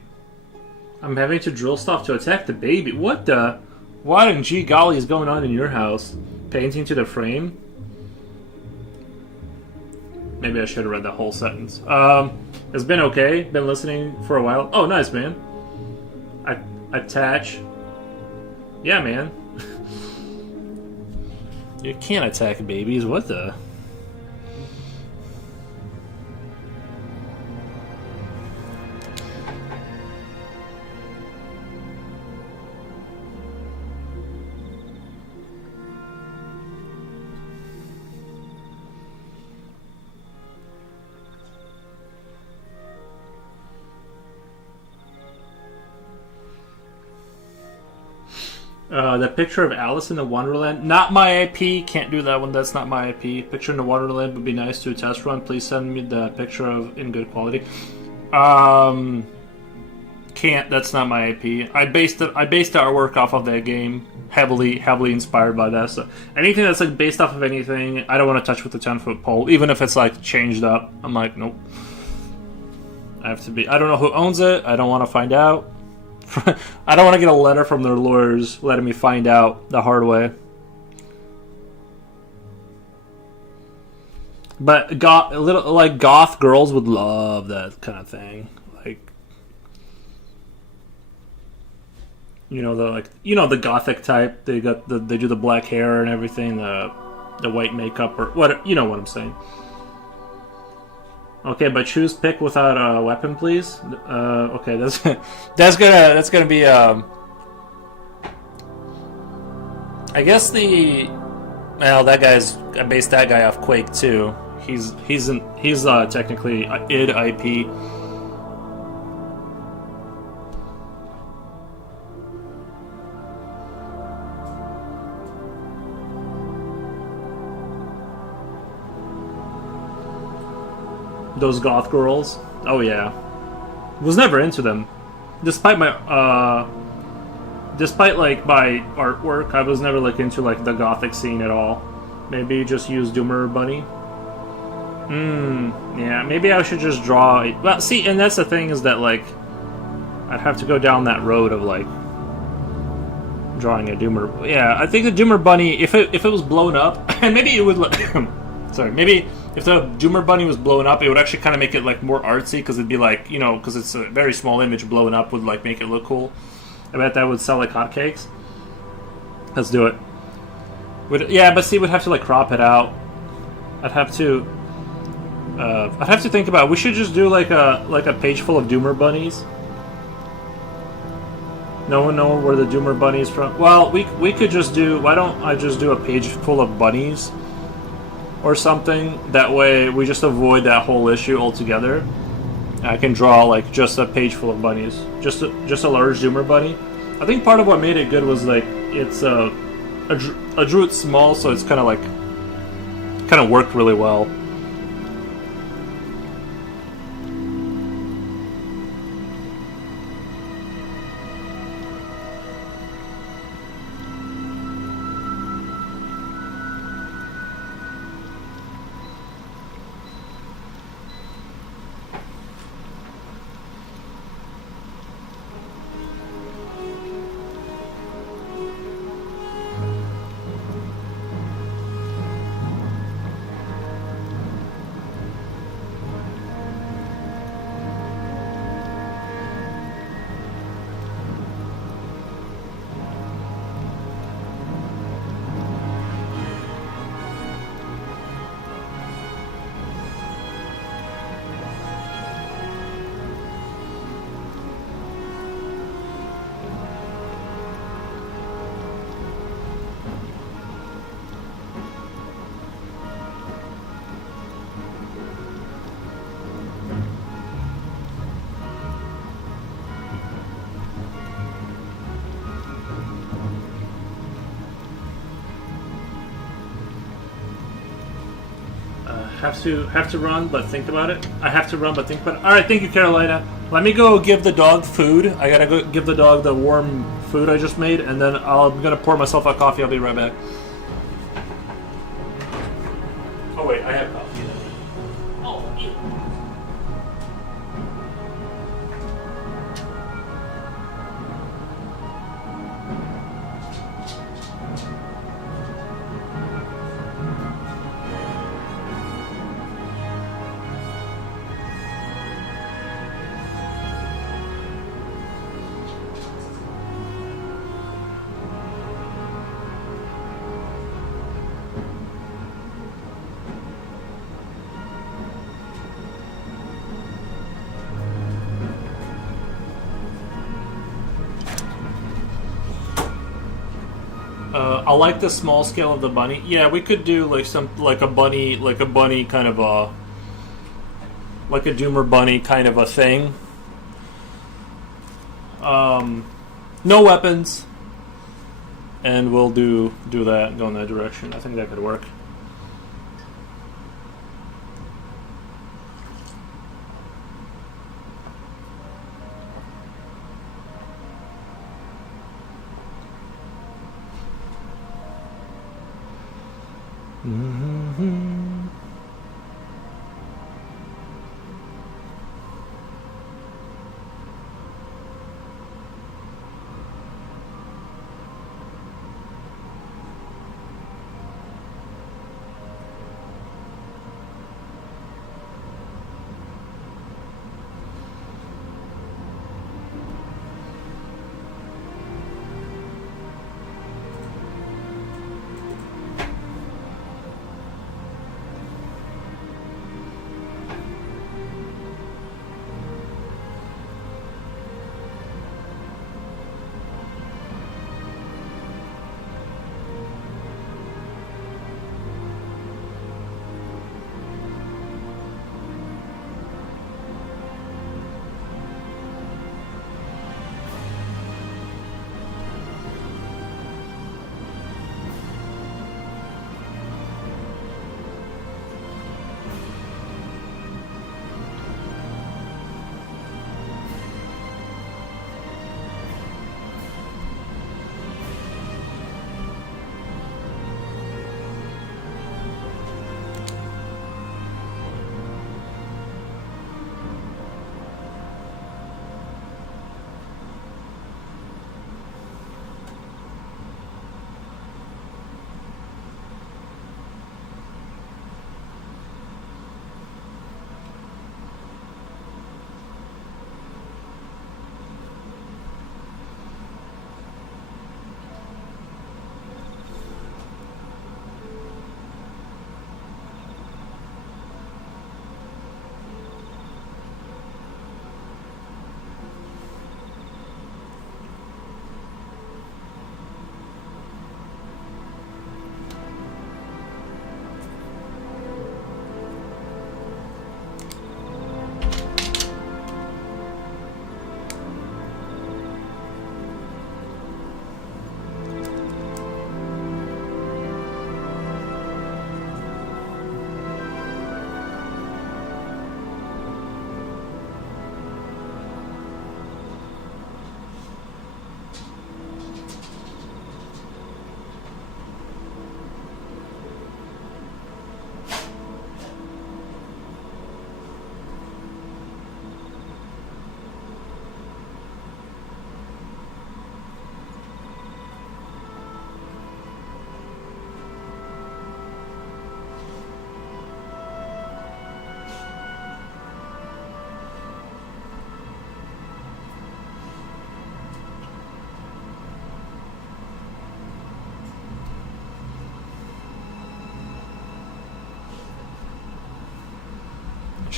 I'm having to drill stuff to attack the baby. What the? What in gee golly is going on in your house? Painting to the frame? Maybe I should have read that whole sentence. It's been okay. Been listening for a while. Oh, nice, man. Attach. Yeah, man. You can't attack babies. What the? The picture of Alice in the Wonderland. Not my IP. Can't do that one. That's not my IP. Picture in the Wonderland would be nice to a test run. Please send me the picture of in good quality. Can't. That's not my IP. I based our work off of that game. Heavily inspired by that. So anything that's like based off of anything, I don't want to touch with the 10-foot pole, even if it's like changed up. I'm like, nope. I have to be. I don't know who owns it. I don't want to find out. I don't want to get a letter from their lawyers letting me find out the hard way. But goth girls would love that kind of thing. Like, the gothic type. They do the black hair and everything, the white makeup or what. You know what I'm saying. Okay, but choose pick without a weapon, please. Okay, that's gonna be. I guess I based that guy off Quake 2. He's technically id IP. Those goth girls. Oh yeah. Was never into them. Despite my my artwork, I was never like into like the gothic scene at all. Maybe just use Doomer Bunny. Yeah, maybe I should just draw it. Well, see, and that's the thing is that, like, I'd have to go down that road of, like, drawing a Doomer. Yeah, I think the Doomer Bunny, if it was blown up, and maybe it would, sorry, maybe if the Doomer Bunny was blown up, it would actually kind of make it, like, more artsy, because it'd be, like, you know, because it's a very small image, blown up would, like, make it look cool. I bet that would sell like hotcakes. Let's do it. Yeah, but see, we'd have to, like, crop it out. I'd have to think about it. We should just do like a page full of Doomer bunnies. No one know where the Doomer bunny is from. Well, we could just do. Why don't I just do a page full of bunnies, or something? That way, we just avoid that whole issue altogether. I can draw like just a page full of bunnies, just a large Doomer bunny. I think part of what made it good was like it's I drew it small, so it's kind of worked really well. Have to run, but think about it. I have to run, but think about it. All right, thank you, Carolina. Let me go give the dog food. I gotta go give the dog the warm food I just made, and then I'm gonna pour myself a coffee. I'll be right back. Oh wait, I have coffee. Oh. I like the small scale of the bunny. Yeah, we could do like a bunny kind of a like a Doomer bunny kind of a thing. No weapons, and we'll do that. Go in that direction. I think that could work.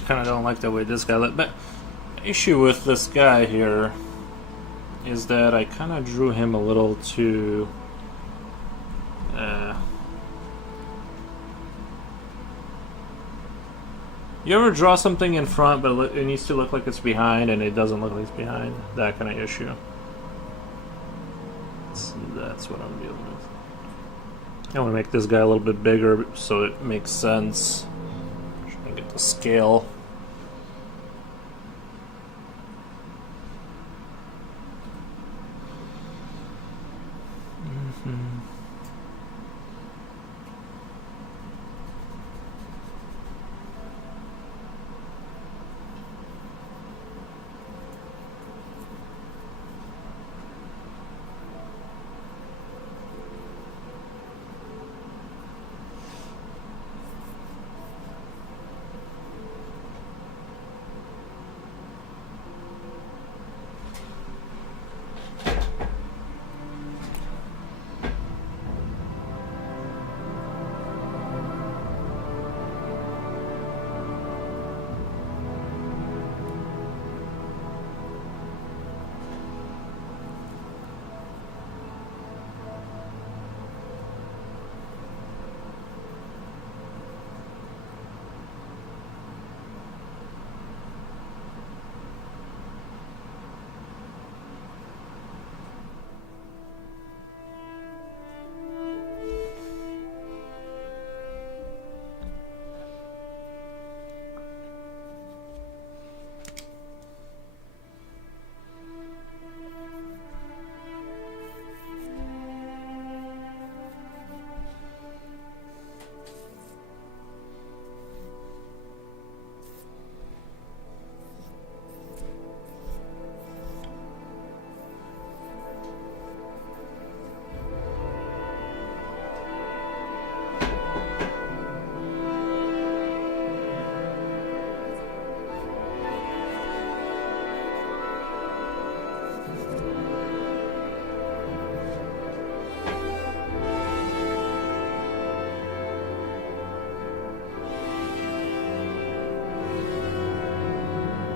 kind of don't like the way this guy looked. But the issue with this guy here is that I kind of drew him a little too. You ever draw something in front, but it needs to look like it's behind, and it doesn't look like it's behind? That kind of issue. So that's what I'm dealing with. I want to make this guy a little bit bigger so it makes sense. Try and get the scale.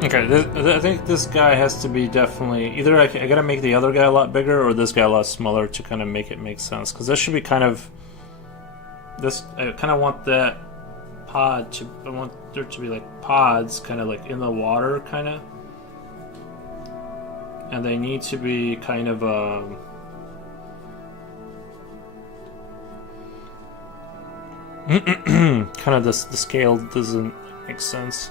Okay, I think this guy has to be definitely either I gotta make the other guy a lot bigger or this guy a lot smaller to kind of make it make sense. Because this should be kind of this. I kind of want that pod to. I want there to be like pods, kind of like in the water, kind of, and they need to be kind of kind of the scale doesn't make sense.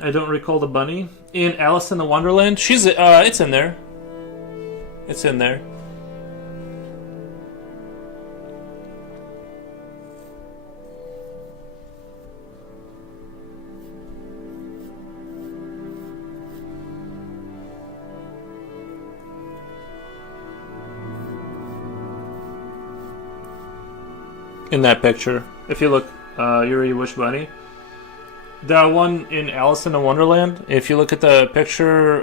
I don't recall the bunny in Alice in the Wonderland. She's it's in there. It's in there. In that picture, if you look, Yuri, which bunny? The one in Alice in the Wonderland. If you look at the picture,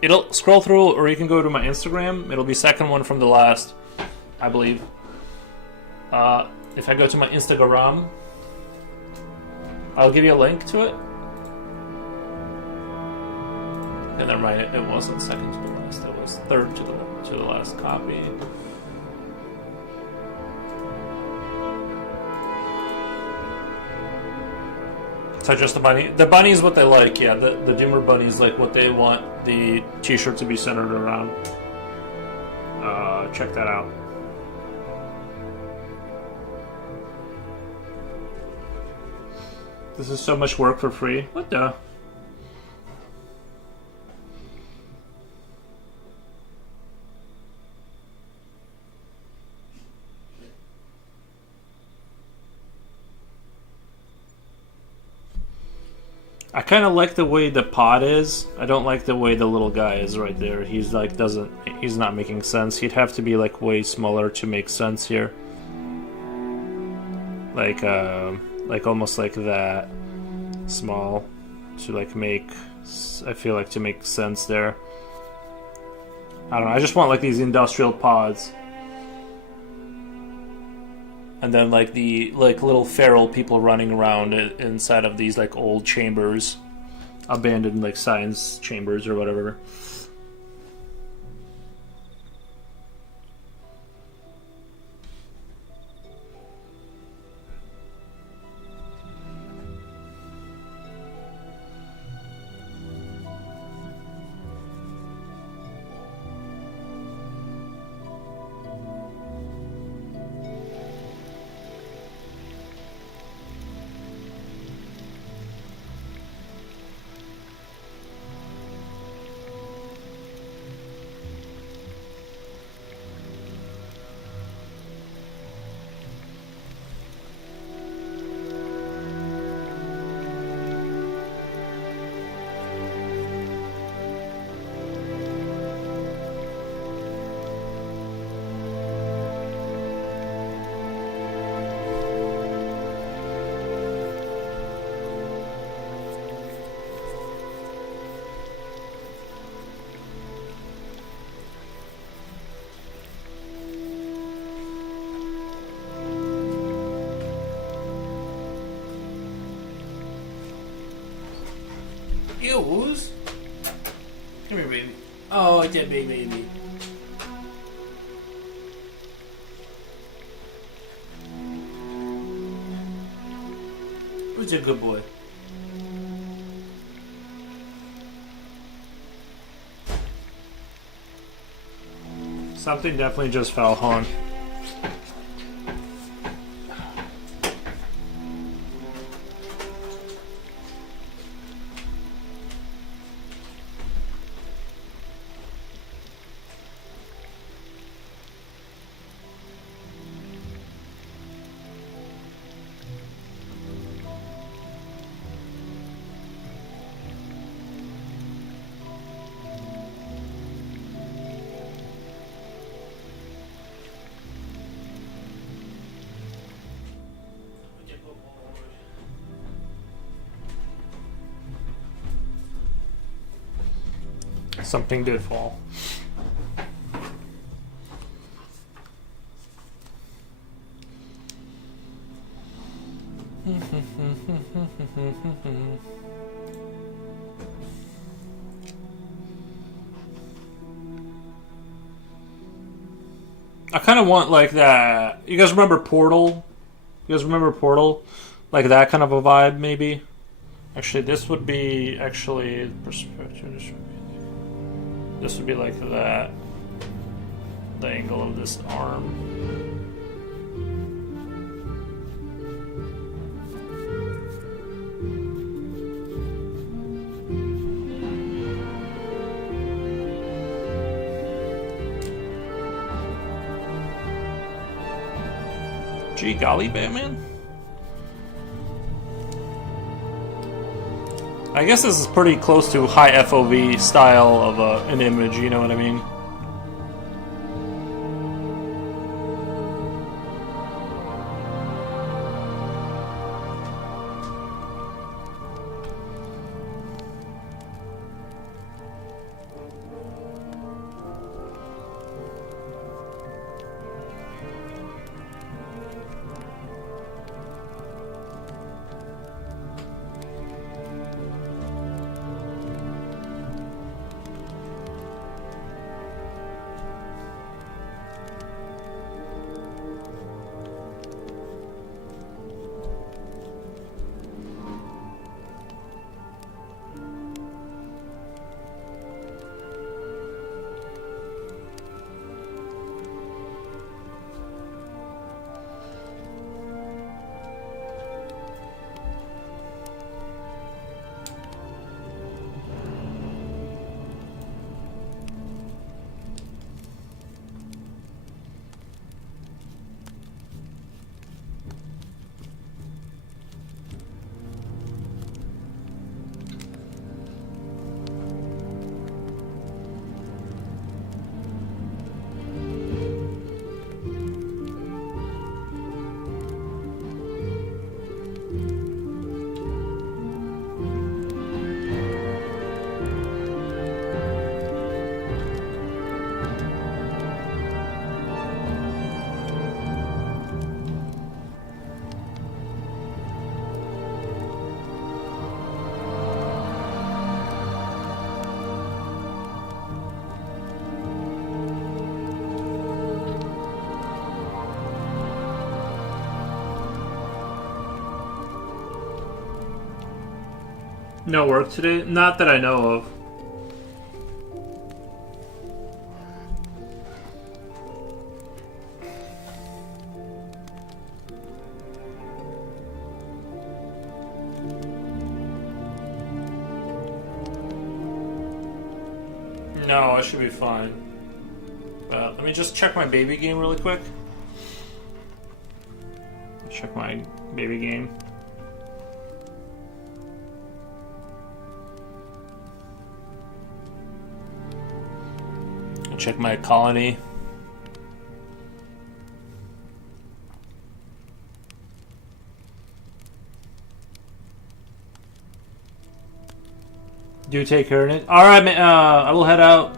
it'll scroll through, or you can go to my Instagram. It'll be second one from the last, I believe. If I go to my Instagram, I'll give you a link to it. And never mind, it wasn't second to the last. It was third to the last copy. So just the bunny. The bunny is what they like, yeah. The Doomer bunny is like what they want the t-shirt to be centered around. Check that out. This is so much work for free. What the? I kind of like the way the pod is. I don't like the way the little guy is right there. He's like he's not making sense. He'd have to be like way smaller to make sense here. like almost like that small to like make, I feel like, to make sense there. I don't know, I just want like these industrial pods. And then like the like little feral people running around inside of these like old chambers, abandoned like science chambers or whatever. Ew, who's? Come here, baby. Oh, it's a baby. Who's a good boy? Something definitely just fell, hon. Something did fall. I kind of want like that. You guys remember Portal? You guys remember Portal? Like that kind of a vibe, maybe. Actually, this would be perspective. This would be like that. The angle of this arm. Gee golly, Batman. I guess this is pretty close to high FOV style of an image, you know what I mean? No work today? Not that I know of. No, I should be fine. Let me just check my baby game really quick. Check my baby game. Check my colony. Do take care of it. Alright, man. I will head out.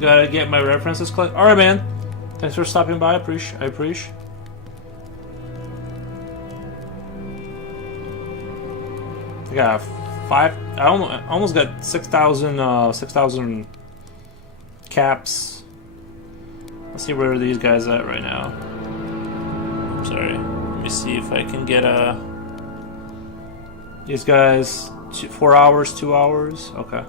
Gotta get my references collected. Alright, man. Thanks for stopping by. I appreciate. I got 5. I almost got 6,000 caps. Let's see where are these guys at right now. Sorry. Let me see if I can get these guys 4 hours, 2 hours. Okay.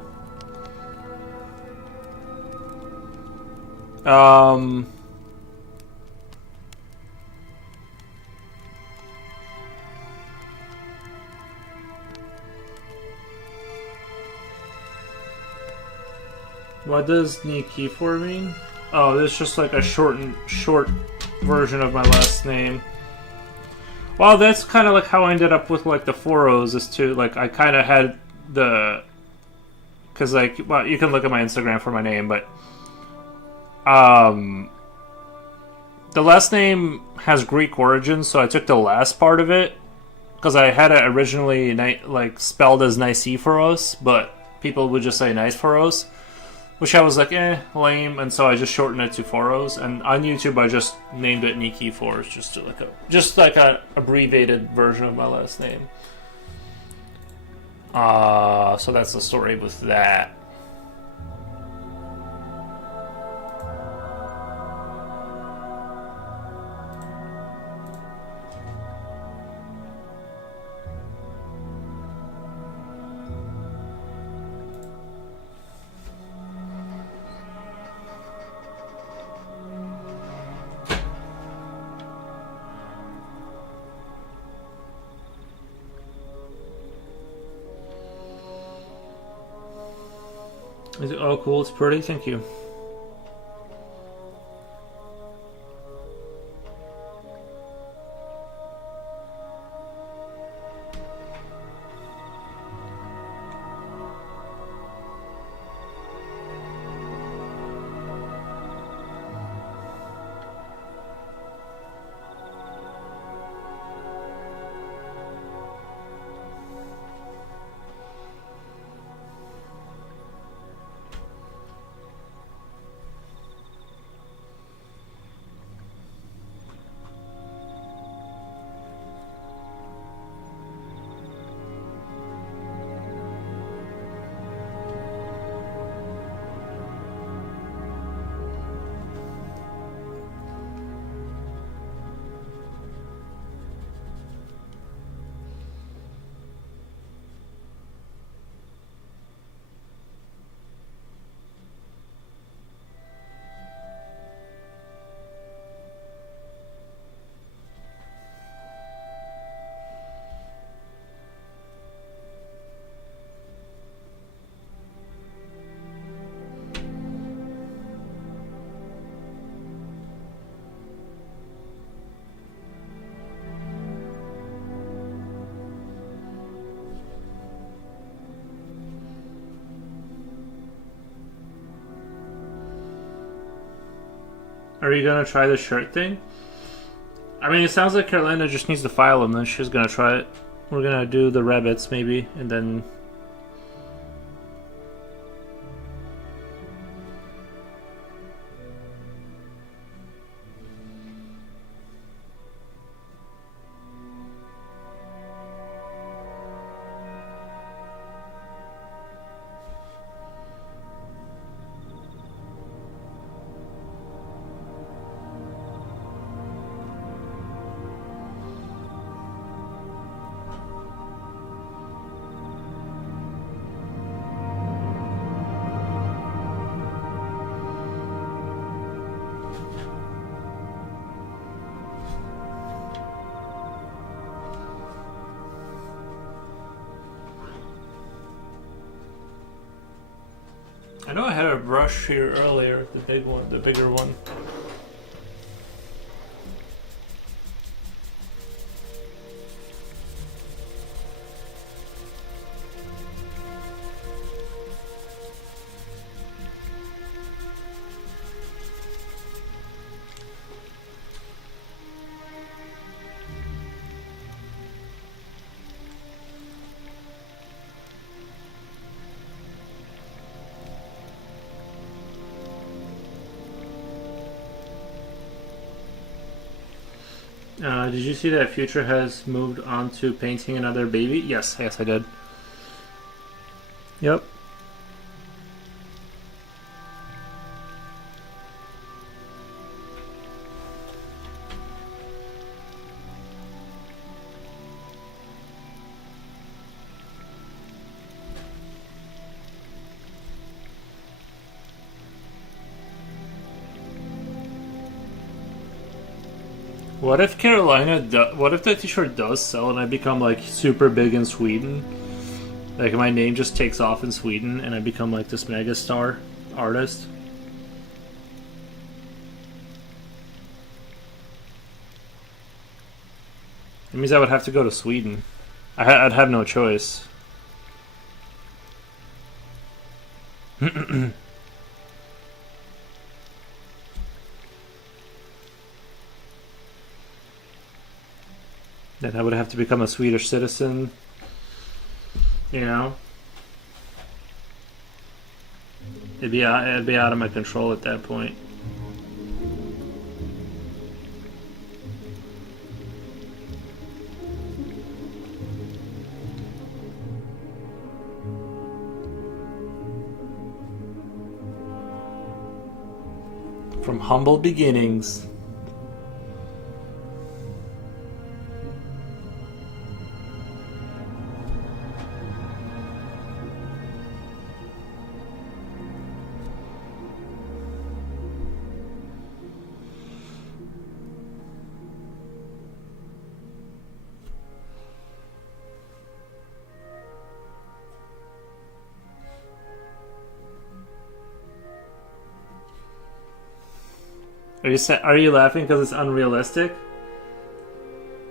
What does Nikifor mean? Oh, this is just like a short version of my last name. Well, that's kind of like how I ended up with like the 4 O's is too. Like I kind of had the, cause like, well, you can look at my Instagram for my name, but the last name has Greek origins, so I took the last part of it because I had it originally like spelled as Nicephoros, but people would just say Nicephoros. Which I was like, lame, and so I just shortened it to 4 O's. And on YouTube, I just named it Nikifor, just like a abbreviated version of my last name. So that's the story with that. Is it, oh, cool, it's pretty, thank you. Are you gonna try the shirt thing? I mean, it sounds like Carolina just needs to file them, then she's gonna try it. We're gonna do the rabbits maybe, and then... I know I had a brush here earlier, the big one, the bigger one. Did you see that Future has moved on to painting another baby? Yes, yes, I did. Yep. What if what if that t-shirt does sell and I become like super big in Sweden? Like my name just takes off in Sweden and I become like this mega star artist? It means I would have to go to Sweden. I'd have no choice. Then I would have to become a Swedish citizen. You know? It'd be out of my control at that point. From humble beginnings. Are you laughing because it's unrealistic?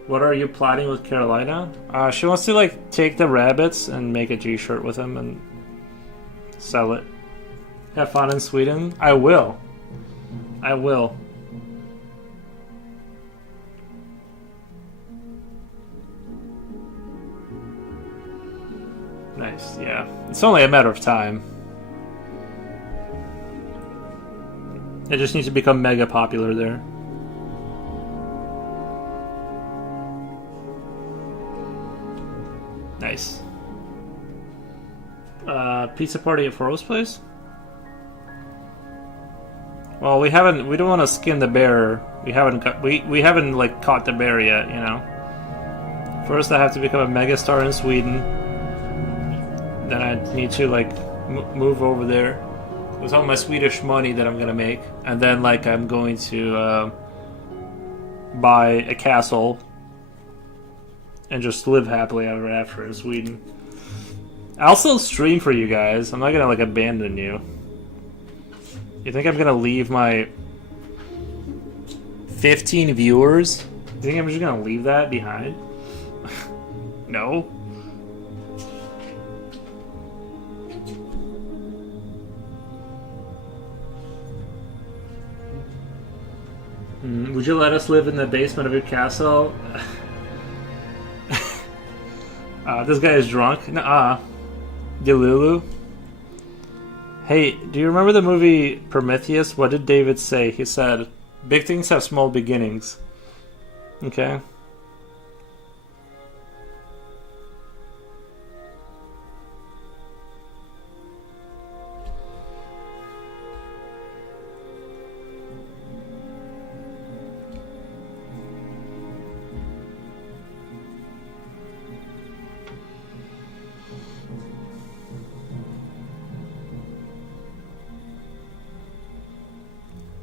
What are you plotting with Carolina? She wants to like take the rabbits and make a G-shirt with them and sell it. Have fun in Sweden? I will. I will. Nice, yeah. It's only a matter of time. It just needs to become mega popular there. Nice. Pizza party at Foro's place? Well, we don't want to skin the bear. We haven't like caught the bear yet, you know. First I have to become a mega star in Sweden. Then I need to like move over there with all my Swedish money that I'm gonna make, and then like I'm going to buy a castle and just live happily ever after in Sweden. I'll still stream for you guys. I'm not gonna like abandon you. You think I'm gonna leave my 15 viewers? You think I'm just gonna leave that behind? No. Would you let us live in the basement of your castle? This guy is drunk. Nuh-uh. Delulu. Hey, do you remember the movie Prometheus? What did David say? He said, big things have small beginnings. Okay.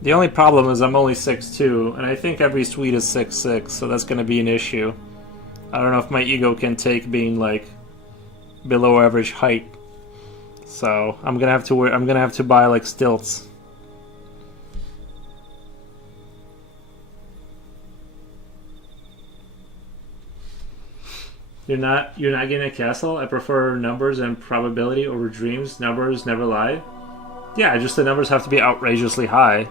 The only problem is I'm only 6'2", and I think every Swede is 6'6", so that's going to be an issue. I don't know if my ego can take being, like, below average height. So I'm gonna have to I'm gonna have to buy like stilts. You're not getting a castle? I prefer numbers and probability over dreams. Numbers never lie. Yeah, just the numbers have to be outrageously high.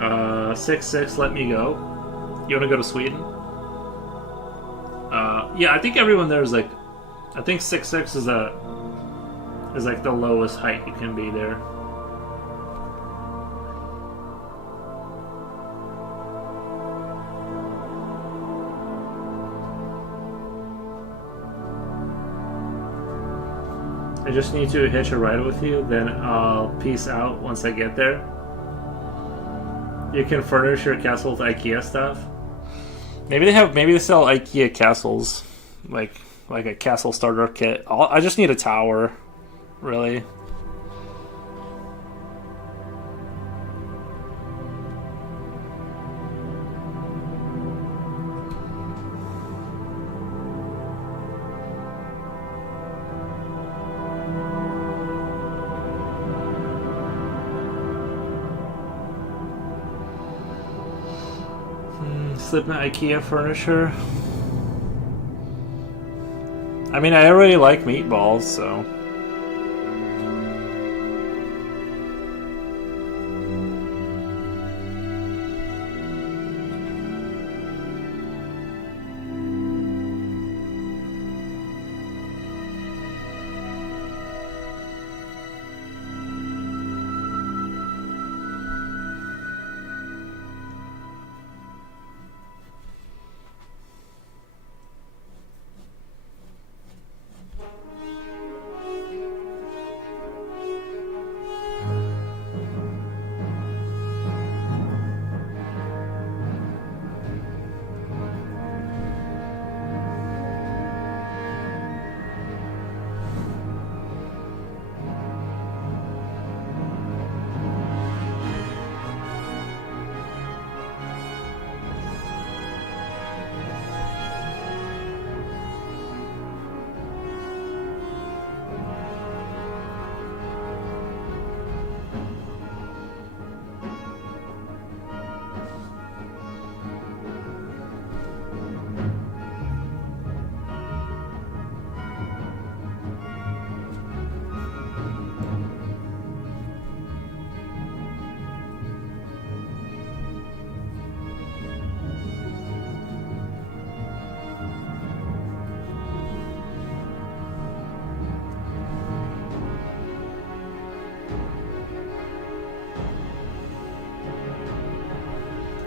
Uh, 6-6, let me go. You want to go to Sweden? Yeah, I think everyone there is like, I think 6-6 is like the lowest height you can be there. I just need to hitch a ride with you, then I'll peace out once I get there. You can furnish your castle with IKEA stuff. Maybe they sell IKEA castles, like a castle starter kit. I just need a tower, really. Slip my IKEA furniture. I mean, I already like meatballs, so.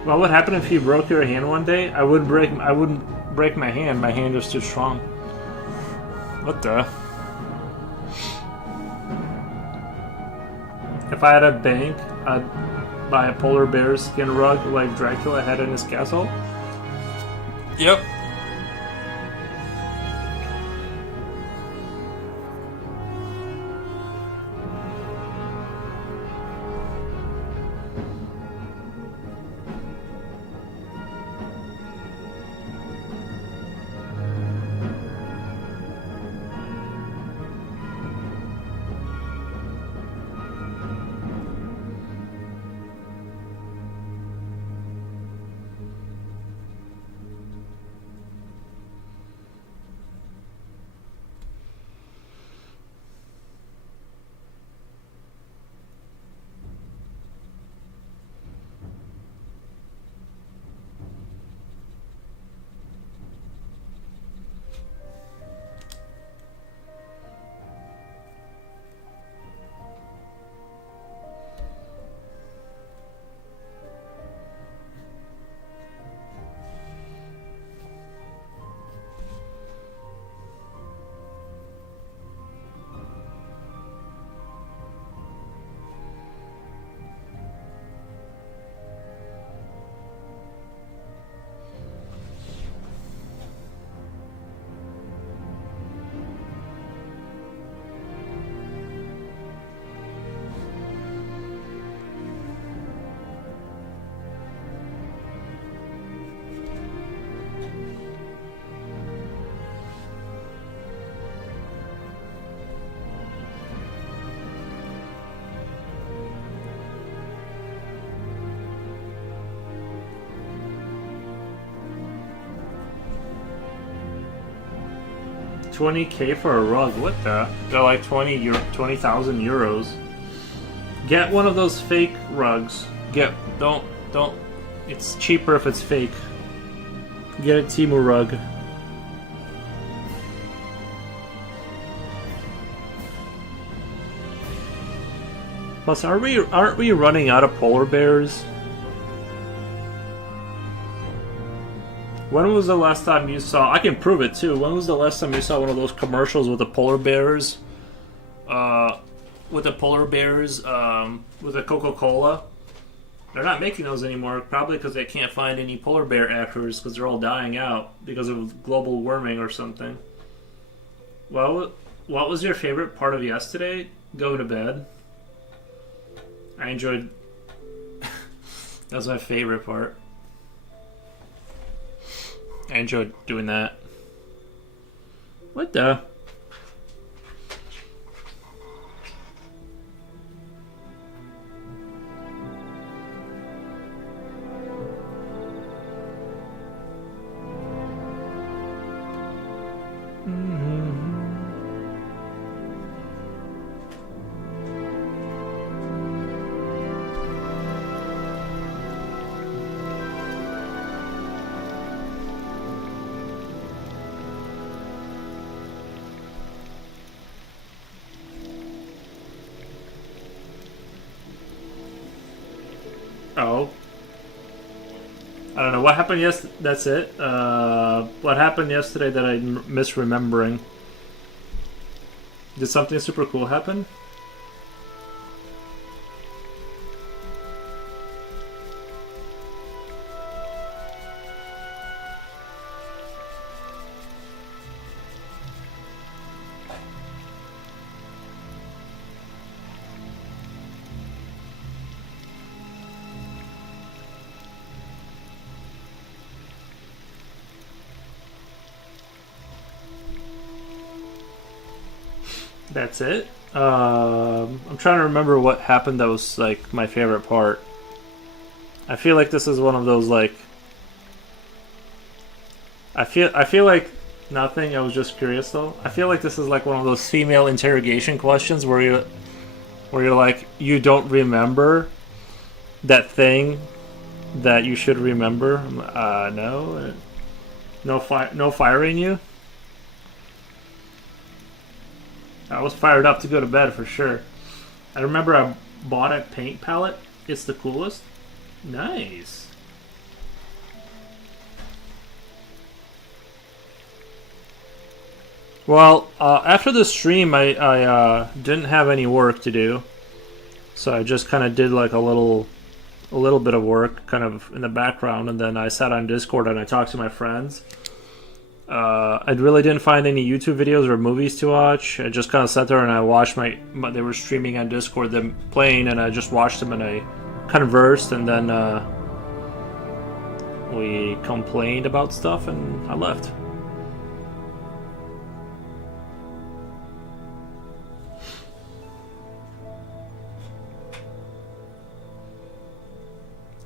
What would happen if you broke your hand one day? I wouldn't break my hand. My hand is too strong. What the? If I had a bank, I'd buy a polar bear skin rug like Dracula had in his castle. Yep. 20K for a rug. What the? They're like 20,000 euros. Get one of those fake rugs. Don't. It's cheaper if it's fake. Get a Temu rug. Plus, aren't we running out of polar bears? When was the last time you saw? I can prove it too. When was the last time you saw one of those commercials with the polar bears? With the Coca-Cola. They're not making those anymore, probably because they can't find any polar bear actors because they're all dying out because of global warming or something. Well, what was your favorite part of yesterday? Go to bed. I enjoyed. That was my favorite part. I enjoyed doing that. What the? Oh. I don't know. What happened That's it? What happened yesterday that I'm misremembering? Did something super cool happen? That's it. I'm trying to remember what happened that was like my favorite part. I feel like this is one of those like. I feel like nothing. I was just curious though. I feel like this is like one of those female interrogation questions where you're like you don't remember that thing that you should remember. No firing you. I was fired up to go to bed for sure. I remember I bought a paint palette. It's the coolest. Nice. Well, after the stream, I didn't have any work to do, so I just kind of did like a little bit of work, kind of in the background, and then I sat on Discord and I talked to my friends. I really didn't find any YouTube videos or movies to watch. I just kind of sat there and I watched they were streaming on Discord, them playing, and I just watched them and I conversed, and then we complained about stuff and I left.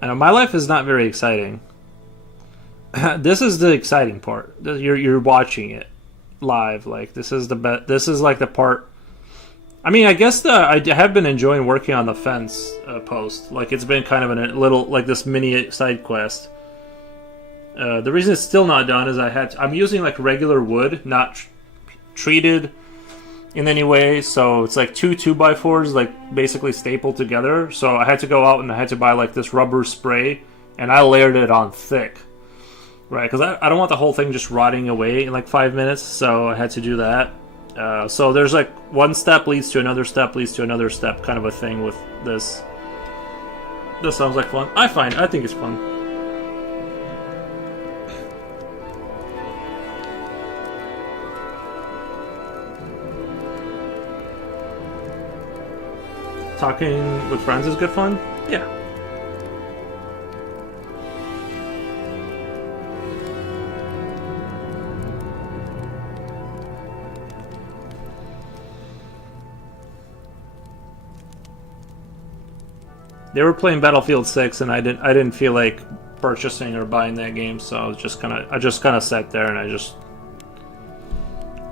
And my life is not very exciting. This is the exciting part. You're watching it live. Like this is This is like the part. I mean, I guess I have been enjoying working on the fence post. Like it's been kind of a little like this mini side quest. The reason it's still not done is I'm using like regular wood, not treated in any way. So it's like two 2x4s like basically stapled together. So I had to go out and I had to buy like this rubber spray, and I layered it on thick. Right, because I don't want the whole thing just rotting away in like 5 minutes, so I had to do that. So there's like one step leads to another step leads to another step kind of a thing with this. This sounds like fun. I think it's fun. Talking with friends is good fun? Yeah. They were playing Battlefield 6, and I didn't feel like purchasing or buying that game, so I just kind of sat there and I just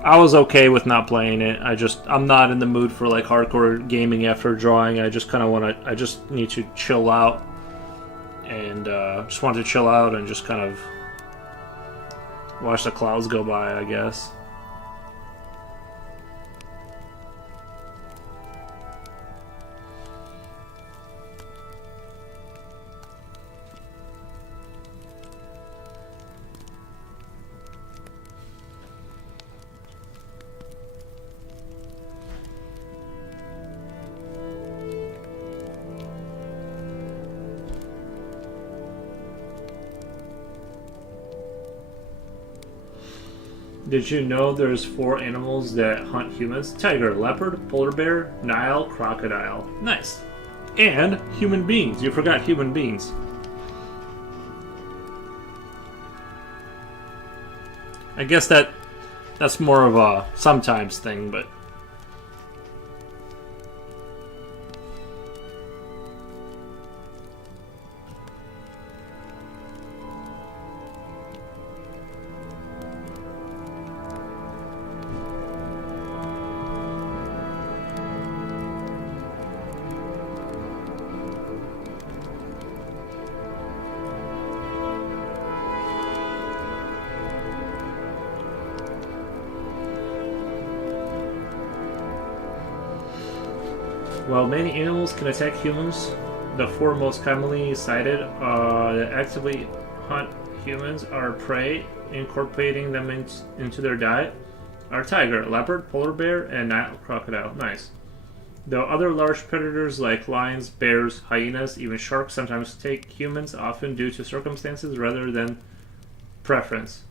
I was okay with not playing it. I'm not in the mood for like hardcore gaming after drawing. I just kind of want to. I just need to chill out, and just want to chill out and just kind of watch the clouds go by, I guess. Did you know there's 4 animals that hunt humans? Tiger, leopard, polar bear, Nile, crocodile. Nice. And human beings. You forgot human beings. I guess that's more of a sometimes thing, but while many animals can attack humans, the 4 most commonly cited that actively hunt humans are prey, incorporating them into their diet are tiger, leopard, polar bear, and Nile crocodile. Nice. Though other large predators like lions, bears, hyenas, even sharks sometimes take humans, often due to circumstances rather than preference.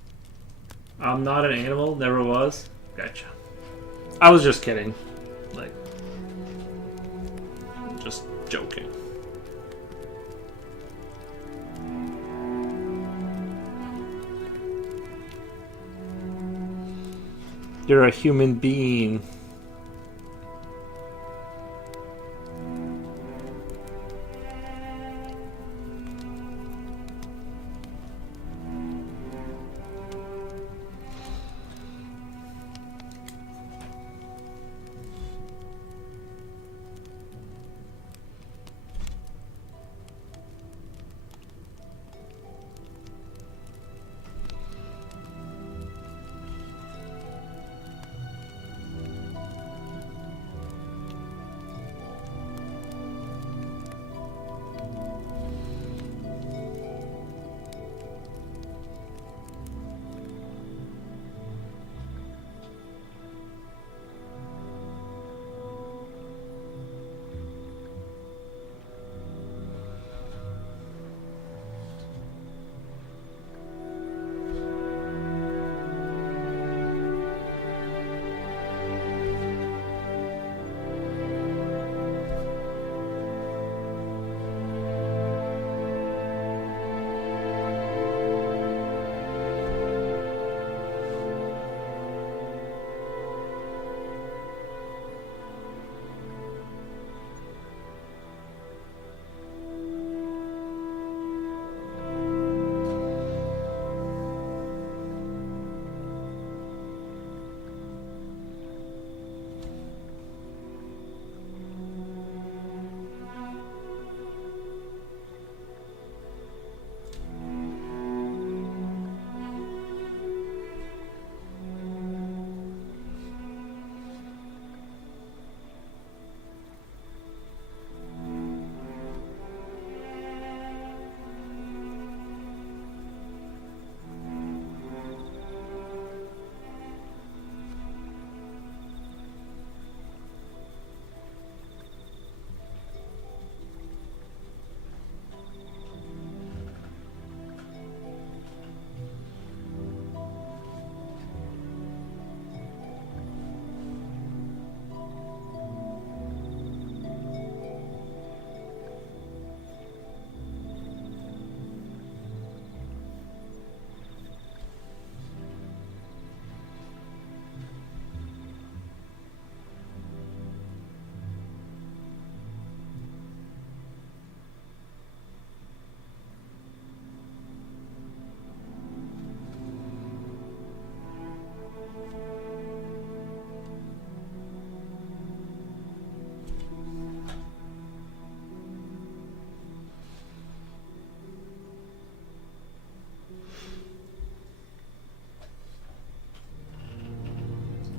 I'm not an animal, never was. Gotcha. I was just kidding. Like, just joking. You're a human being.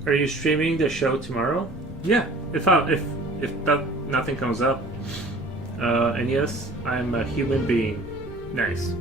Are you streaming the show tomorrow? Yeah, if nothing comes up. And yes, I'm a human being. Nice.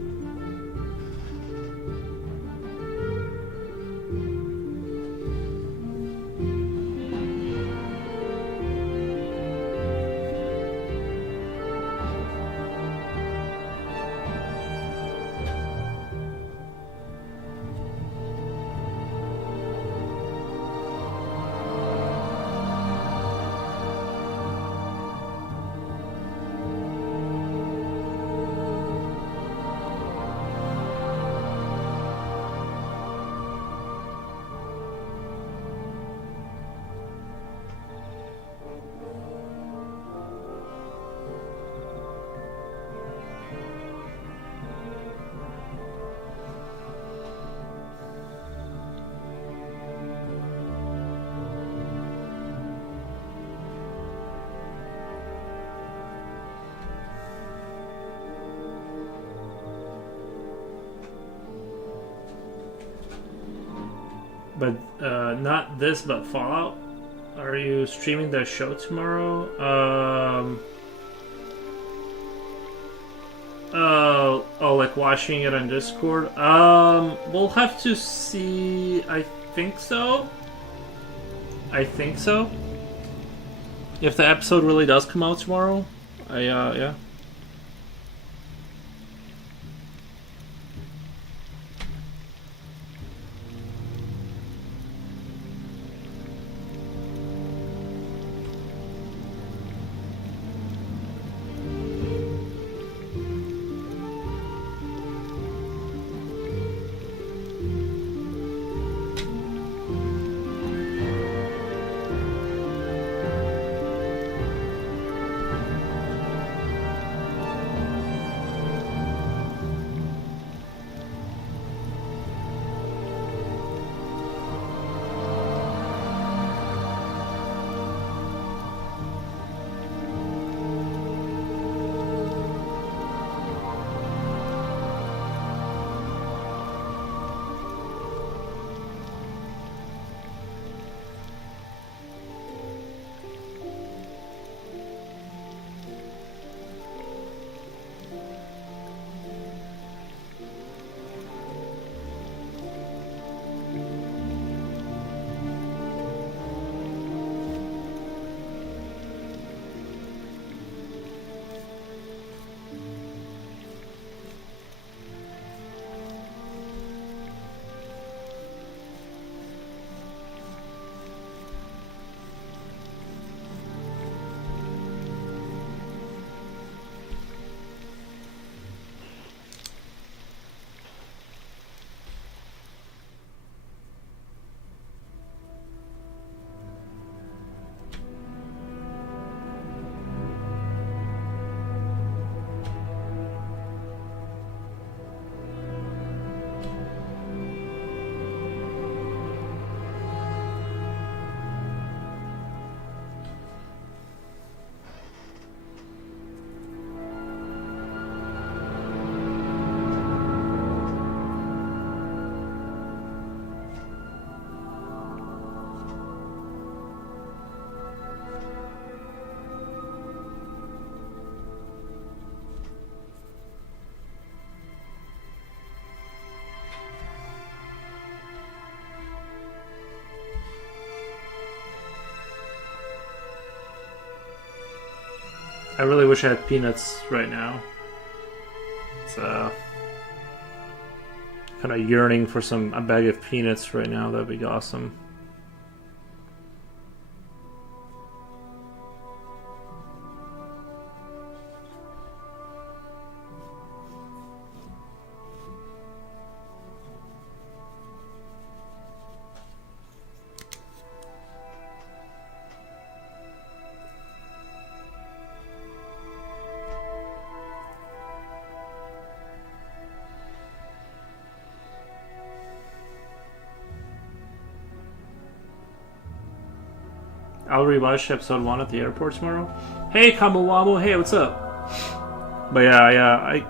But not this, but Fallout. Are you streaming the show tomorrow? Like watching it on Discord. We'll have to see. I think so. If the episode really does come out tomorrow, yeah. I really wish I had peanuts right now. It's kind of yearning for a bag of peanuts right now. That'd be awesome. I'll rewatch episode 1 at the airport tomorrow. Hey, Kamuwamu. Hey, what's up? But I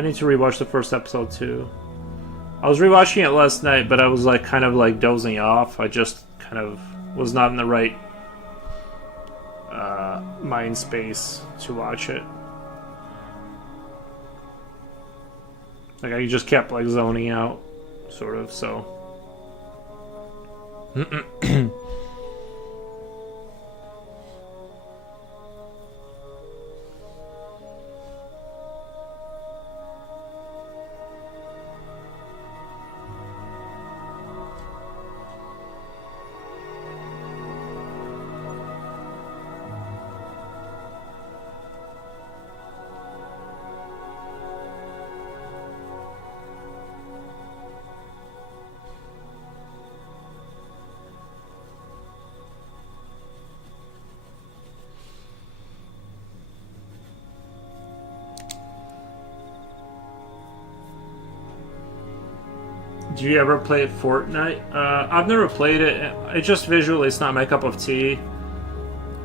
need to rewatch the first episode too. I was rewatching it last night, but I was like kind of like dozing off. I just kind of was not in the right mind space to watch it. Like I just kept like zoning out, sort of. So. Do you ever play Fortnite? I've never played it. It just visually, it's not my cup of tea.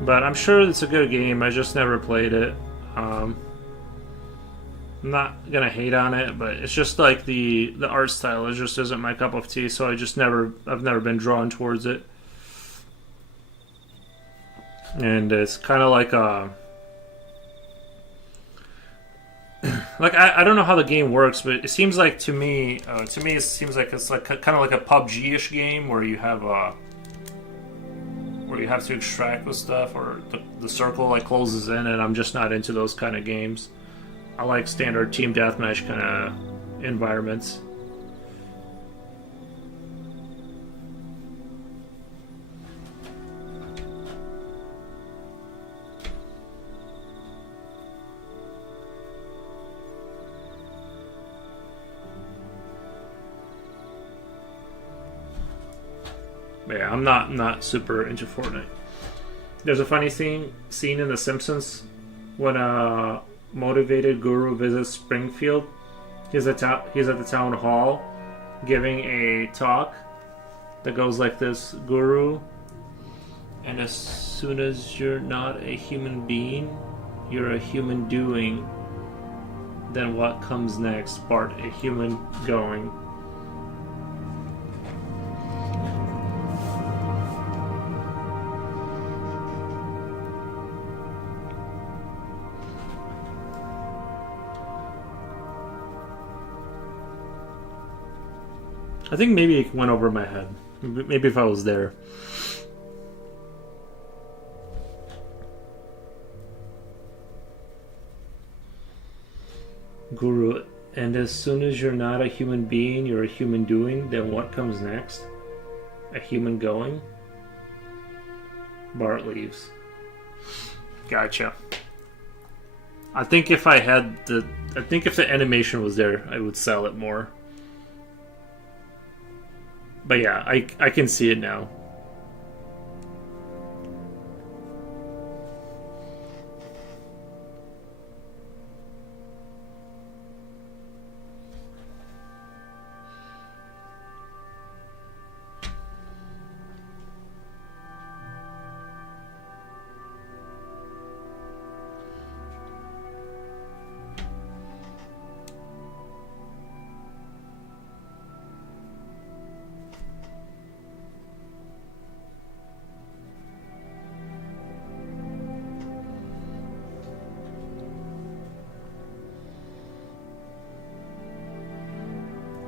But I'm sure it's a good game. I just never played it. I'm not gonna hate on it, but it's just like the art style. It just isn't my cup of tea. So I've never been drawn towards it. And it's kind of like a. Like I don't know how the game works, but it seems like to me it seems like it's like kind of like a PUBG-ish game where you have to extract with stuff, or the circle like closes in, and I'm just not into those kind of games. I like standard team deathmatch kind of environments. Yeah, I'm not super into Fortnite. There's a funny scene in The Simpsons when a motivated guru visits Springfield. He's at the town hall giving a talk that goes like this: Guru, and as soon as you're not a human being, you're a human doing. Then what comes next? Bart, a human going. I think maybe it went over my head. Maybe if I was there. Guru, and as soon as you're not a human being, you're a human doing, then what comes next? A human going? Bart leaves. Gotcha. I think if the animation was there, I would sell it more. But yeah, I can see it now.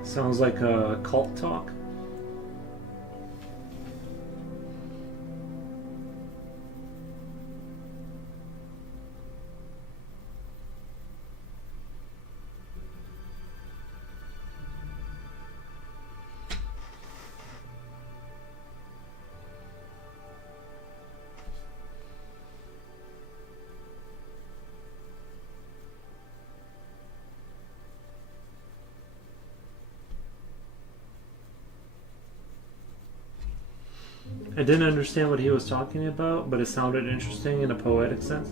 Sounds like a cult talk. I didn't understand what he was talking about, but it sounded interesting in a poetic sense.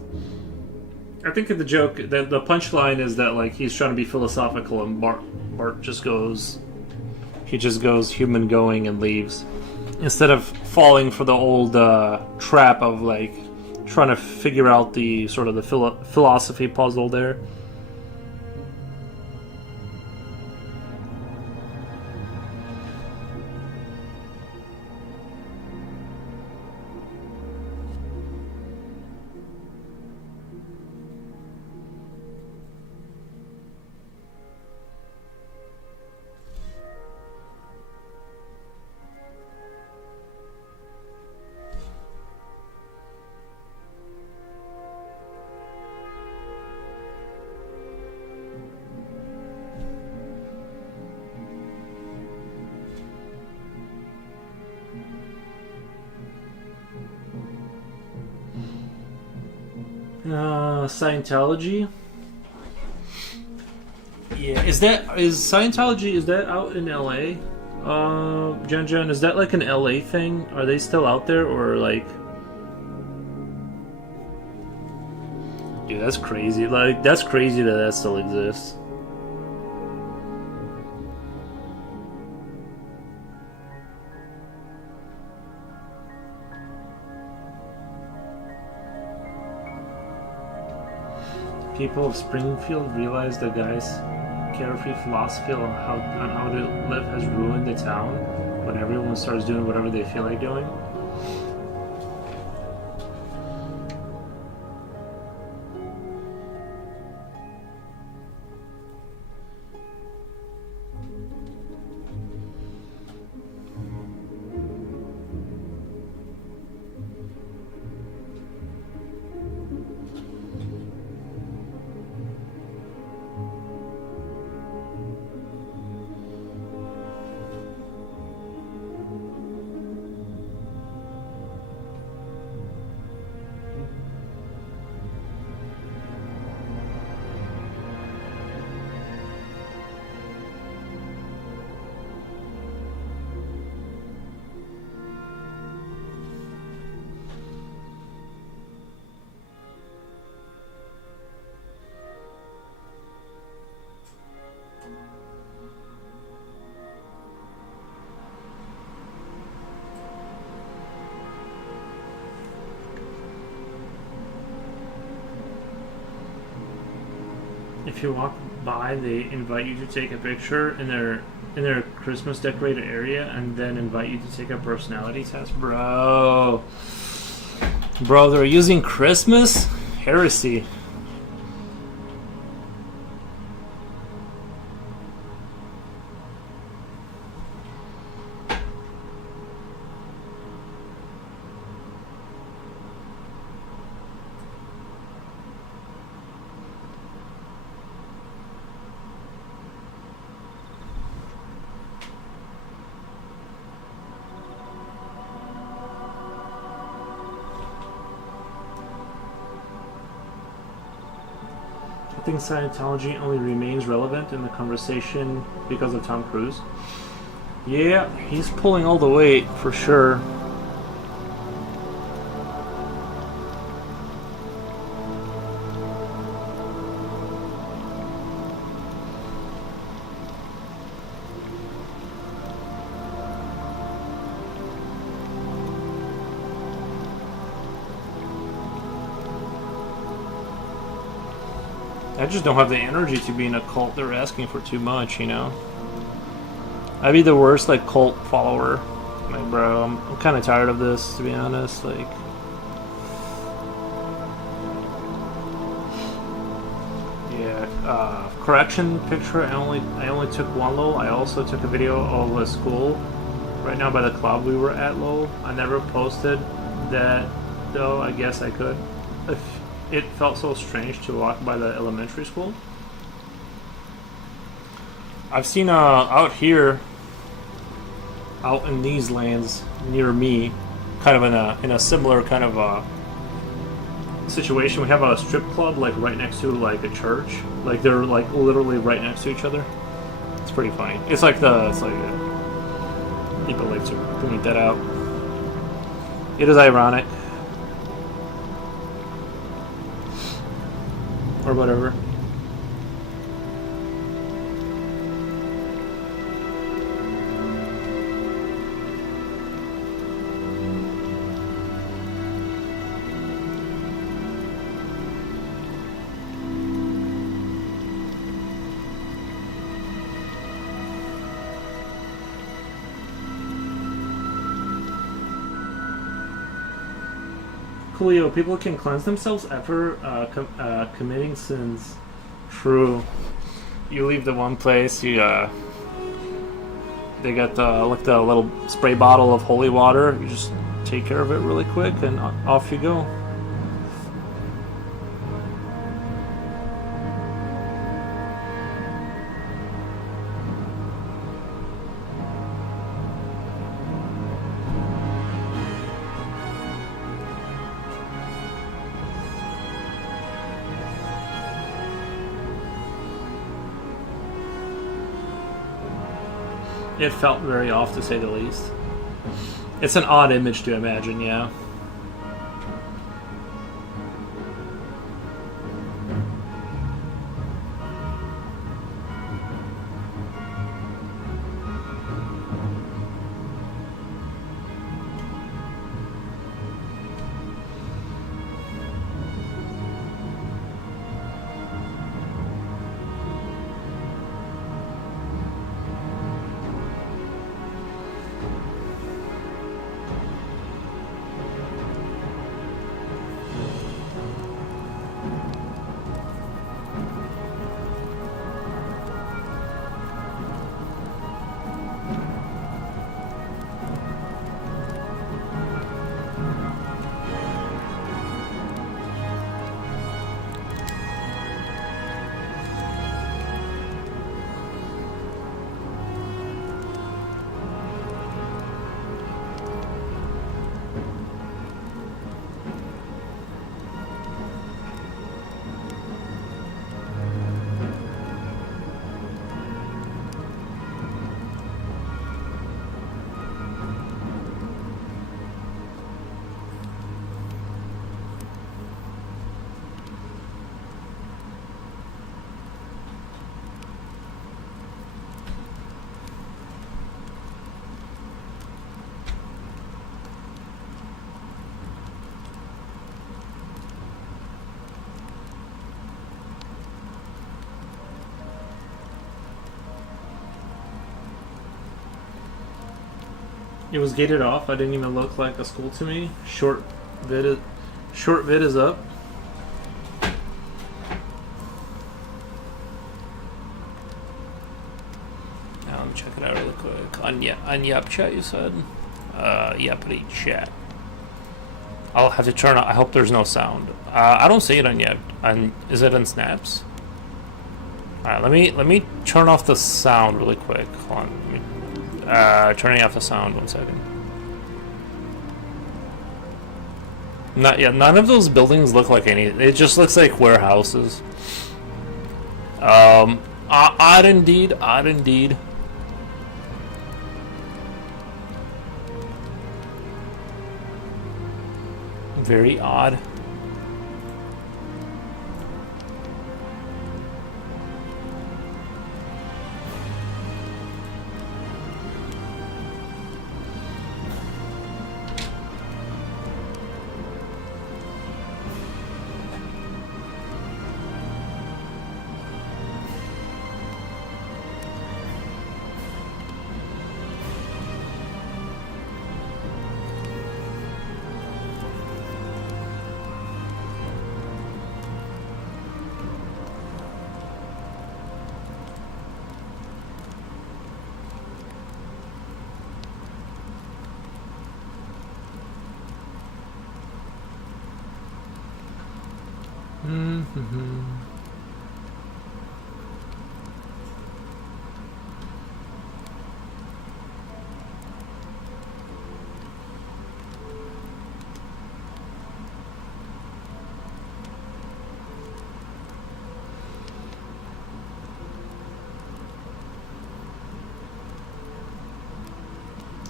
I think the joke, the punchline is that like he's trying to be philosophical, and Bart just goes human going and leaves, instead of falling for the old trap of like trying to figure out the sort of the philosophy puzzle there. Scientology. Yeah, is Scientology, is that out in LA? Jen, is that like an LA thing? Are they still out there, or like? Dude, that's crazy. Like, that's crazy that still exists. People of Springfield realize the guy's carefree philosophy on how to live has ruined the town when everyone starts doing whatever they feel like doing. If you walk by, they invite you to take a picture in their Christmas decorated area, and then invite you to take a personality test, bro. Bro, they're using Christmas? Heresy. I think Scientology only remains relevant in the conversation because of Tom Cruise. Yeah, he's pulling all the weight for sure. I just don't have the energy to be in a cult. They're asking for too much, you know? I'd be the worst, like, cult follower. Like, bro, I'm kind of tired of this, to be honest. Like, yeah. Correction picture. I only took one lol. I also took a video of a school right now by the club we were at, lol. I never posted that, though. I guess I could. It felt so strange to walk by the elementary school. I've seen out here, out in these lands near me, kind of in a similar kind of situation. We have a strip club like right next to like a church. Like they're like literally right next to each other. It's pretty funny. It's like people like to point that out. It is ironic. Or whatever. Coolio, people can cleanse themselves after committing sins. True. You leave the one place, they got the little spray bottle of holy water. You just take care of it really quick, and off you go. It felt very off, to say the least. It's an odd image to imagine, yeah. It was gated off. I didn't even look like a school to me. Short vid is up. Now let me check it out really quick. On Yap chat, you said? Yapity chat. I'll have to turn on. I hope there's no sound. I don't see it on Yap. Is it on Snaps? Alright, let me turn off the sound really quick. Hold on. Turning off the sound, 1 second. None of those buildings look like any. It just looks like warehouses. Odd indeed. Odd indeed. Very odd.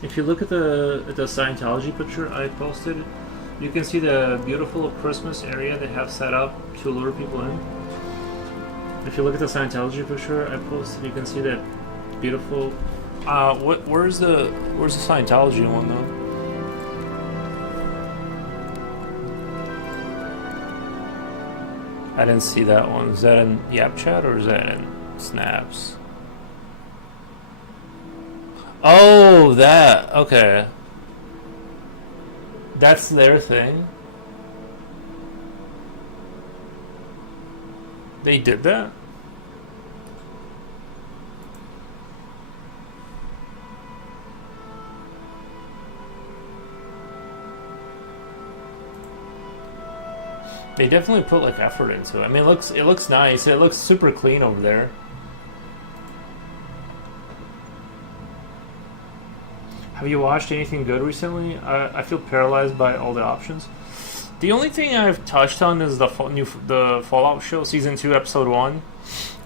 If you look at the Scientology picture I posted, you can see the beautiful Christmas area they have set up to lure people in. If you look at the Scientology picture I posted, you can see that beautiful. Where's the Scientology one though? I didn't see that one. Is that in Yap chat or is that in Snaps? Oh, that. Okay. That's their thing. They did that? They definitely put like effort into it. I mean, it looks nice. It looks super clean over there. Have you watched anything good recently? I feel paralyzed by all the options. The only thing I've touched on is the the Fallout show, season 2, episode 1.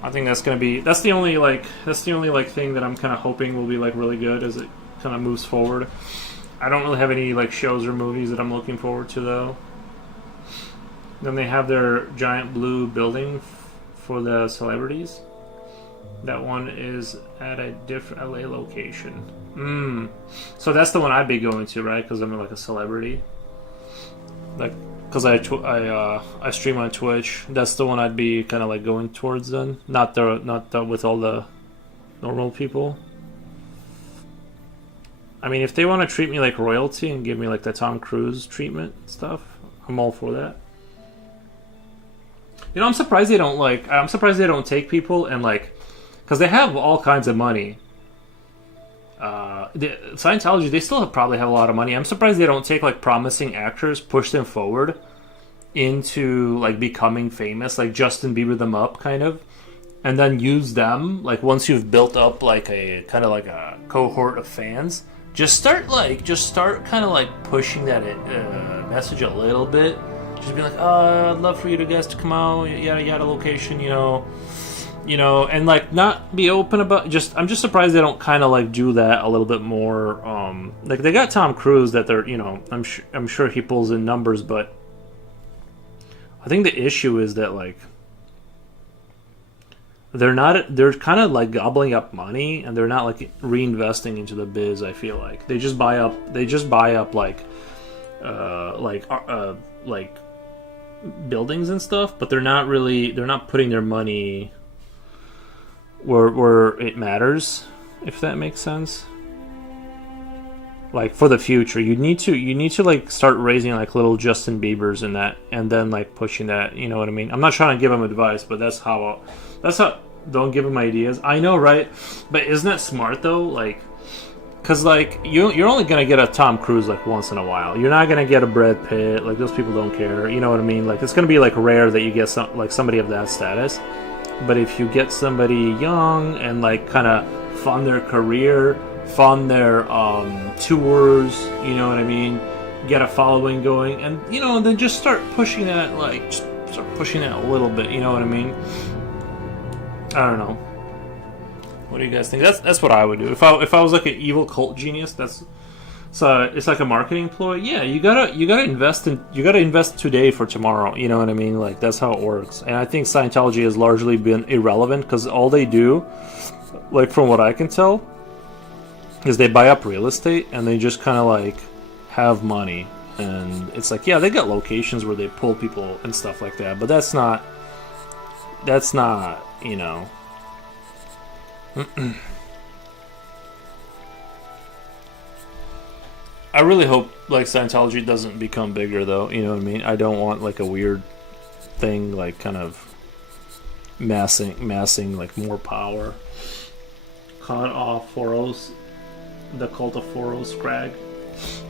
I think that's the only thing that I'm kind of hoping will be like really good as it kind of moves forward. I don't really have any like shows or movies that I'm looking forward to though. Then they have their giant blue building for the celebrities. That one is at a different LA location. So that's the one I'd be going to, right? Because I'm like a celebrity. Like, because I stream on Twitch. That's the one I'd be kind of like going towards then. Not the with all the normal people. I mean, if they want to treat me like royalty and give me like the Tom Cruise treatment stuff, I'm all for that. You know, I'm surprised they don't take people and like, because they have all kinds of money. Scientology, they still probably have a lot of money. I'm surprised they don't take like promising actors, push them forward into like becoming famous, like Justin Bieber them up kind of, and then use them like once you've built up like a kind of like a cohort of fans. Just start kind of like pushing that message a little bit. Just be like, I'd love for you guys to come out, yada yada location, you know, and like not be open about. I'm just surprised they don't kind of like do that a little bit more. Like they got Tom Cruise that they're, I'm sure he pulls in numbers, but I think the issue is that like they're kind of like gobbling up money and they're not like reinvesting into the biz. I feel like they just buy up like buildings and stuff, but they're not putting their money where it matters, if that makes sense. Like for the future, you need to like start raising like little Justin Biebers and that, and then like pushing that. You know what I mean? I'm not trying to give them advice, but that's how. Don't give them ideas. I know, right? But isn't that smart though? Like, cause like you're only gonna get a Tom Cruise like once in a while. You're not gonna get a Brad Pitt. Like those people don't care. You know what I mean? Like it's gonna be like rare that you get somebody of that status. But if you get somebody young and like kind of fund their career, fund their tours, you know what I mean? Get a following going, and then just start pushing that, a little bit. You know what I mean? I don't know. What do you guys think? That's what I would do if I was like an evil cult genius. It's like a marketing ploy. Yeah, you gotta invest today for tomorrow. You know what I mean? Like that's how it works. And I think Scientology has largely been irrelevant because all they do, like from what I can tell, is they buy up real estate and they just kind of like have money. And it's like, yeah, they got locations where they pull people and stuff like that, but that's not. I really hope like Scientology doesn't become bigger though, you know what I mean? I don't want like a weird thing like kind of massing like more power. Cut off Foros, the cult of Foros Scrag,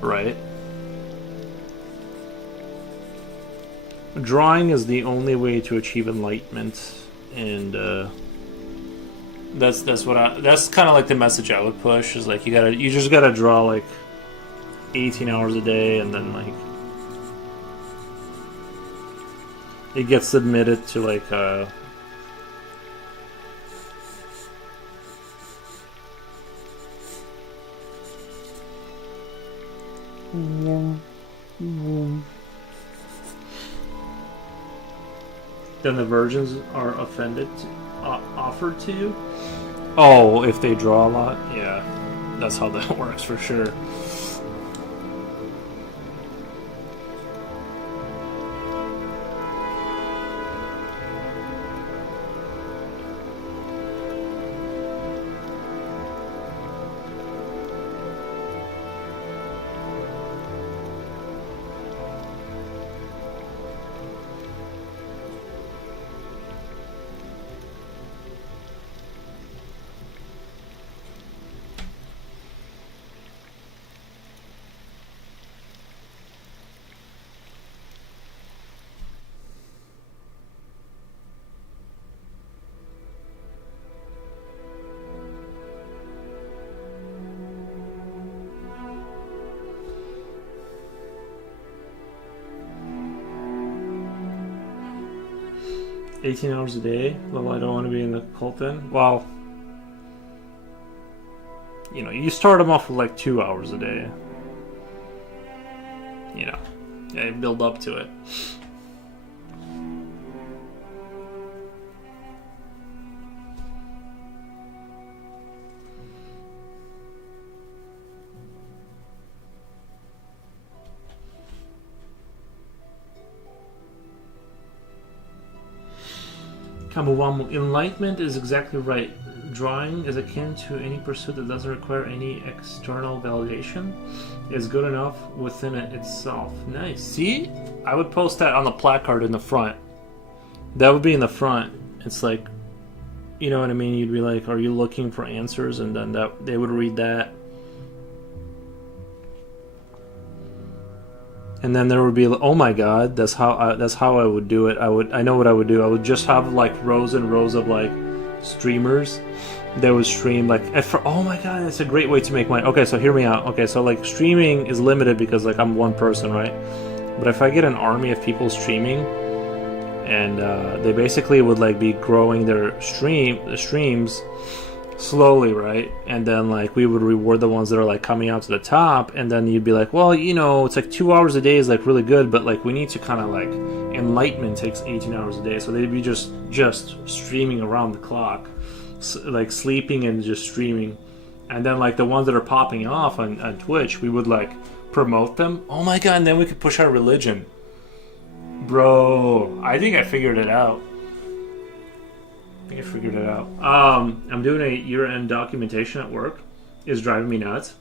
right? Drawing is the only way to achieve enlightenment, and that's kind of like the message I would push is like you just gotta draw like 18 hours a day, and then like it gets submitted to like then the virgins are offered to you. Oh, if they draw a lot, yeah, that's how that works for sure. 18 hours a day? Well, I don't want to be in the cult then. Well, you know, you start them off with like 2 hours a day. You know, yeah, you build up to it. Kamuwamu, enlightenment is exactly right. Drawing is akin to any pursuit that doesn't require any external validation. It is good enough within it itself. Nice. See? I would post that on the placard in the front. That would be in the front. It's like, you know what I mean? You'd be like, are you looking for answers? And then that they would read that. And then there would be, oh my god, that's how I would do it. I know what I would do. I would just have like rows and rows of like streamers that would stream like oh my god, that's a great way to make money. Okay, so hear me out. Okay, so like streaming is limited because like I'm one person, right? But if I get an army of people streaming, and they basically would like be growing their streams slowly, right? And then like we would reward the ones that are like coming out to the top, and then you'd be like, well, you know, it's like 2 hours a day is like really good, but like we need to kind of like enlightenment takes 18 hours a day, so they'd be just streaming around the clock, like sleeping and just streaming. And then like the ones that are popping off on Twitch, we would like promote them. Oh my god, and then we could push our religion. Bro, I think I figured it out. I'm doing a year-end documentation at work. It's driving me nuts.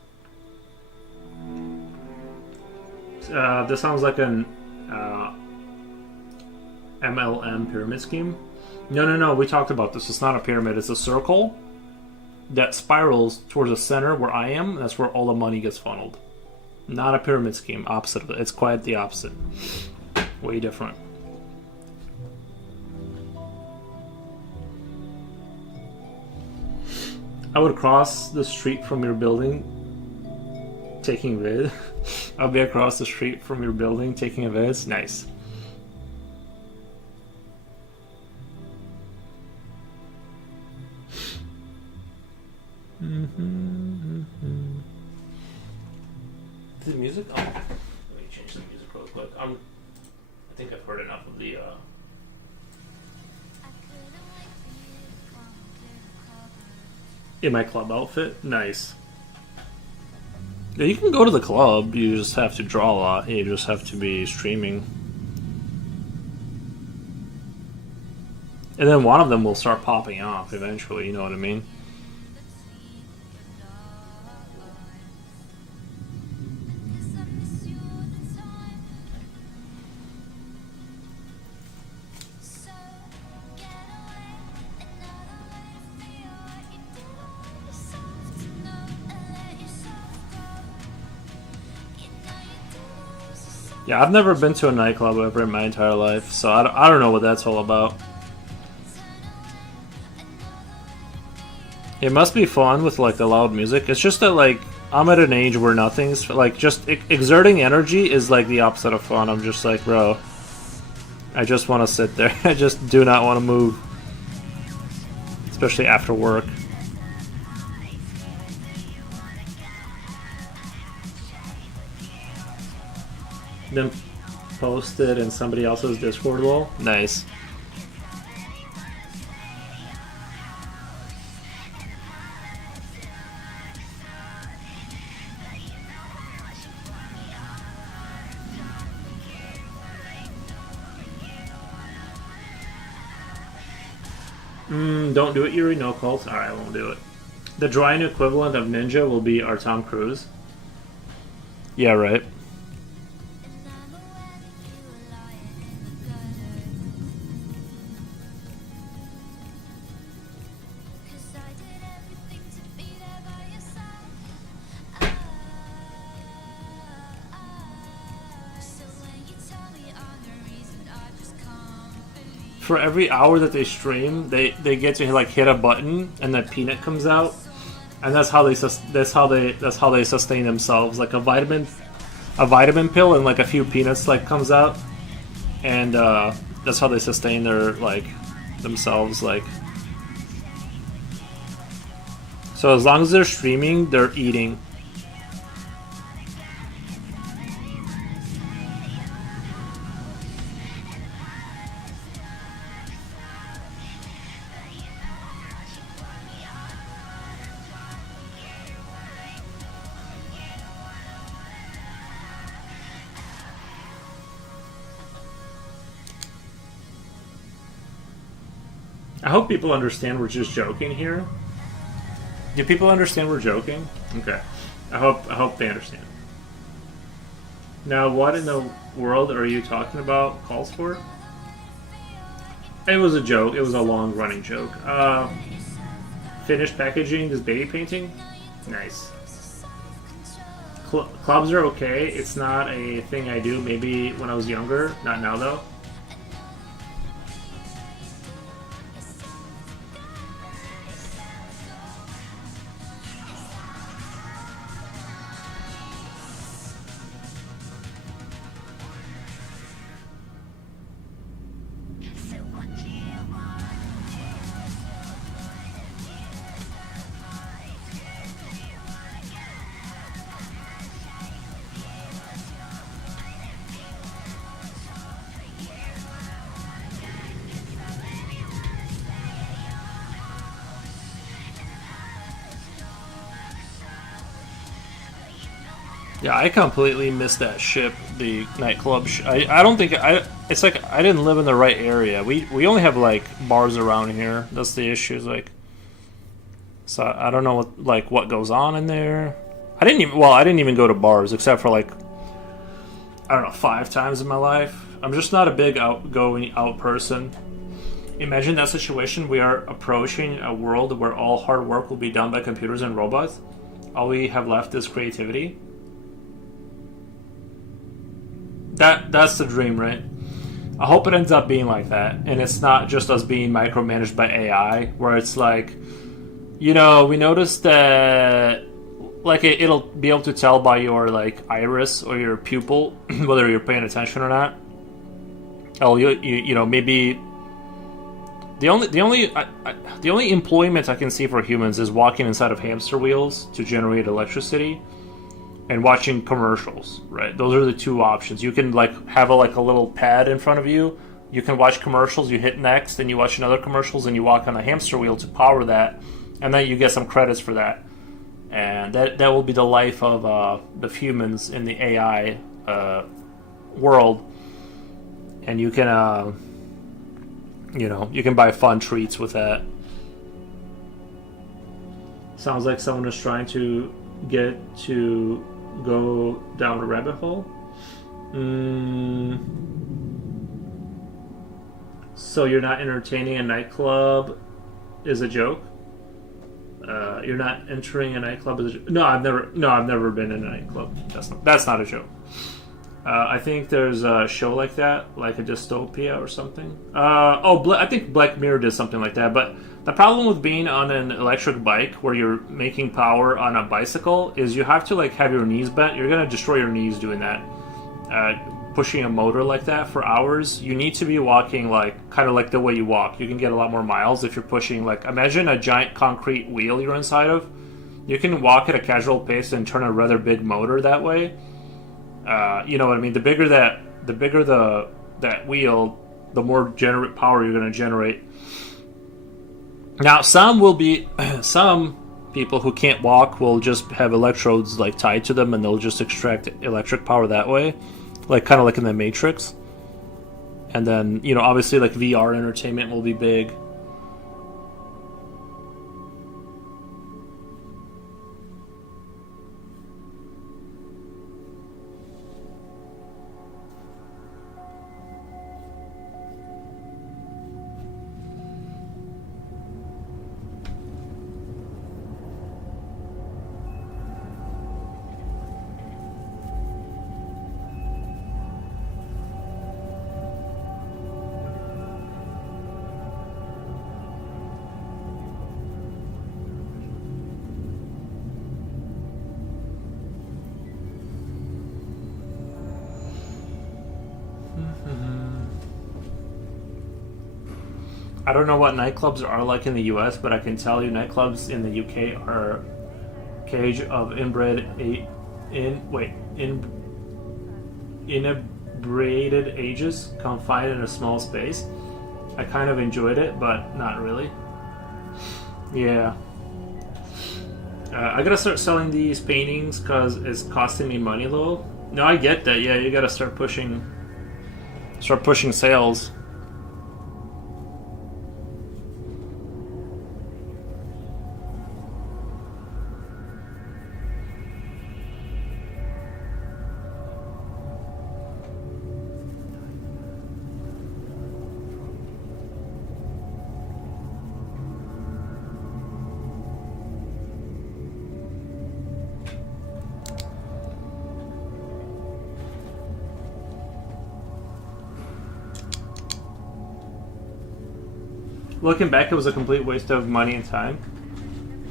This sounds like an MLM pyramid scheme. No, we talked about this. It's not a pyramid. It's a circle that spirals towards the center where I am. That's where all the money gets funneled. Not a pyramid scheme. Opposite of it. It's quite the opposite. Way different. I would cross the street from your building taking vid. I'll be across the street from your building taking a vid. It's nice. The music? Oh, let me change the music real quick. I think I've heard enough of the in my club outfit. Nice. Yeah, you can go to the club, you just have to draw a lot. You just have to be streaming. And then one of them will start popping off eventually, you know what I mean? Yeah, I've never been to a nightclub ever in my entire life, so I don't know what that's all about. It must be fun with like the loud music. It's just that like I'm at an age where nothing's like just exerting energy is like the opposite of fun. I'm just like, bro, I just want to sit there. I just do not want to move, especially after work. Then posted in somebody else's Discord wall. Nice. Don't do it, Yuri. No cult. Alright, I won't do it. The drawing equivalent of Ninja will be our Tom Cruise. Yeah, right. For every hour that they stream, they get to like hit a button, and that peanut comes out, and that's how they sustain themselves. Like a vitamin pill and like a few peanuts like comes out, and that's how they sustain their like themselves. Like, so as long as they're streaming, they're eating. I hope people understand we're just joking here. Do people understand we're joking? Okay. I hope they understand. Now, what in the world are you talking about? Calls for? It was a joke. It was a long running joke. Finished packaging this baby painting. Nice. Clubs are okay. It's not a thing I do. Maybe when I was younger. Not now though. Yeah, I completely missed that ship, the nightclub. I don't think it's like I didn't live in the right area. We only have like bars around here. That's the issue. Is like, so I don't know what goes on in there. I didn't even go to bars except for like, I don't know, 5 times in my life. I'm just not a big outgoing out person. Imagine that situation. We are approaching a world where all hard work will be done by computers and robots. All we have left is creativity. That's the dream, right? I hope it ends up being like that, and it's not just us being micromanaged by AI, where it's like, we noticed that, like, it'll be able to tell by your like iris or your pupil whether you're paying attention or not. Oh, maybe the only employment I can see for humans is walking inside of hamster wheels to generate electricity. And watching commercials, right? Those are the 2 options. You can like have a little pad in front of you. You can watch commercials. You hit next, and you watch another commercials, and you walk on the hamster wheel to power that, and then you get some credits for that. And that will be the life of the humans in the AI world. And you can, you can buy fun treats with that. Sounds like someone is trying to get to go down a rabbit hole. So you're not entertaining a nightclub is a joke? You're not entering a nightclub as a joke? No, I've never been in a nightclub. That's not a joke. I think there's a show like that, like a dystopia or something. I think Black Mirror did something like that, but the problem with being on an electric bike where you're making power on a bicycle is you have to like have your knees bent. You're going to destroy your knees doing that. Pushing a motor like that for hours, you need to be walking like kind of like the way you walk. You can get a lot more miles if you're pushing, like, imagine a giant concrete wheel you're inside of. You can walk at a casual pace and turn a rather big motor that way. You know what I mean? The bigger that wheel, the more power you're going to generate. Now, some people who can't walk will just have electrodes like tied to them, and they'll just extract electric power that way, like kind of like in the Matrix. And then, obviously, like VR entertainment will be big. I don't know what nightclubs are like in the U.S., but I can tell you nightclubs in the U.K. are cage of inebriated ages confined in a small space. I kind of enjoyed it, but not really. Yeah. I gotta start selling these paintings because it's costing me money, though. No, I get that. Yeah, you gotta start pushing sales. Looking back, it was a complete waste of money and time.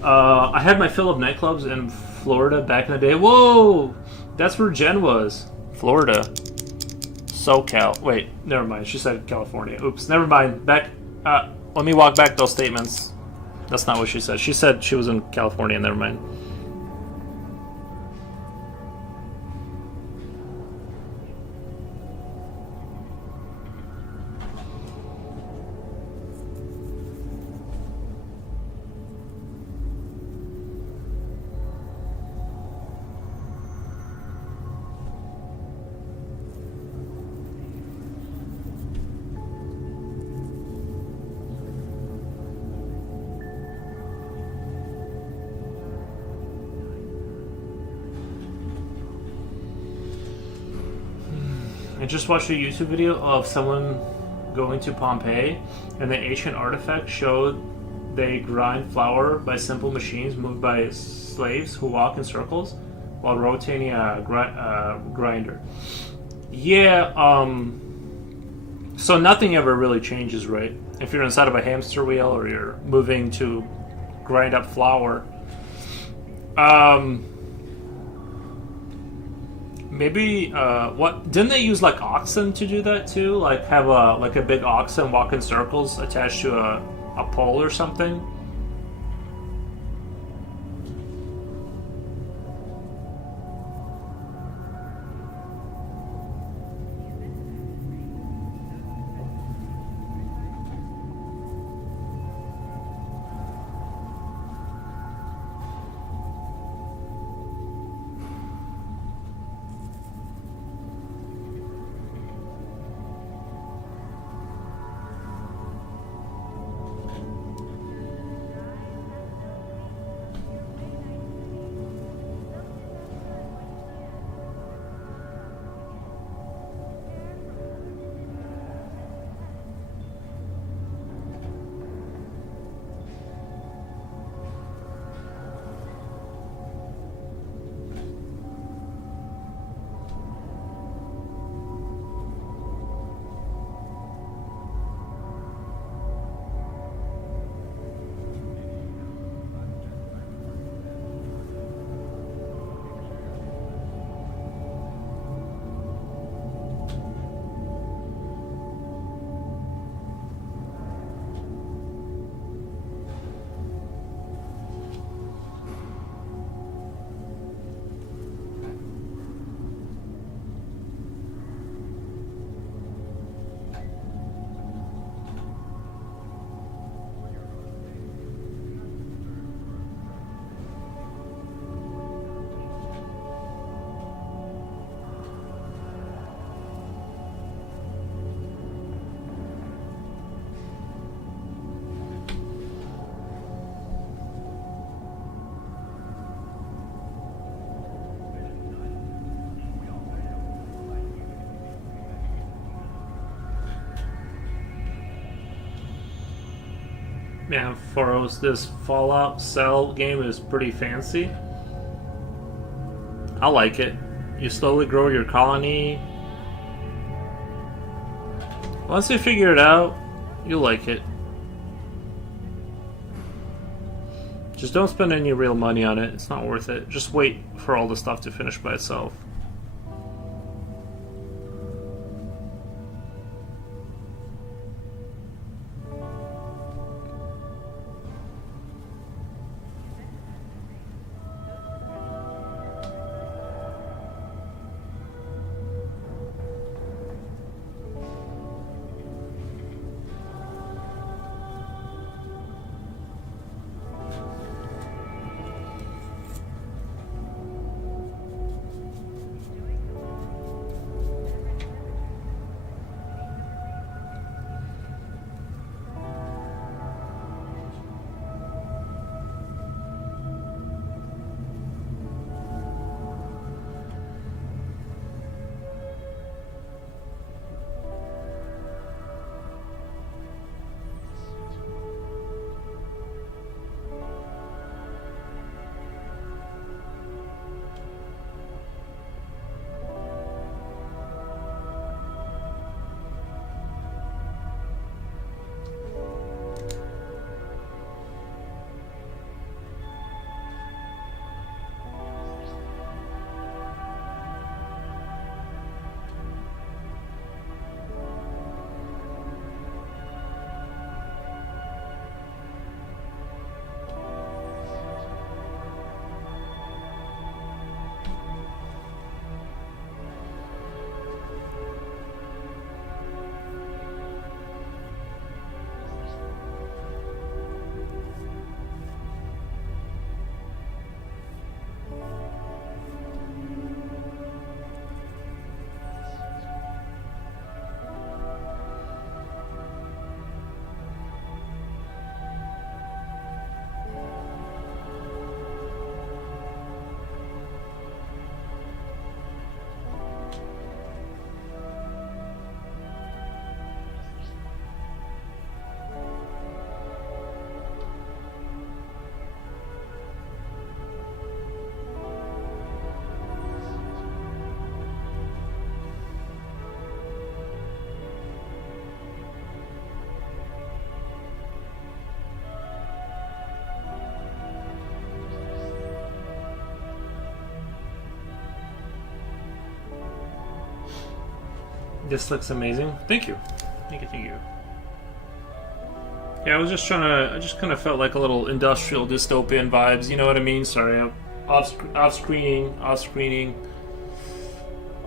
I had my fill of nightclubs in Florida back in the day. Whoa! That's where Jen was. Florida. SoCal. Wait, never mind. She said California. Oops, never mind. Back. Let me walk back those statements. That's not what she said. She said she was in California. Never mind. I just watched a YouTube video of someone going to Pompeii, and the ancient artifact showed they grind flour by simple machines moved by slaves who walk in circles while rotating a grinder. Yeah, so nothing ever really changes, right? If you're inside of a hamster wheel or you're moving to grind up flour. Maybe what didn't they use like oxen to do that too? Like have a big oxen walk in circles attached to a pole or something? Man, Foros, this Fallout Cell game is pretty fancy. I like it. You slowly grow your colony. Once you figure it out, you'll like it. Just don't spend any real money on it. It's not worth it. Just wait for all the stuff to finish by itself. This looks amazing. Thank you. Thank you, thank you. Yeah, I was just trying to... I just kind of felt like a little industrial dystopian vibes, you know what I mean? Sorry, I'm off-screening.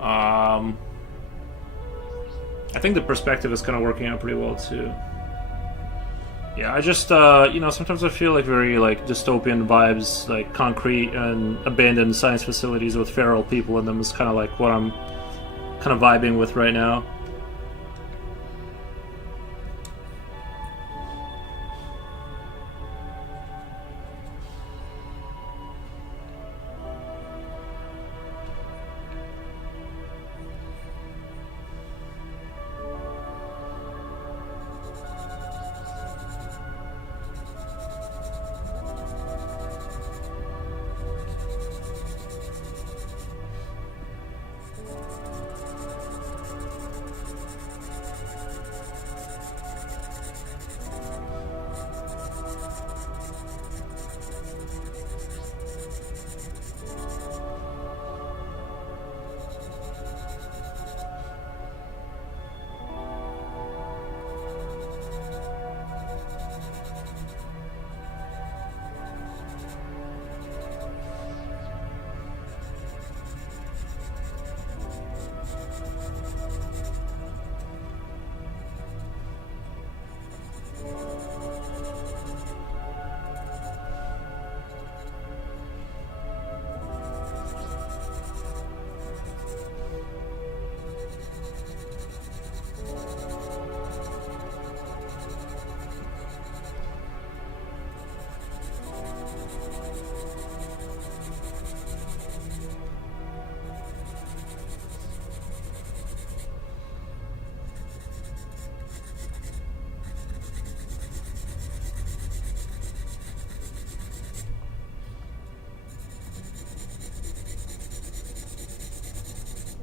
I think the perspective is kind of working out pretty well, too. Yeah, I just, you know, sometimes I feel like very, like, dystopian vibes, like concrete and abandoned science facilities with feral people in them is kind of like what I'm kind of vibing with right now.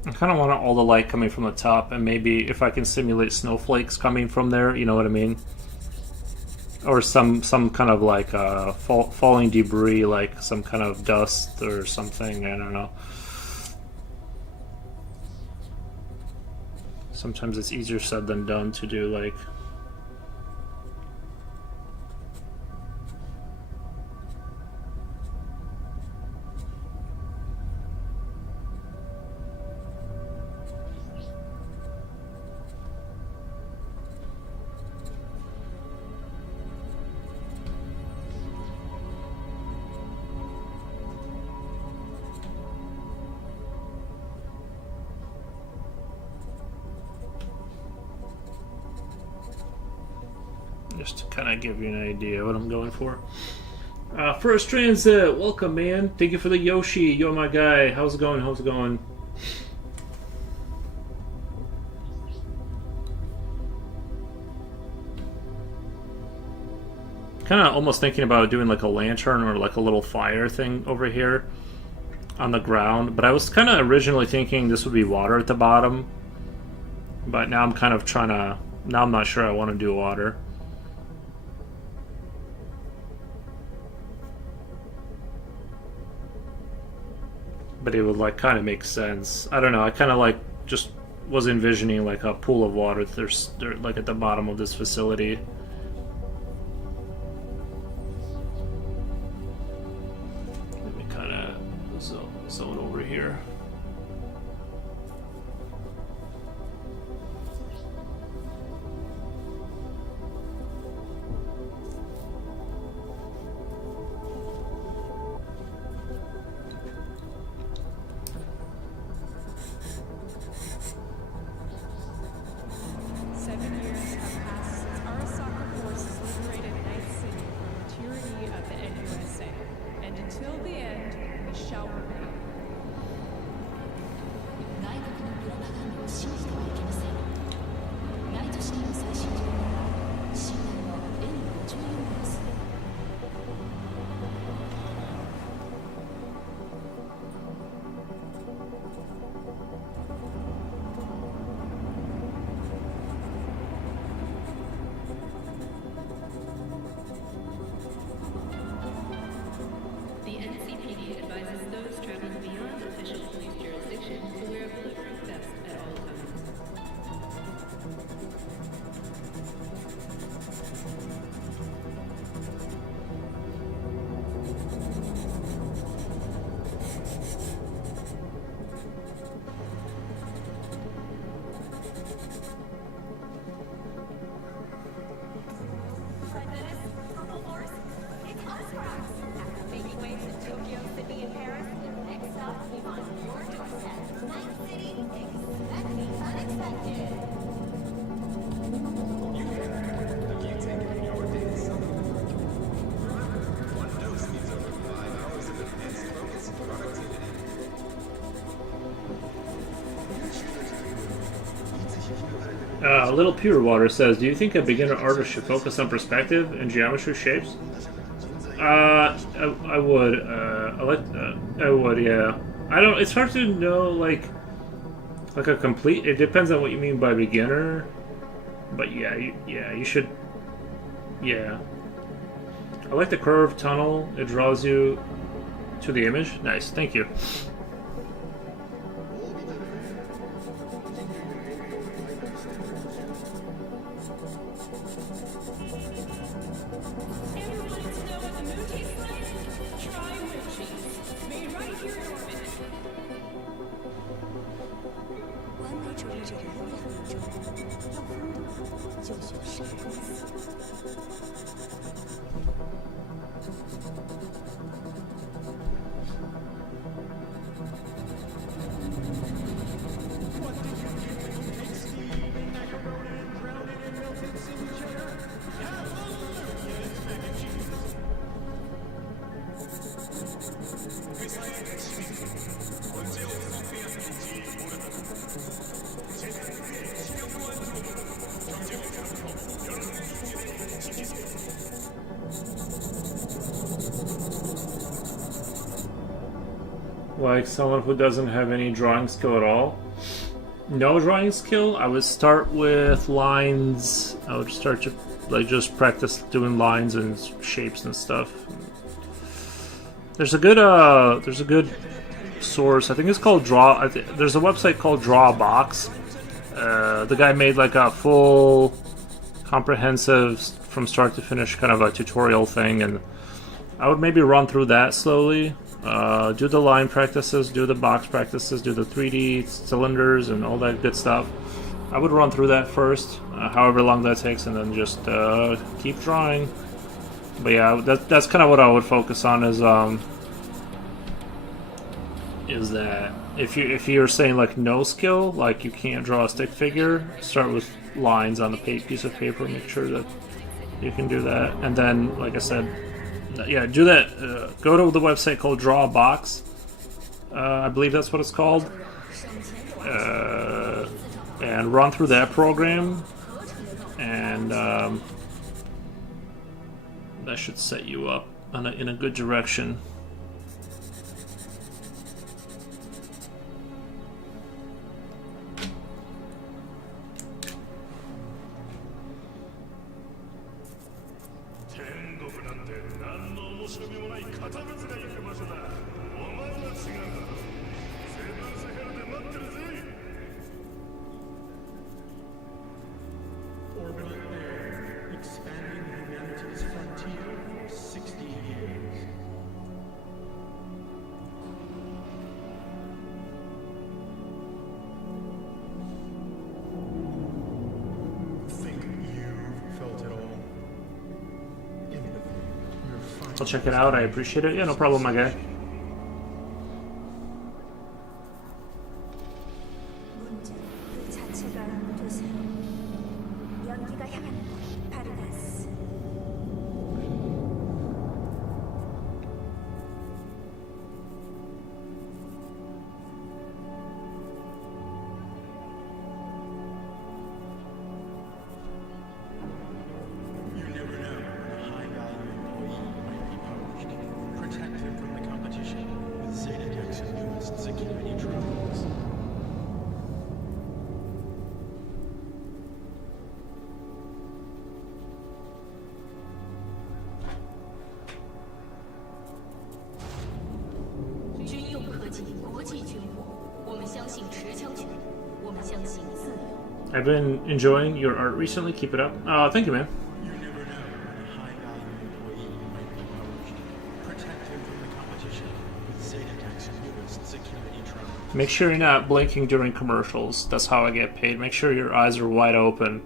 I kind of want all the light coming from the top, and maybe if I can simulate snowflakes coming from there, you know what I mean? Or some kind of like falling debris, like some kind of dust or something, I don't know. Sometimes it's easier said than done to do, like... just to kind of give you an idea what I'm going for. First Transit, welcome, man. Thank you for the Yoshi. You're my guy. How's it going? How's it going? Kind of almost thinking about doing like a lantern or like a little fire thing over here on the ground. But I was kind of originally thinking this would be water at the bottom. But now I'm kind of trying to... Now I'm not sure I want to do water. But it would like kind of make sense. I don't know. I kind of like just was envisioning like a pool of water. There's like at the bottom of this facility. Let me kind of zone over here. Tokyo, Sydney, and Paris. Next stop, came on your doorstep. Night City, expect the unexpected. Little Pure Water says, do you think a beginner artist should focus on perspective and geometry shapes? I would. I would, yeah. I don't. It's hard to know, like a complete. It depends on what you mean by beginner. But yeah, you should. Yeah. I like the curved tunnel. It draws you to the image. Nice. Thank you. Like someone who doesn't have any drawing skill at all. No drawing skill, I would start with lines. I would start to just practice doing lines and shapes and stuff. There's a good source. I think it's called Draw. There's a website called Drawbox. The guy made like a full, comprehensive, from start to finish kind of a tutorial thing, and I would maybe run through that slowly. Do the line practices, do the box practices, do the 3D cylinders and all that good stuff. I would run through that first, however long that takes, and then just keep drawing. But yeah, that's kind of what I would focus on. Is that if you're saying like no skill, like you can't draw a stick figure, start with lines on the piece of paper. Make sure that you can do that, and then, like I said, yeah, do that. Go to the website called Drawbox. I believe that's what it's called. And run through that program, and that should set you up in a good direction. I'll check it out. I appreciate it. Yeah, no problem, my guy. 문제 그 자체가 되세요. 연기가 향하는 곳, 파르다스. You never know when a high-value employee might be poached. Protect him from the competition with Zetadex newest security drones. I've been enjoying your art recently. Keep it up. Thank you, man. You never know when a high-value employee might be poached. Protect him from the competition with Zetadex newest security drones. Make sure you're not blinking during commercials. That's how I get paid. Make sure your eyes are wide open.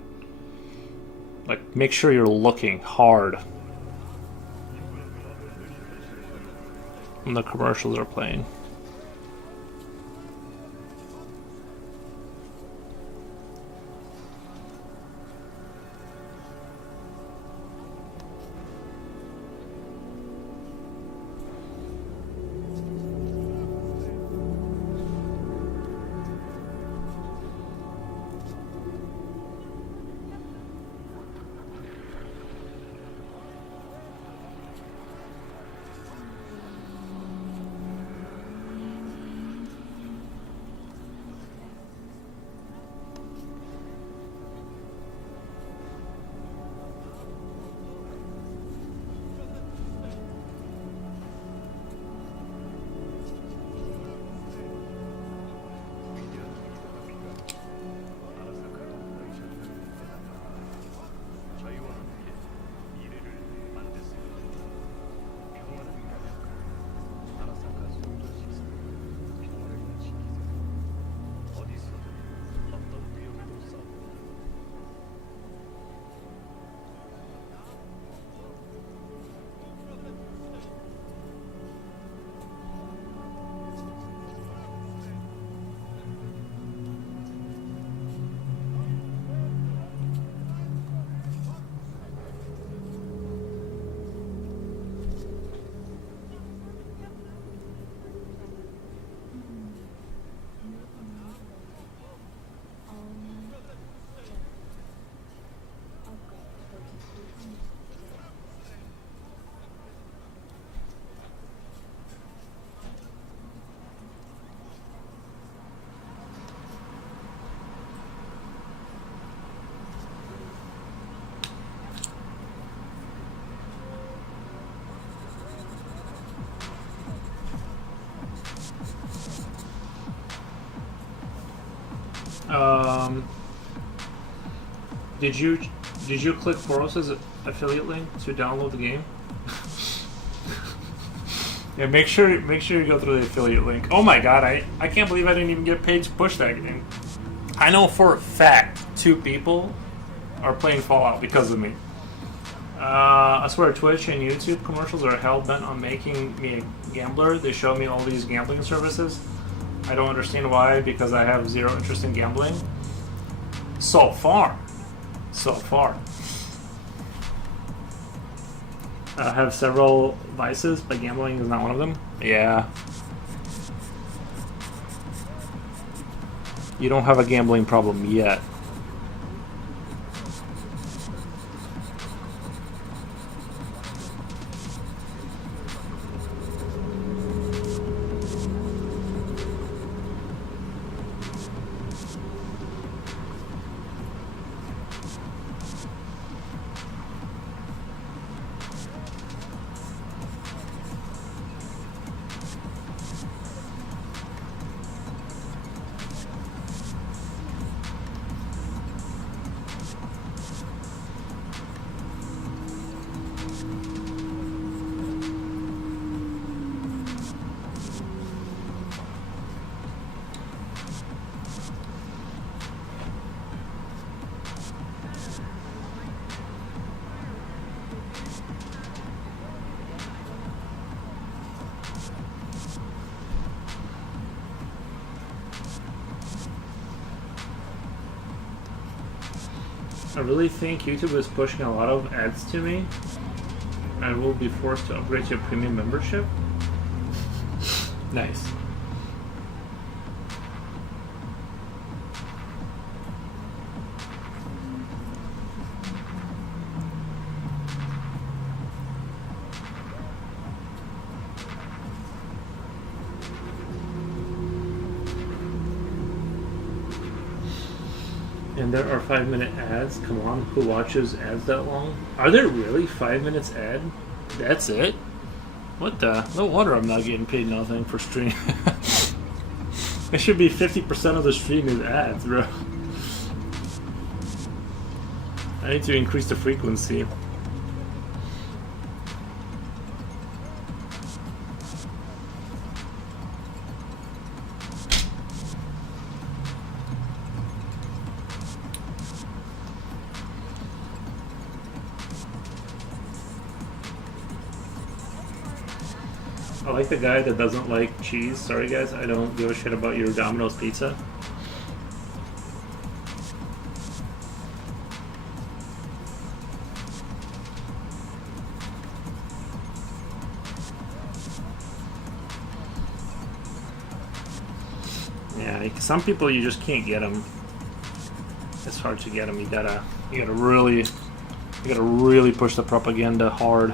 Like, make sure you're looking hard. when the commercials are playing. Did you click Boros' affiliate link to download the game? Yeah, make sure you go through the affiliate link. Oh my god, I can't believe I didn't even get paid to push that game. I know for a fact 2 people are playing Fallout because of me. I swear Twitch and YouTube commercials are hell-bent on making me a gambler. They show me all these gambling services. I don't understand why, because I have zero interest in gambling. So far. I have several vices, but gambling is not one of them. Yeah. You don't have a gambling problem yet. I really think YouTube is pushing a lot of ads to me. I will be forced to upgrade to a premium membership. Nice. And there are 5-minute ads. Come on, who watches ads that long? Are there really 5 minutes ad? That's it? What the? No wonder I'm not getting paid nothing for stream. It should be 50% of the stream is ads, bro. I need to increase the frequency. I like the guy that doesn't like cheese. Sorry guys, I don't give a shit about your Domino's pizza. Yeah, some people you just can't get them. It's hard to get them. You gotta really push the propaganda hard.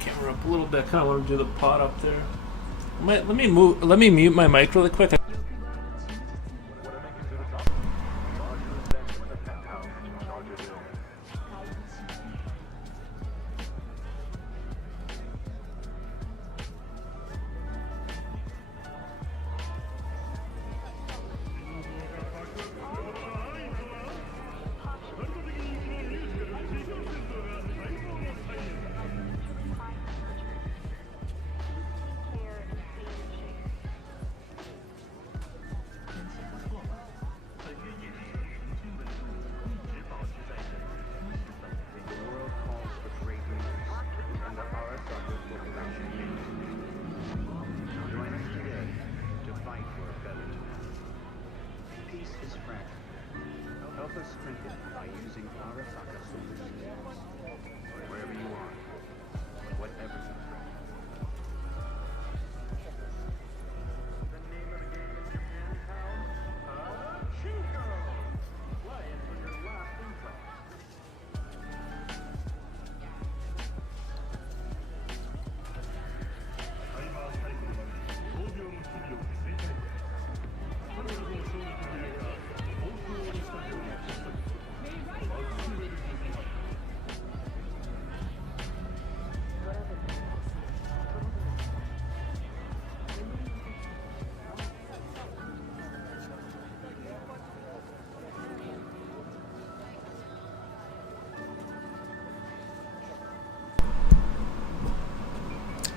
Camera up a little bit. I kind of want to do the pot up there. Let me mute my mic really quick.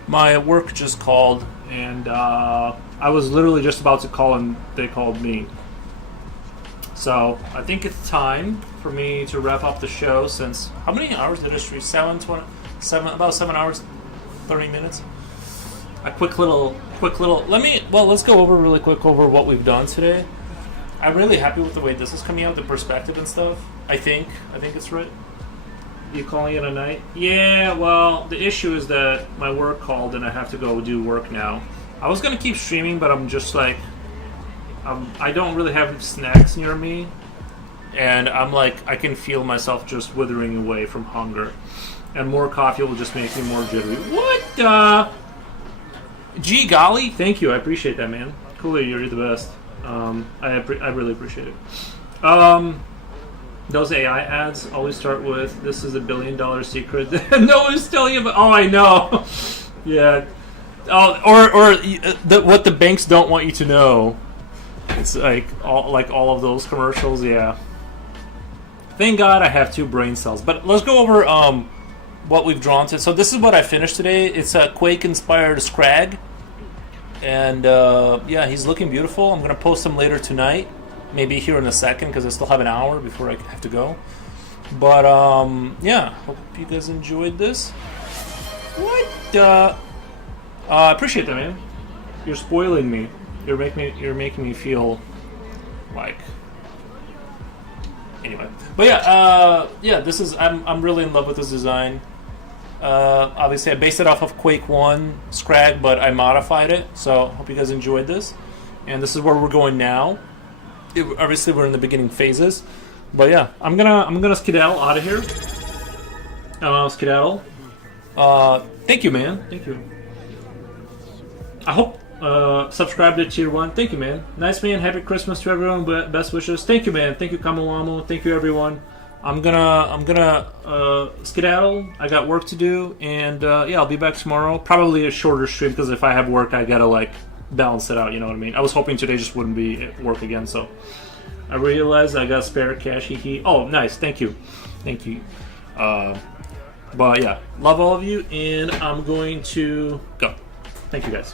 My work just called, and I was literally just about to call, and they called me. So I think it's time for me to wrap up the show. Since how many hours did I stream? 7, about 7 hours, 30 minutes. A quick little. Let's go over really quick over what we've done today. I'm really happy with the way this is coming out, the perspective and stuff. I think it's right. You calling it a night? Yeah, well, the issue is that my work called and I have to go do work now. I was going to keep streaming, but I'm just like, I don't really have snacks near me. And I'm like, I can feel myself just withering away from hunger. And more coffee will just make me more jittery. What? Gee golly, thank you. I appreciate that, man. Cool, you're the best. I really appreciate it. Those AI ads always start with, "This is $1 billion secret." No one's telling you about. Oh, I know. Yeah. Or what the banks don't want you to know. It's like all of those commercials. Yeah. Thank God I have 2 brain cells. But let's go over what we've drawn to. So this is what I finished today. It's a Quake-inspired Scrag. And yeah, he's looking beautiful. I'm going to post him later tonight. maybe here in a second because I still have an hour before I have to go. But yeah, hope you guys enjoyed this. What? I appreciate that, man. You're spoiling me. You're making me feel like. Anyway, but yeah, this is I'm really in love with this design. Obviously, I based it off of Quake 1 Scrag, but I modified it. So hope you guys enjoyed this. And this is where we're going now. Obviously, we're in the beginning phases, but yeah, I'm gonna skedaddle out of here. Skedaddle. Thank you, man. Thank you. I hope subscribe to Tier 1. Thank you, man. Nice, man. Happy Christmas to everyone. Best wishes. Thank you, man. Thank you, Kamawamo. Thank you, everyone. I'm gonna skedaddle. I got work to do, and yeah, I'll be back tomorrow. Probably a shorter stream because if I have work, I gotta like balance it out. You know what I mean? I was hoping today just wouldn't be at work again, so I realized I got spare cash. Oh, nice. Thank you. Thank you. But yeah, love all of you, and I'm going to go. Thank you, guys.